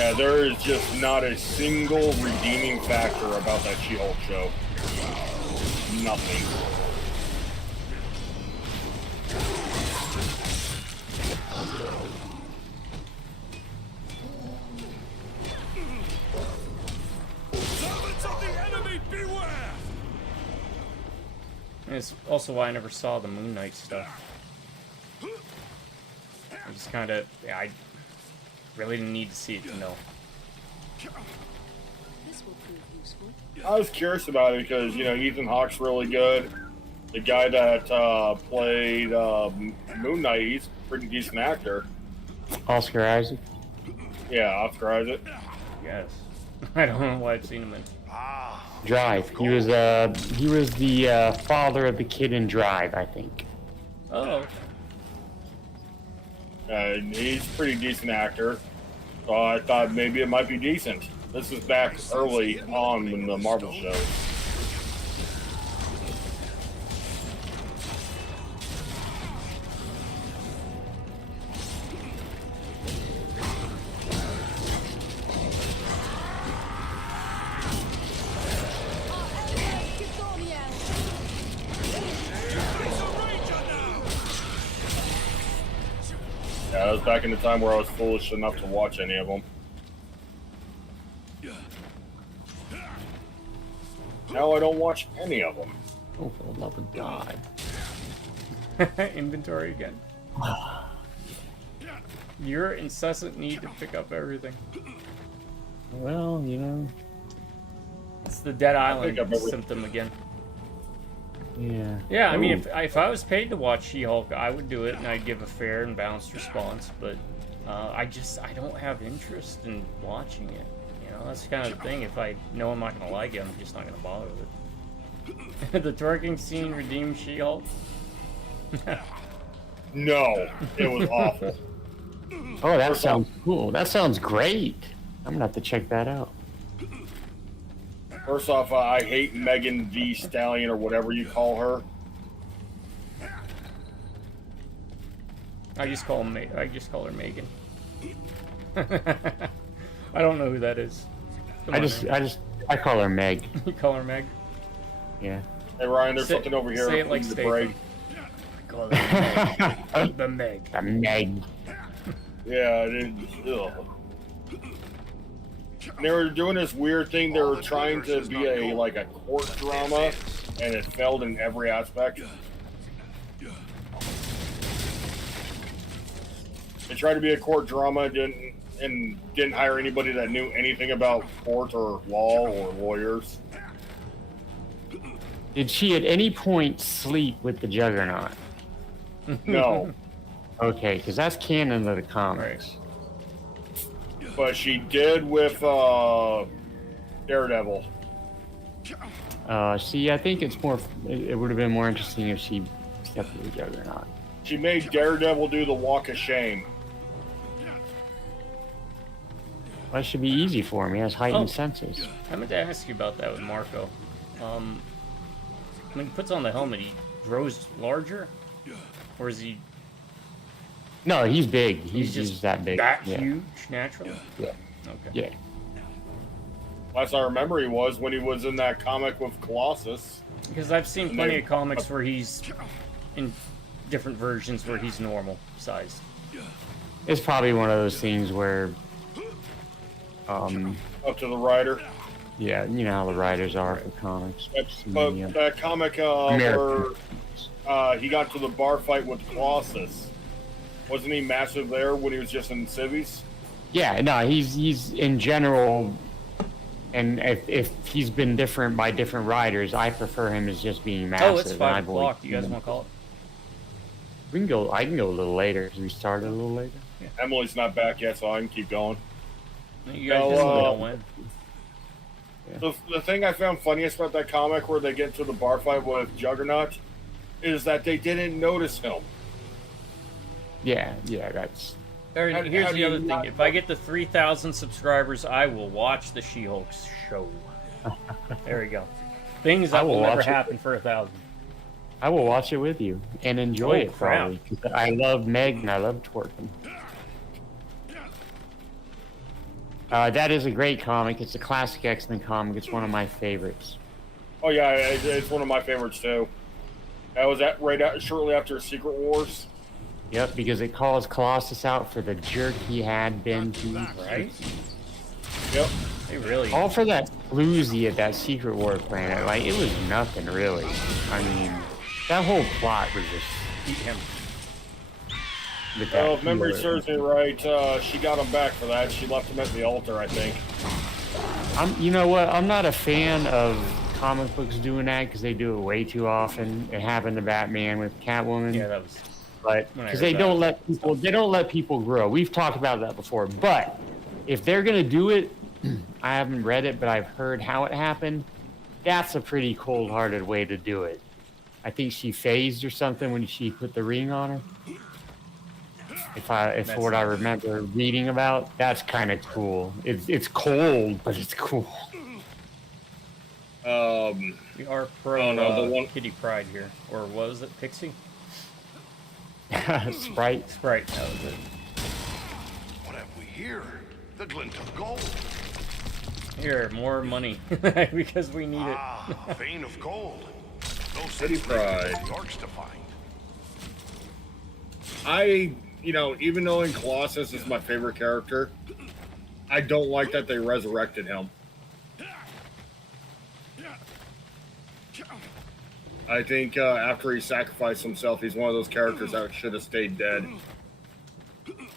yeah, there is just not a single redeeming factor about that She-Hulk show. Nothing. Servants of the enemy, beware! And it's also why I never saw the Moon Knight stuff. I just kind of, I really didn't need to see it to know. This will prove useful. I was curious about it because, you know, Ethan Hawke's really good. The guy that played Moon Knight, he's a pretty decent actor. Oscar Isaac. Yeah, Oscar Isaac. Yes. I don't know why I've seen him in. Drive. He was the father of the kid in Drive, I think. Oh. He's a pretty decent actor. So I thought maybe it might be decent. This is back early on in the Marvel show. Yeah, that was back in the time where I was foolish enough to watch any of them. Now I don't watch any of them. Oh, for the love of God. Inventory again. Your incessant need to pick up everything. Well, you know. It's the Dead Island up everything. symptom again. Yeah. Yeah, I mean, Ooh. if I was paid to watch She-Hulk, I would do it, and I'd give a fair and balanced response. But I don't have interest in watching it. You know, that's kind of the thing. If I know I'm not gonna like it, I'm just not gonna bother with it. The twerking scene redeemed She-Hulk. No, it was awful. Oh, that sounds cool. That sounds great. I'm gonna have to check that out. First off, I hate Megan V. Stallion or whatever you call her. I just call her Megan. I don't know who that is. I call her Meg. You call her Meg? Yeah. Hey Ryan, there's something over here. Say it like the Statham. break. I call her Meg. The Meg. The Meg. Yeah, it is. Ugh. They were doing this weird thing. They were trying to be a court drama, and it failed in every aspect. They tried to be a court drama, didn't hire anybody that knew anything about court or law or lawyers. Did she at any point sleep with the Juggernaut? No. Okay, because that's canon of the comics. But she did with Daredevil. See, I think it's more. It would have been more interesting if she slept with the Juggernaut. She made Daredevil do the walk of shame. That should be easy for him. He has heightened senses. I meant to ask you about that with Marco. When he puts on the helmet, he grows larger? Or is he... No, he's big. He's just that big. That huge, naturally? Yeah. Okay. Yeah. Last I remember he was when he was in that comic with Colossus. Because I've seen plenty of comics where he's in different versions where he's normal sized. It's probably one of those things where... up to the writer. Yeah, you know how the writers are for comics. But that comic where he got to the bar fight with Colossus, wasn't he massive there when he was just in civvies? Yeah, no, he's in general, and if he's been different by different writers, I prefer him as just being massive. Oh, it's 5 o'clock. You guys want to call it? We can go. I can go a little later. Should we start a little later? Yeah. Emily's not back yet, so I can keep going. You guys don't win. The thing I found funniest about that comic where they get to the bar fight with Juggernaut is that they didn't notice him. Yeah, that's... Here's the other thing. If I get to 3,000 subscribers, I will watch the She-Hulk show. There we go. Things that will never happen for 1,000. I will watch it with you and enjoy it, probably. I love Meg and I love twerking. That is a great comic. It's a classic X-Men comic. It's one of my favorites. Oh yeah, it's one of my favorites too. That was shortly after Secret Wars. Yep, because it calls Colossus out for the jerk he had been to. Right? Yep. They really... All for that floozy at that Secret War planet. Like, it was nothing, really. I mean, that whole plot was just... Eat him. Well, if memory serves me right, she got him back for that. She left him at the altar, I think. You know what? I'm not a fan of comic books doing that because they do it way too often. It happened to Batman with Catwoman. Yeah, that was... But because they don't let people grow. We've talked about that before. But if they're gonna do it, I haven't read it, but I've heard how it happened. That's a pretty cold-hearted way to do it. I think she phased or something when she put the ring on her. If what I remember reading about, that's kind of cool. It's cold, but it's cool. We are pro Kitty Pryde here, or was it Pixie? Sprite. Sprite, that was it. What have we here? The glint of gold. Here, more money, because we need it. A vein of gold. No Kitty Pryde. Orcs to find. Even though in Colossus is my favorite character, I don't like that they resurrected him. I think after he sacrificed himself, he's one of those characters that should have stayed dead.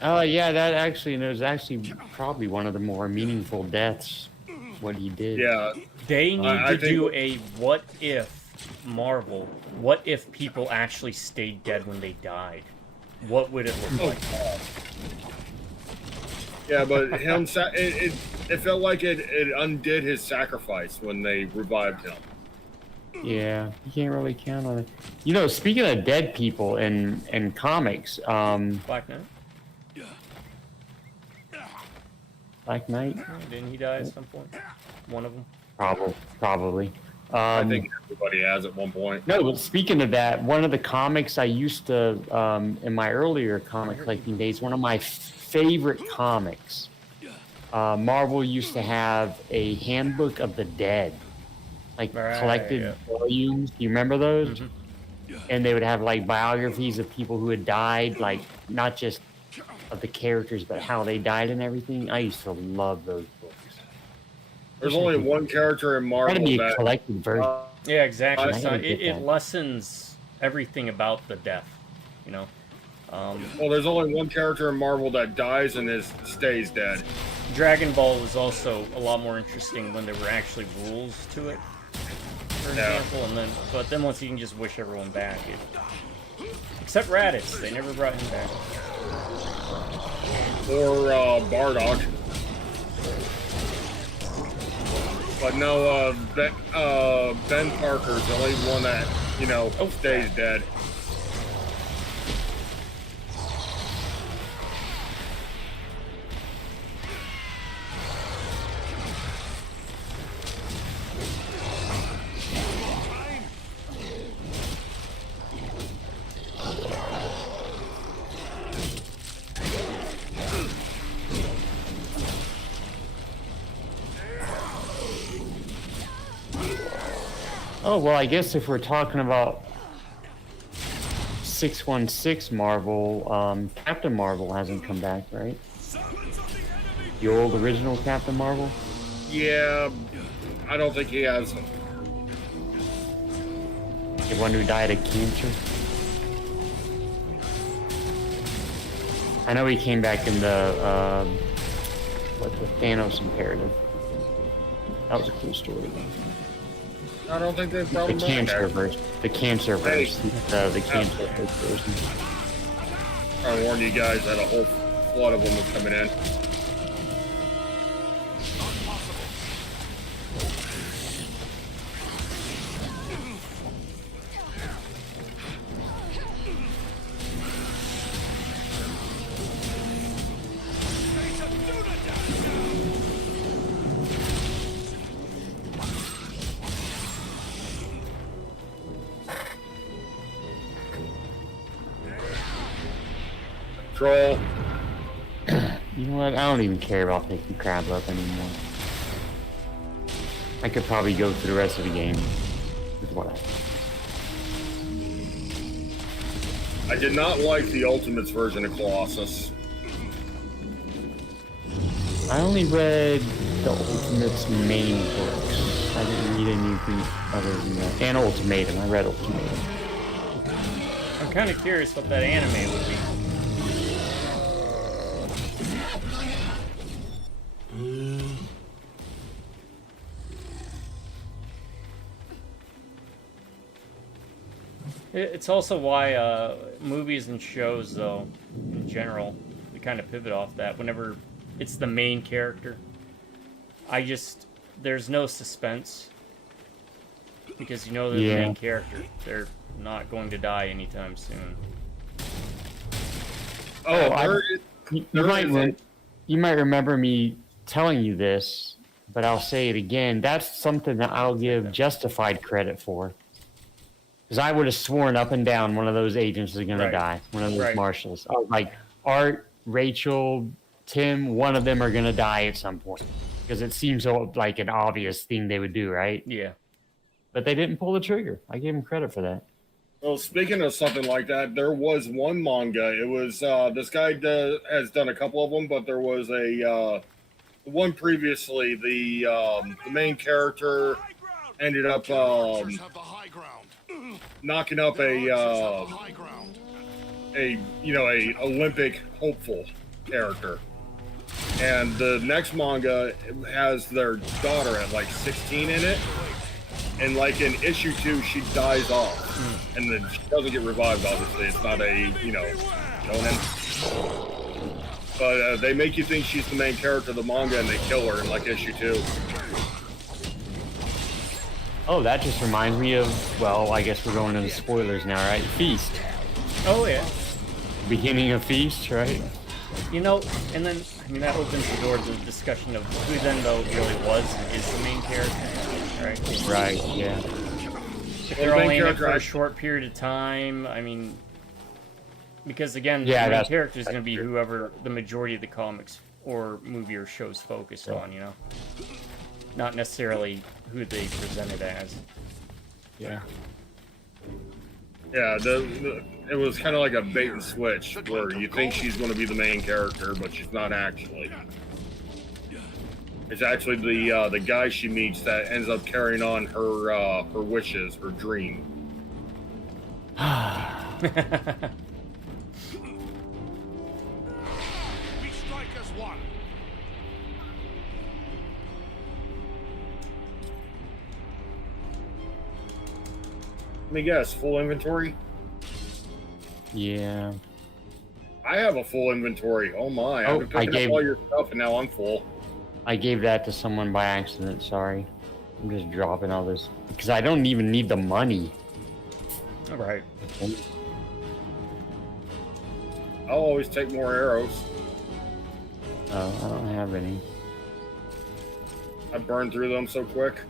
Yeah, that actually was probably one of the more meaningful deaths. What he did. Yeah. They need to do a what if Marvel. What if people actually stayed dead when they died? What would it look like? Yeah, but him, it felt like it undid his sacrifice when they revived him. Yeah, you can't really count on it. You know, speaking of dead people in comics, Black Knight. Black Knight. Didn't he die at some point? One of them. Probably. I think everybody has at one point. No, but speaking of that, one of the comics I used to, in my earlier comic collecting days, one of my favorite comics, Marvel used to have a Handbook of the Dead, like collected volumes. Do you remember those? And they would have like biographies of people who had died, like not just of the characters, but how they died and everything. I used to love those books. There's only one character in Marvel Gotta be a that collected version. Yeah, exactly. I So gotta get it that. lessens everything about the death, you know. well, there's only one character in Marvel that dies and stays dead. Dragon Ball was also a lot more interesting when there were actually rules to it, for example. And then once you can just wish everyone back, except Raditz, they never brought him back. Or Bardock. But no, Ben Parker's the only one that, you know, stays dead. Oh, well, I guess if we're talking about 616 Marvel, Captain Marvel hasn't come back, right? The old original Captain Marvel? Yeah, I don't think he has. The one who died of cancer? I know he came back in the Thanos Imperative. That was a cool story, though. I don't think they've brought The him back. cancer verse. The cancer verse. The cancer version. I warned you guys that a whole flood of them was coming in. Troll. You know what? I don't even care about picking crab up anymore. I could probably go through the rest of the game with what I did not like the Ultimates version of Colossus. I only read the Ultimate's main books. I didn't read anything other than that. And Ultimatum. I read Ultimatum. I'm kind of curious what that anime would be. It's also why movies and shows, though, in general, they kind of pivot off that. Whenever it's the main character, there's no suspense. Because you know they're the main character. They're not going to die anytime soon. You might remember me telling you this, but I'll say it again. That's something that I'll give justified credit for. Because I would have sworn up and down one of those agents is going to die. One of those marshals. I was like, Art, Rachel, Tim, one of them are going to die at some point. Because it seems like an obvious thing they would do, right? Yeah. But they didn't pull the trigger. I give them credit for that. Well, speaking of something like that, there was one manga. It was, this guy has done a couple of them, but there was one previously. The main character ended up knocking up a Olympic hopeful character. And the next manga has their daughter at like 16 in it. And like in issue 2, she dies off. And then she doesn't get revived, obviously. It's not a, shonen. But they make you think she's the main character of the manga and they kill her in like issue 2. Oh, that just reminds me of, well, I guess we're going into spoilers now, right? Feast. Oh, yeah. Beginning of Feast, right? You know, and then, I mean, that opens the door to the discussion of who then, though, really is the main character, right? Right, yeah. If they're only in it for a short period of time, I mean, because, again, yeah, the main character is going to be whoever the majority of the comics or movie or shows focus on, you know? Not necessarily who they present it as. Yeah. Yeah, it was kind of like a bait and switch, where you think she's going to be the main character, but she's not actually. It's actually the guy she meets that ends up carrying on her wishes, her dream. We strike as one. Let me guess, full inventory? Yeah. I have a full inventory. Oh my! Oh, I've been picking up all your stuff, and now I'm full. I gave that to someone by accident. Sorry. I'm just dropping all this because I don't even need the money. All right. I'll always take more arrows. Oh, I don't have any. I burn through them so quick.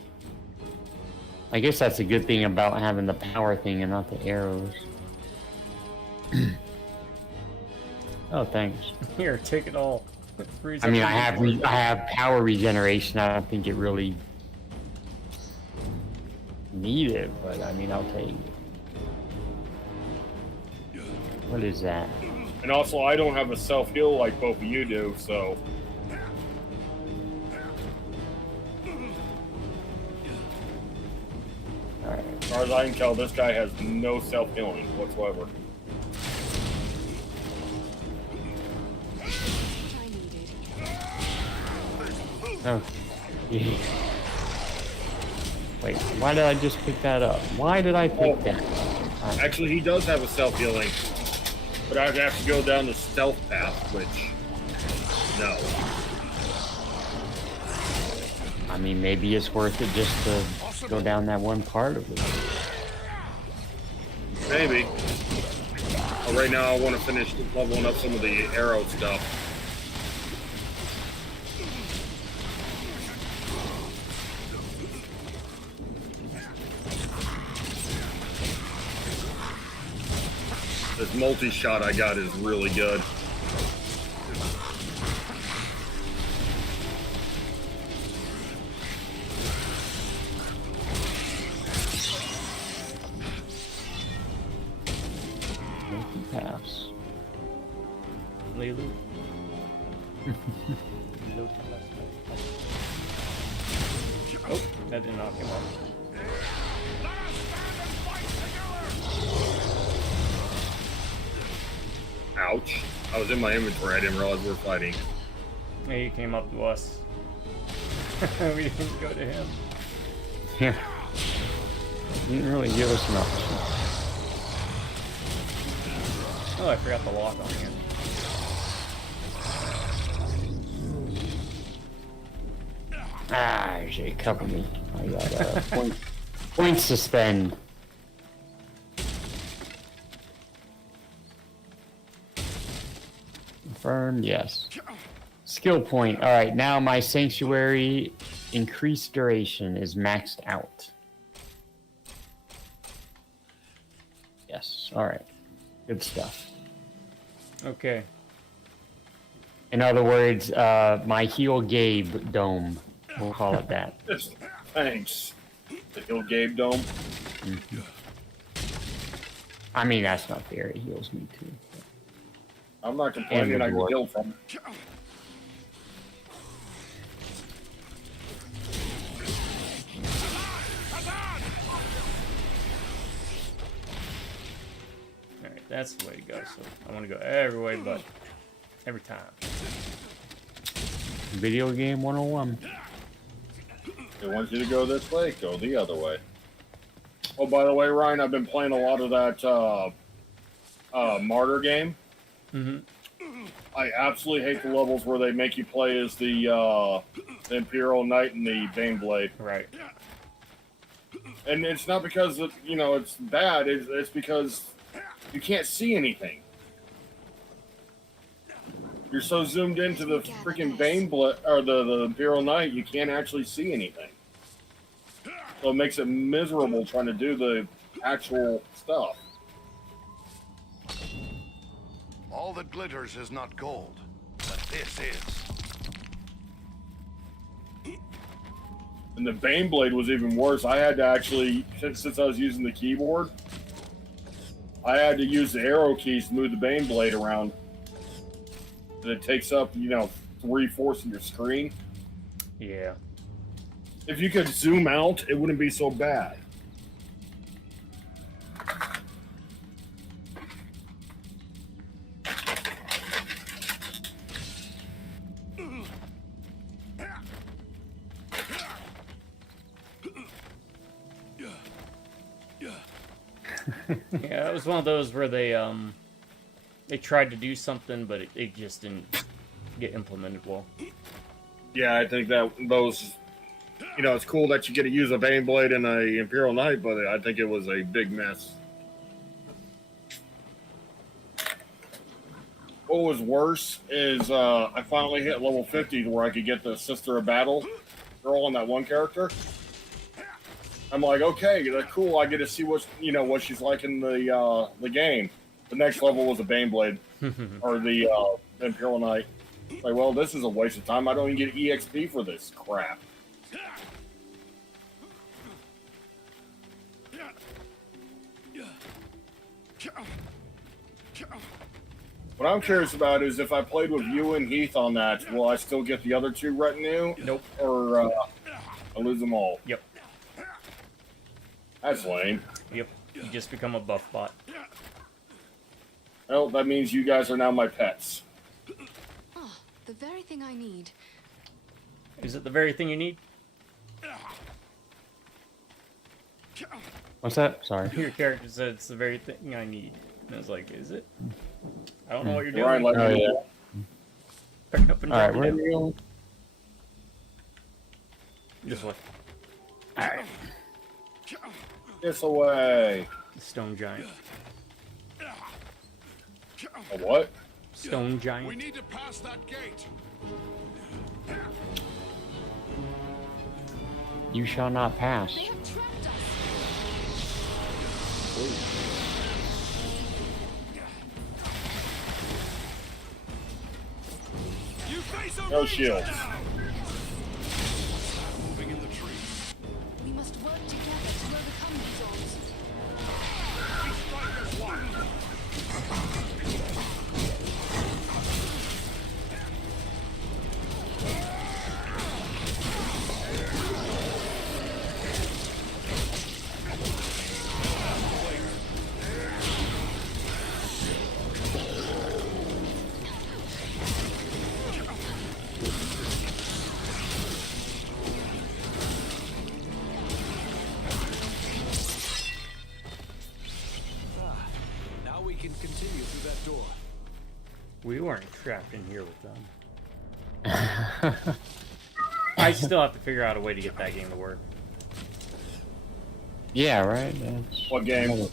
I guess that's a good thing about having the power thing and not the arrows. Oh, thanks. Here, take it all. I mean, I have power regeneration. I don't think it really need it, but I mean, I'll take it. What is that? And also, I don't have a self-heal like both of you do, so... Alright. As far as I can tell, this guy has no self-healing whatsoever. Oh. Yeah. Wait, why did I just pick that up? Why did I pick that up? Actually, he does have a self-healing. But I'd have to go down the stealth path, which... No. I mean, maybe it's worth it just to go down that one part of it. Maybe. But right now, I want to finish leveling up some of the arrow stuff. This multi-shot I got is really good. Pass. Lulu. Oh, that didn't knock him off. Ouch. I was in my inventory. I didn't realize we were fighting. Hey, he came up to us. We didn't go to him. Yeah. He didn't really give us an option. Oh, I forgot the lock on here. Ah, Jade, cover me. I got points to spend. Confirmed, yes. Skill point. All right, now my sanctuary increased duration is maxed out. Yes. All right. Good stuff. Okay. In other words, my Heal Gabe dome. We'll call it that. Thanks. The Hill Gabe Dome. Mm-hmm. I mean, that's not fair. It heals me too. I'm not complaining. I can heal from it. Alright, that's the way to go. So I want to go every way, but every time. Video game 101. It wants you to go this way, go the other way. Oh, by the way, Ryan, I've been playing a lot of that Martyr game. Mm-hmm. I absolutely hate the levels where they make you play as the Imperial Knight and the Baneblade. Right. And it's not because of, it's bad. It's because you can't see anything. You're so zoomed into the freaking Baneblade or the Imperial Knight, you can't actually see anything. So it makes it miserable trying to do the actual stuff. All that glitters is not gold, but this is. And the Baneblade was even worse. I had to actually, since I was using the keyboard, I had to use the arrow keys to move the Baneblade around. And it takes up, 3/4 of your screen. Yeah. If you could zoom out, it wouldn't be so bad. Yeah, it was one of those where they tried to do something, but it just didn't get implemented well. Yeah, I think that those, it's cool that you get to use a Baneblade and a Imperial Knight, but I think it was a big mess. What was worse is I finally hit level 50 where I could get the Sister of Battle girl on that one character. I'm like, okay, that's cool. I get to see what she's like in the game. The next level was a Baneblade or the Imperial Knight. Like, well, this is a waste of time. I don't even get EXP for this crap. What I'm curious about is if I played with you and Heath on that, will I still get the other two retinue? Nope. Or I lose them all? Yep. That's lame. Yep. You just become a buff bot. Well, that means you guys are now my pets. Oh, the very thing I need. Is it the very thing you need? What's that? Sorry. Your character said it's the very thing I need. And I was like, is it? I don't know what you're doing. Right, like, Oh, yeah. Picking up and All right, dropping where are down. we going? This way. Alright. This away. The stone giant. A what? Stone giant. We need to pass that gate. You shall not pass. They have trapped us. You face a No shields. moving in the tree. We must work together to overcome these odds. We strike as one. Now we can continue through that door. We weren't trapped in here with them. I still have to figure out a way to get that game to work. Yeah, right? That's... What game?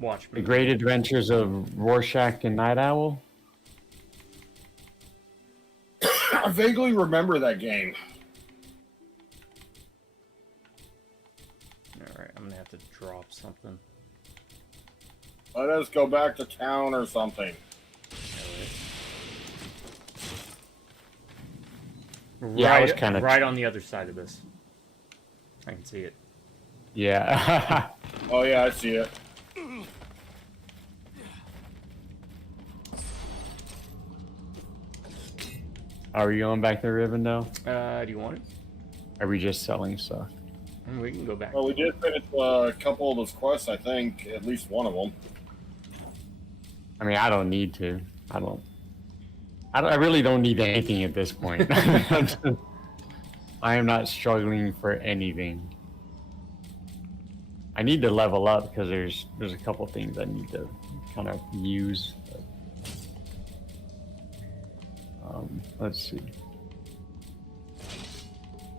Watch me. The Great Adventures of Rorschach and Night Owl? I vaguely remember that game. Alright, I'm gonna have to drop something. Let us go back to town or something. Yeah, I was Right, kinda- right on the other side of this. I can see it. Yeah. Oh yeah, I see it. Are we going back to Rivendell? Do you want it? Are we just selling stuff? And we can go back. Well, we did finish a couple of those quests, I think. At least one of them. I mean, I don't need to. I really don't need anything at this point. I am not struggling for anything. I need to level up because there's a couple things I need to kind of use. Let's see.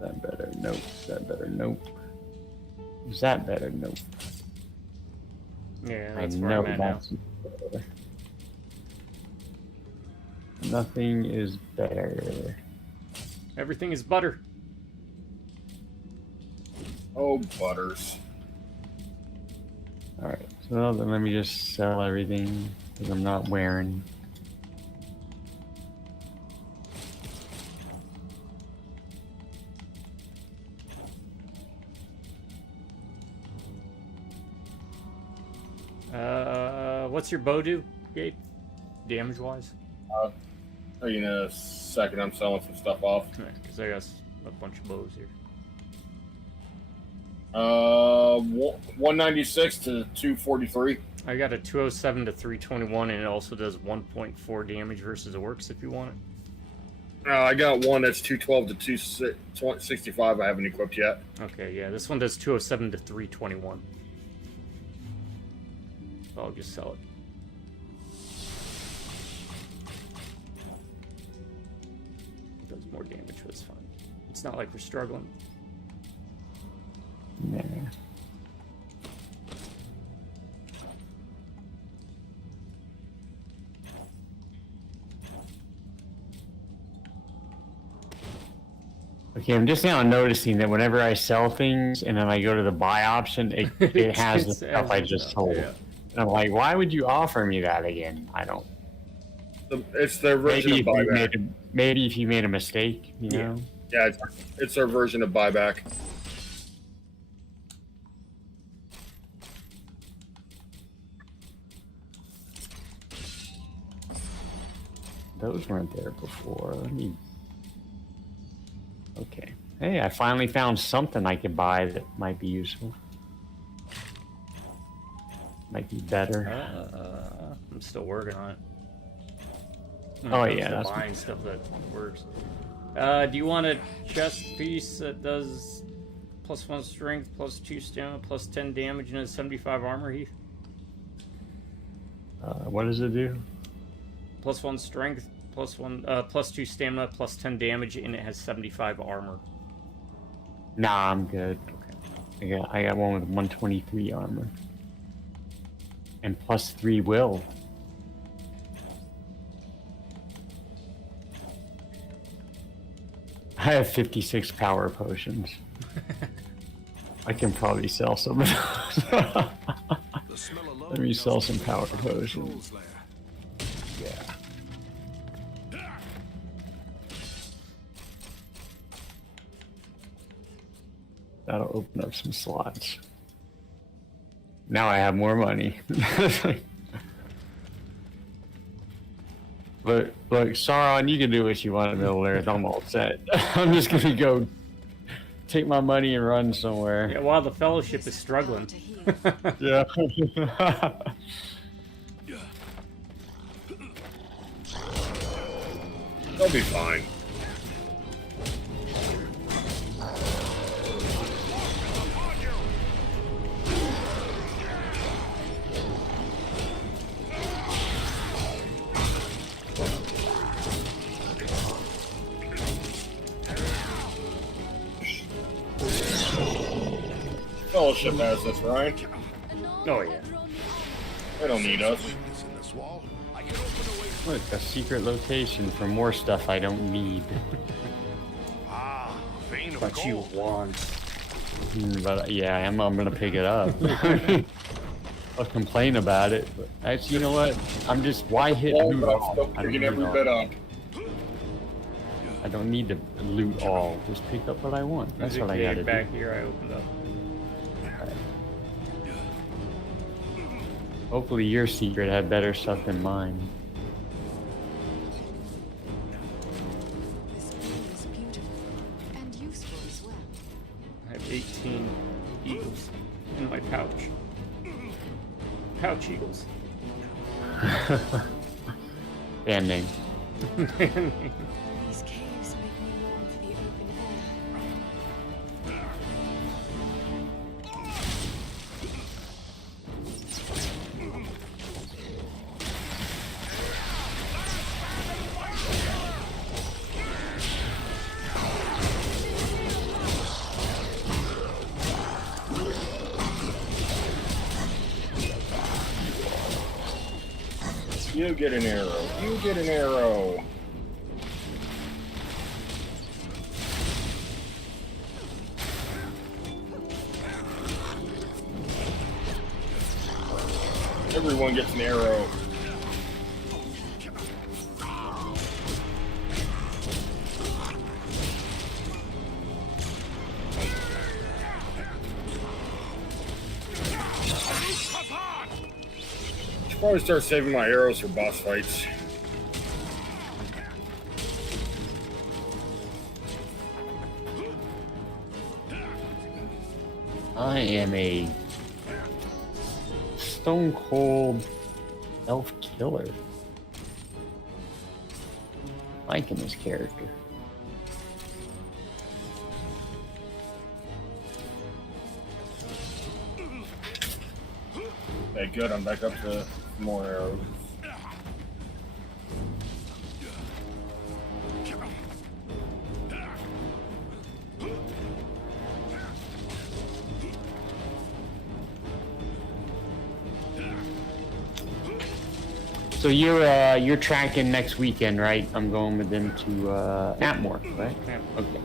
That better? Nope. That better? Nope. Is that better? Nope. Yeah, I that's where know I'm at now. that's better. Nothing is better. Everything is butter. Oh, butters. Alright, so then let me just sell everything that I'm not wearing. What's your bow do, Gabe? Damage-wise? I'll tell you in a second. I'm selling some stuff off. Because I got a bunch of bows here. 196 to 243. I got a 207 to 321, and it also does 1.4 damage versus orcs if you want it. I got one that's 212 to 265. I haven't equipped yet. Okay, yeah, this one does 207 to 321. So I'll just sell it. It does more damage, but it's fine. It's not like we're struggling. Nah. Okay, I'm just now noticing that whenever I sell things and then I go to the buy option, it has the stuff I just sold. Yeah. And I'm like, why would you offer me that again? I don't. It's their version of buyback. Maybe if you made a mistake, you know? Yeah, it's their version of buyback. Those weren't there before. Let me. Okay. Hey, I finally found something I could buy that might be useful. Might be better. I'm still working on it. Oh yeah, that's buying stuff that works. Do you want a chest piece that does +1 strength, +2 stamina, +10 damage, and has 75 armor, Heath? What does it do? +1 strength, +2 stamina, +10 damage, and it has 75 armor. Nah, I'm good. Okay. I got one with 123 armor. And +3 will. I have 56 power potions. I can probably sell some of those. Let me sell some power potions. Yeah. That'll open up some slots. Now I have more money. Look, Sauron, you can do what you want in Middle Earth. I'm all set. I'm just gonna go take my money and run somewhere. Yeah, while the Fellowship is struggling. Yeah. They'll be fine. Fellowship has this, right? Oh yeah. They don't need us. Look, a secret location for more stuff I don't need. But you want. But yeah, I'm gonna pick it up. I'll complain about it, but actually, you know what? I'm just why hit loot all? I don't need every all. bit up. I don't need to loot all. Just pick up what I want. That's what I gotta back do. here, I opened up. Hopefully your secret had better stuff than mine. This room is beautiful and useful as well. I have 18 eagles in my pouch. Pouch eagles. Band name. These caves make me long for the open air. You get an arrow. You get an arrow. Everyone gets an arrow. Should probably start saving my arrows for boss fights. I am a stone cold elf killer. Liking this character. Okay, good. I'm back up to more arrows. So you're tracking next weekend, right? I'm going with them to Atmore, right? Yeah. Okay.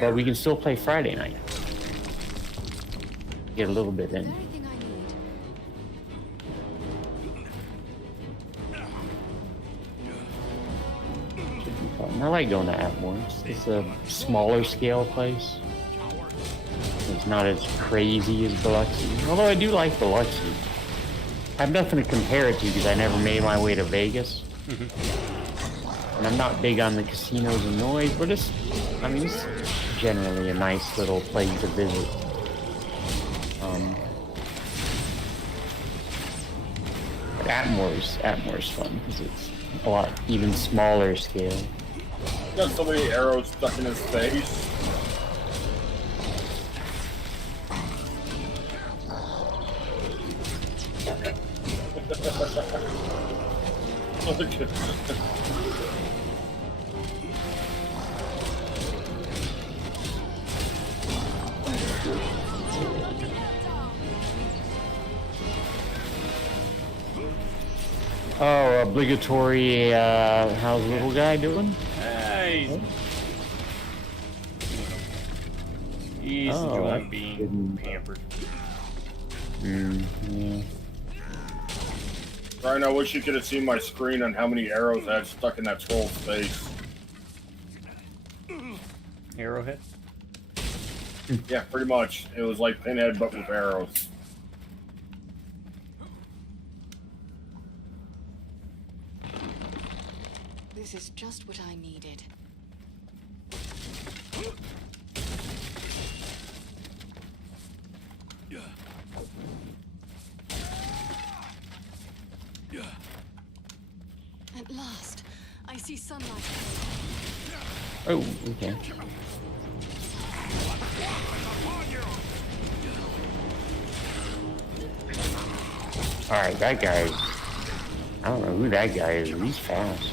But we can still play Friday night. Get a little bit in. Should be fun. I like going to Atmore. It's a smaller scale place. It's not as crazy as Biloxi. Although I do like Biloxi. I have nothing to compare it to because I never made my way to Vegas. And I'm not big on the casinos and noise, but it's generally a nice little place to visit. But Atmore's fun because it's a lot even smaller scale. Got so many arrows stuck in his face. Oh, obligatory, how's the little guy doing? Hey, he's enjoying being pampered. Yeah. Ryan, I wish you could have seen my screen on how many arrows I had stuck in that troll's face. Arrowhead? Yeah, pretty much. It was like Pinhead, but with arrows. This is just what I needed. At last, I see sunlight. Oh, okay. Alright, that guy. I don't know who that guy is, but he's fast.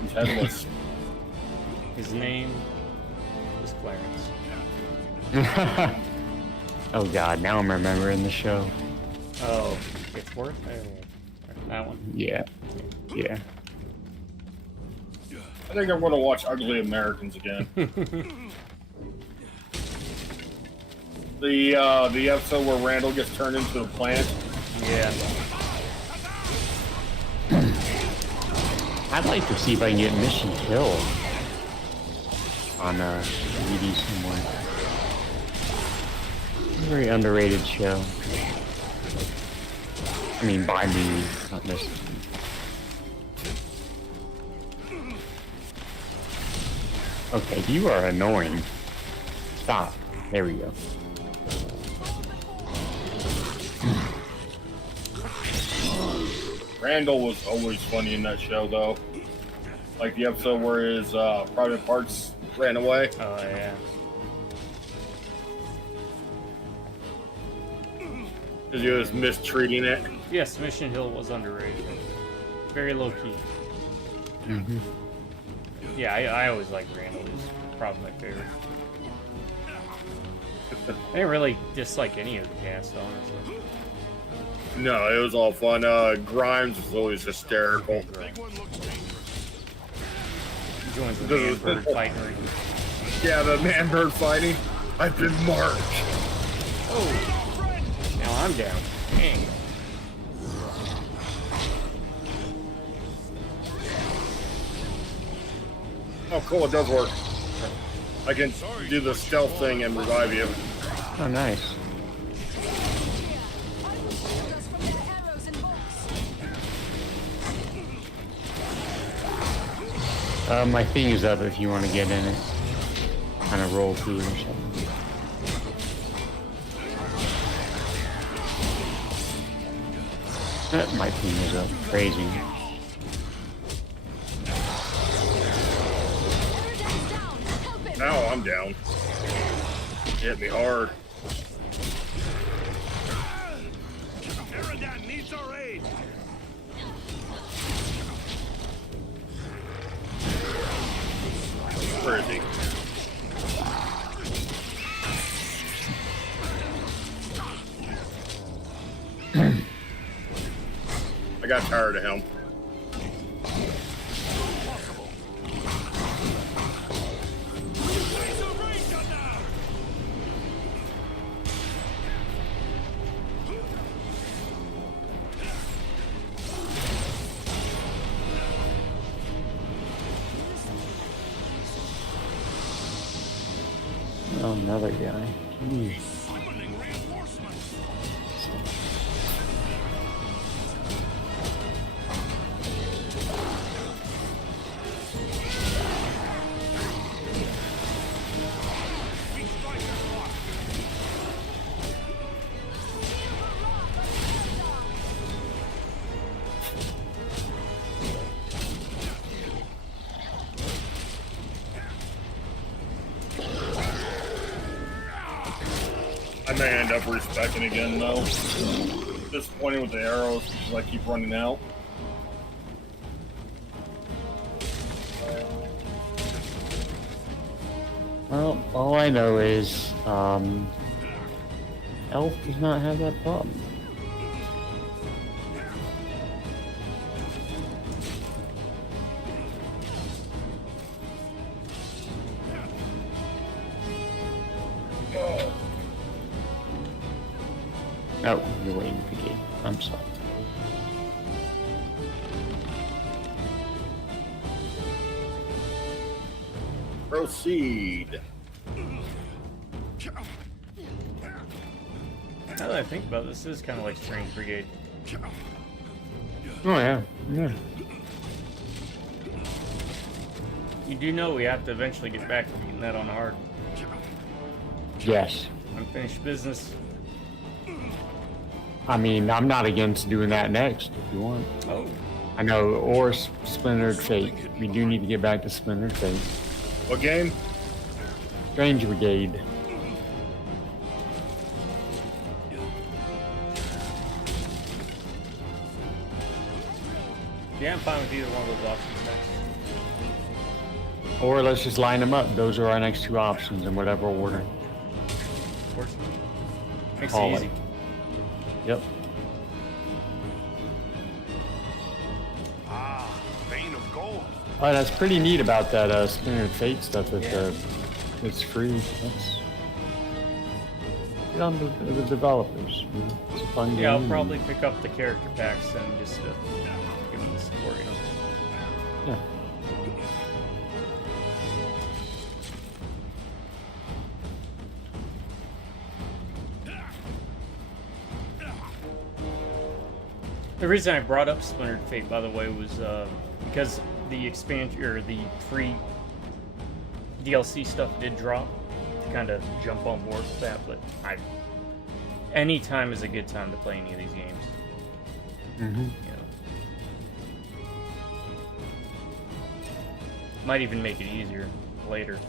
He's headless. His name is Clarence. Oh god, now I'm remembering the show. Oh, it's worth that one. Yeah. Yeah. I think I'm going to watch Ugly Americans again. The episode where Randall gets turned into a plant. Yeah. I'd like to see if I can get Mission Hill on DVD somewhere. Very underrated show. I mean, by me, not necessarily. Okay, you are annoying. Stop. There we go. Randall was always funny in that show, though. Like the episode where his private parts ran away. Oh, yeah. Because he was mistreating it. Yes, Mission Hill was underrated. Very low key. Mm-hmm. Yeah, I always liked Randall. He's probably my favorite. I didn't really dislike any of the cast, honestly. No, it was all fun. Grimes was always hysterical. He joins the man-bird fighting ring. Yeah, the man-bird fighting. I've been marked. Oh, now I'm down. Dang. Oh, cool, it does work. I can do the stealth thing and revive you. Oh, nice. My thing is up if you want to get in it. Kind of roll through or something. My thing is up. Crazy. Now I'm down. Hit me hard. needs our aid. Where is he? I got tired of him. Oh, another guy. Jeez. I may end up respecting again though. Disappointed with the arrows because I keep running out. Well, all I know is, Elf does not have that problem. Oh, you're waiting for the gate. I'm sorry. Proceed. Now that I think about it, this is kind of like Strange Brigade. Oh yeah, yeah. You do know we have to eventually get back to beating that on hard. Yes. Unfinished business. I mean, I'm not against doing that next if you want. Oh. I know, or Splintered Fate. We do need to get back to Splintered Fate. What game? Strange Brigade. Yeah, I'm fine with either one of those options next. Or let's just line them up. Those are our next two options in whatever order. Works. Makes All it easy. Yep. Ah, vein of gold. Oh, that's pretty neat about that Splintered Fate stuff. That it's free. That's good on the developers. You know, it's a fun game. Yeah, I'll probably pick up the character packs and just give them the support, you know. Yeah. The reason I brought up Splintered Fate, by the way, was because the expansion or the free DLC stuff did drop to kind of jump on board with that. But any time is a good time to play any of these games. Mm-hmm. You know. Might even make it easier later.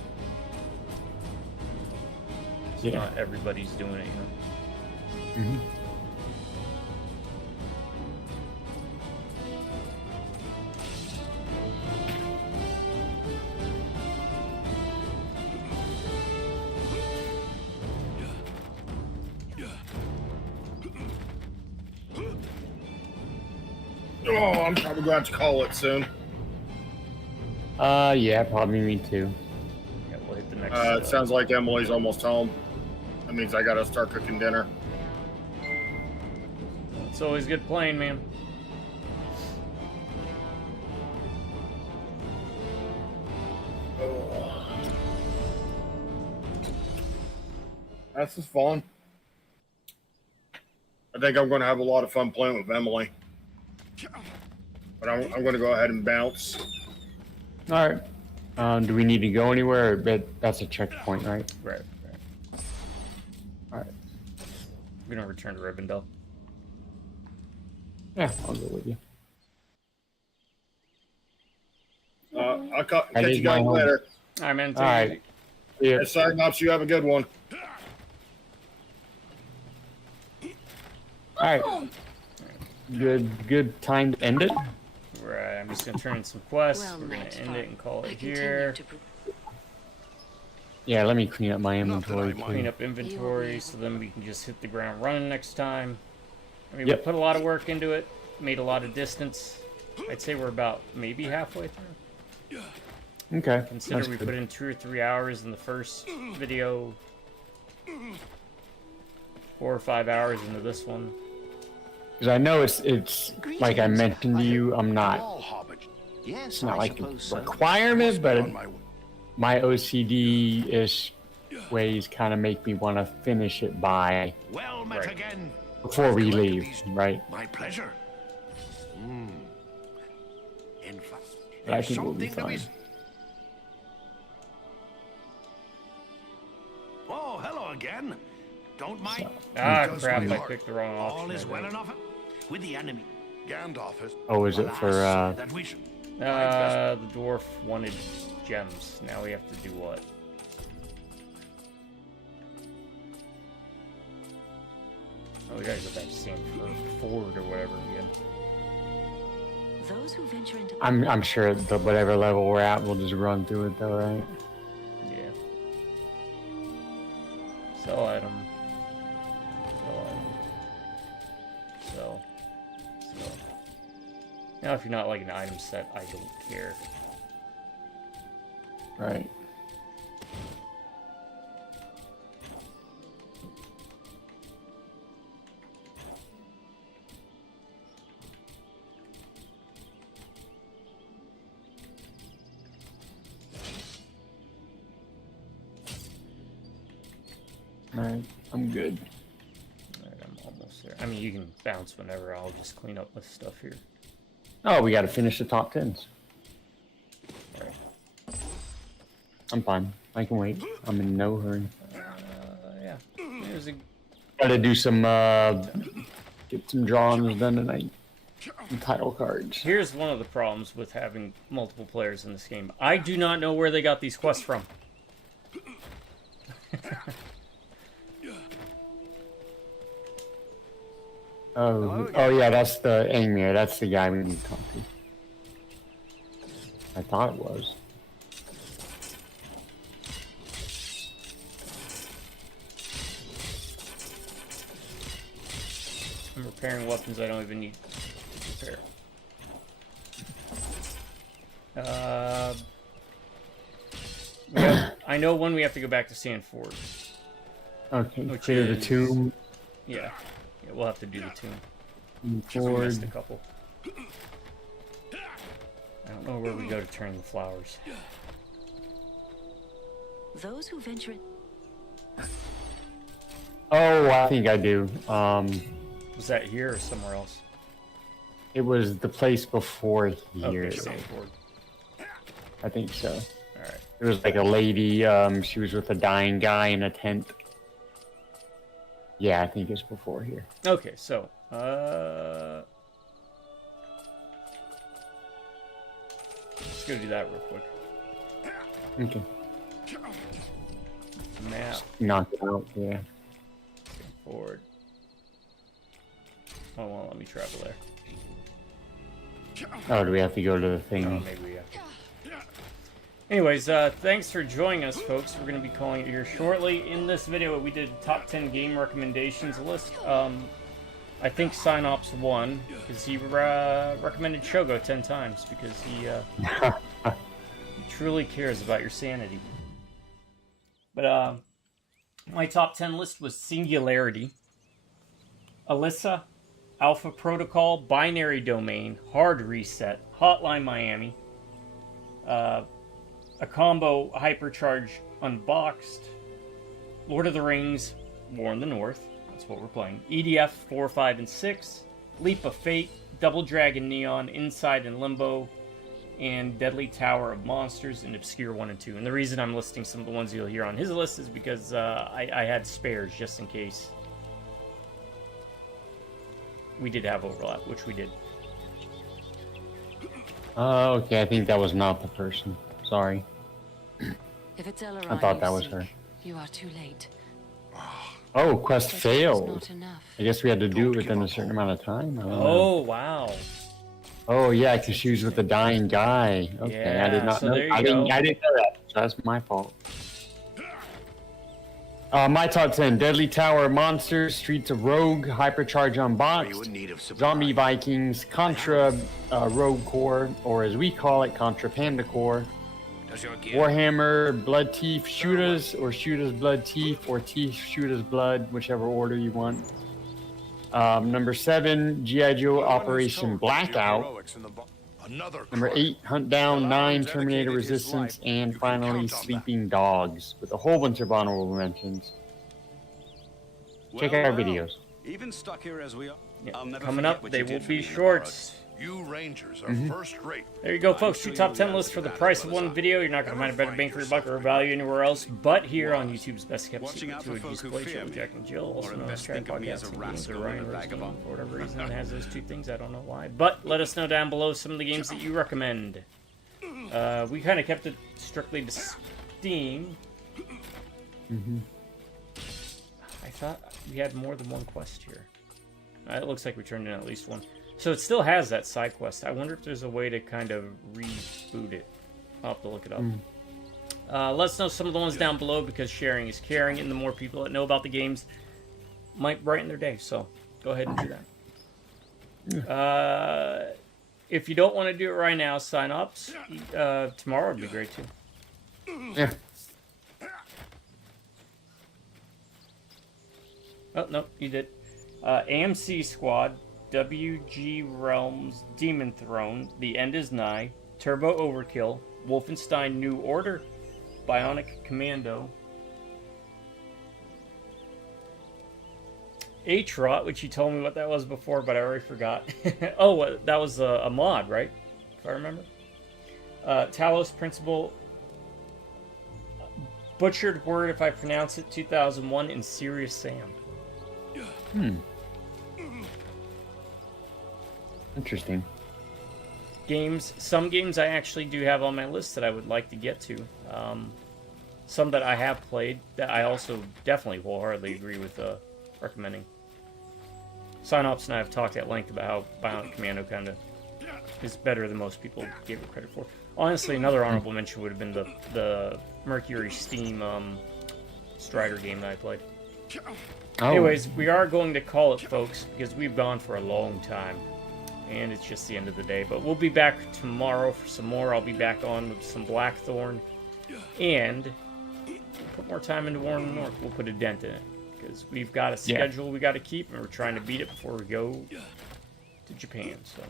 Yeah. Not everybody's doing it, you know. Mm-hmm. Oh, I'm probably going to have to call it soon. Yeah, probably me too. Yeah, we'll hit the next. It sounds like Emily's almost home. That means I gotta start cooking dinner. It's always good playing, man. That's just fun. I think I'm going to have a lot of fun playing with Emily. But I'm going to go ahead and bounce. All right. Do we need to go anywhere? That's a checkpoint, right? Right. All right. We're gonna return to Rivendell. Yeah, I'll go with you. I'll catch you guys later. All right, man. All right. Yeah. Cyclops, you have a good one. All right. Good time to end it. Right. I'm just gonna turn in some quests. We're gonna end it and call it here. Yeah, let me clean up my inventory. Clean up inventory so then we can just hit the ground running next time. I mean, we put a lot of work into it, made a lot of distance. I'd say we're about maybe halfway through. Okay. Consider we put in 2 or 3 hours in the first video, 4 or 5 hours into this one. Because I know it's like I mentioned to you, I'm not. Yes, It's not like a requirement, but my OCD-ish ways kind of make me want to finish it by Well met again. before we leave, right? My pleasure. In fact, But I think we'll be something fine. Oh, hello again. Don't mind. Ah, Because crap! my I lord, picked the wrong option. All is I well think. enough with the enemy. Gandalf has. Oh, is it for That we should. The dwarf wanted gems. Now we have to do what? Oh, we gotta go back to Ford or whatever again. Those who venture into I'm sure at whatever level we're at, we'll just run through it though, right? Yeah. Sell item. Sell item. Sell. Sell. Now, if you're not like an item set, I don't care. Right. Alright, I'm good. Alright, I'm almost there. I mean, you can bounce whenever. I'll just clean up this stuff here. Oh, we gotta finish the top 10s. Alright. I'm fine. I can wait. I'm in no hurry. Yeah. There's a... Gotta do some, get some drawings done tonight. Some title cards. Here's one of the problems with having multiple players in this game. I do not know where they got these quests from. Oh yeah, that's the Angmir. That's the guy we need to talk to. I thought it was. I'm repairing weapons I don't even need to repair. I know when we have to go back to Sandford. Okay, Which clear the is- tomb. Yeah, we'll have to do the tomb. Move Because we missed forward. a couple. I don't know where we go to turn the flowers. those who venture in... Oh, I think I do. Was that here or somewhere else? It was the place before here. Okay, Sandford. I think so. Alright. There was like a lady, she was with a dying guy in a tent. Yeah, I think it's before here. Okay, so, let's go do that real quick. Okay. Map. Knock it out, yeah. Forward. Oh, well, let me travel there. Oh, do we have to go to the thing? Oh, maybe we have to. Anyways, thanks for joining us, folks. We're going to be calling it here shortly. In this video, we did top 10 game recommendations list. I think Synops won because he recommended Shogo 10 times because he truly cares about your sanity. But my top 10 list was Singularity, Alyssa, Alpha Protocol, Binary Domain, Hard Reset, Hotline Miami, a combo Hypercharge Unboxed, Lord of the Rings, War in the North, that's what we're playing, EDF 4, 5, and 6, Leap of Fate, Double Dragon Neon, Inside and Limbo, and Deadly Tower of Monsters, and Obscure 1 and 2. And the reason I'm listing some of the ones you'll hear on his list is because I had spares just in case we did have overlap, which we did. Okay, I think that was not the person. Sorry. If it's I thought that was her. You are too late. Oh, quest But failed. not enough. I guess we had to do it within a certain amount of time. I don't know. Oh, wow. Oh, yeah, because she was with the dying guy. Okay, I did Yeah, not so know. there you I didn't go. know that. So that's my fault. My top 10: Deadly Tower of Monsters, Streets of Rogue, Hypercharge Unboxed, Zombie Vikings, Contra Rogue Core, or as we call it, Contra Panda Core, Warhammer Blood Teeth Shooters, or Shooters Blood Teeth, or Teeth Shooters Blood, whichever order you want. Number 7, G.I. Joe Operation Blackout. Number 8, Hunt Down 9, Terminator Resistance, and finally Sleeping Dogs, with a whole bunch of honorable mentions. Check out our videos. Even stuck here as we are, I'll never Coming forget up, what they you will did for be me in the shorts. You Rangers are Mhm. first rate. There you go, folks. 2 top 10 lists for the price of one video. You're not going to find a better bang for your buck or value anywhere else but here on YouTube's Best Kept Secret. Two OGs play show with Jack and Jill, also known as Trad Podcast and Games, or Ryan Roscoe. For whatever reason, it has those two things. I don't know why. But let us know down below some of the games that you recommend. We kind of kept it strictly to Steam. I thought we had more than one quest here. It looks like we turned in at least one. So it still has that side quest. I wonder if there's a way to kind of reboot it. I'll have to look it up. Let us know some of the ones down below because sharing is caring, and the more people that know about the games might brighten their day. So go ahead and do that. If you don't want to do it right now, sign up. Tomorrow would be great too. Yeah. Oh, no, you did. AMC Squad, WG Realms, Demon Throne, The End Is Nigh, Turbo Overkill, Wolfenstein New Order, Bionic Commando, H-Rot, which you told me what that was before, but I already forgot. Oh, that was a mod, right? If I remember. Talos Principle, Butchered Word, if I pronounce it, 2001, and Serious Sam. Interesting. Games. Some games I actually do have on my list that I would like to get to. Some that I have played that I also definitely wholeheartedly agree with recommending. Synops and I have talked at length about how Bionic Commando kind of is better than most people gave it credit for. Honestly, another honorable mention would have been the Mercury Steam Strider game that I played. Oh. Anyways, we are going to call it, folks, because we've gone for a long time. And it's just the end of the day. But we'll be back tomorrow for some more. I'll be back on with some Blackthorn. And we'll put more time into War in the North. We'll put a dent in it. Because we've got a schedule we got to keep. And we're trying to beat it before we go to Japan. So,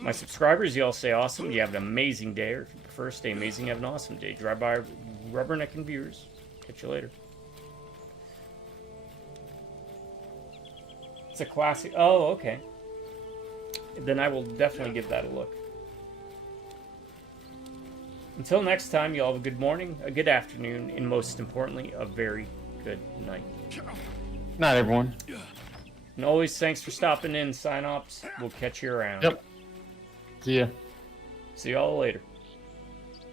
my subscribers, you all stay awesome. You have an amazing day. Or if you prefer, stay amazing. Have an awesome day. Drive by Rubbernecking Viewers. Catch you later. It's a classic. Oh, okay. Then I will definitely give that a look. Until next time, you all have a good morning, a good afternoon, and most importantly, a very good night. Not everyone. And always, thanks for stopping in, Synops. We'll catch you around. Yep. See ya. See y'all later.